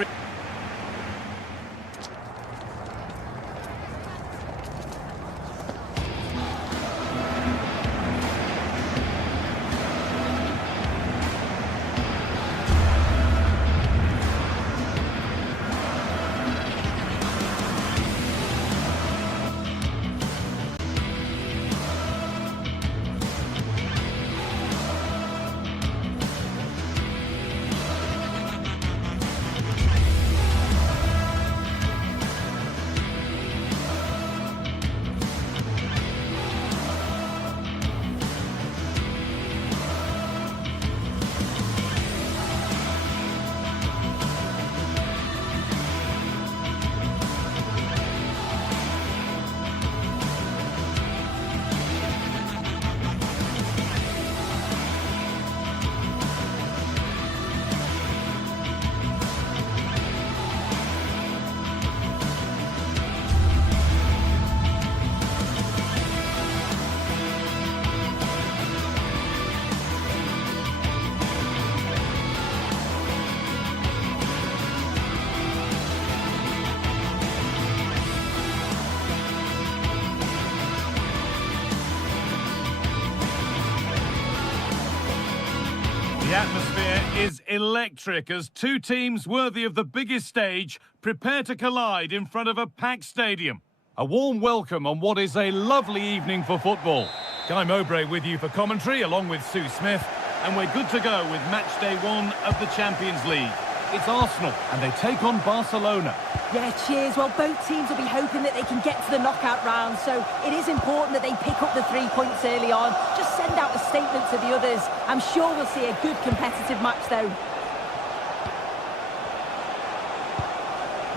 The atmosphere is electric as two teams worthy of the biggest stage prepare to collide in front of a packed stadium. A warm welcome on what is a lovely evening for football. Guy Mowbray with you for commentary along with Sue Smith, and we're good to go with match day 1 of the Champions League. It's Arsenal and they take on Barcelona. Yeah, cheers. Well, both teams will be hoping that they can get to the knockout round, so it is important that they pick up the 3 points early on. Just send out a statement to the others. I'm sure we'll see a good competitive match, though.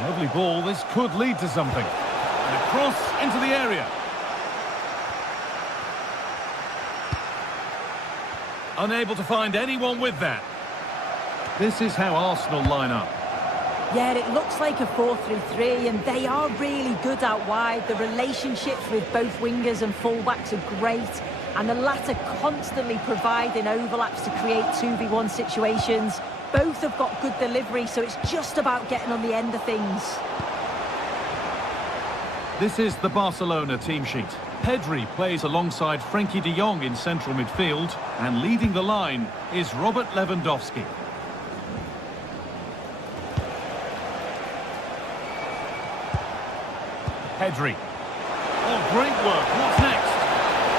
Lovely ball. This could lead to something. And a cross into the area. Unable to find anyone with that. This is how Arsenal line up. Yeah, it looks like a 4-3-3, and they are really good out wide. The relationships with both wingers and fullbacks are great, and the latter constantly providing overlaps to create 2v1 situations. Both have got good delivery, so it's just about getting on the end of things. This is the Barcelona team sheet. Pedri plays alongside Frenkie de Jong in central midfield, and leading the line is Robert Lewandowski. Pedri. Oh, great work. What's next?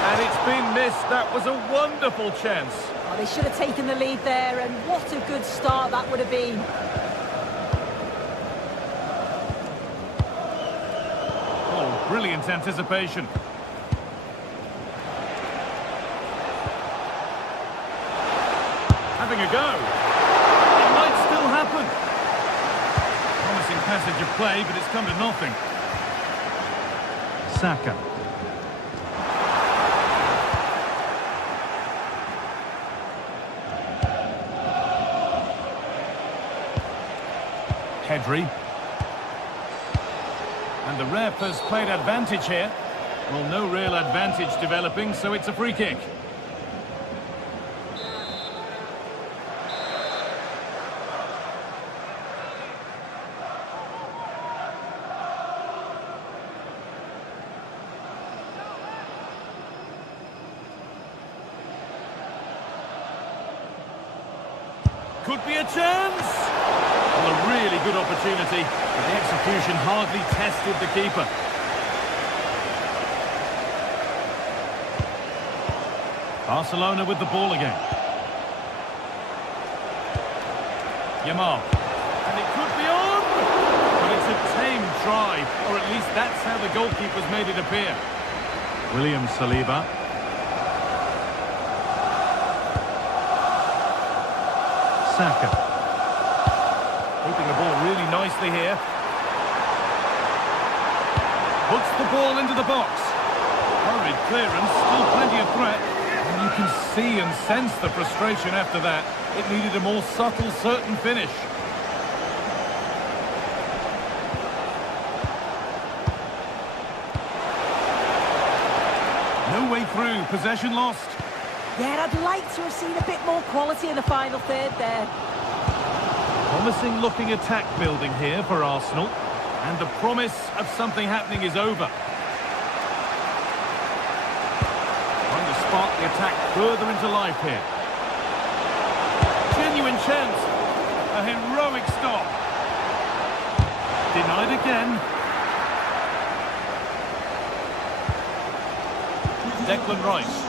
And it's been missed. That was a wonderful chance. Oh, they should have taken the lead there, and what a good start that would have been. Oh, brilliant anticipation. Having a go. It might still happen. Promising passage of play, but it's come to nothing. Saka. Pedri. And the ref has played advantage here. Well, no real advantage developing, so it's a free kick. Could be a chance! Well, a really good opportunity, but the execution hardly tested the keeper. Barcelona with the ball again. Yamal. And it could be on! But it's a tame try, or at least that's how the goalkeeper's made it appear. William Saliba. Saka. Keeping the ball really nicely here. Puts the ball into the box. Hurried clearance, still plenty of threat. And you can see and sense the frustration after that. It needed a more subtle, certain finish. No way through, possession lost. Yeah, I'd like to have seen a bit more quality in the final third there. Promising looking attack building here for Arsenal. And the promise of something happening is over. Trying to spark the attack further into life here. Genuine chance. A heroic stop. Denied again. Declan Rice.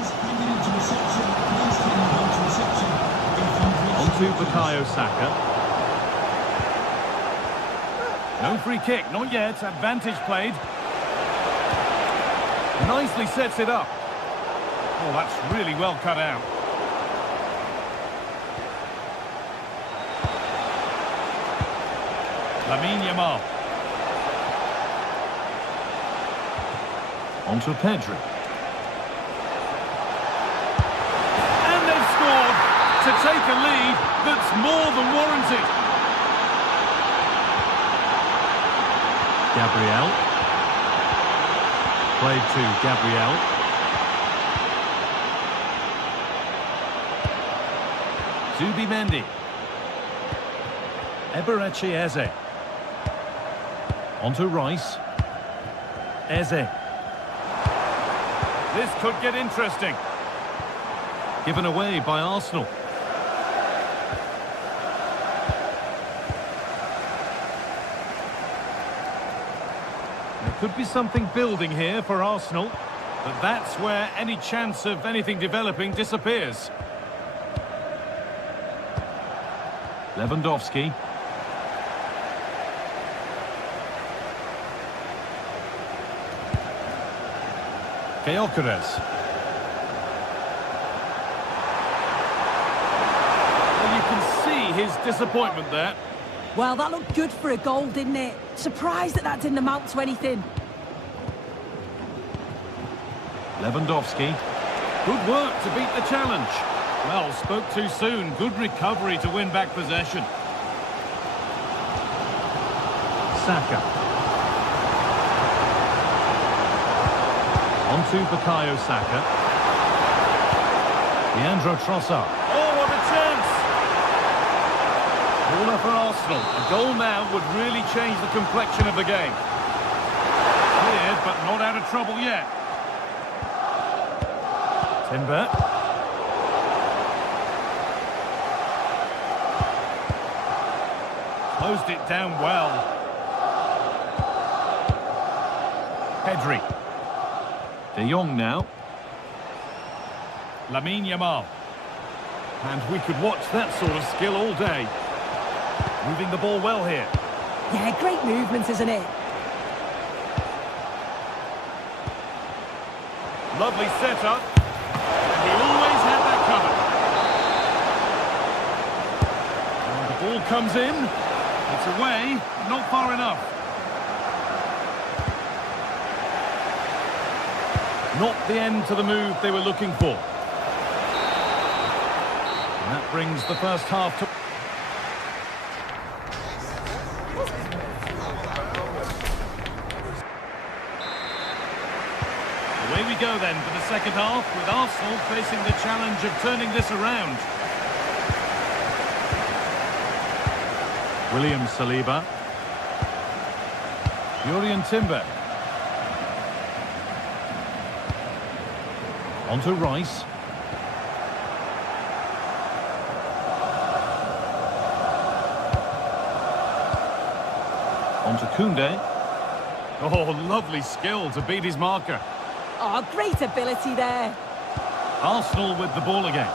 On to Bukayo Saka. No free kick, not yet. Advantage played. Nicely sets it up. Oh, that's really well cut out. Lamine Yamal. On to Pedri. To take a lead that's more than warranted. Gabriel. Played to Gabriel. Zubimendi. Eberechi Eze. On to Rice. Eze. This could get interesting. Given away by Arsenal. could be something building here for Arsenal, but that's where any chance of anything developing disappears. Lewandowski. Gyökeres. Well, you can see his disappointment there. Well, that looked good for a goal, didn't it? Surprised that didn't amount to anything. Lewandowski. Good work to beat the challenge. Well, spoke too soon. Good recovery to win back possession. Saka. On to Bukayo Saka. Leandro Trossard. Oh, what a chance! Corner for Arsenal. A goal now would really change the complexion of the game. Cleared, but not out of trouble yet. Timber. Closed it down well. Pedri. De Jong now. Lamine Yamal. And we could watch that sort of skill all day. Moving the ball well here. Yeah, great movement, isn't it? Lovely setup. And he always had that covered. And the ball comes in. It's away, not far enough. Not the end to the move they were looking for. And that brings the first half to... Away we go then for the second half, with Arsenal facing the challenge of turning this around. William Saliba. Jurrien Timber. On to Rice. On to Koundé. Oh, lovely skill to beat his marker. Oh, great ability there. Arsenal with the ball again.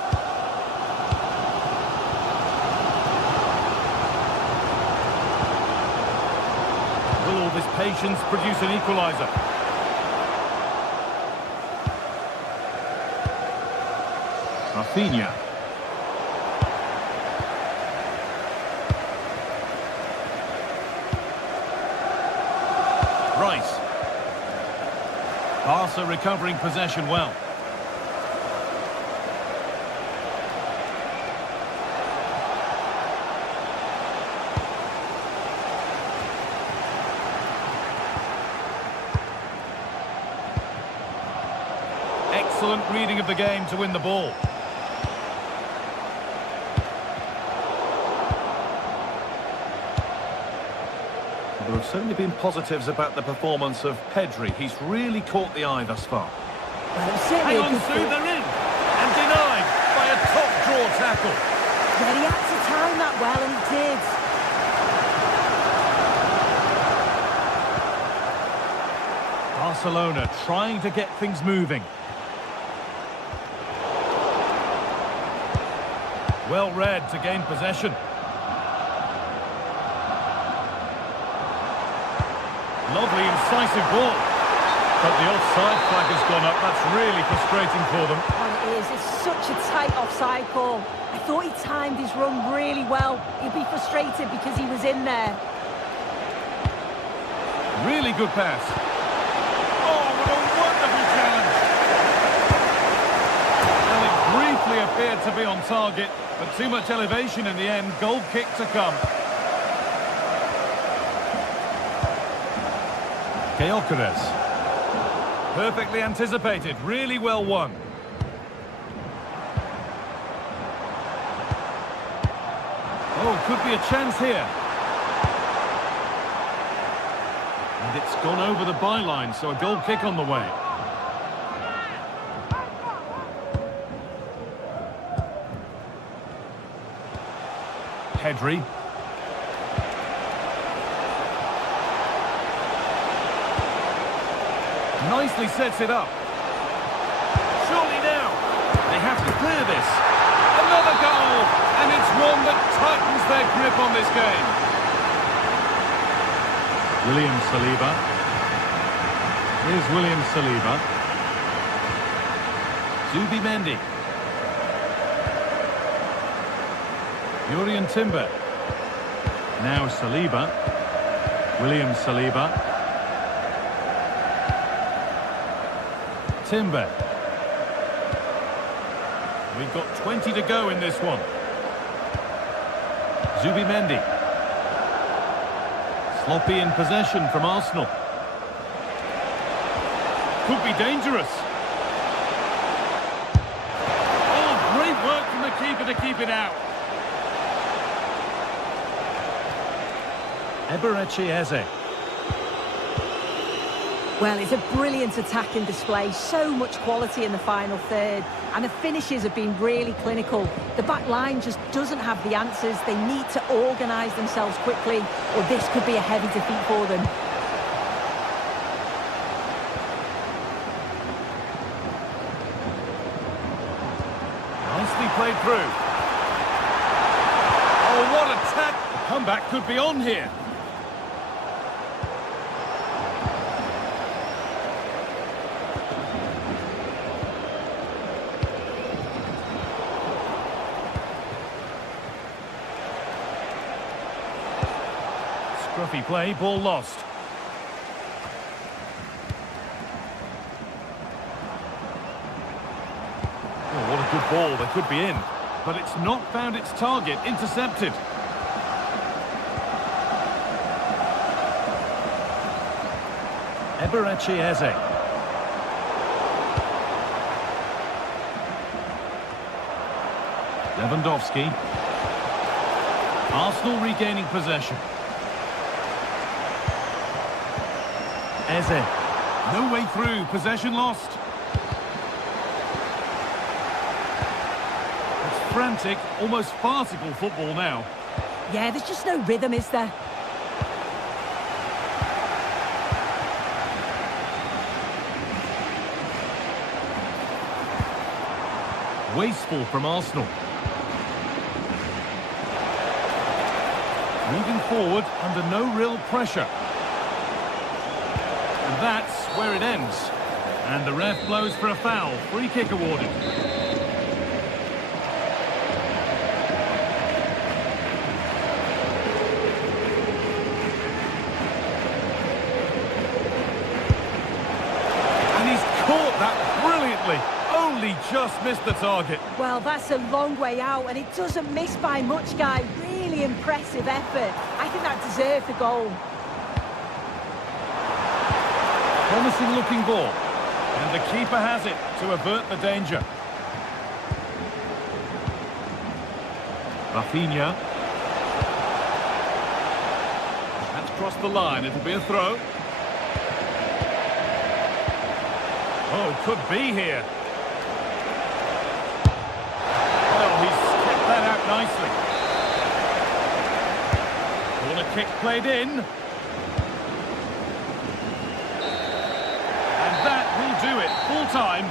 Will all this patience produce an equaliser? Rafinha. Rice. Barca recovering possession well. Excellent reading of the game to win the ball. There have certainly been positives about the performance of Pedri. He's really caught the eye thus far. Well, Hang on, Sue, they're in! And denied by a top-draw tackle. Yeah, he had to time that well, and he did. Barcelona trying to get things moving. Well read to gain possession. Lovely, incisive ball. But the offside flag has gone up. That's really frustrating for them. Oh, it is. It's such a tight offside call. I thought he timed his run really well. He'd be frustrated because he was in there. Really good pass. Oh, what a wonderful challenge. Well, it briefly appeared to be on target, but too much elevation in the end. Goal kick to come. Gyökeres. Perfectly anticipated, really well won. Oh, could be a chance here. And it's gone over the byline, so a goal kick on the way. Pedri. Nicely sets it up. Surely now. They have to clear this. Another goal. And it's one that tightens their grip on this game. William Saliba. Here's William Saliba. Zubimendi. Jurrien Timber. Now Saliba. William Saliba. Timber. We've got 20 to go in this one. Zubimendi. Sloppy in possession from Arsenal. Could be dangerous. Oh, great work from the keeper to keep it out. Eberechi Eze. Well, it's a brilliant attacking display, so much quality in the final third, and the finishes have been really clinical. The back line just doesn't have the answers. They need to organise themselves quickly, or this could be a heavy defeat for them. Nicely played through. Oh, what attack! The comeback could be on here. Scruffy play, ball lost. Oh, what a good ball, they could be in. But it's not found its target, intercepted. Eberechi Eze. Lewandowski. Arsenal regaining possession. Eze. No way through, possession lost. It's frantic, almost farcical football now. Yeah, there's just no rhythm, is there? Wasteful from Arsenal. Moving forward under no real pressure. And that's where it ends. And the ref blows for a foul. Free kick awarded. And he's caught that brilliantly. Only just missed the target. Well, that's a long way out, and it doesn't miss by much, Guy. Really impressive effort. I think that deserved the goal. Promising looking ball. And the keeper has it to avert the danger. Rafinha. That's crossed the line. It'll be a throw. Oh, could be here. Well, he's kept that out nicely. Corner kick played in. And that will do it. Full time.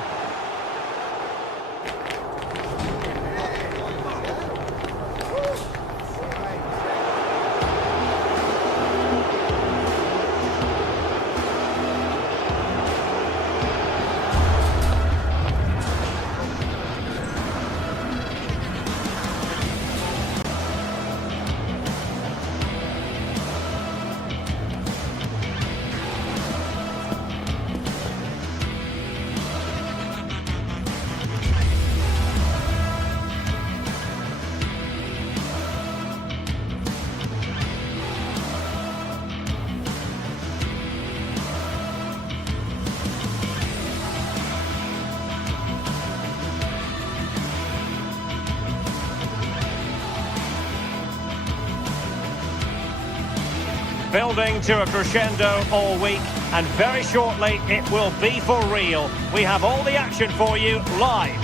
Building to a crescendo all week, and very shortly it will be for real. We have all the action for you live.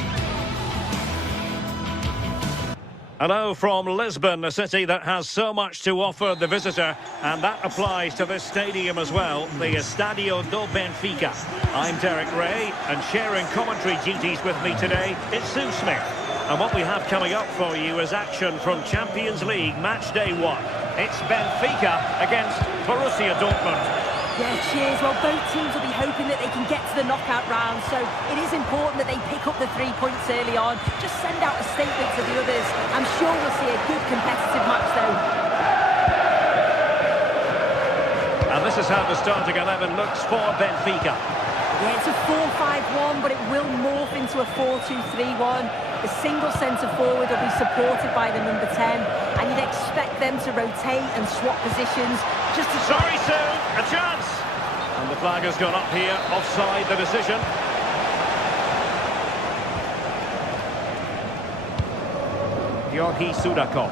Hello from Lisbon, a city that has so much to offer the visitor, and that applies to this stadium as well, the Estadio do Benfica. I'm Derek Ray, and sharing commentary duties with me today is Sue Smith. And what we have coming up for you is action from Champions League match day 1. It's Benfica against Borussia Dortmund. Yeah, cheers. Well, both teams will be hoping that they can get to the knockout round, so it is important that they pick up the 3 points early on. Just send out a statement to the others. I'm sure we'll see a good competitive match, though. And this is how the starting 11 looks for Benfica. Yeah, it's a 4-5-1, but it will morph into a 4-2-3-1. The single centre-forward will be supported by the number 10, and you'd expect them to rotate and swap positions just to... Sorry, Sue, a chance! And the flag has gone up here, offside the decision. Georgi Sudakov.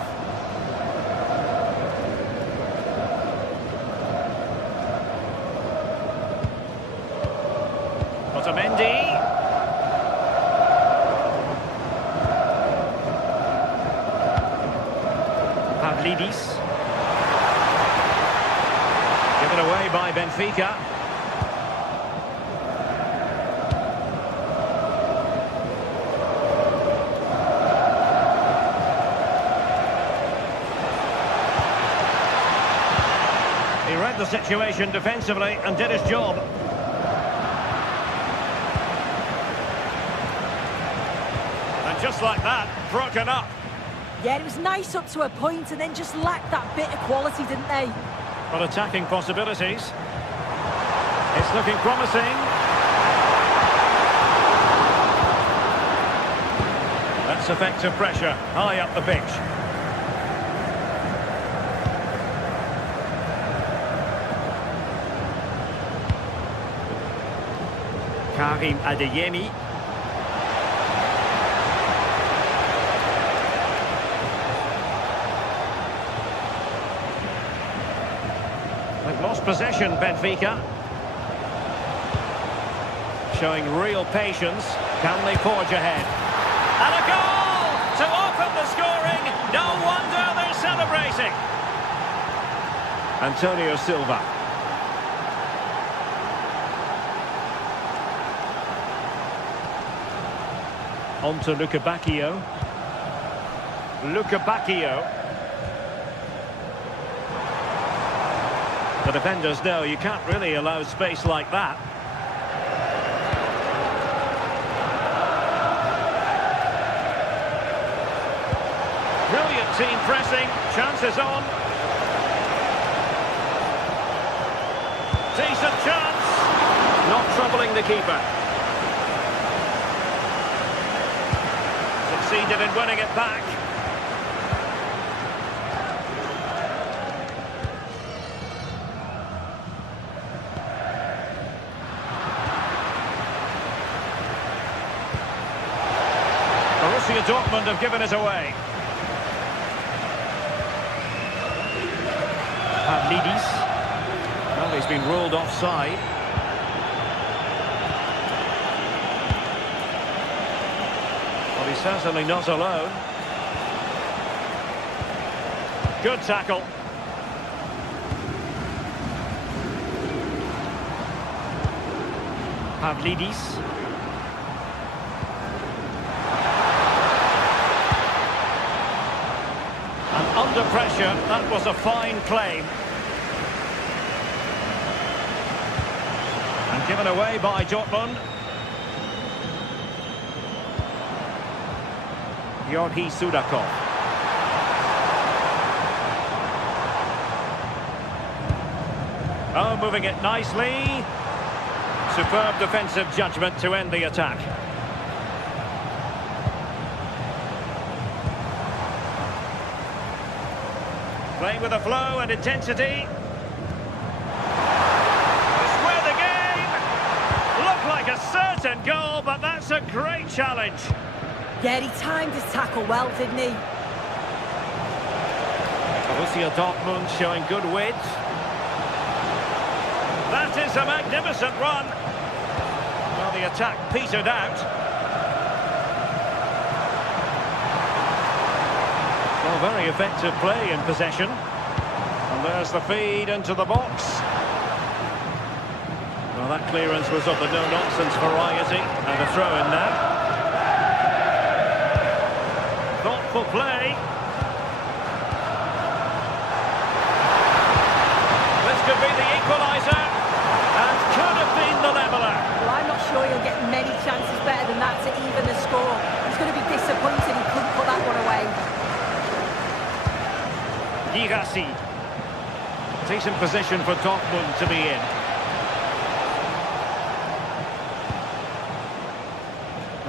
Otamendi. Pavlidis. Given away by Benfica. He read the situation defensively and did his job. And just like that, broken up. Yeah, it was nice up to a point and then just lacked that bit of quality, didn't they? But attacking possibilities. It's looking promising. That's effective pressure, high up the pitch. Karim Adeyemi. They've lost possession, Benfica. Showing real patience. Can they forge ahead? And a goal to open the scoring. No wonder they're celebrating. Antonio Silva. On to Luca Bacchio. Luca Bacchio. The defenders know you can't really allow space like that. Brilliant team pressing, chances on. Decent chance. Not troubling the keeper. Succeeded in winning it back. Borussia Dortmund have given it away. Pavlidis. Well, he's been ruled offside. Well, he's certainly not alone. Good tackle. Pavlidis. Under pressure, that was a fine claim. And given away by Dortmund. Georgi Sudakov. Oh, moving it nicely. Superb defensive judgment to end the attack. Playing with a flow and intensity. To square the game. Looked like a certain goal, but that's a great challenge. Yeah, he timed his tackle well, didn't he? Borussia Dortmund showing good width. That is a magnificent run. Well, the attack petered out. Well, very effective play in possession. And there's the feed into the box. Well, that clearance was of the no-nonsense variety. And a throw-in now. Thoughtful play. This could be the equaliser. And could have been the leveller. Well, I'm not sure he'll get many chances better than that to even the score. He's going to be disappointed he couldn't put that one away. Girassi. Decent position for Dortmund to be in.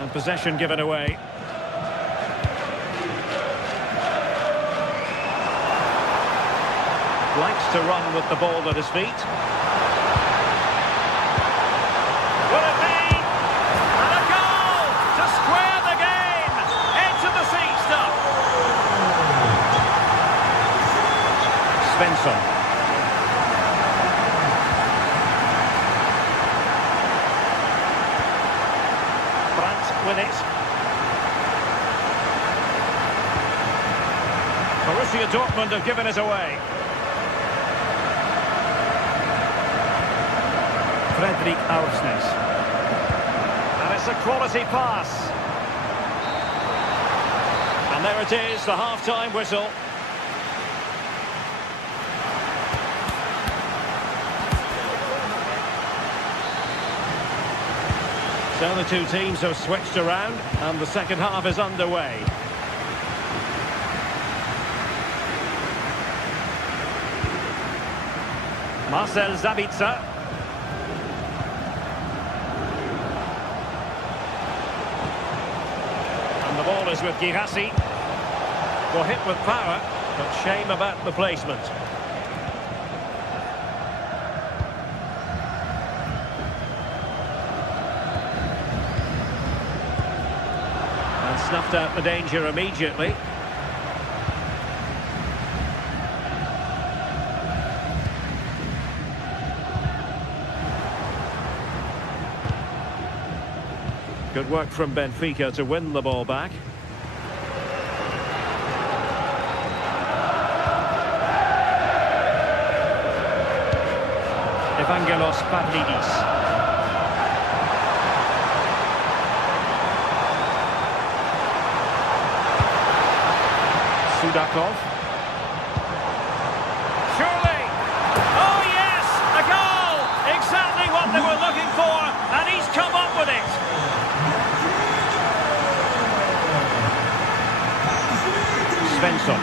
And possession given away. Likes to run with the ball at his feet. Will it be? And a goal to square the game. Edge of the seat stuff. Svensson. Brandt with it. Borussia Dortmund have given it away. Fredrik Aursnes. And it's a quality pass. And there it is, the half-time whistle. So the two teams have switched around, and the second half is underway. Marcel Sabitzer. And the ball is with Girassi. Well, hit with power, but shame about the placement. And snuffed out the danger immediately. Good work from Benfica to win the ball back. Evangelos Pavlidis. Sudakov. Surely! Oh yes! A goal! Exactly what they were looking for, and he's come up with it! Svensson.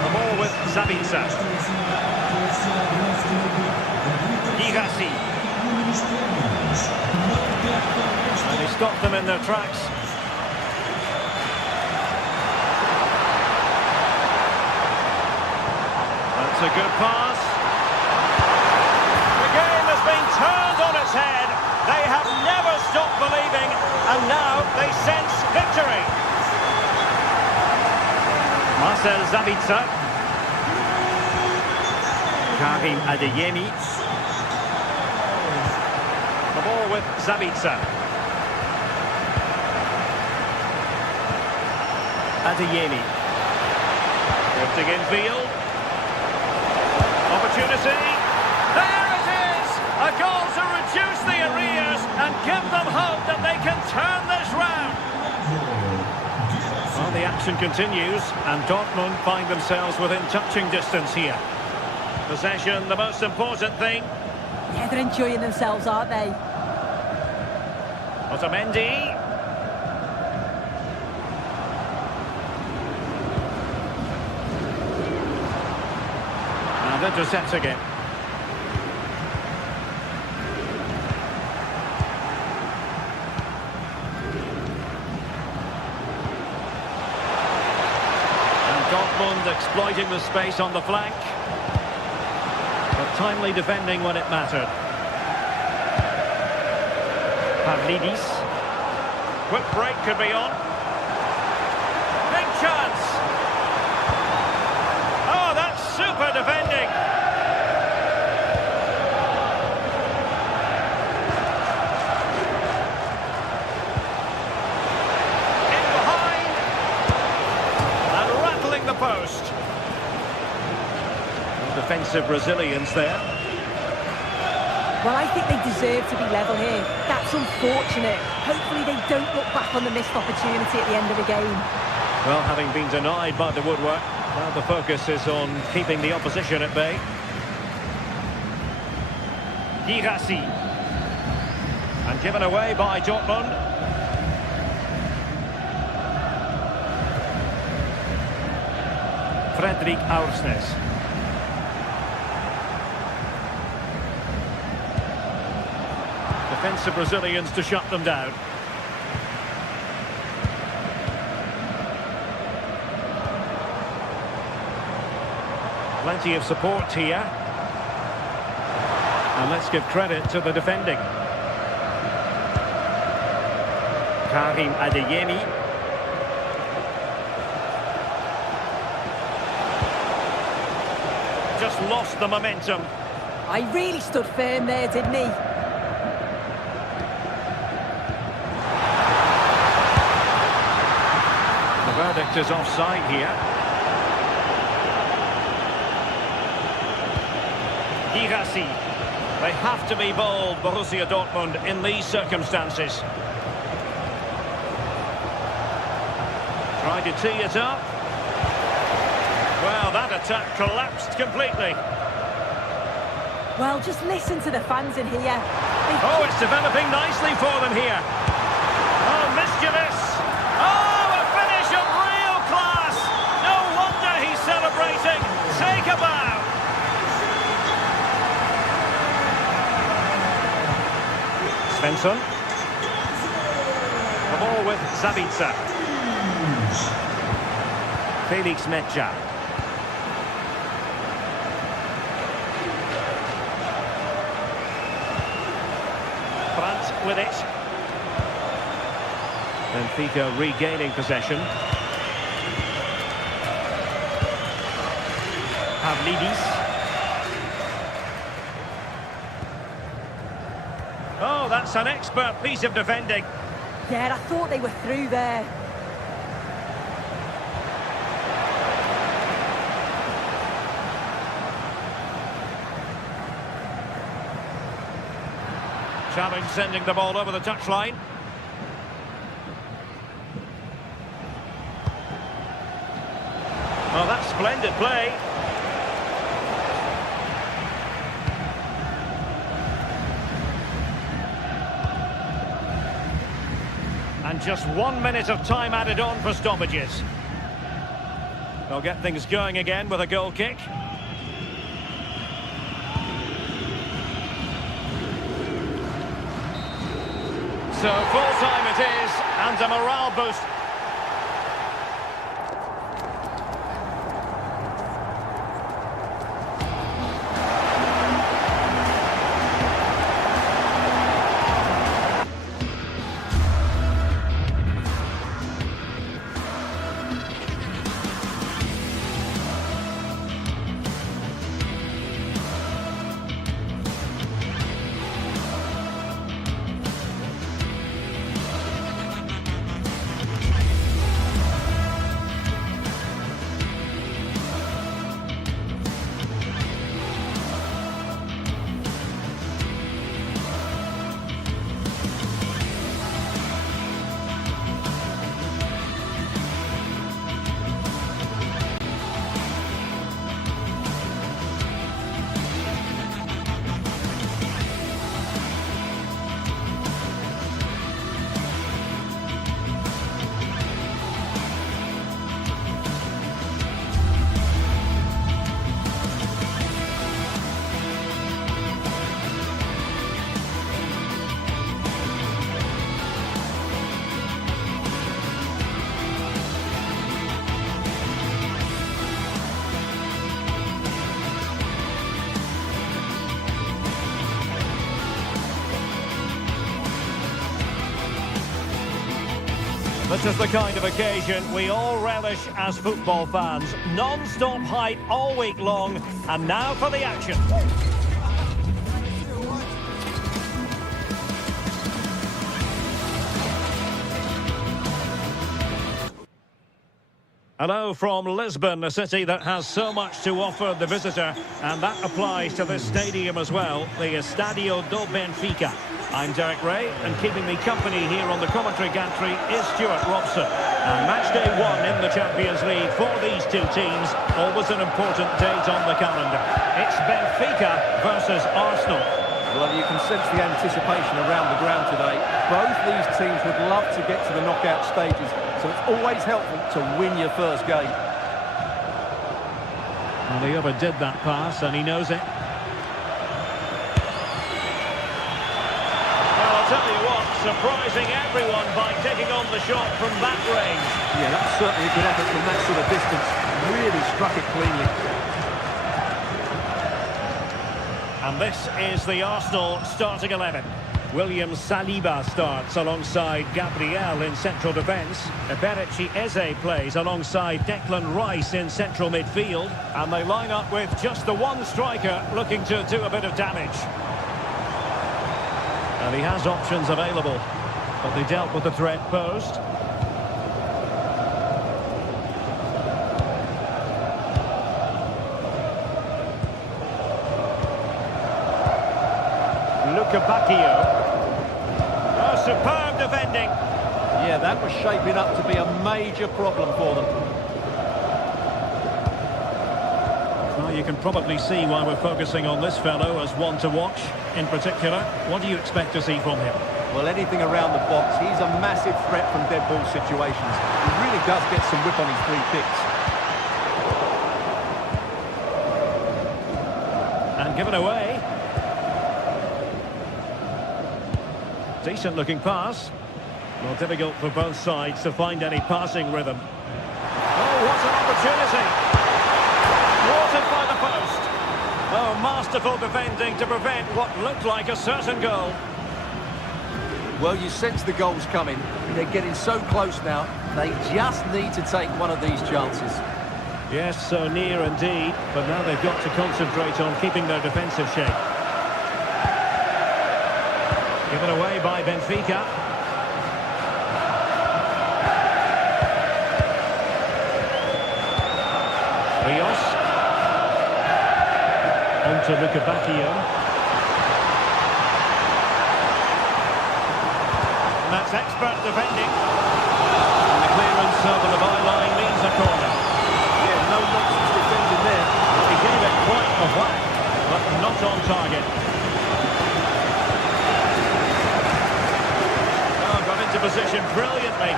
The ball with Sabitzer. Girassi. And he stopped them in their tracks. That's a good pass. The game has been turned on its head. They have never stopped believing, and now they sense victory. Marcel Sabitzer. Karim Adeyemi. The ball with Sabitzer. Adeyemi. Drifting in field. Opportunity. There it is! A goal to reduce the arrears and give them hope that they can turn this round. Well, the action continues, and Dortmund find themselves within touching distance here. Possession, the most important thing. Yeah, they're enjoying themselves, aren't they? Otamendi. And intercepting it. Dortmund exploiting the space on the flank. But timely defending when it mattered. Pavlidis. Quick break could be on. Big chance. Oh, that's super defending. defensive resilience there. Well, I think they deserve to be level here. That's unfortunate. Hopefully they don't look back on the missed opportunity at the end of the game. Well, having been denied by the woodwork, now the focus is on keeping the opposition at bay. Girassi. And given away by Dortmund. Frederik Aursnes. Defensive resilience to shut them down. Plenty of support here. And let's give credit to the defending. Karim Adeyemi. Just lost the momentum. I really stood firm there, didn't he? The verdict is offside here. Girassi. They have to be bold, Borussia Dortmund, in these circumstances. Tried to tee it up. Well, that attack collapsed completely. Well, just listen to the fans in here. Oh, it's developing nicely for them here. Oh, mischievous. Oh, a finish of real class. No wonder he's celebrating. Take a bow. Svensson. The ball with Sabitzer. Felix Mecha. Brandt with it. Benfica regaining possession. Pavlidis. Oh, that's an expert piece of defending. Yeah, I thought they were through there. Challenge sending the ball over the touchline. Oh, that's splendid play. And just 1 minute of time added on for stoppages. They'll get things going again with a goal kick. So full time it is, and a morale boost. This is the kind of occasion we all relish as football fans. Non-stop hype all week long, and now for the action. Hello from Lisbon, a city that has so much to offer the visitor, and that applies to this stadium as well, the Estadio do Benfica. I'm Derek Ray, and keeping me company here on the commentary gantry is Stuart Robson. And match day 1 in the Champions League for these two teams, always an important date on the calendar. It's Benfica versus Arsenal. Well, you can sense the anticipation around the ground today. Both these teams would love to get to the knockout stages, so it's always helpful to win your first game. Well, he overdid that pass, and he knows it. Well, I'll tell you what, surprising everyone by taking on the shot from that range. Yeah, that's certainly a good effort from that sort of distance. Really struck it cleanly. And this is the Arsenal starting 11. William Saliba starts alongside Gabriel in central defence. Eberechi Eze plays alongside Declan Rice in central midfield. And they line up with just the one striker looking to do a bit of damage. And he has options available, but they dealt with the threat posed. Bacchio. Oh, superb defending. Yeah, that was shaping up to be a major problem for them. Well, you can probably see why we're focusing on this fellow as one to watch. In particular, what do you expect to see from him? Well, anything around the box. He's a massive threat from dead ball situations. He really does get some whip on his free kicks. And given away. Decent looking pass. Well, difficult for both sides to find any passing rhythm. Oh, what an opportunity! Thwarted by the post. Oh, masterful defending to prevent what looked like a certain goal. Well, you sense the goals coming. They're getting so close now. They just need to take one of these chances. Yes, so near indeed. But now they've got to concentrate on keeping their defensive shape. Given away by Benfica. Rios. On to Bacchio. And that's expert defending. And the clearance over the byline means a corner. Yeah, no nonsense defending there. Well, he gave it quite a whack, but not on target. Position brilliantly.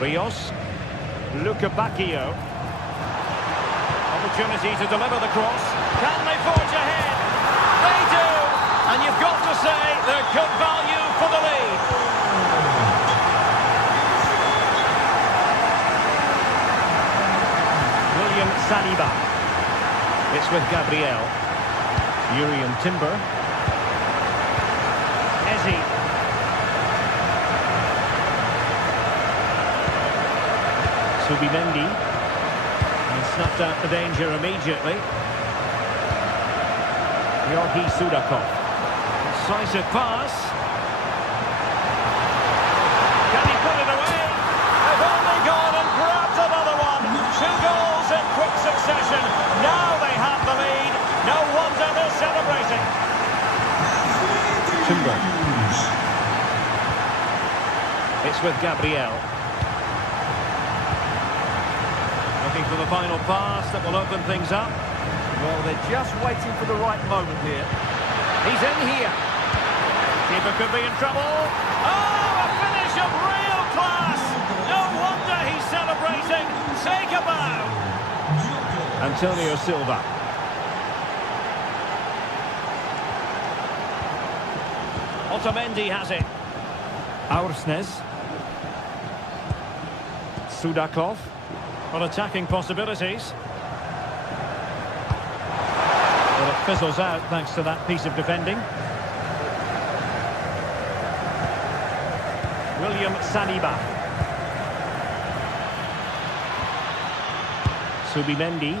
Rios. Bacchio. Opportunity to deliver the cross. Can they forge ahead? They do! And you've got to say they're good value for the lead. William Saliba. It's with Gabriel. Urian Timber. Subimendi, and snuffed out the danger immediately. Georgi Sudakov. Decisive pass. Can he put it away? They've only gone and grabbed another one. 2 goals in quick succession. Now they have the lead. No wonder they're celebrating. Timber. It's with Gabriel. Looking for the final pass that will open things up. Well, they're just waiting for the right moment here. He's in here. Keeper could be in trouble. Oh, a finish of real class. No wonder he's celebrating. Take a bow. Antonio Silva. Otamendi has it. Aursnes. Sudakov. On attacking possibilities. Well, it fizzles out thanks to that piece of defending. William Saliba. Subimendi.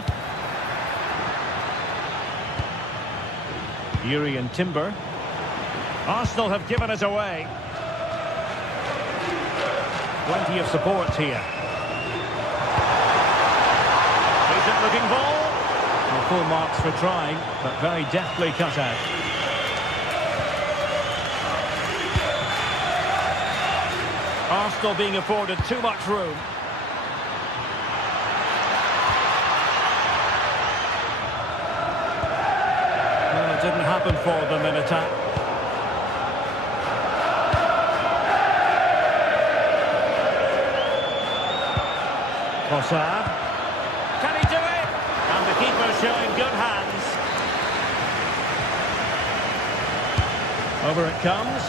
Urian Timber. Arsenal have given it away. Plenty of support here. Decent looking ball. Well, full marks for trying, but very deftly cut out. Arsenal being afforded too much room. Well, it didn't happen for them in attack. Trossard. Can he do it? And the keeper showing good hands. Over it comes.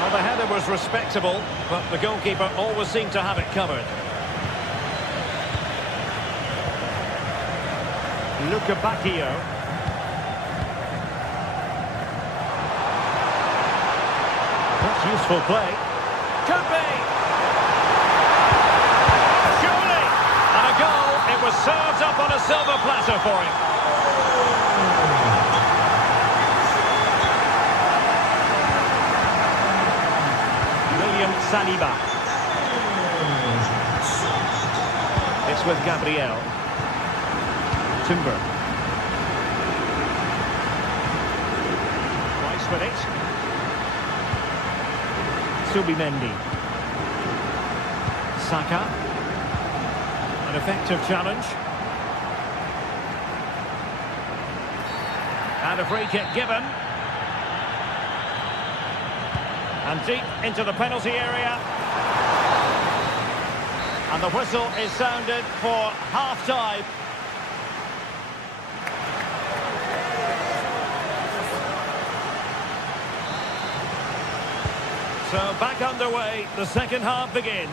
Well, the header was respectable, but the goalkeeper always seemed to have it covered. Luca Bacchio. That's useful play. Could be! Surely! And a goal. It was served up on a silver platter for him. Saliba. It's with Gabriel. Timber. Rice with it. Subimendi. Saka. An effective challenge. And a free kick given. And deep into the penalty area. And the whistle is sounded for half-time. So back underway, the second half begins.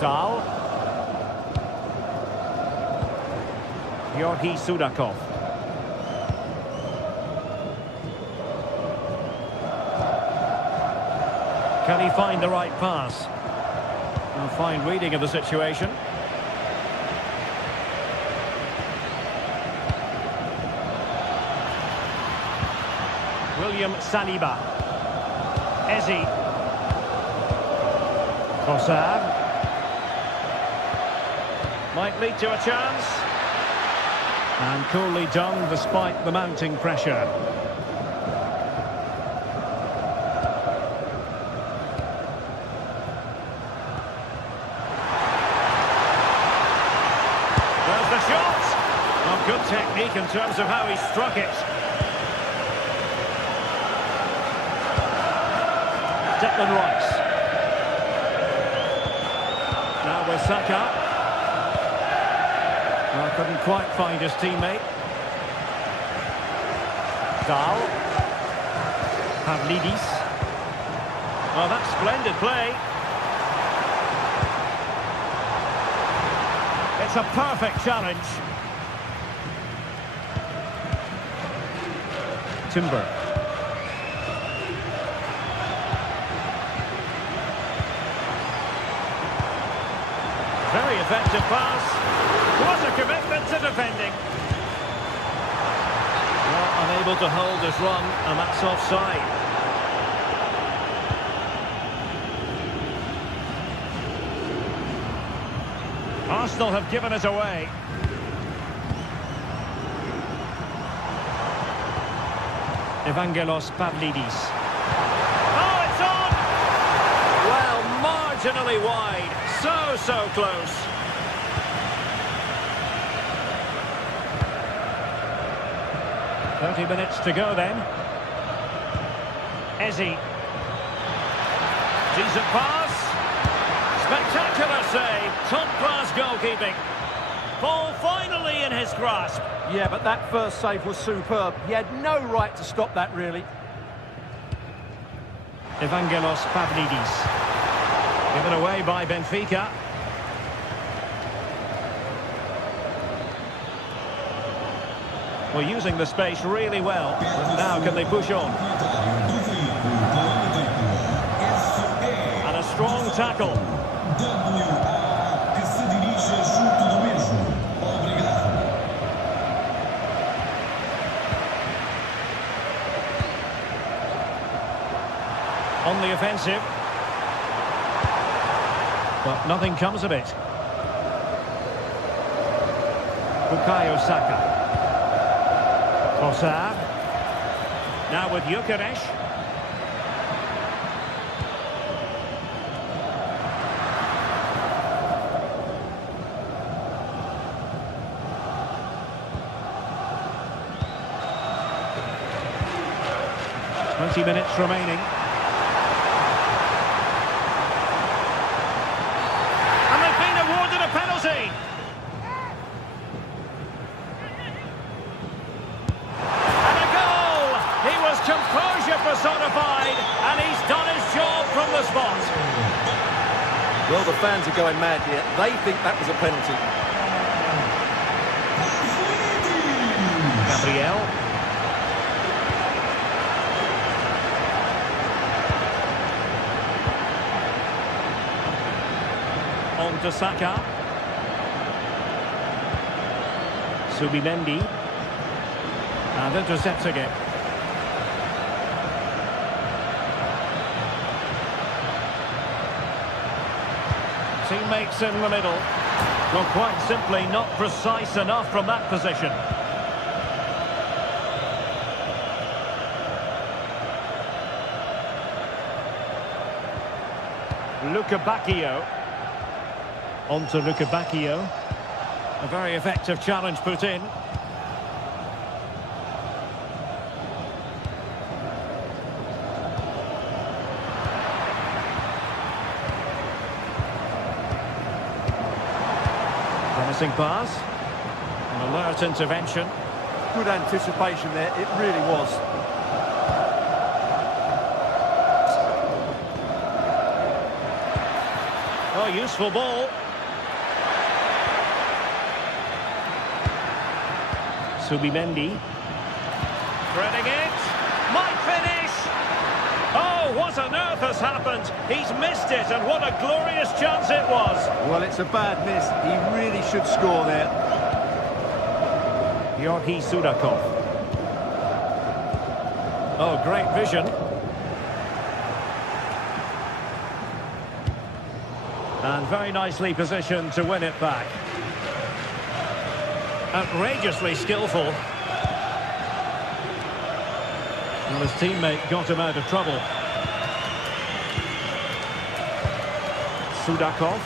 Dahl. Georgi Sudakov. Can he find the right pass? A fine reading of the situation. William Saliba. Eze. Trossard. Might lead to a chance. And coolly done despite the mounting pressure. There's the shot! Well, good technique in terms of how he struck it. Declan Rice. Now with Saka. Well, couldn't quite find his teammate. Dahl. Pavlidis. Oh, that's splendid play. It's a perfect challenge. Timber. Very effective pass. What a commitment to defending. Well, unable to hold his run, and that's offside. Arsenal have given it away. Evangelos Pavlidis. Oh, it's on! Well, marginally wide. So close. "30 minutes to go then. Eze. Decent pass. Spectacular save. Top-class goalkeeping. Ball finally in his grasp. Yeah, but that first save was superb. He had no right to stop that, really. Evangelos Pavlidis. Given away by Benfica. Well, using the space really well. But now can they push on? And a strong tackle. the offensive. But nothing comes of it. Bukayo Saka. Trossard. Now with Gyökeres. Minutes remaining. And they've been awarded a penalty. And a goal! He was composure personified, and he's done his job from the spot. Well, the fans are going mad here. They think that was a penalty. Gabriel. On to Saka. Subimendi. And intercepts again. Teammates in the middle. Well, quite simply not precise enough from that position. Luca Bacchio. On to Luca Bacchio. A very effective challenge put in. Promising pass. An alert intervention. Good anticipation there, it really was. Oh, useful ball. Subimendi. Threading it. Might finish. Oh, what on earth has happened? He's missed it, and what a glorious chance it was. Well, it's a bad miss. He really should score there. Georgi Sudakov. Oh, great vision. And very nicely positioned to win it back. Outrageously skillful. Well, his teammate got him out of trouble. Sudakov.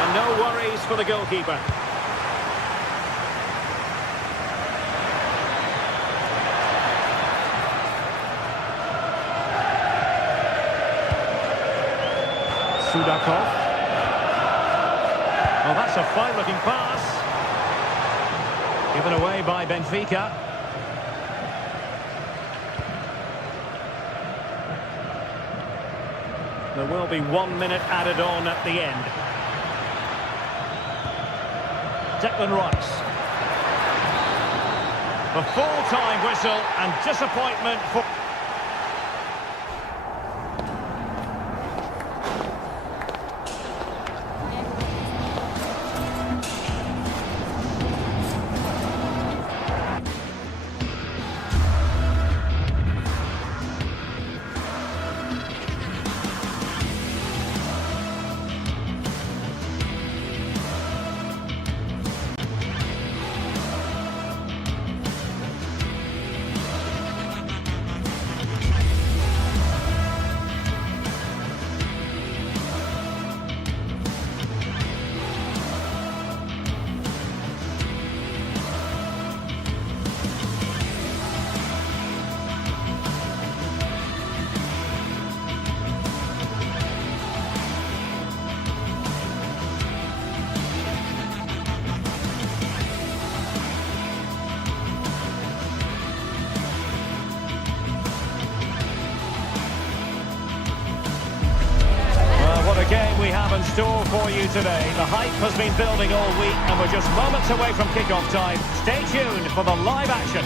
And no worries for the goalkeeper. Sudakov. Well, that's a fine-looking pass. Given away by Benfica. There will be 1 minute added on at the end. Declan Rice. The full-time whistle and disappointment for... Game we have in store for you today. The hype has been building all week and we're just moments away from kick-off time. Stay tuned for the live action.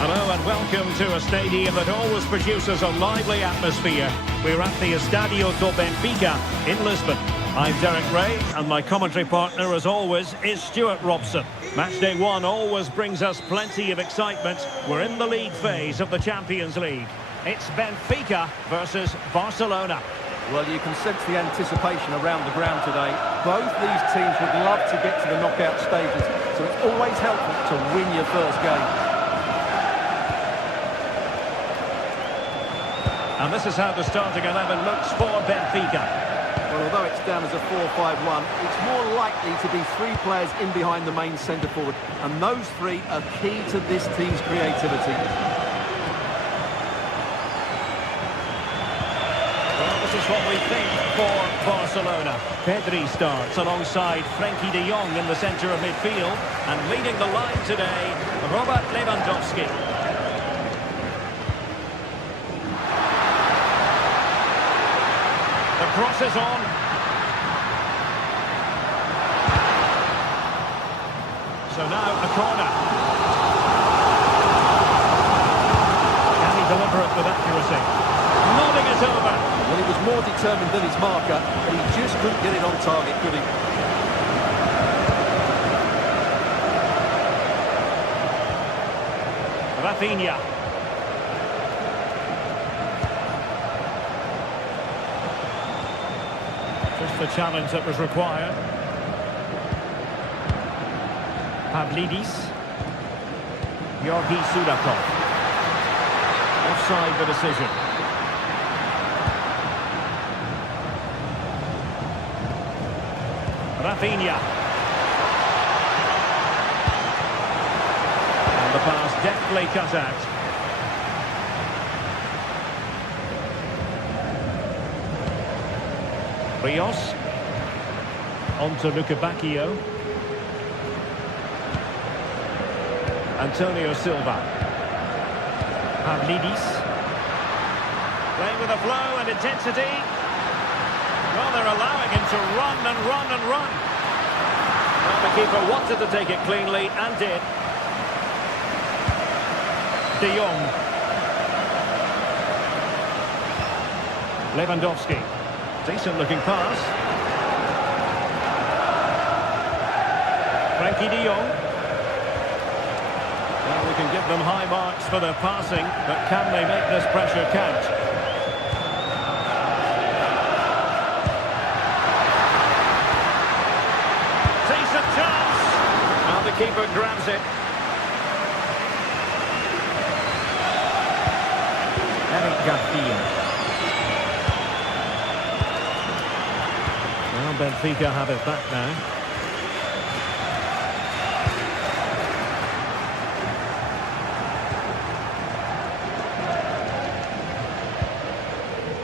Hello and welcome to a stadium that always produces a lively atmosphere. We're at the Estadio do Benfica in Lisbon. I'm Derek Ray and my commentary partner as always is Stuart Robson. Matchday 1 always brings us plenty of excitement. We're in the league phase of the Champions League. It's Benfica versus Barcelona. Well, you can sense the anticipation around the ground today. Both these teams would love to get to the knockout stages, so it's always helpful to win your first game. And this is how the starting 11 looks for Benfica. Well, although it's down as a 4-5-1, it's more likely to be three players in behind the main centre-forward, and those three are key to this team's creativity. This is what we think for Barcelona. Pedri starts alongside Frenkie de Jong in the centre of midfield. And leading the line today, Robert Lewandowski. The cross is on. So now a corner. Can he deliver it with accuracy? Nodding it over. Well, he was more determined than his marker, but he just couldn't get it on target, could he? Rafinha. Just the challenge that was required. Pavlidis. Georgi Sudakov. Offside the decision. Rafinha. And the pass deftly cut out. Rios. On to Lukebakio. Antonio Silva. Pavlidis. Playing with a flow and intensity. Well, they're allowing him to run and run and run. Well, the keeper wanted to take it cleanly and did. De Jong. Lewandowski. Decent looking pass. Frenkie de Jong. Well, we can give them high marks for their passing, but can they make this pressure count? Keeper grabs it. Eric Garcia. Well, Benfica have it back now.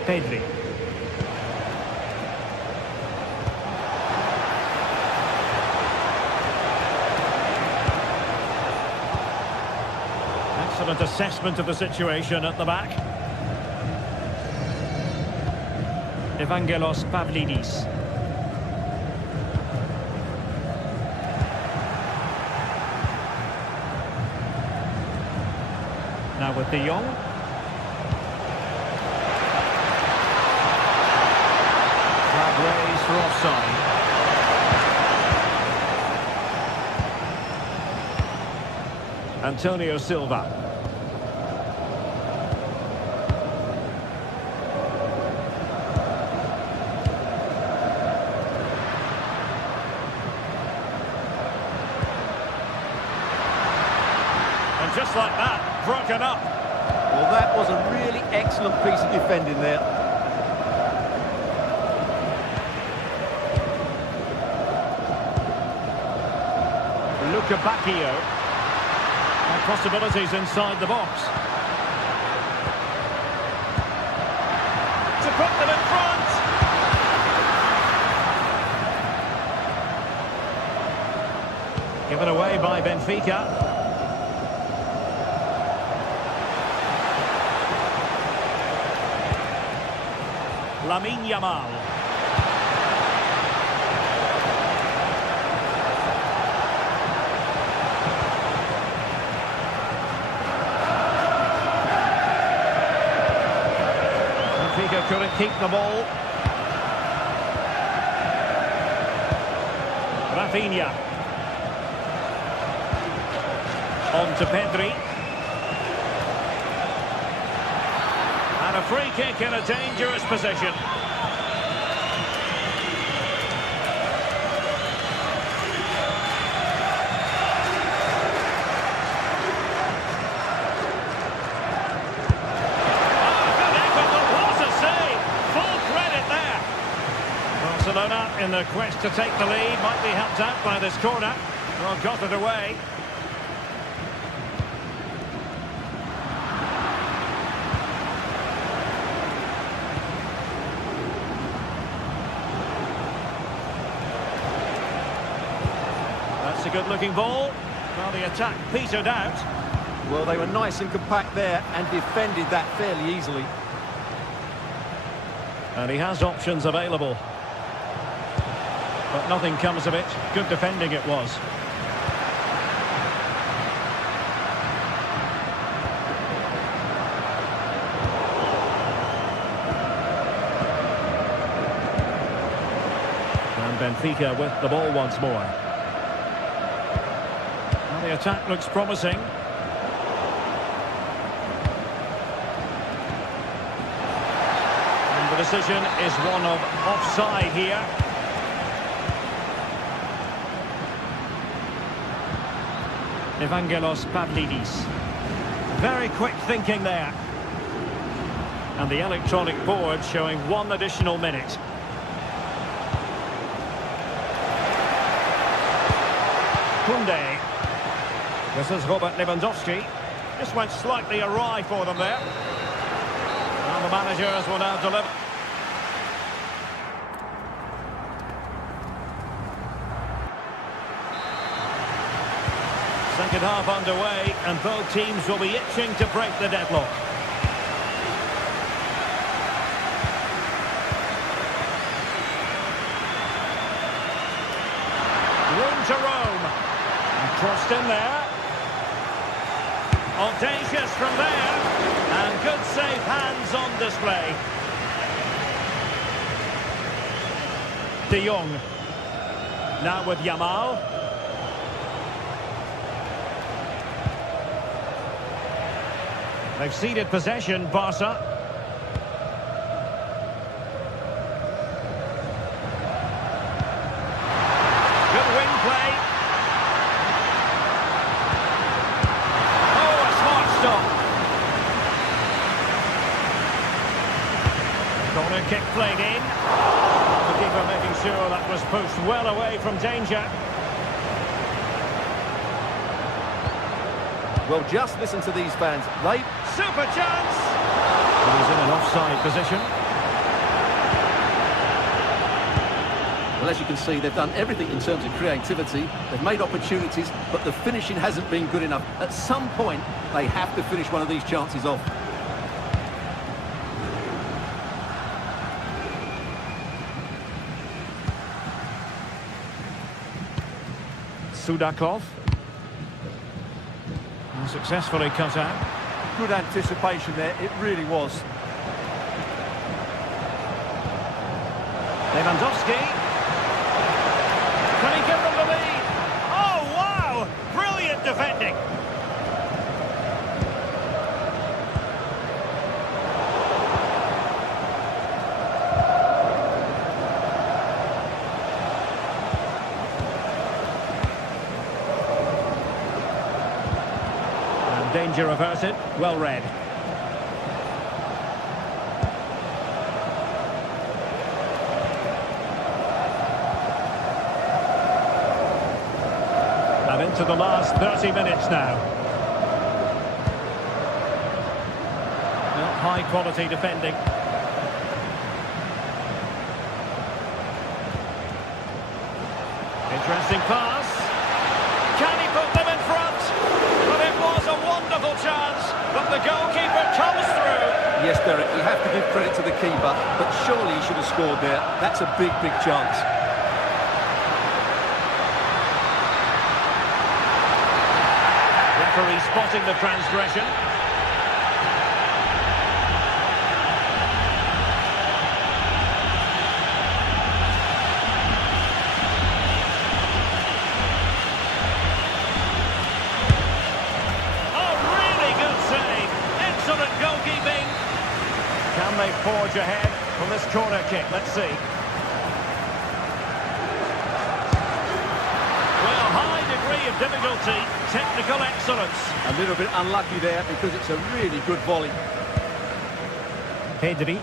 Pedri. Excellent assessment of the situation at the back. Evangelos Pavlidis. Now with De Jong. Flag raised for offside. Antonio Silva. Just like that, broken up. Well, that was a really excellent piece of defending there. Lukebakio. And possibilities inside the box. To put them in front. Given away by Benfica. Lamine Yamal. Benfica couldn't keep the ball. Rafinha. On to Pedri. A free kick in a dangerous position. Barcelona in the quest to take the lead, might be helped out by this corner. Well, got it away. That's a good-looking ball. Well, the attack petered out. Well, they were nice and compact there and defended that fairly easily. And he has options available. But nothing comes of it. Good defending it was. And Benfica with the ball once more. Well, the attack looks promising. And the decision is one of offside here. Evangelos Pavlidis. Very quick thinking there. And the electronic board showing 1 additional minute. Koundé. This is Robert Lewandowski. This went slightly awry for them there. And the managers will now deliver. Second half underway, and both teams will be itching to break the deadlock. Room to roam. And crossed in there. Audacious from there. And good safe hands on display. De Jong. Now with Yamal. They've ceded possession, Barca. Good wing play. Oh, a smart stop. Corner kick played in. The keeper making sure that was pushed well away from danger. Well, just listen to these fans. They... Super chance! He's in an offside position. Well, as you can see, they've done everything in terms of creativity. They've made opportunities, but the finishing hasn't been good enough. At some point, they have to finish one of these chances off. Sudakov. Successfully cut out. Good anticipation there, it really was. Lewandowski. Can he give them the lead? Oh, wow! Brilliant defending. Danger averted, well read. And into the last 30 minutes now. Well, high quality defending. Interesting pass. Can he put them in front? But it was a wonderful chance, but the goalkeeper comes through. Yes, Derek, you have to give credit to the keeper, but surely he should have scored there. That's a big, big chance. Referee spotting the transgression. charge ahead from this corner kick. Let's see. Well, high degree of difficulty, technical excellence. A little bit unlucky there because it's a really good volley. Pedri.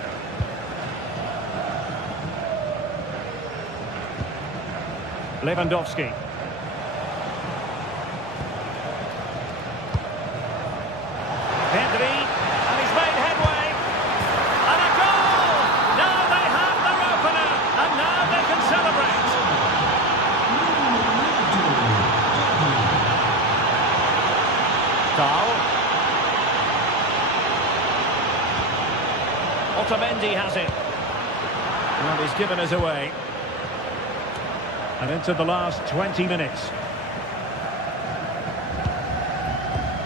Lewandowski. Pedri, and he's made headway. And a goal! Now they have their opener, and now they can celebrate. Dahl. Otamendi has it. Well, he's given us away. And into the last 20 minutes.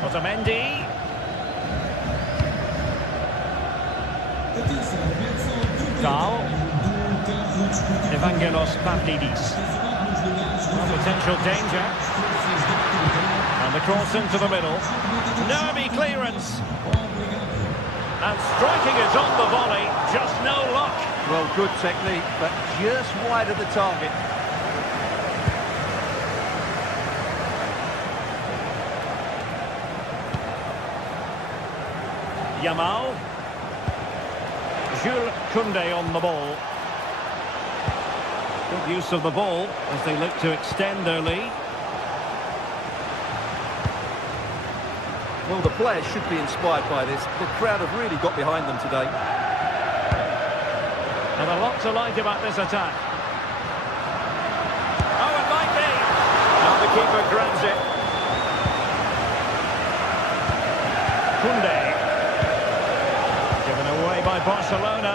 Otamendi. Dahl. Evangelos Pavlidis. Potential danger. And the cross into the middle. Nervy clearance. And striking it on the volley. Just no luck. Well, good technique, but just wide of the target. Yamal. Jules Koundé on the ball. Good use of the ball as they look to extend their lead. Well, the players should be inspired by this. The crowd have really got behind them today. And a lot to like about this attack. Oh, it might be. Now the keeper grabs it. Koundé. Given away by Barcelona.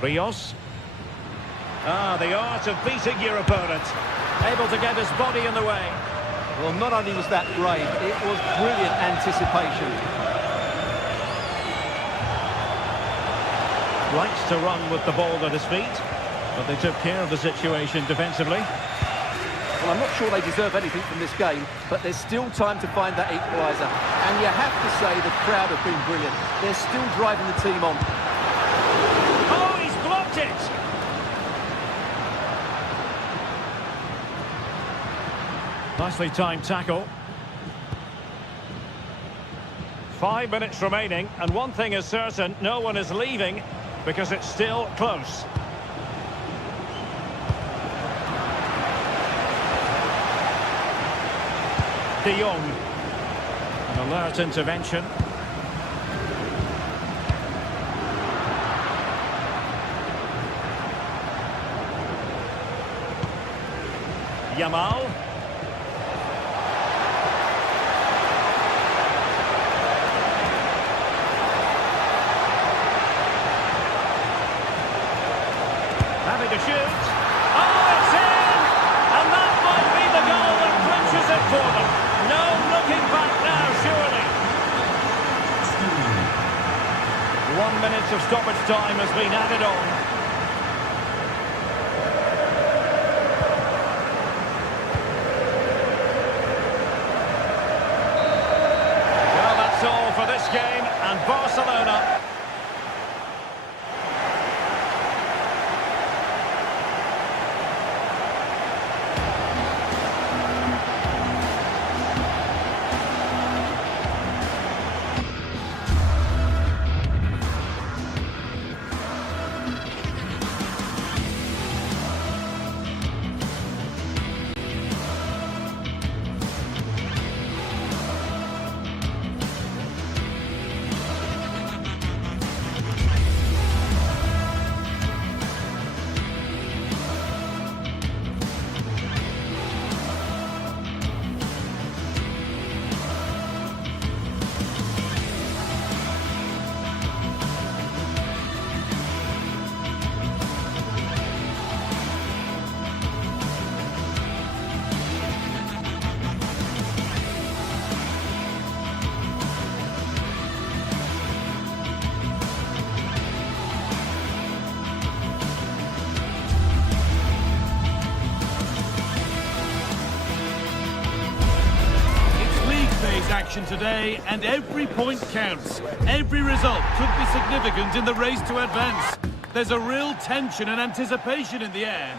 Rios. The art of beating your opponent. Able to get his body in the way. Well, not only was that great, it was brilliant anticipation. Likes to run with the ball at his feet, but they took care of the situation defensively. Well, I'm not sure they deserve anything from this game, but there's still time to find that equaliser. And you have to say the crowd have been brilliant. They're still driving the team on. Oh, he's blocked it! Nicely timed tackle. 5 minutes remaining, and one thing is certain, no one is leaving because it's still close. De Jong. An alert intervention. Yamal. Happy to shoot. Oh, it's in! And that might be the goal that clinches it for them. No looking back now, surely. 1 minute of stoppage time has been added on. Well, that's all for this game, and Barcelona... action today, and every point counts. Every result could be significant in the race to advance. There's a real tension and anticipation in the air.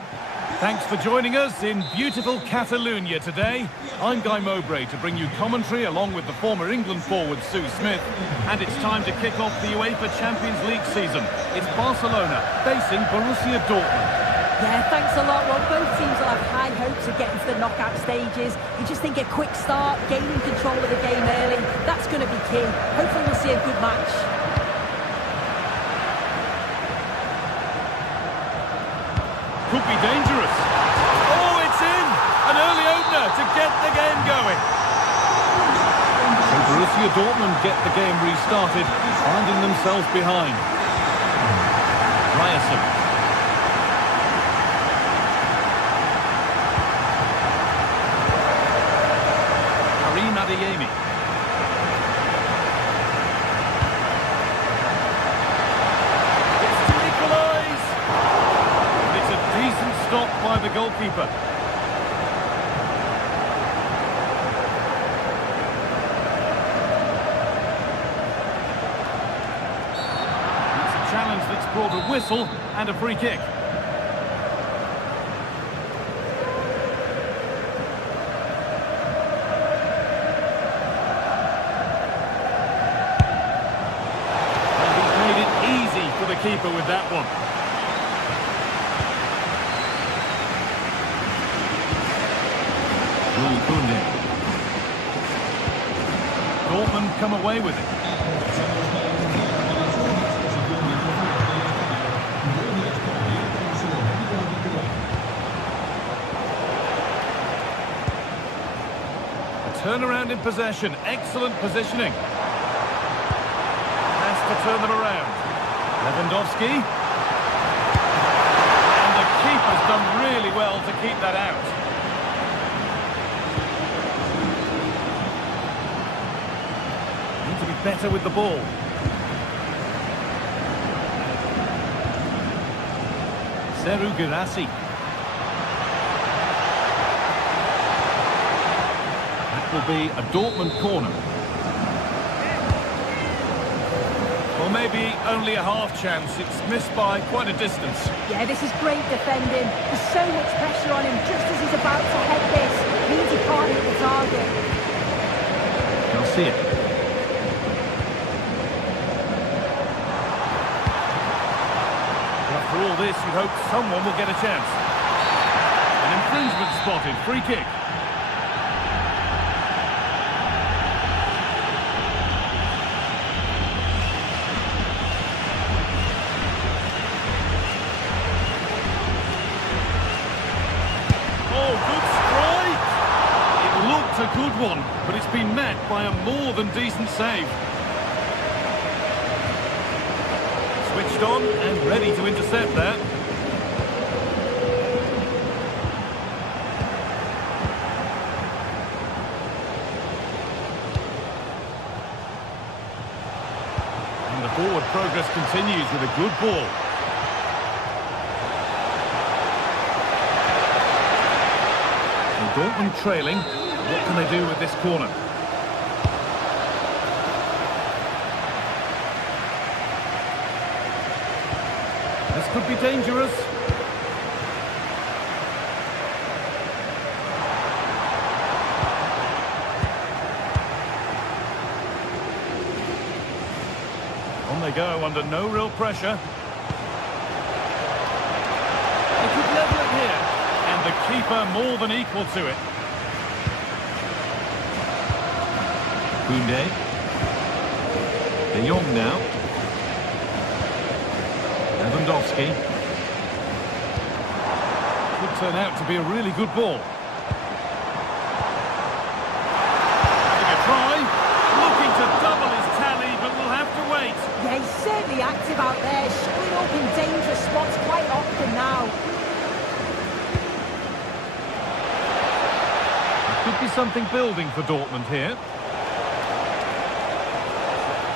Thanks for joining us in beautiful Catalonia today. I'm Guy Mowbray to bring you commentary along with the former England forward Sue Smith. And it's time to kick off the UEFA Champions League season. It's Barcelona facing Borussia Dortmund. Yeah, thanks a lot. Well, both teams will have high hopes of getting to the knockout stages. You just think a quick start, gaining control of the game early, that's going to be key. Hopefully we'll see a good match. Could be dangerous. Oh, it's in! An early opener to get the game going. So Borussia Dortmund get the game restarted, finding themselves behind. Ryerson. Adeyemi. It's to equalise. It's a decent stop by the goalkeeper. It's a challenge that's brought a whistle and a free kick. Keeper with that one. Dortmund come away with it. A turnaround in possession. Excellent positioning. Has to turn them around. Lewandowski. And the keeper's done really well to keep that out. Need to be better with the ball. Seru Girassi. That will be a Dortmund corner. Or maybe only a half chance. It's missed by quite a distance. Yeah, this is great defending. There's so much pressure on him just as he's about to head this. Means he can't hit the target. I'll see it. After all this, you'd hope someone will get a chance. An infringement spotted. Free kick. A good one, but it's been met by a more than decent save. Switched on and ready to intercept that. And the forward progress continues with a good ball. And Dortmund trailing. What can they do with this corner? This could be dangerous. On they go under no real pressure. They could level it here. And the keeper more than equal to it. Koundé. De Jong now. Lewandowski. Could turn out to be a really good ball. Having a try. Looking to double his tally, but we'll have to wait. Yeah, he's certainly active out there, showing up in dangerous spots quite often now. There could be something building for Dortmund here.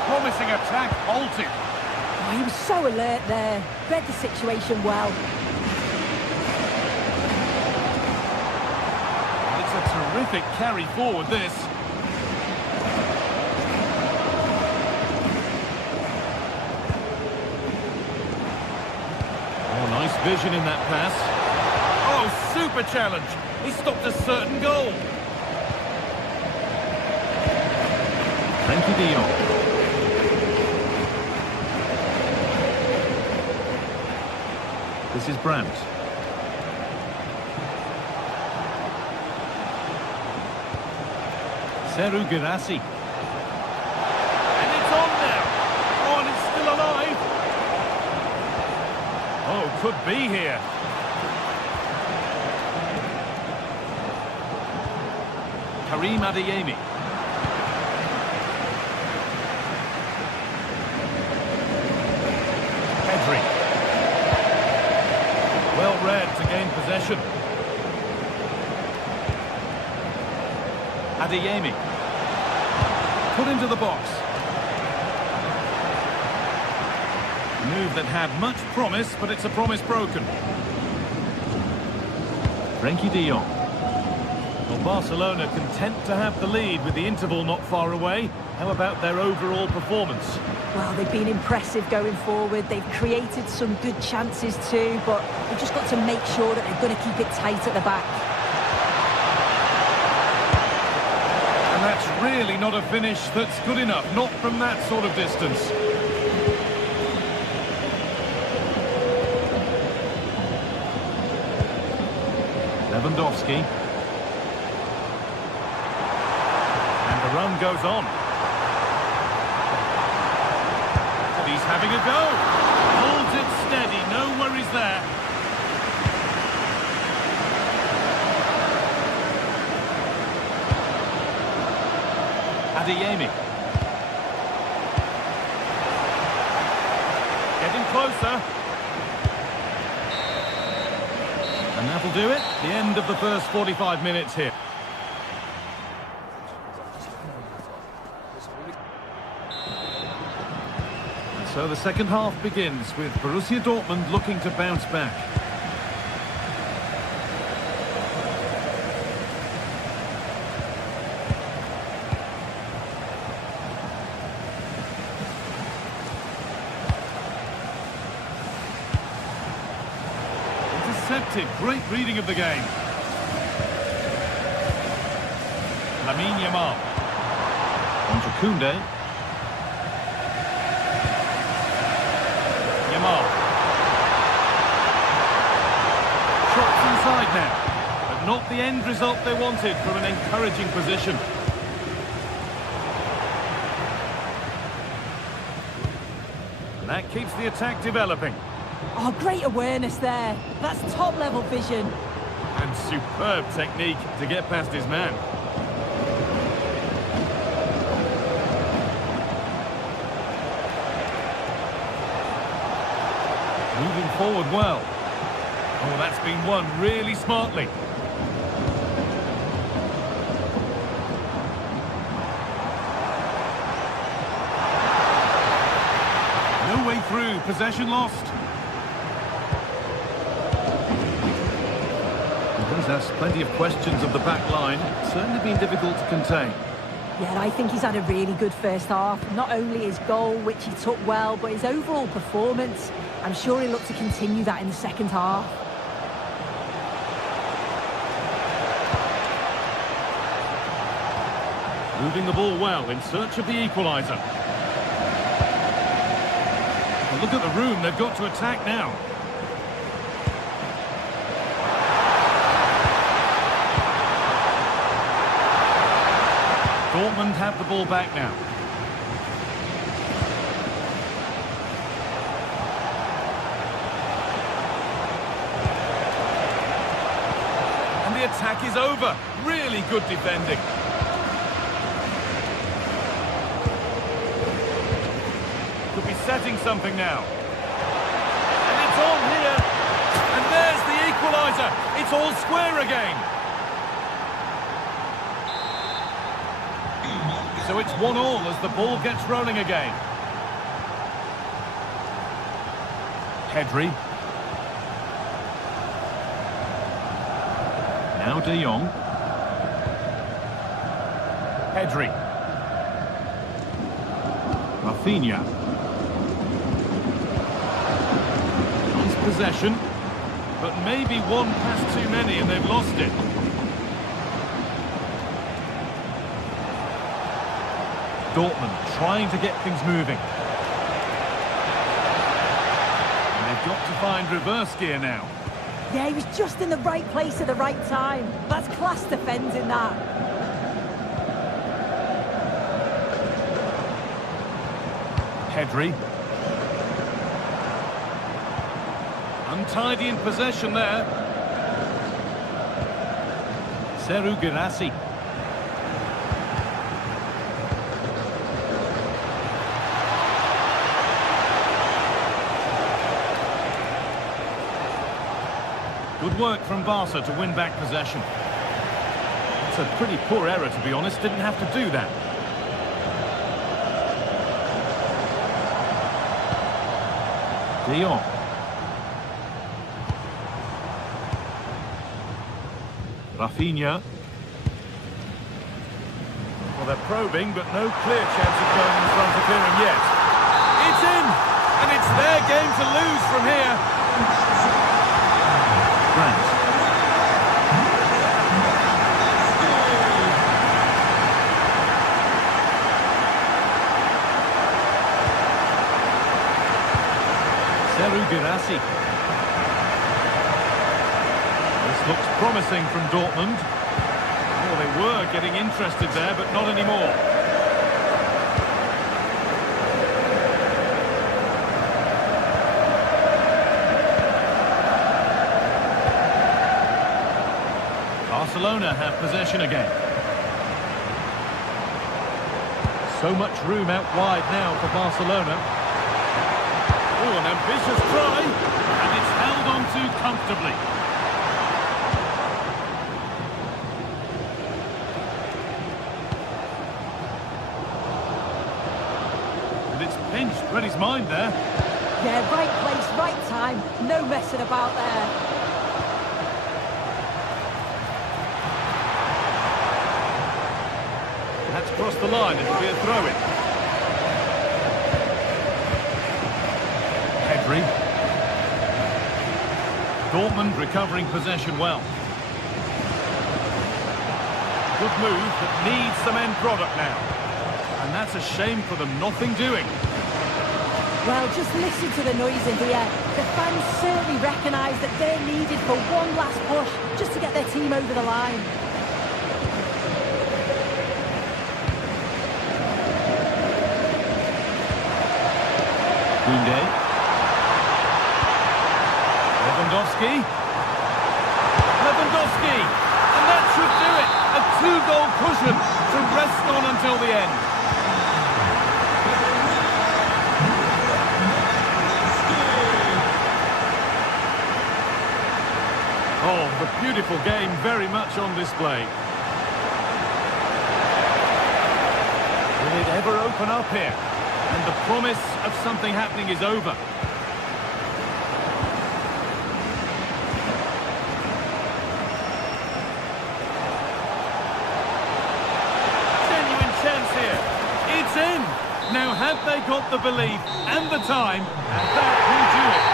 Promising attack halted. Oh, he was so alert there. Read the situation well. It's a terrific carry forward, this. Nice vision in that pass. Oh, super challenge. He stopped a certain goal. Frenkie de Jong. This is Brandt. Seru Girassi. And it's on now. Oh, and it's still alive. Oh, could be here. Karim Adeyemi. Pedri. Well read to gain possession. Adeyemi. Put into the box. Move that had much promise, but it's a promise broken. Frenkie de Jong. Well, Barcelona content to have the lead with the interval not far away. How about their overall performance? Well, they've been impressive going forward. They've created some good chances too, but they've just got to make sure that they're going to keep it tight at the back. And that's really not a finish that's good enough, not from that sort of distance. Lewandowski. And the run goes on. And he's having a go. Holds it steady, no worries there. Adeyemi. Getting closer. And that'll do it. The end of the first 45 minutes here. And so the second half begins with Borussia Dortmund looking to bounce back. Great reading of the game. Lamine Yamal. On to Koundé. Yamal. Shots inside now, but not the end result they wanted from an encouraging position. And that keeps the attack developing. Oh, great awareness there. That's top-level vision. And superb technique to get past his man. Moving forward well. Oh, that's been won really smartly. No way through, possession lost. That's plenty of questions of the back line. Certainly been difficult to contain. Yeah, I think he's had a really good first half. Not only his goal, which he took well, but his overall performance. I'm sure he'll look to continue that in the second half. Moving the ball well in search of the equaliser. Well, look at the room they've got to attack now. Dortmund have the ball back now. And the attack is over. Really good defending. Could be setting something now. And it's on here. And there's the equaliser. It's all square again. So it's 1-1 as the ball gets rolling again. Pedri. Now de Jong. Pedri. Rafinha. Nice possession, but maybe one pass too many and they've lost it. Dortmund trying to get things moving. And they've got to find reverse gear now. Yeah, he was just in the right place at the right time. That's class defending, that. Pedri. Untidy in possession there. Seru Girassi. Good work from Barca to win back possession. It's a pretty poor error, to be honest. Didn't have to do that. De Jong. Rafinha. Well, they're probing, but no clear chance of going in front of him yet. It's in! And it's their game to lose from here. Grant. Seru Girassi. This looks promising from Dortmund. Oh, they were getting interested there, but not anymore. Barcelona have possession again. So much room out wide now for Barcelona. Oh, an ambitious try, and it's held on to comfortably. And it's pinched, read his mind there. Yeah, right place, right time. No messing about there. That's crossed the line, it'll be a throw-in. Pedri. Dortmund recovering possession well. Good move, but needs some end product now. And that's a shame for them, nothing doing. Well, just listen to the noise in here. The fans certainly recognise that they're needed for one last push, just to get their team over the line. Koundé. Lewandowski. Lewandowski! And that should do it! A two-goal cushion to rest on until the end. Oh, the beautiful game very much on display. Will it ever open up here? And the promise of something happening is over. Genuine chance here. It's in. Now, had they got the belief and the time, and that will do it.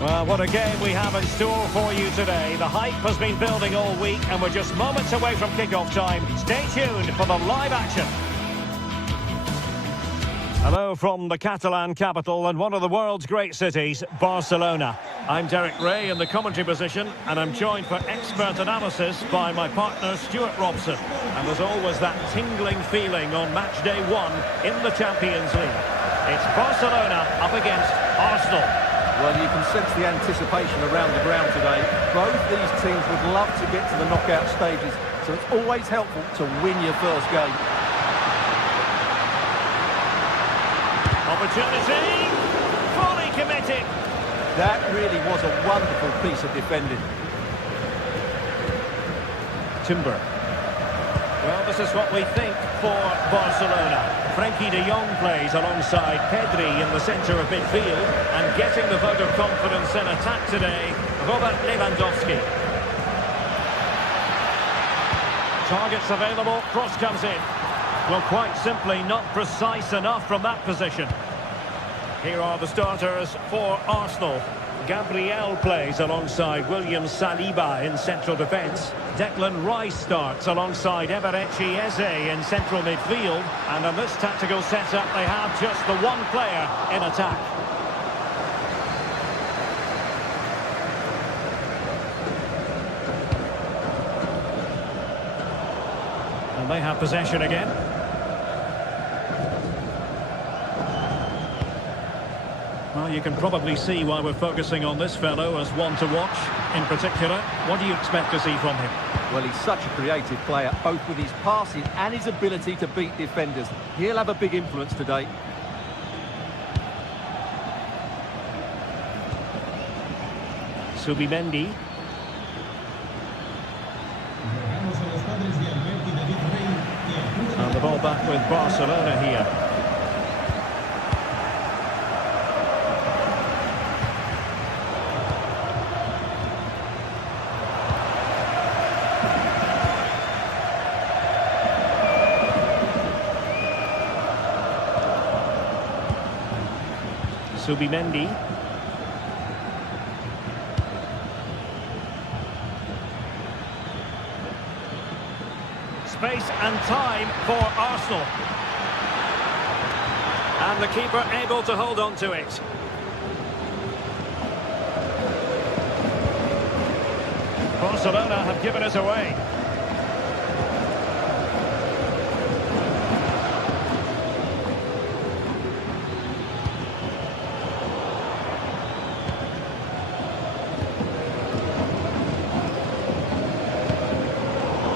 Well, what a game we have in store for you today. The hype has been building all week and we're just moments away from kick-off time. Stay tuned for the live action. Hello from the Catalan capital and one of the world's great cities, Barcelona. I'm Derek Ray in the commentary position, and I'm joined for expert analysis by my partner Stuart Robson. And there's always that tingling feeling on match day 1 in the Champions League. It's Barcelona up against Arsenal. Well, you can sense the anticipation around the ground today. Both these teams would love to get to the knockout stages, so it's always helpful to win your first game. Opportunity, fully committed. That really was a wonderful piece of defending. Timber. Well, this is what we think for Barcelona. Frenkie de Jong plays alongside Pedri in the centre of midfield, and getting the vote of confidence in attack today, Robert Lewandowski. Targets available, cross comes in. Well, quite simply not precise enough from that position. Here are the starters for Arsenal. Gabriel plays alongside William Saliba in central defence. Declan Rice starts alongside Eberechi Eze in central midfield. And in this tactical setup, they have just the one player in attack. And they have possession again. Well, you can probably see why we're focusing on this fellow as one to watch. In particular, what do you expect to see from him? Well, he's such a creative player, both with his passing and his ability to beat defenders. He'll have a big influence today. Subimendi. And the ball back with Barcelona here. Subimendi. Space and time for Arsenal. And the keeper able to hold on to it. Barcelona have given it away.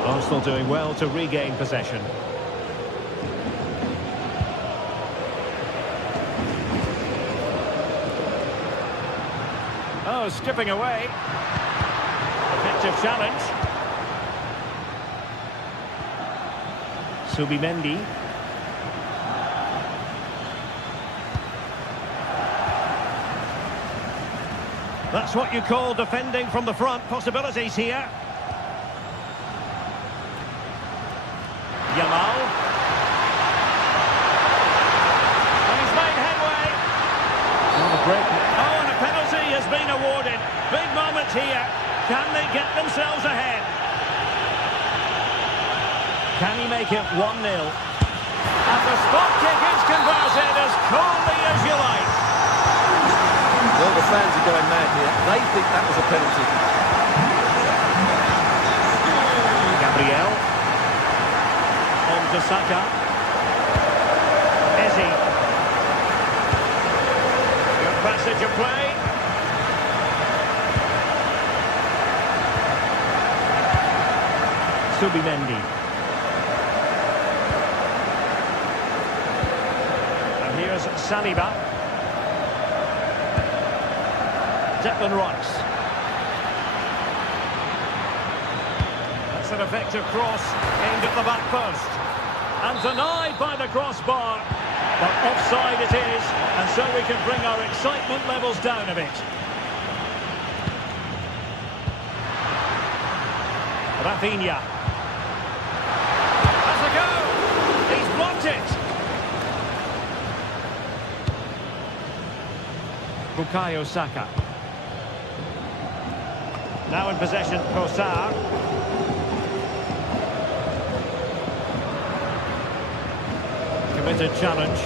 Arsenal doing well to regain possession. Oh, skipping away. Effective challenge. Subimendi. That's what you call defending from the front. Possibilities here. Yamal. And he's made headway. Oh, and a penalty has been awarded. Big moment here. Can they get themselves ahead? Can he make it 1-0? And the spot kick is converted as coolly as you like. Well, the fans are going mad here. They think that was a penalty. Gabriel. On to Saka. Eze. Good passage of play. Subimendi. And here's Saliba. Declan Rice. That's an effective cross aimed at the back post. And denied by the crossbar. But offside it is, and so we can bring our excitement levels down a bit. Rafinha. Has a go. He's blocked it. Bukayo Saka. Now in possession, Kosar. Committed challenge.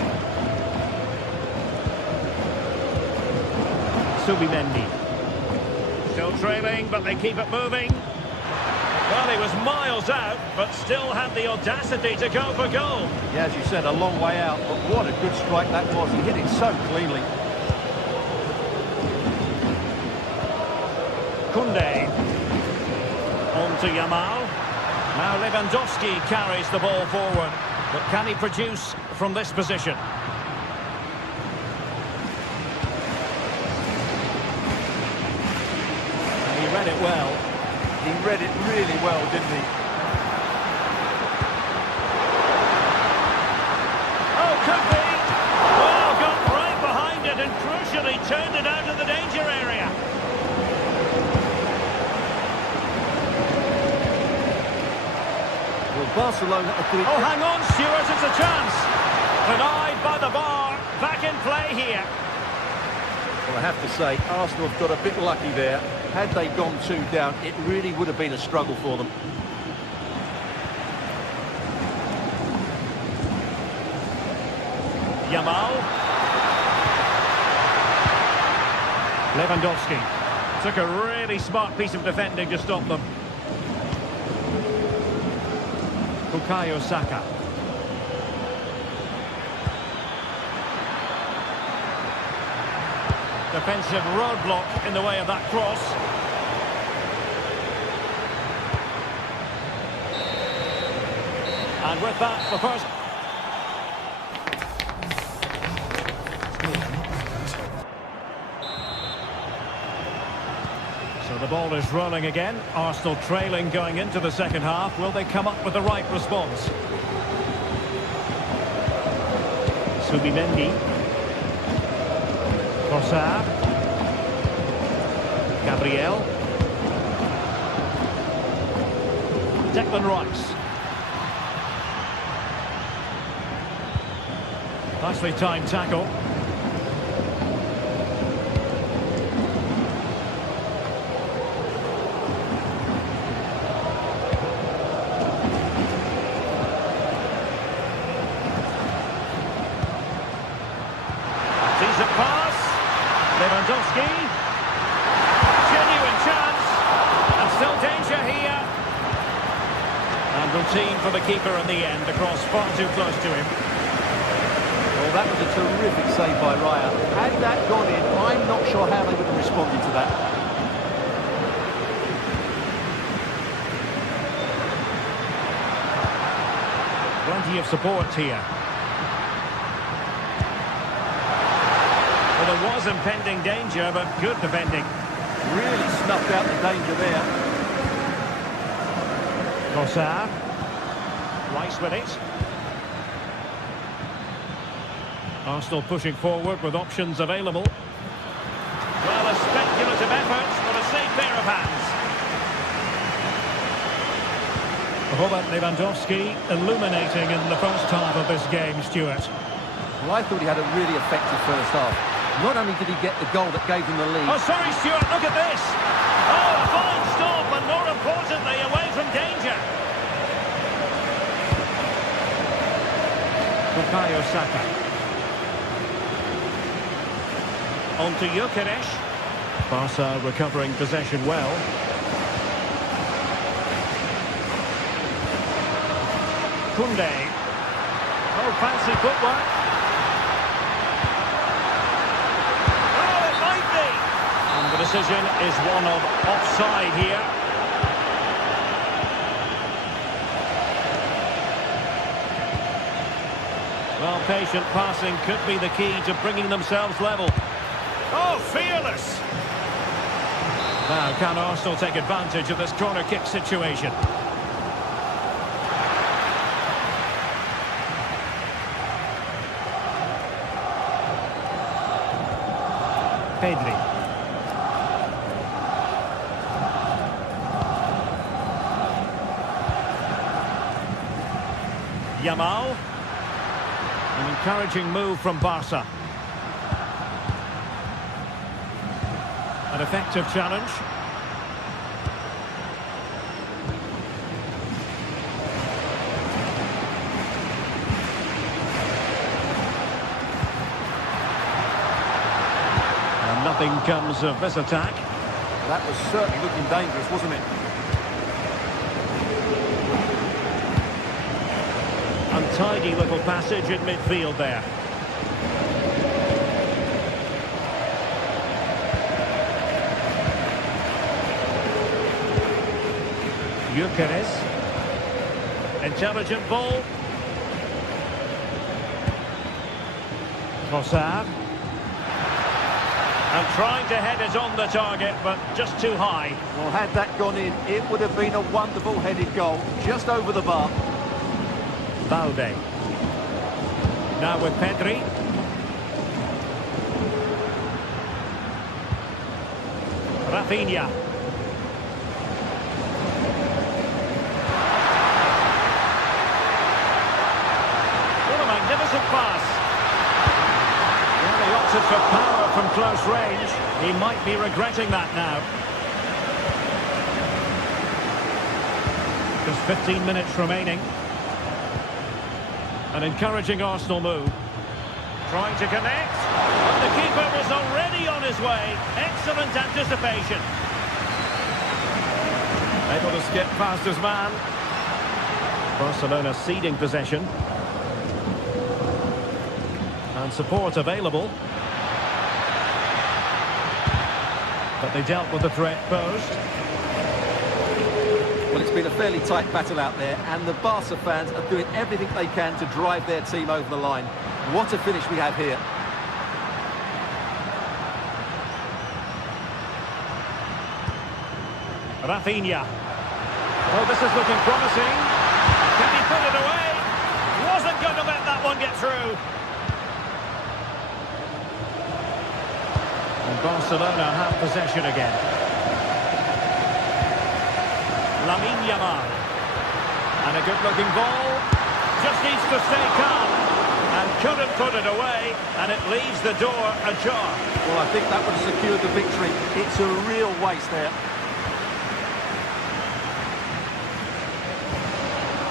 Subimendi. Still trailing, but they keep it moving. Well, he was miles out, but still had the audacity to go for goal. Yeah, as you said, a long way out, but what a good strike that was. He hit it so cleanly. Koundé. On to Yamal. Now Lewandowski carries the ball forward. But can he produce from this position? And he read it well. He read it really well, didn't he? Oh, could be. Oh, got right behind it and crucially turned it out of the danger area. Well, Barcelona are doing... Oh, hang on, Stuart, it's a chance. Denied by the bar. Back in play here. Well, I have to say, Arsenal have got a bit lucky there. Had they gone 2 down, it really would have been a struggle for them. Yamal. Lewandowski. Took a really smart piece of defending to stop them. Bukayo Saka. Defensive roadblock in the way of that cross. And with that, the first... So the ball is rolling again. Arsenal trailing going into the second half. Will they come up with the right response? Subimendi. Trossard. Gabriel. Declan Rice. Nicely timed tackle. Decent pass. Lewandowski. Genuine chance. And still danger here. And routine for the keeper in the end. The cross far too close to him. Well, that was a terrific save by Raya. Had that gone in, I'm not sure how they would have responded to that. Plenty of support here. Well, there was impending danger, but good defending. Really snuffed out the danger there. Trossard. Rice with it. Arsenal pushing forward with options available. Well, a speculative effort, but a safe pair of hands. Robert Lewandowski illuminating in the first half of this game, Stuart. Well, I thought he had a really effective first half. Not only did he get the goal that gave them the lead... Oh, sorry, Stuart, look at this. Oh, a fine stop, and more importantly, away from danger. Bukayo Saka. On to Gyökeres. Barca recovering possession well. Koundé. Oh, fancy footwork. Oh, it might be. And the decision is one of offside here. Well, patient passing could be the key to bringing themselves level. Oh, fearless! Now, can Arsenal take advantage of this corner kick situation? Pedri. Yamal. An encouraging move from Barca. An effective challenge. And nothing comes of this attack. That was certainly looking dangerous, wasn't it? Untidy little passage in midfield there. Gyökeres. Intelligent ball. Trossard. And trying to head it on the target, but just too high. Well, had that gone in, it would have been a wonderful headed goal, just over the bar. Balde. Now with Pedri. Rafinha. What a magnificent pass. Well, he opted for power from close range. He might be regretting that now. There's 15 minutes remaining. An encouraging Arsenal move. Trying to connect. But the keeper was already on his way. Excellent anticipation. Able to skip past his man. Barcelona ceding possession. And support available. But they dealt with the threat posed. Well, it's been a fairly tight battle out there, and the Barca fans are doing everything they can to drive their team over the line. What a finish we have here. Rafinha. Oh, this is looking promising. Can he put it away? Wasn't going to let that one get through. And Barcelona have possession again. Lamine Yamal. And a good-looking ball. Just needs to stay calm. And couldn't put it away. And it leaves the door ajar. Well, I think that would have secured the victory. It's a real waste there.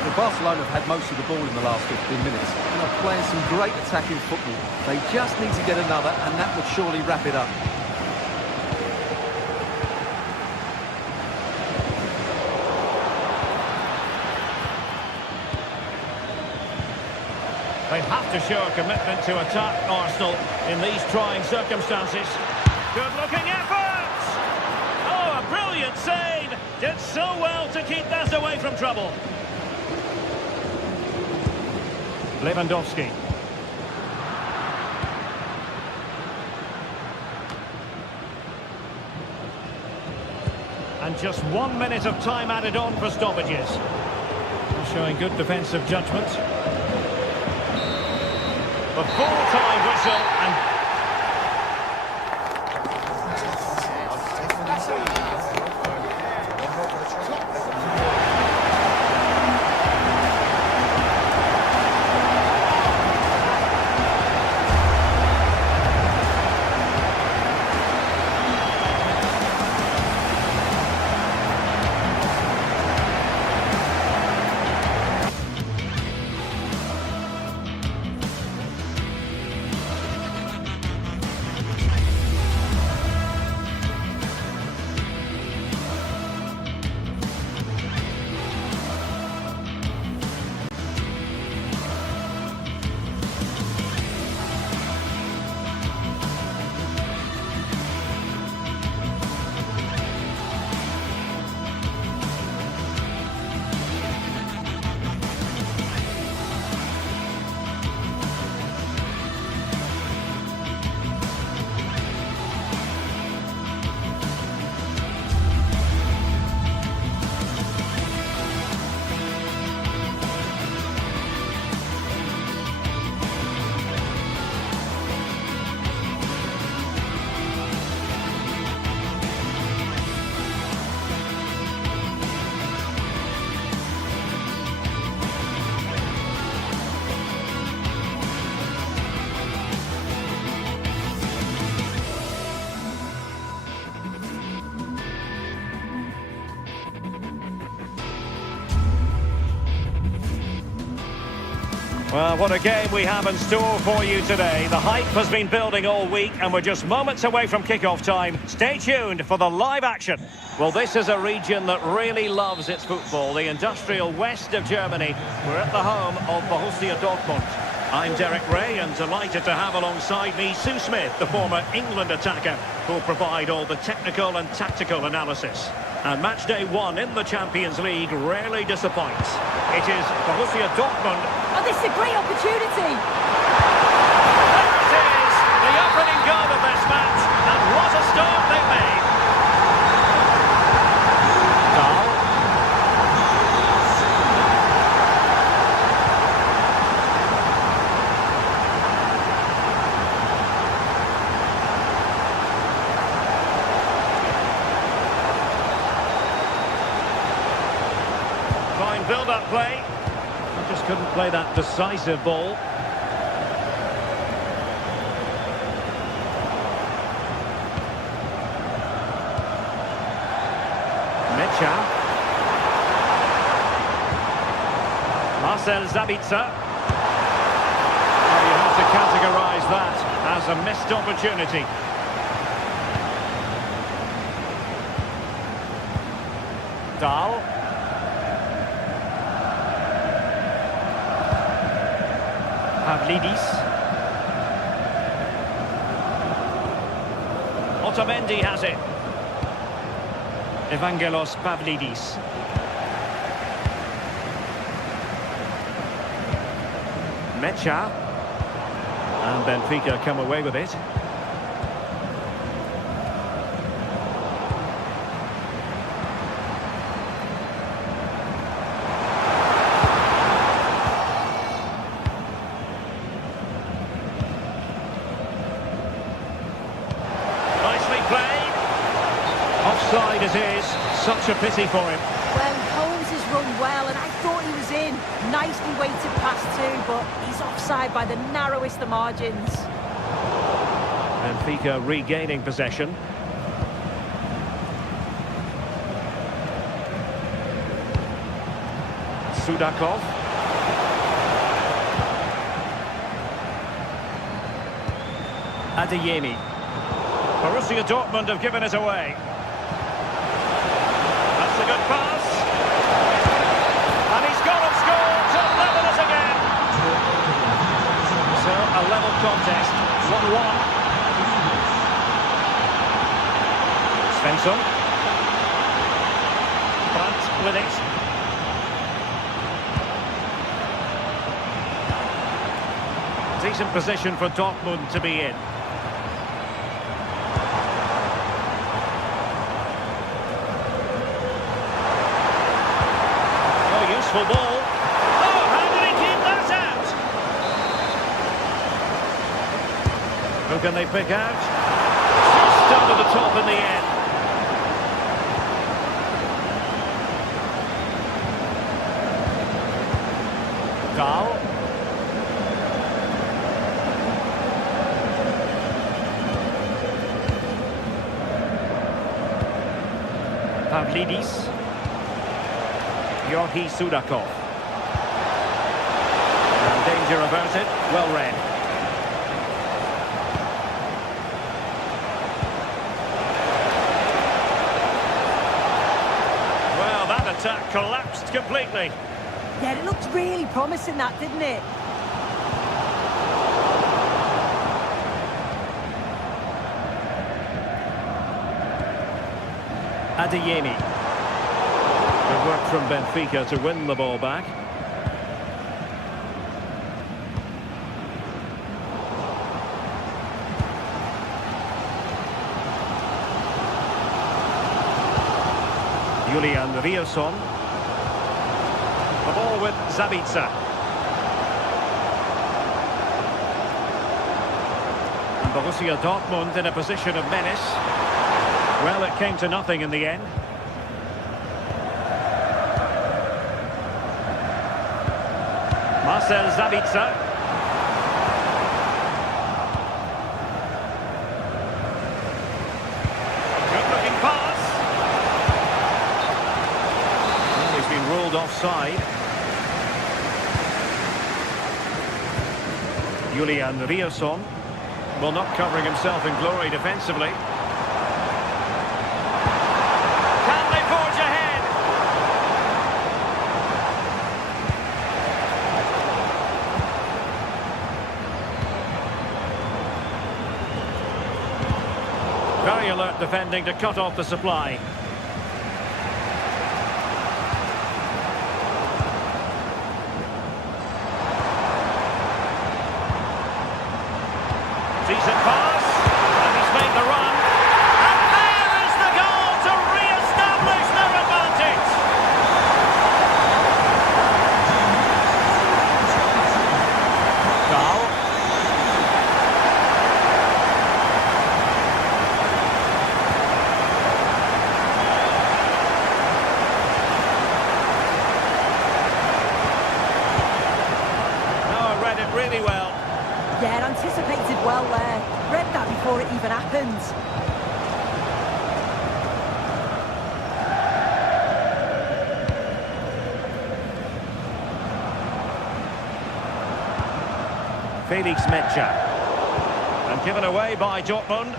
Well, Barcelona have had most of the ball in the last 15 minutes and are playing some great attacking football. They just need to get another, and that would surely wrap it up. They have to show a commitment to attack Arsenal in these trying circumstances. Good-looking effort! Oh, a brilliant save! Did so well to keep that away from trouble. Lewandowski. And just 1 minute of time added on for stoppages. Showing good defensive judgment. The full-time whistle and... Well, what a game we have in store for you today. The hype has been building all week and we're just moments away from kick-off time. Stay tuned for the live action. Well, this is a region that really loves its football, the industrial west of Germany. We're at the home of Borussia Dortmund. I'm Derek Ray and delighted to have alongside me Sue Smith, the former England attacker, who'll provide all the technical and tactical analysis. And match day 1 in the Champions League rarely disappoints. It is Borussia Dortmund. Oh, this is a great opportunity. There it is, the opening goal of this match, and what a start they've made. Dahl. Fine build-up play. Just couldn't play that decisive ball. Mecha. Marcel Sabitzer. Well, you have to categorise that as a missed opportunity. Dahl. Pavlidis. Otamendi has it. Evangelos Pavlidis. Mecha. And Benfica come away with it. Offside it is. Such a pity for him. Well, Holmes has run well, and I thought he was in. Nicely weighted pass too, but he's offside by the narrowest of margins. Benfica regaining possession. Sudakov. Adeyemi. Borussia Dortmund have given it away. That's a good pass. And he's gone and scored to level it again. So, a level contest. 1-1. Svensson. Brandt with it. Decent position for Dortmund to be in. Useful ball. Oh, how did he keep that out? Who can they pick out? Just under the top in the end. Dahl. Pavlidis. Georgi Sudakov. And danger averted. Well read. Well, that attack collapsed completely. Yeah, it looked really promising, that, didn't it? Adeyemi. Good work from Benfica to win the ball back. Julian Rierson. The ball with Sabitzer. And Borussia Dortmund in a position of menace. Well, it came to nothing in the end. Marcel Sabitzer. Good-looking pass. Well, he's been ruled offside. Julian Rierson. Well, not covering himself in glory defensively. Can they forge ahead? Very alert defending to cut off the supply. Decent pass, and he's made the run. And there is the goal to re-establish their advantage. Goal. No, read it really well. Yeah, anticipated well there. Read that before it even happened. Felix Mecha. And given away by Dortmund.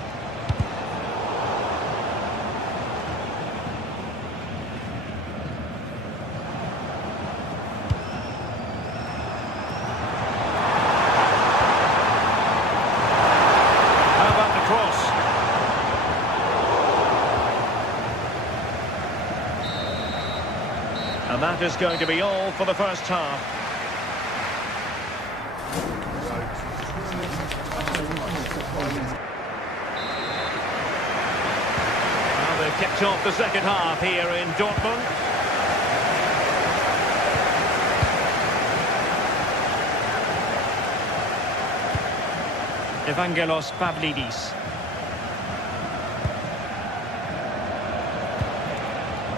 And that is going to be all for the first half. Now they've kicked off the second half here in Dortmund. Evangelos Pavlidis.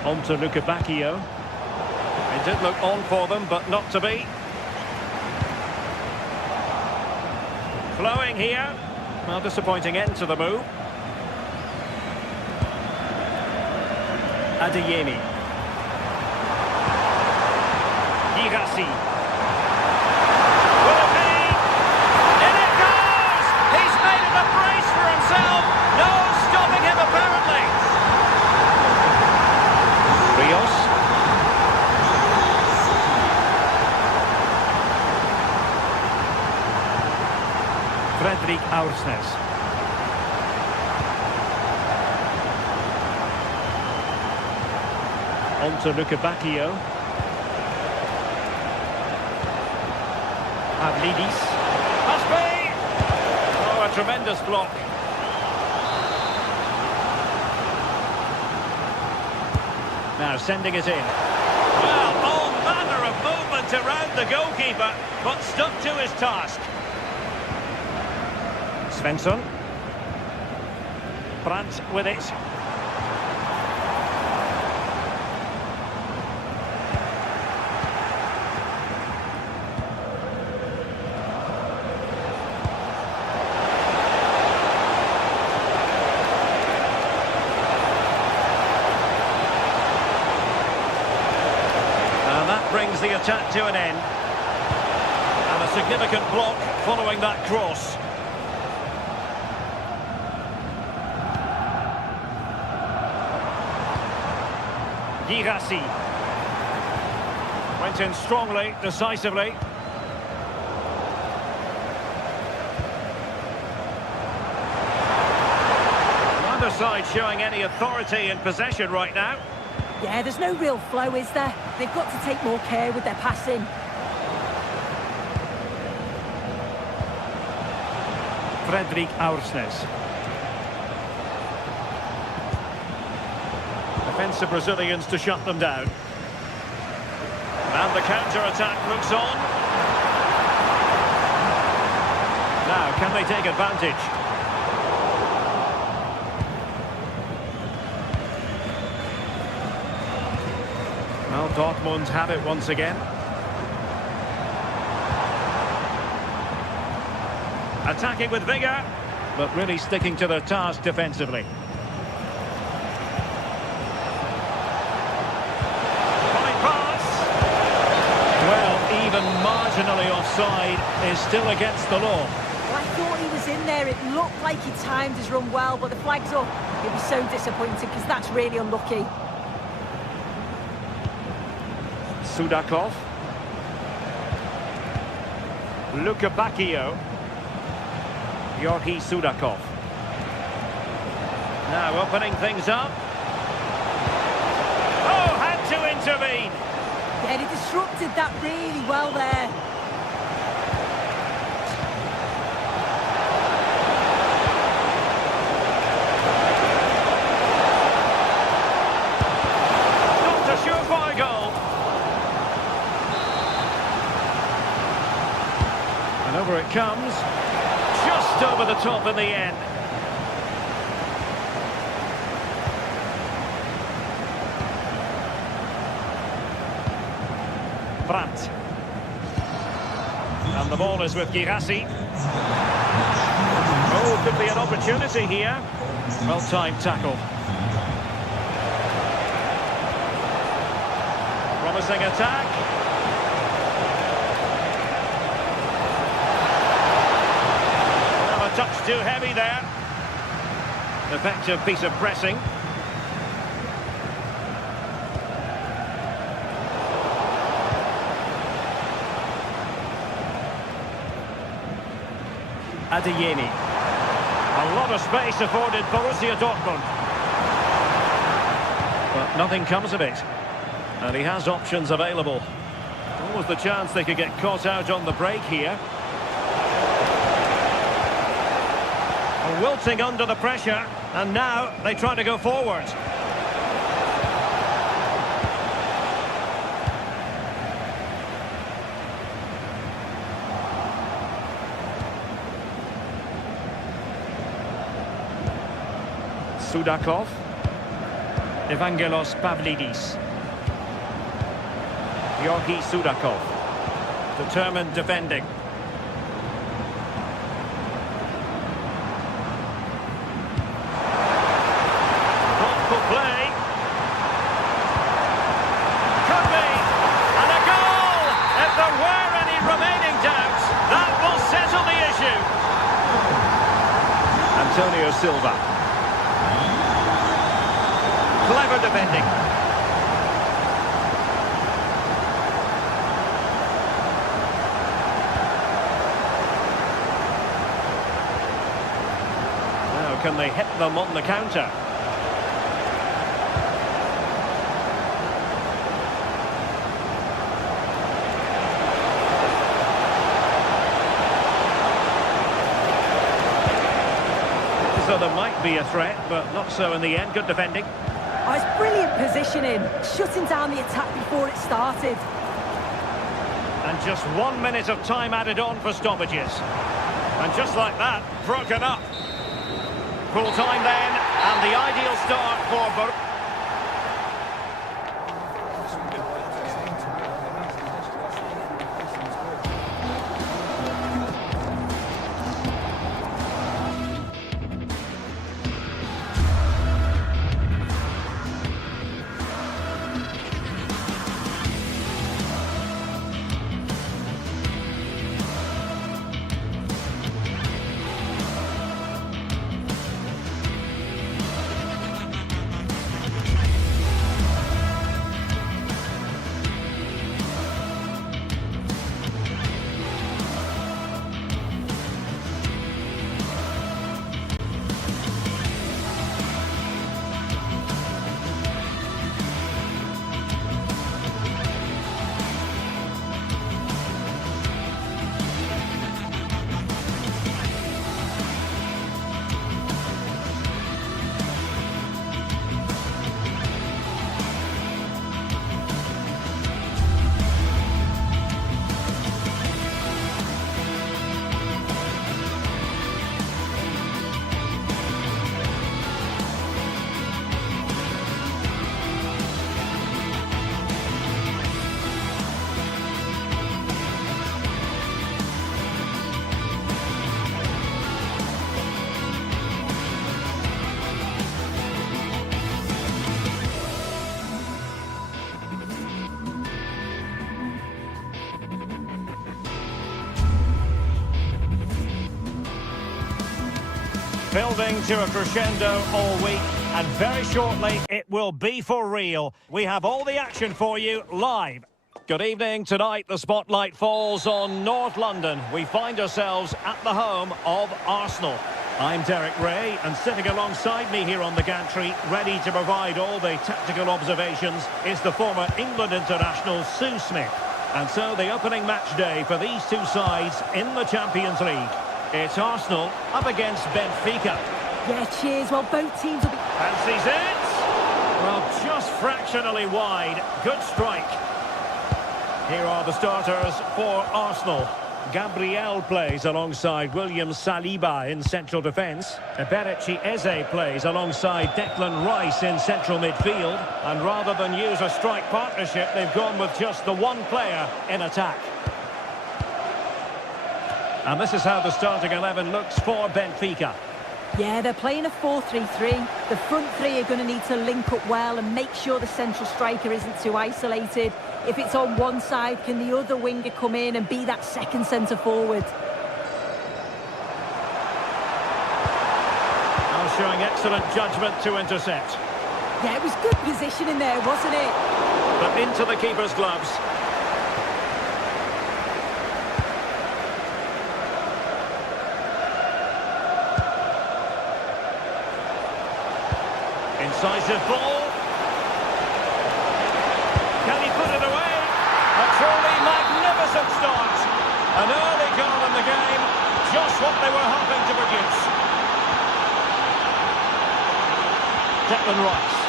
On to Luka Bacchio. It did look on for them, but not to be. Flowing here. Well, disappointing end to the move. Adeyemi. Girassi. Will it be? In it goes! He's made it a brace for himself. No stopping him, apparently. Rios. Fredrik Aursnes. On to Luka Bacchio. Pavlidis. Must be! Oh, a tremendous block. Now sending it in. Well, all manner of movement around the goalkeeper, but stuck to his task. Svensson. Brandt with it. And that brings the attack to an end. And a significant block following that cross. Girassi went in strongly, decisively. Neither side showing any authority in possession right now. Yeah, there's no real flow, is there? They've got to take more care with their passing. Fredrik Aursnes. Defensive Brazilians to shut them down. And the counter-attack looks on. Now, can they take advantage? Well, Dortmund have it once again. Attacking with vigour, but really sticking to their task defensively. Even marginally offside. offside is still against the law. Well, I thought he was in there. It looked like he timed his run well, but the flag's up. He'll be so disappointed because that's really unlucky. Sudakov. Luka Bacchio. Georgi Sudakov. Now opening things up. Oh, had to intervene. Yeah, he disrupted that really well there. Not a surefire goal. And over it comes. Just over the top in the end. Brandt. And the ball is with Girassi. Oh, could be an opportunity here. Well-timed tackle. Promising attack. Well, a touch too heavy there. Effective piece of pressing. Adeyemi. A lot of space afforded Borussia Dortmund. But nothing comes of it. And he has options available. Almost the chance they could get caught out on the break here. Wilting under the pressure. And now they try to go forward. Sudakov. Evangelos Pavlidis. Georgi Sudakov. Determined defending. Thoughtful play. Could be. And a goal! If there were any remaining doubts, that will settle the issue. Antonio Silva. Clever defending. Now can they hit them on the counter? So there might be a threat, but not so in the end. Good defending. Oh, it's brilliant positioning, shutting down the attack before it started. And just 1 minute of time added on for stoppages. And just like that, broken up. Full time then, and the ideal start for Borussia. Building to a crescendo all week, and very shortly it will be for real. We have all the action for you live. Good evening. Tonight the spotlight falls on North London. We find ourselves at the home of Arsenal. I'm Derek Ray, and sitting alongside me here on the gantry, ready to provide all the tactical observations, is the former England international Sue Smith. And so the opening match day for these two sides in the Champions League. It's Arsenal up against Benfica. Yeah, cheers. Well, both teams will be... Fancies it? Well, just fractionally wide. Good strike. Here are the starters for Arsenal. Gabriel plays alongside William Saliba in central defence. Eberechi Eze plays alongside Declan Rice in central midfield. And rather than use a strike partnership, they've gone with just the one player in attack. And this is how the starting 11 looks for Benfica. Yeah, they're playing a 4-3-3. The front three are going to need to link up well and make sure the central striker isn't too isolated. If it's on one side, can the other winger come in and be that second centre forward? Now showing excellent judgment to intercept. Yeah, it was good positioning there, wasn't it? But into the keeper's gloves. Incisive ball. Can he put it away? A truly magnificent start. An early goal in the game. Just what they were hoping to produce. Declan Rice.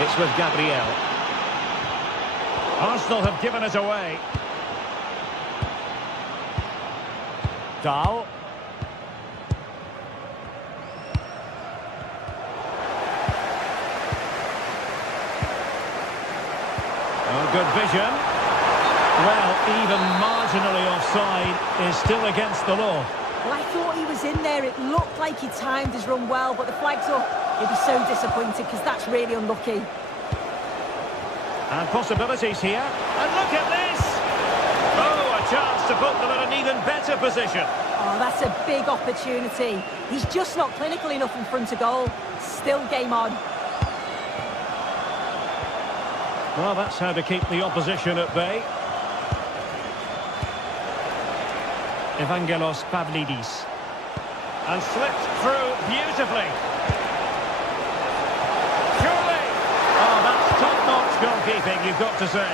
It's with Gabriel. Arsenal have given it away. Dahl. Oh, good vision. Well, even marginally offside is still against the law. Well, I thought he was in there. It looked like he timed his run well, but the flag's up. He'll be so disappointed because that's really unlucky. And possibilities here. And look at this! Oh, a chance to put them in an even better position. Oh, that's a big opportunity. He's just not clinical enough in front of goal. Still game on. Well, that's how to keep the opposition at bay. Evangelos Pavlidis. And slipped through beautifully. Surely! Oh, that's top-notch goalkeeping, you've got to say.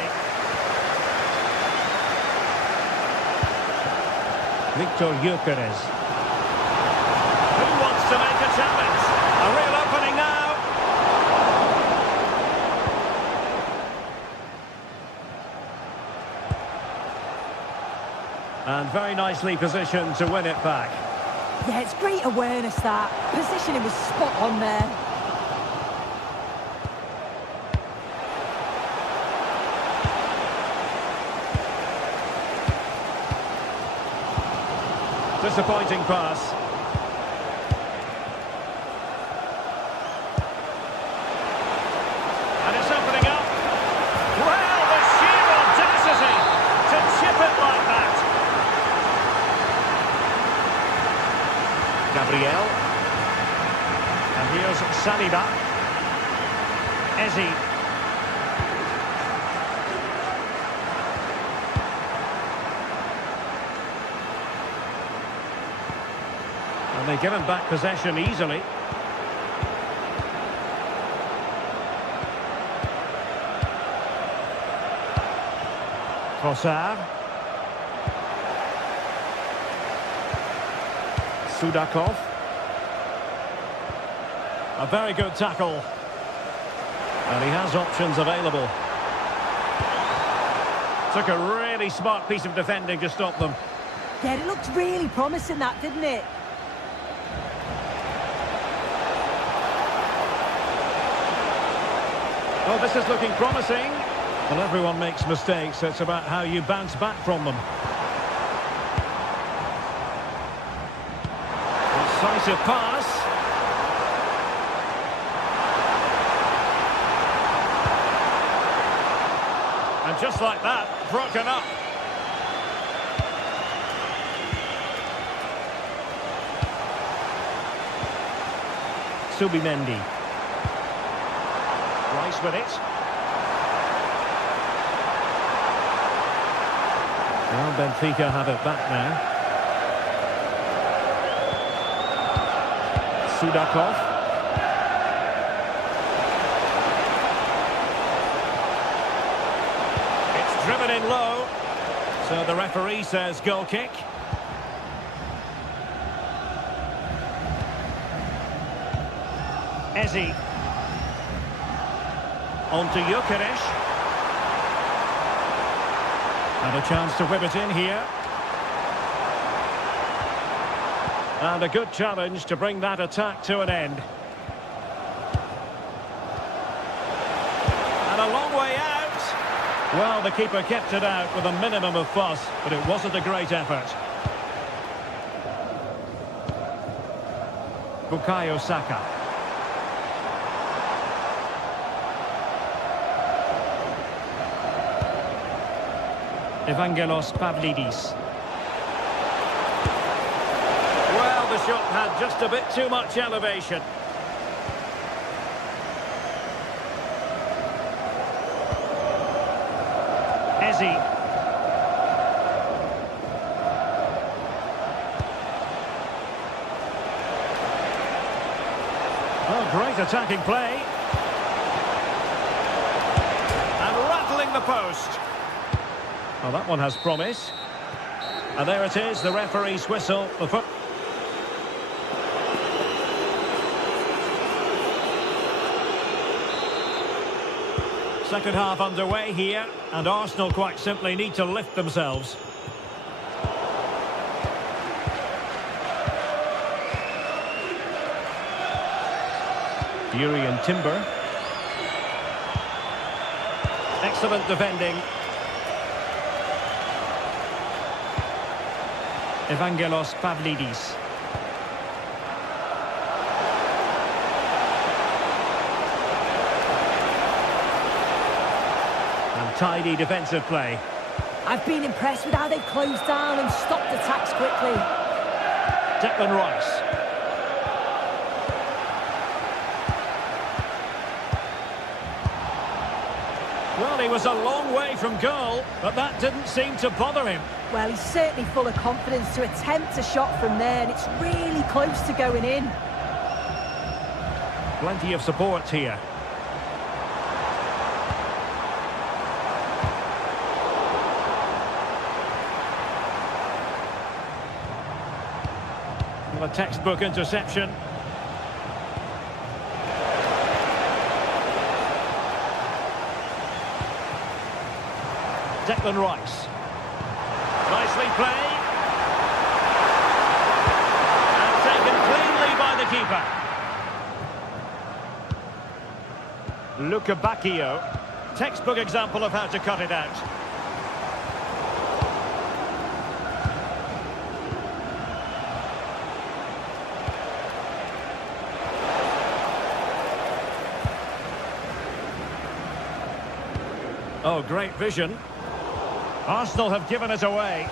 Victor Gyökeres. Who wants to make a challenge? A real opening now. And very nicely positioned to win it back. Yeah, it's great awareness, that. Positioning was spot on there. Disappointing pass. And it's opening up. Well, the sheer audacity to chip it like that. Gabriel. And here's Saliba. Eze. And they give him back possession easily. Trossard. Sudakov. A very good tackle. And he has options available. Took a really smart piece of defending to stop them. Yeah, it looked really promising, that, didn't it? Oh, this is looking promising. Well, everyone makes mistakes. It's about how you bounce back from them. Incisive pass. And just like that, broken up. Subimendi. Rice with it. Well, Benfica have it back now. Sudakov. It's driven in low. So the referee says goal kick. Ezi. On to Gyökeres. And a chance to whip it in here. And a good challenge to bring that attack to an end. And a long way out. Well, the keeper kept it out with a minimum of fuss, but it wasn't a great effort. Bukayo Saka. Evangelos Pavlidis. Well, the shot had just a bit too much elevation. Ezi. Oh, great attacking play. And rattling the post. Well, that one has promise. And there it is, the referee's whistle. The foot. Second half underway here, and Arsenal quite simply need to lift themselves. Yuri and Timber. Excellent defending. Evangelos Pavlidis. And tidy defensive play. I've been impressed with how they've closed down and stopped attacks quickly. Declan Rice. Well, he was a long way from goal, but that didn't seem to bother him. Well, he's certainly full of confidence to attempt a shot from there, and it's really close to going in. Plenty of support here. A textbook interception. Declan Rice. Nicely played. And taken cleanly by the keeper. Luca Bacchio. Textbook example of how to cut it out. Oh, great vision. Arsenal have given it away.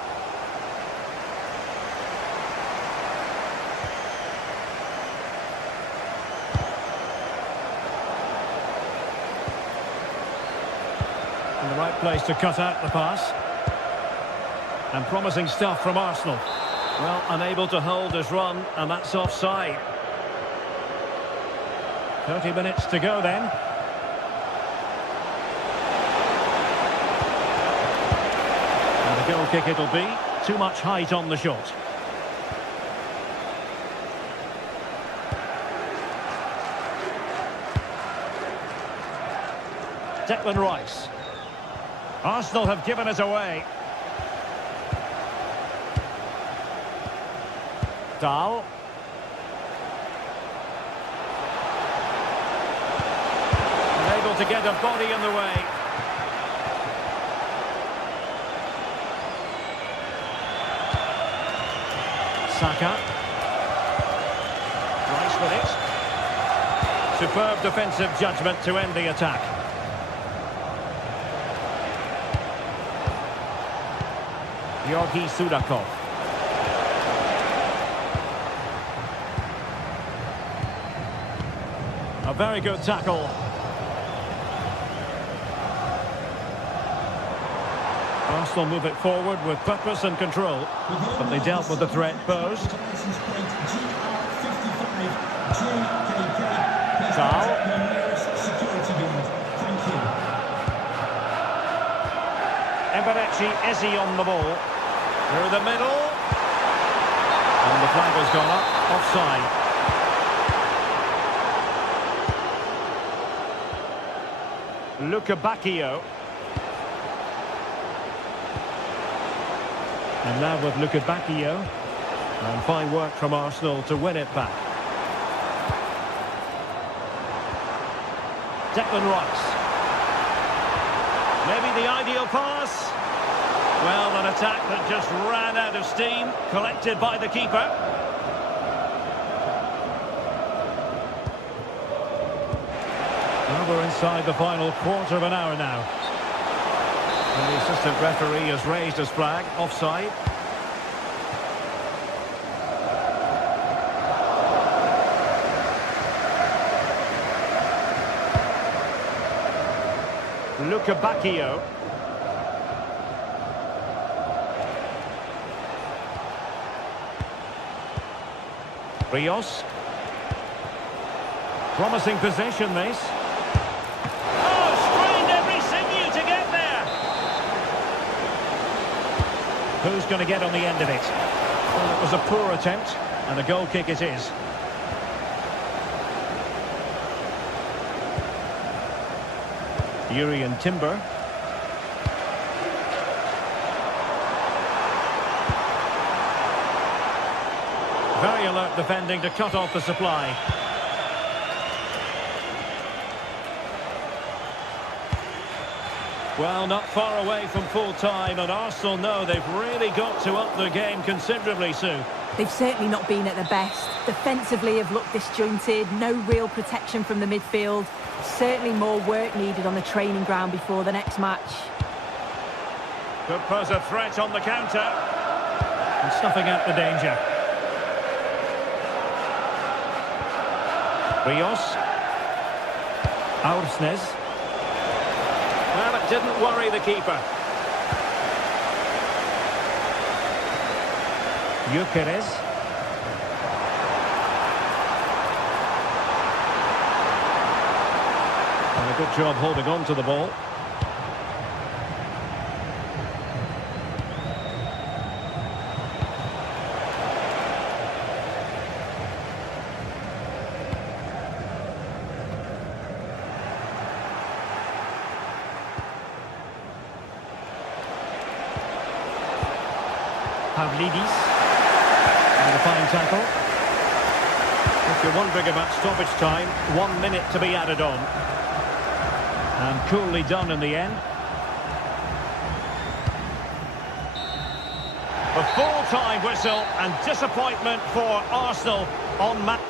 In the right place to cut out the pass. And promising stuff from Arsenal. Well, unable to hold his run, and that's offside. 30 minutes to go then. Goal kick it'll be. Too much height on the shot. Declan Rice. Arsenal have given it away. Dahl. Unable to get a body in the way. Saka. Rice with it. Superb defensive judgment to end the attack. Georgi Sudakov. very good tackle. Arsenal move it forward with purpose and control, but they dealt with the threat posed. Foul. Eberechi Eze on the ball. Through the middle. And the flag has gone up. Offside. Luca Bacchio. And now with Luca Bacchio. And fine work from Arsenal to win it back. Declan Rice. Maybe the ideal pass. Well, an attack that just ran out of steam, collected by the keeper. Well, we're inside the final quarter of an hour now. And the assistant referee has raised his flag, offside. Luca Bacchio. Rios. Promising possession, this. Oh, strained every sinew to get there. Who's going to get on the end of it? Well, it was a poor attempt, and a goal kick it is. Urian Timber. Very alert defending to cut off the supply. Well, not far away from full time, and Arsenal know they've really got to up their game considerably soon. They've certainly not been at their best. Defensively have looked disjointed, no real protection from the midfield. Certainly more work needed on the training ground before the next match. Could pose a threat on the counter. And snuffing out the danger. Rios. Aursnes. Well, it didn't worry the keeper. Gyökeres. And a good job holding on to the ball. Pavlidis. And a fine tackle. If you're wondering about stoppage time, 1 minute to be added on. And coolly done in the end. A full-time whistle and disappointment for Arsenal on match.